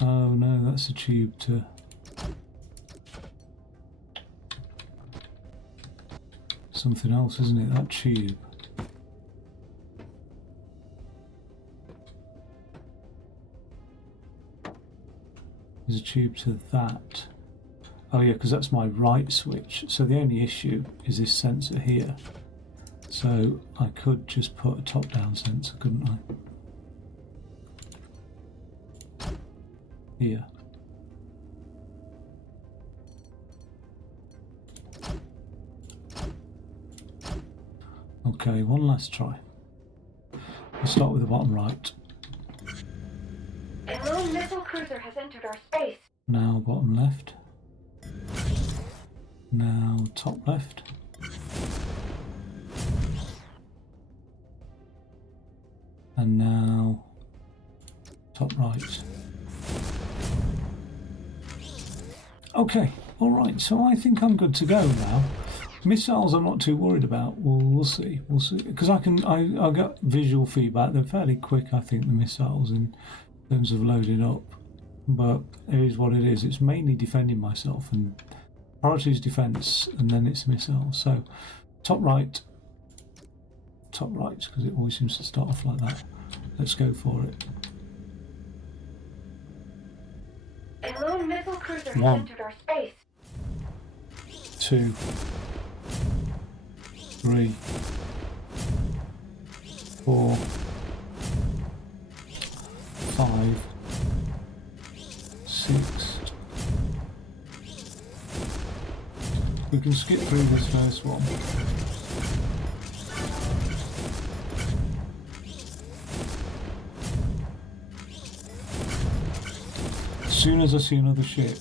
Oh no, that's a tube to... something else, isn't it? That tube. There's a tube to that. Oh yeah, because that's my right switch. So the only issue is this sensor here. So I could just put a top-down sensor, couldn't I? Here. Okay, one last try. We'll start with the bottom right. A lone missile cruiser has entered our space. Now bottom left. Now top left. And now top right. Okay, alright, so I think I'm good to go now. Missiles I'm not too worried about. Well, we'll see. Because I got visual feedback. They're fairly quick, I think, the missiles in terms of loading up. But it is what it is. It's mainly defending myself, and priority is defense, and then it's missiles. So top right, because it always seems to start off like that. Let's go for it. A lone missile cruiser has 1, entered our space. 2, 3, 4, 5, 6, can skip through this first one. As soon as I see another ship,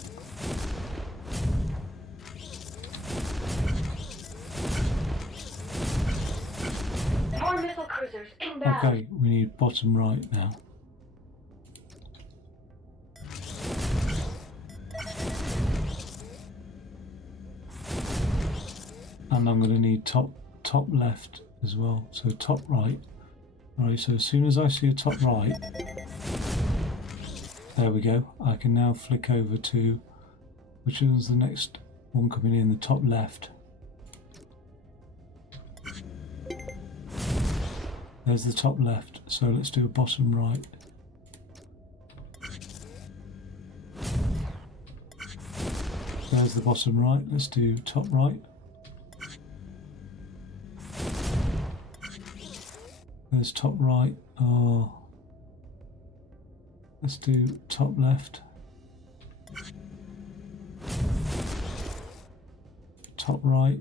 More missile cruisers inbound. okay, we need bottom right now. And I'm going to need top left as well. So top right. Alright, so as soon as I see a top right, there we go. I can now flick over to which one's the next one coming in, the top left. There's the top left. So let's do a bottom right. There's the bottom right. Let's do top right. There's top right. Oh. Let's do top left. Top right.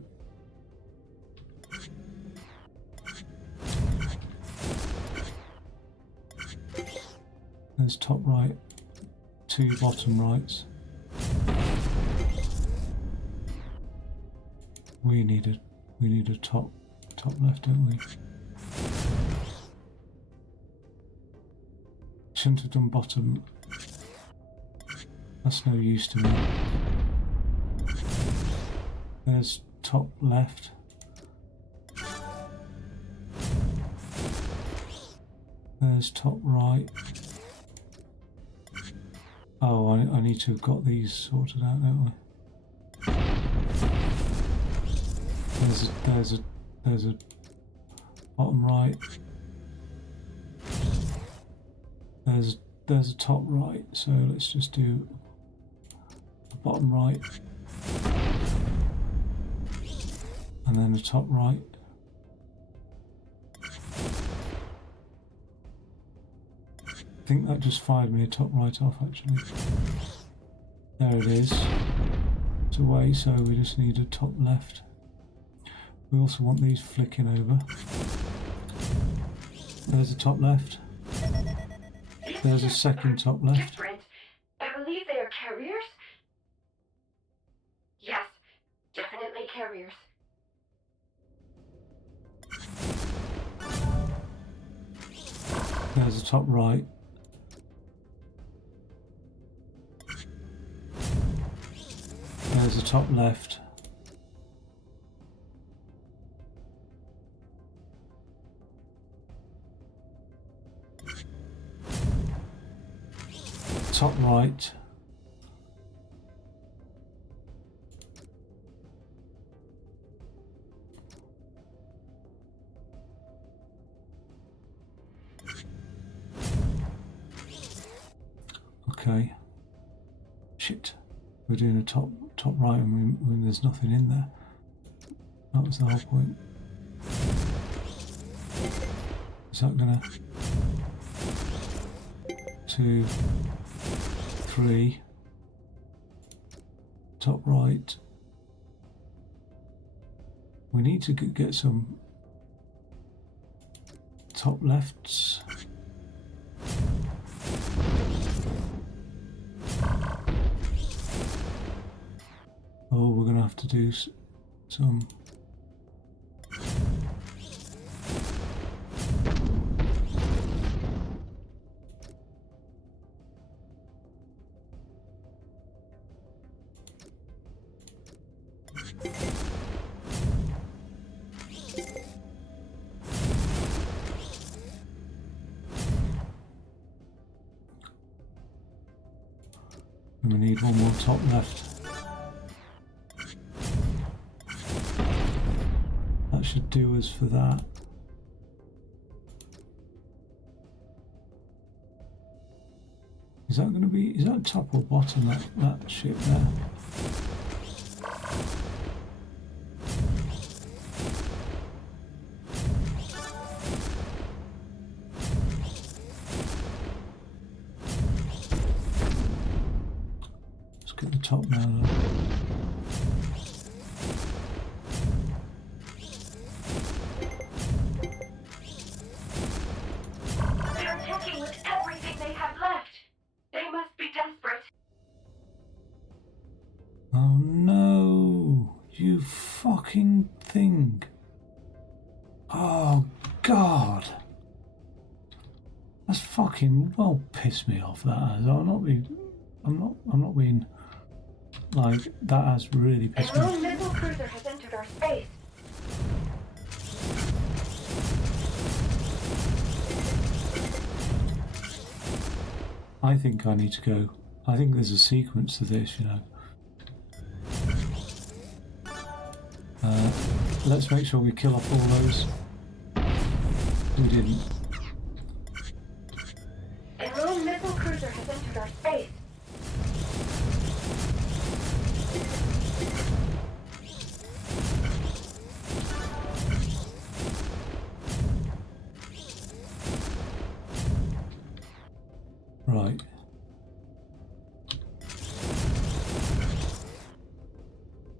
There's top right. Two bottom rights. We need a top left, don't we? Shouldn't have done bottom. That's no use to me. There's top left. There's top right. Oh, I need to have got these sorted out, don't I? There's a bottom right. There's a top right, so let's just do the bottom right and then the top right. I think that just fired me a top right off actually. There it is. It's away, so we just need a top left. We also want these flicking over. There's the top left. There's a second top left. Different. I believe they are carriers. Yes, definitely carriers. There's the top right. There's the top left. Top right. Okay. Shit. We're doing a top right and there's nothing in there. That was the whole point. Is that gonna... 2, 3, top right. We need to get some top lefts. Oh, we're gonna have to do some. And we need one more top left. That should do us for that. Is that going to be, is that top or bottom, that ship there? Let's get the top now though. That's fucking well pissed me off. That has. I'm not being like that has really A pissed me off. lone missile cruiser has entered our space. I think I need to go. I think there's a sequence to this, you know. Let's make sure we kill off all those. We didn't. A lone missile cruiser has entered our space. Right.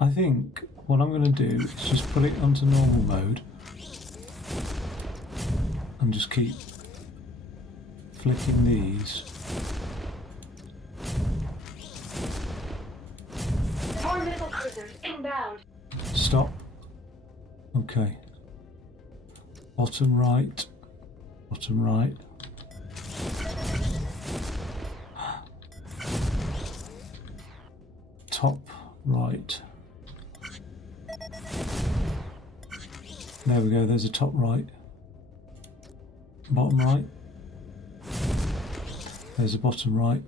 I think what I'm going to do is just put it onto normal mode and just keep flicking these. More missile cruisers inbound. Stop. Okay. Bottom right. Bottom right. Top right. There we go, there's a top right. Bottom right. There's a bottom right.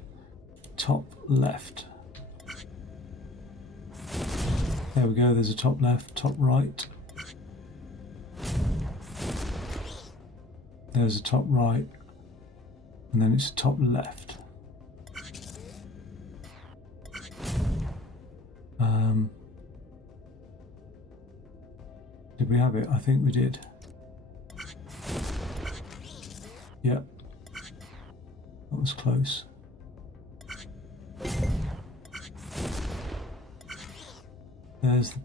Top left. There we go, there's a top left, top right. There's a top right. And then it's top left. Did we have it? I think we did. Yep. That was close. There's the...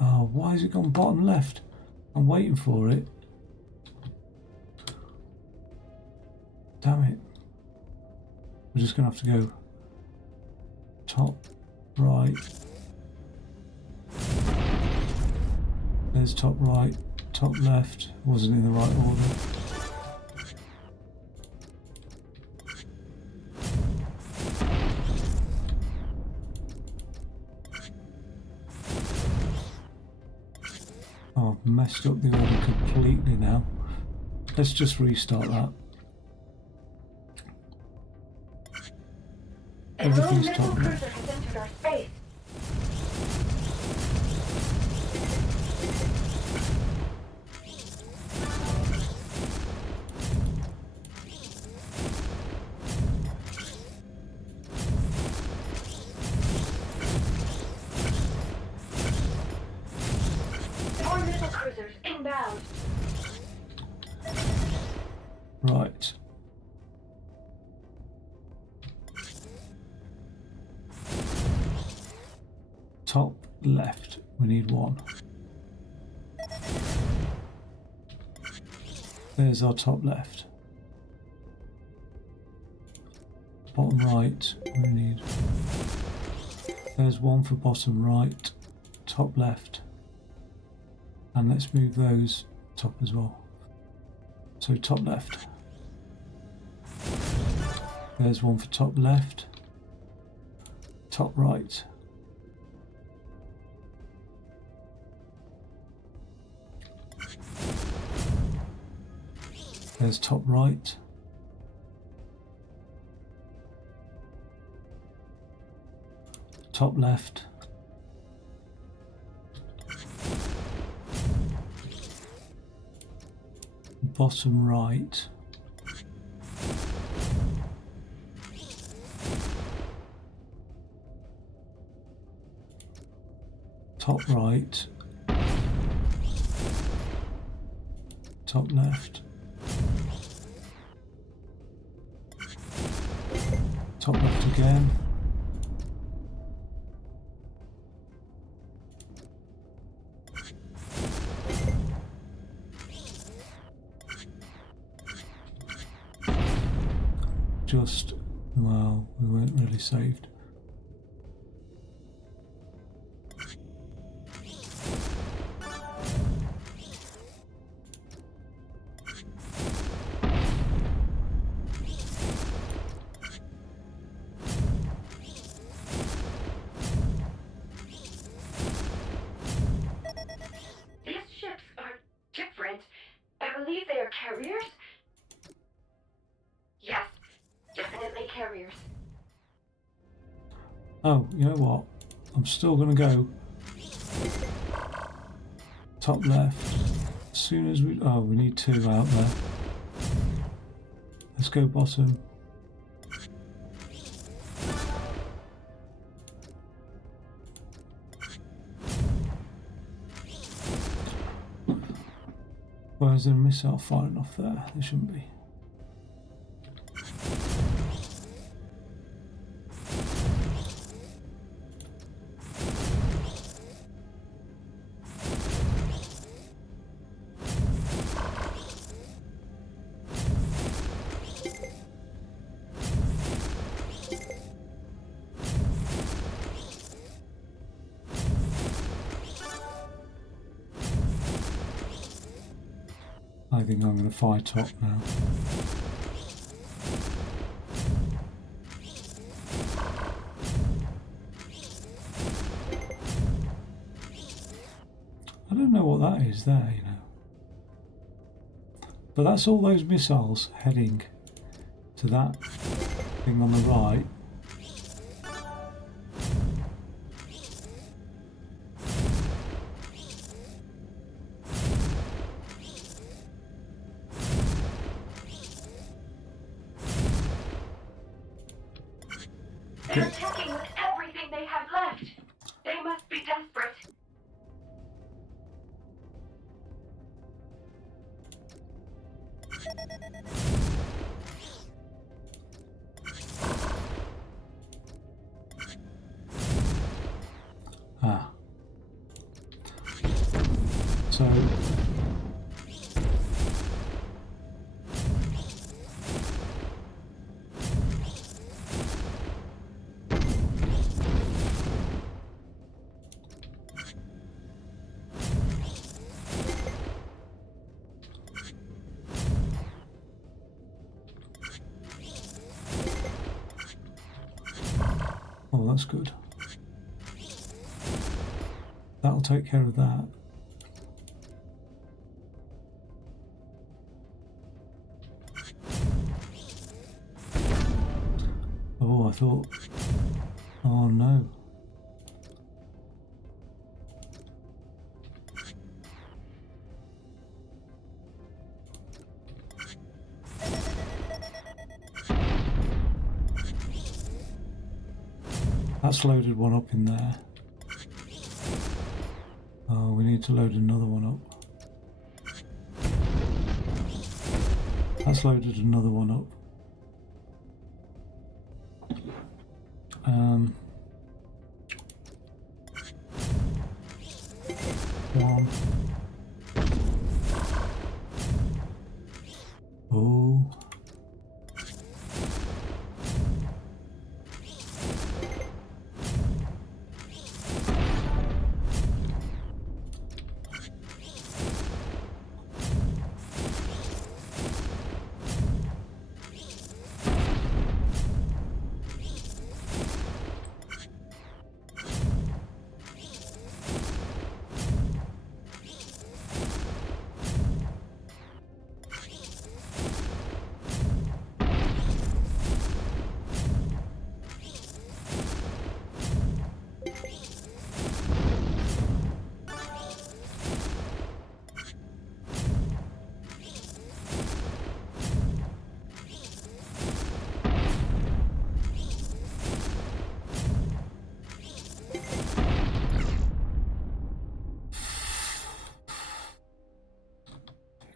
Oh, why has it gone bottom left? I'm waiting for it. Damn it. We're just going to have to go top right. There's top right, top left. Wasn't in the right order. Oh, I've messed up the order completely now. Let's just restart that. Everything's top left. Cruiser has entered our space. More missile cruisers inbound. Right. Top left. We need one. There's our top left. Bottom right. We need. There's one for bottom right. Top left. And let's move those top as well. So top left. There's one for top left. Top right. There's top right. Top left. Bottom right. Top right. Top left. Top left again. Just, well, we weren't really saved. Oh, you know what? I'm still going to go top left. As soon as we... Oh, we need 2 out there. Let's go bottom. Why is there a missile firing off there? There shouldn't be. I think I'm going to fire top now. I don't know what that is there, you know. But that's all those missiles heading to that thing on the right. They're attacking with everything they have left. They must be desperate. Ah. So... Oh, that's good. That'll take care of that. Oh, I thought... Oh no. That's loaded one up in there. Oh, we need to load another one up. That's loaded another one up. One. Oh.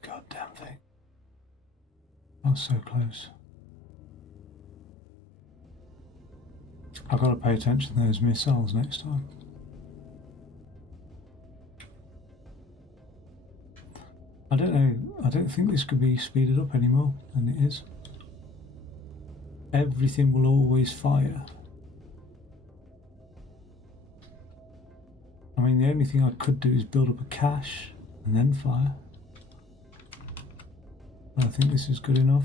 Goddamn thing. Not so close. I've got to pay attention to those missiles next time. I don't know, I don't think this could be speeded up anymore than it is. Everything will always fire. I mean, the only thing I could do is build up a cache and then fire. I think this is good enough.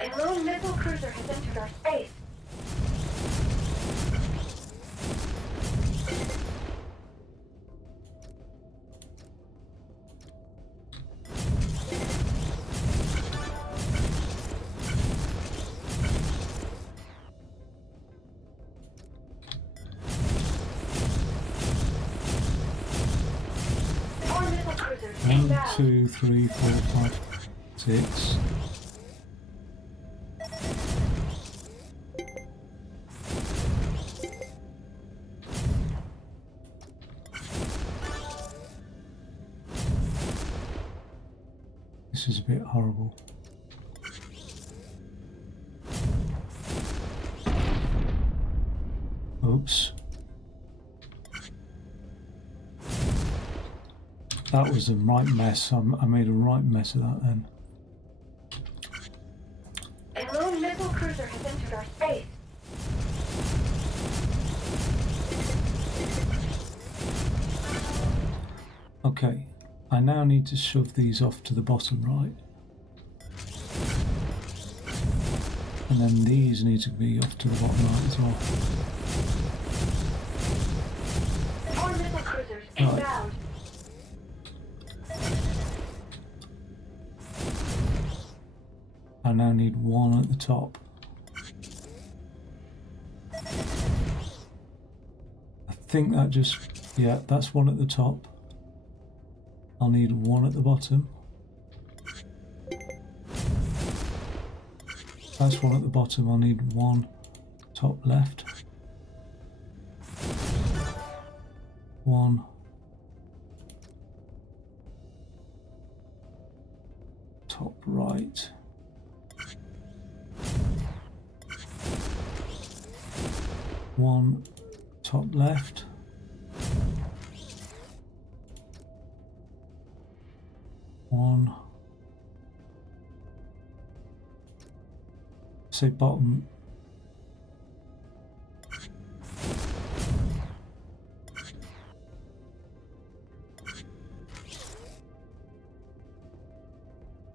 A lone missile cruiser has entered our space. 2, 3, 4, 5, 6. This is a bit horrible. Oops. That was a right mess. I made a right mess of that then. A lone missile cruiser has entered our space. Okay, I now need to shove these off to the bottom right. And then these need to be off to the bottom right as well. 4 missile cruisers Right. inbound. I now need one at the top. I think that just, yeah, that's one at the top. I'll need one at the bottom. That's one at the bottom. I'll need one top left. One. Top right. One top left. One. Say bottom.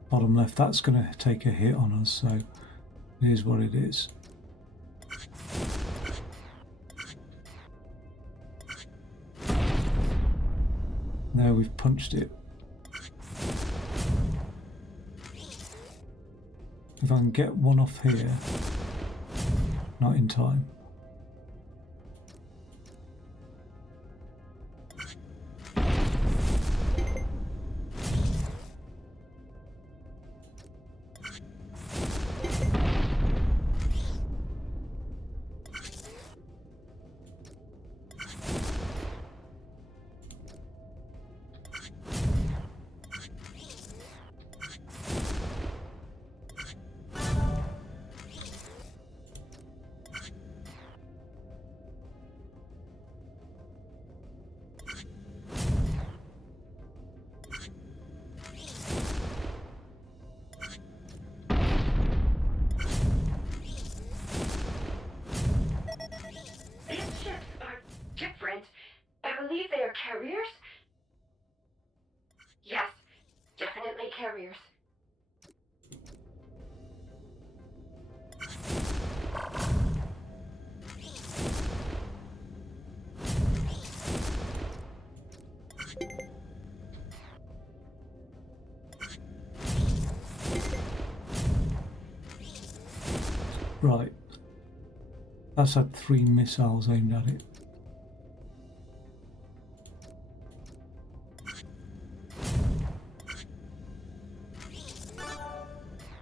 Bottom left. That's going to take a hit on us, so it is what it is. There, we've punched it. If I can get one off here, not in time. These ships are different. I believe they are carriers? Yes, definitely carriers. Right. That's had 3 missiles aimed at it.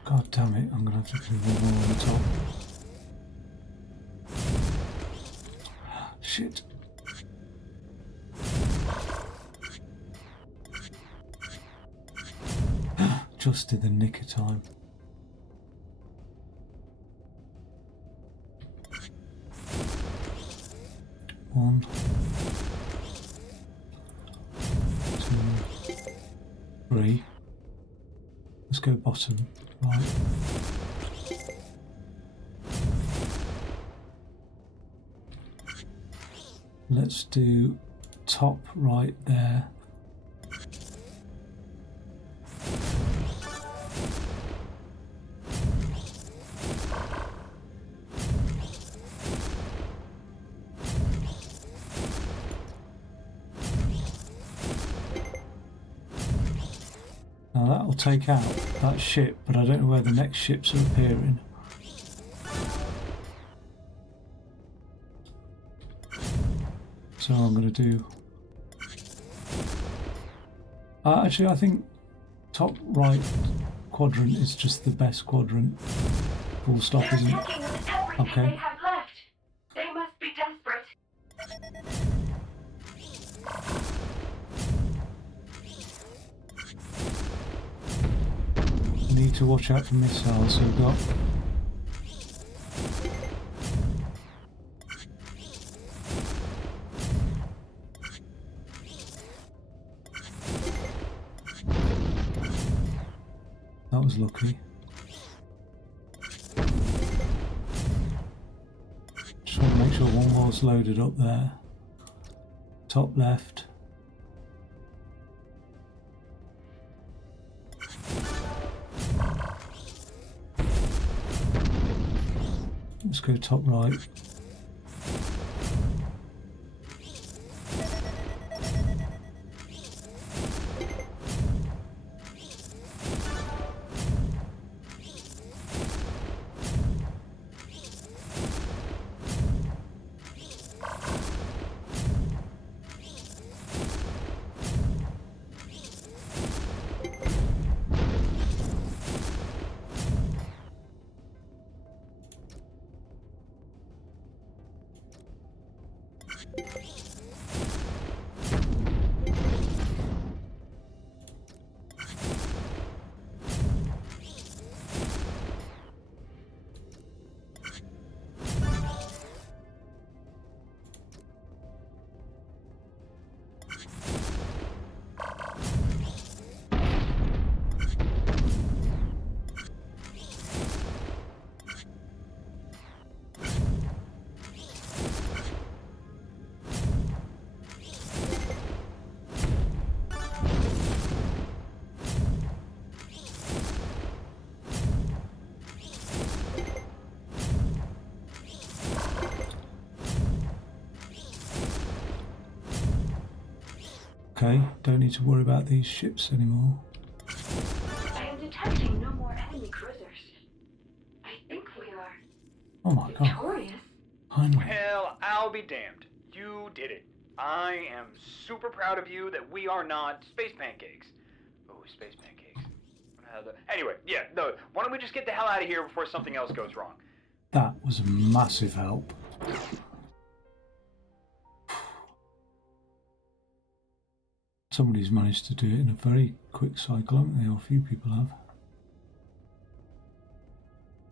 God damn it, I'm going to have to do one more on the top. Shit. Just in the nick of time. One, 2, 3. Let's go bottom right. Let's do top right there. Now that'll take out that ship, but I don't know where the next ships are appearing. So I'm going to do... actually, I think top right quadrant is just the best quadrant. Full stop, They're isn't it? attacking with everything Okay. they have left. They must be desperate. Need to watch out for missiles, so we've got... That was lucky. Just want to make sure one wall's loaded up there. Top left. Let's go top right. Okay, don't need to worry about these ships anymore. I am detecting no more enemy cruisers. I think we are Oh my god. victorious. Finally. Hell, I'll be damned. You did it. I am super proud of you that we are not space pancakes. Oh, space pancakes. Anyway, yeah, no, why don't we just get the hell out of here before something else goes wrong? That was a massive help. Somebody's managed to do it in a very quick cycle, haven't they? Or a few people have.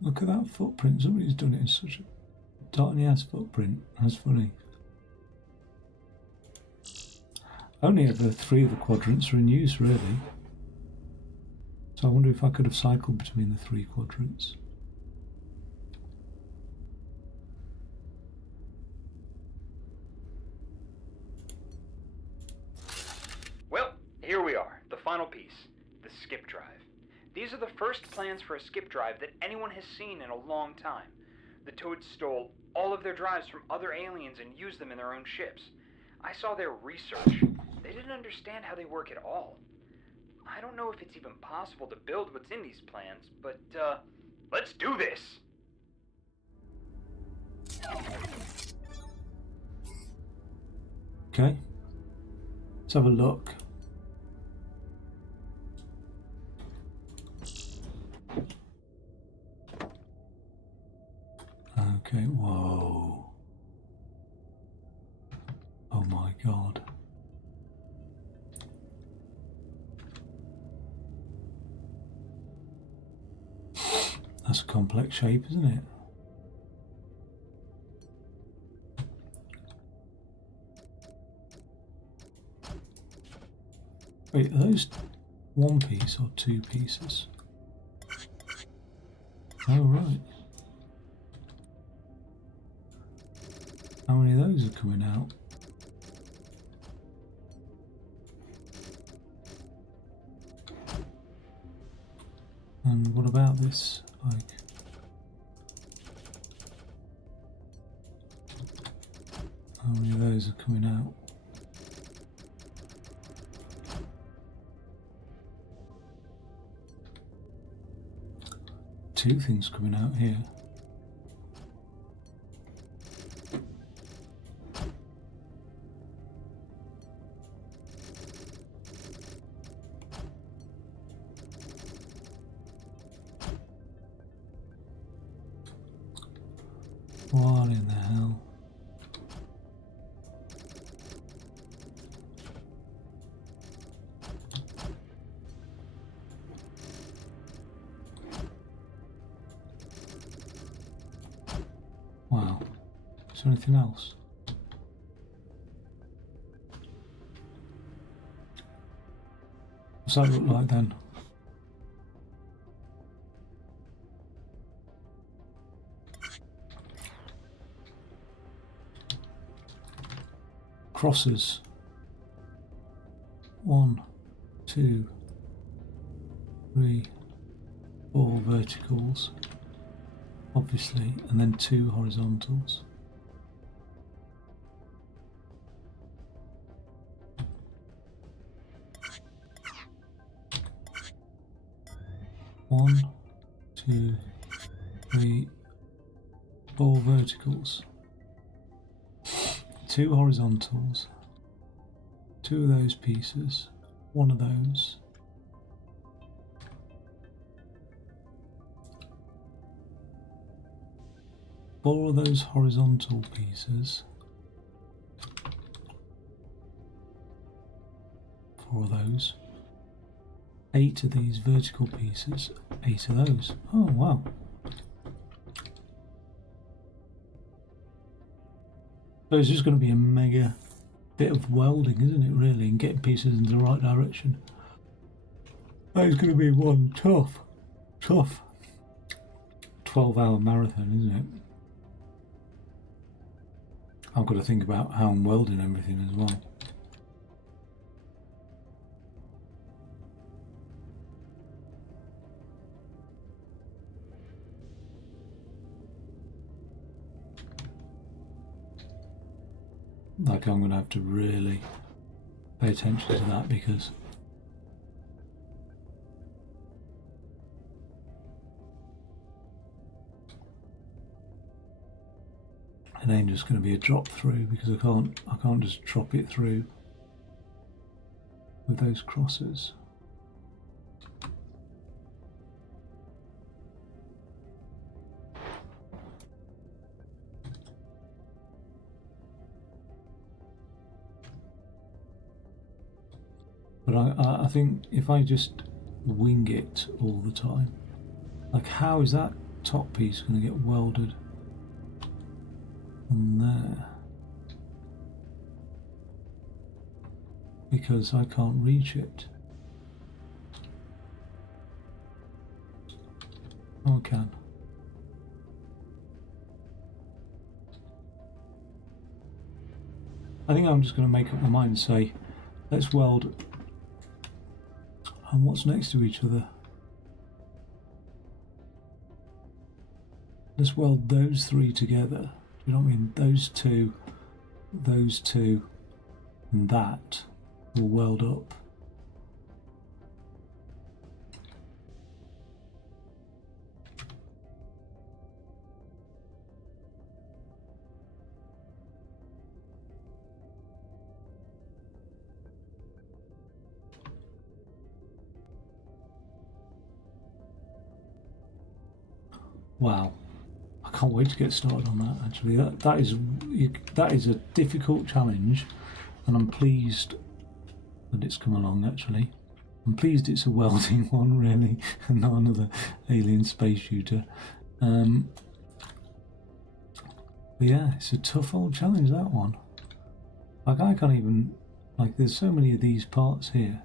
Look at that footprint. Somebody's done it in such a tiny ass footprint. That's funny. Only ever 3 of the quadrants are in use, really. So I wonder if I could have cycled between the 3 quadrants. Well, here we are, the final piece, the skip drive. These are the first plans for a skip drive that anyone has seen in a long time. The Toads stole all of their drives from other aliens and used them in their own ships. I saw their research. They didn't understand how they work at all. I don't know if it's even possible to build what's in these plans, but, let's do this! Okay. Let's have a look. Okay, whoa. Oh my god. That's a complex shape, isn't it? Wait, are those 1 piece or 2 pieces? Oh, right. How many of those are coming out? And what about this? Like, how many of those are coming out? Two things coming out here. What in the hell? Wow. Is there anything else? What's that look like then? Crosses. 1, 2, 3, 4 verticals, obviously, and then 2 horizontals. One, 2, 3, 4 verticals, 2 horizontals, 2 of those pieces, 1 of those, 4 of those horizontal pieces, 4 of those, 8 of these vertical pieces, 8 of those. Oh wow. So it's just going to be a mega bit of welding, isn't it, really, and getting pieces in the right direction. That is going to be one tough 12-hour marathon, isn't it? I've got to think about how I'm welding everything as well. Like, I'm going to have to really pay attention to that, because it ain't just going to be a drop through, because I can't just drop it through with those crosses. But I think if I just wing it all the time, like, how is that top piece going to get welded on there? Because I can't reach it. Oh, I can. I think I'm just going to make up my mind and say, let's weld. And what's next to each other? Let's weld those 3 together. Do you know what I mean? Those two, and that will weld up. Wow, I can't wait to get started on that. Actually, that is a difficult challenge, and I'm pleased that it's come along. Actually, I'm pleased it's a welding one, really, and not another alien space shooter. But yeah, it's a tough old challenge, that one. Like, I can't even, like, there's so many of these parts here.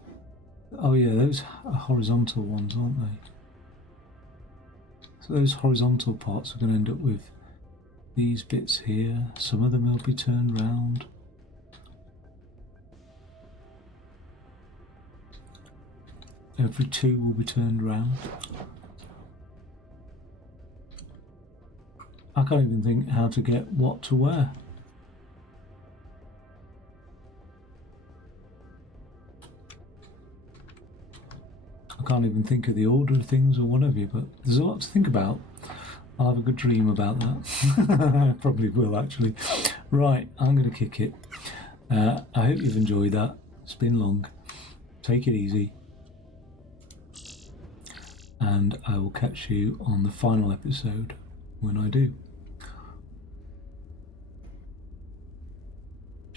Oh yeah, those are horizontal ones, aren't they? So those horizontal parts are going to end up with these bits here. Some of them will be turned round. Every 2 will be turned round. I can't even think how to get what to where. I can't even think of the order of things or whatever, but there's a lot to think about. I'll have a good dream about that. I probably will, actually. Right, I'm going to kick it. I hope you've enjoyed that. It's been long. Take it easy. And I will catch you on the final episode when I do.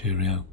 Cheerio.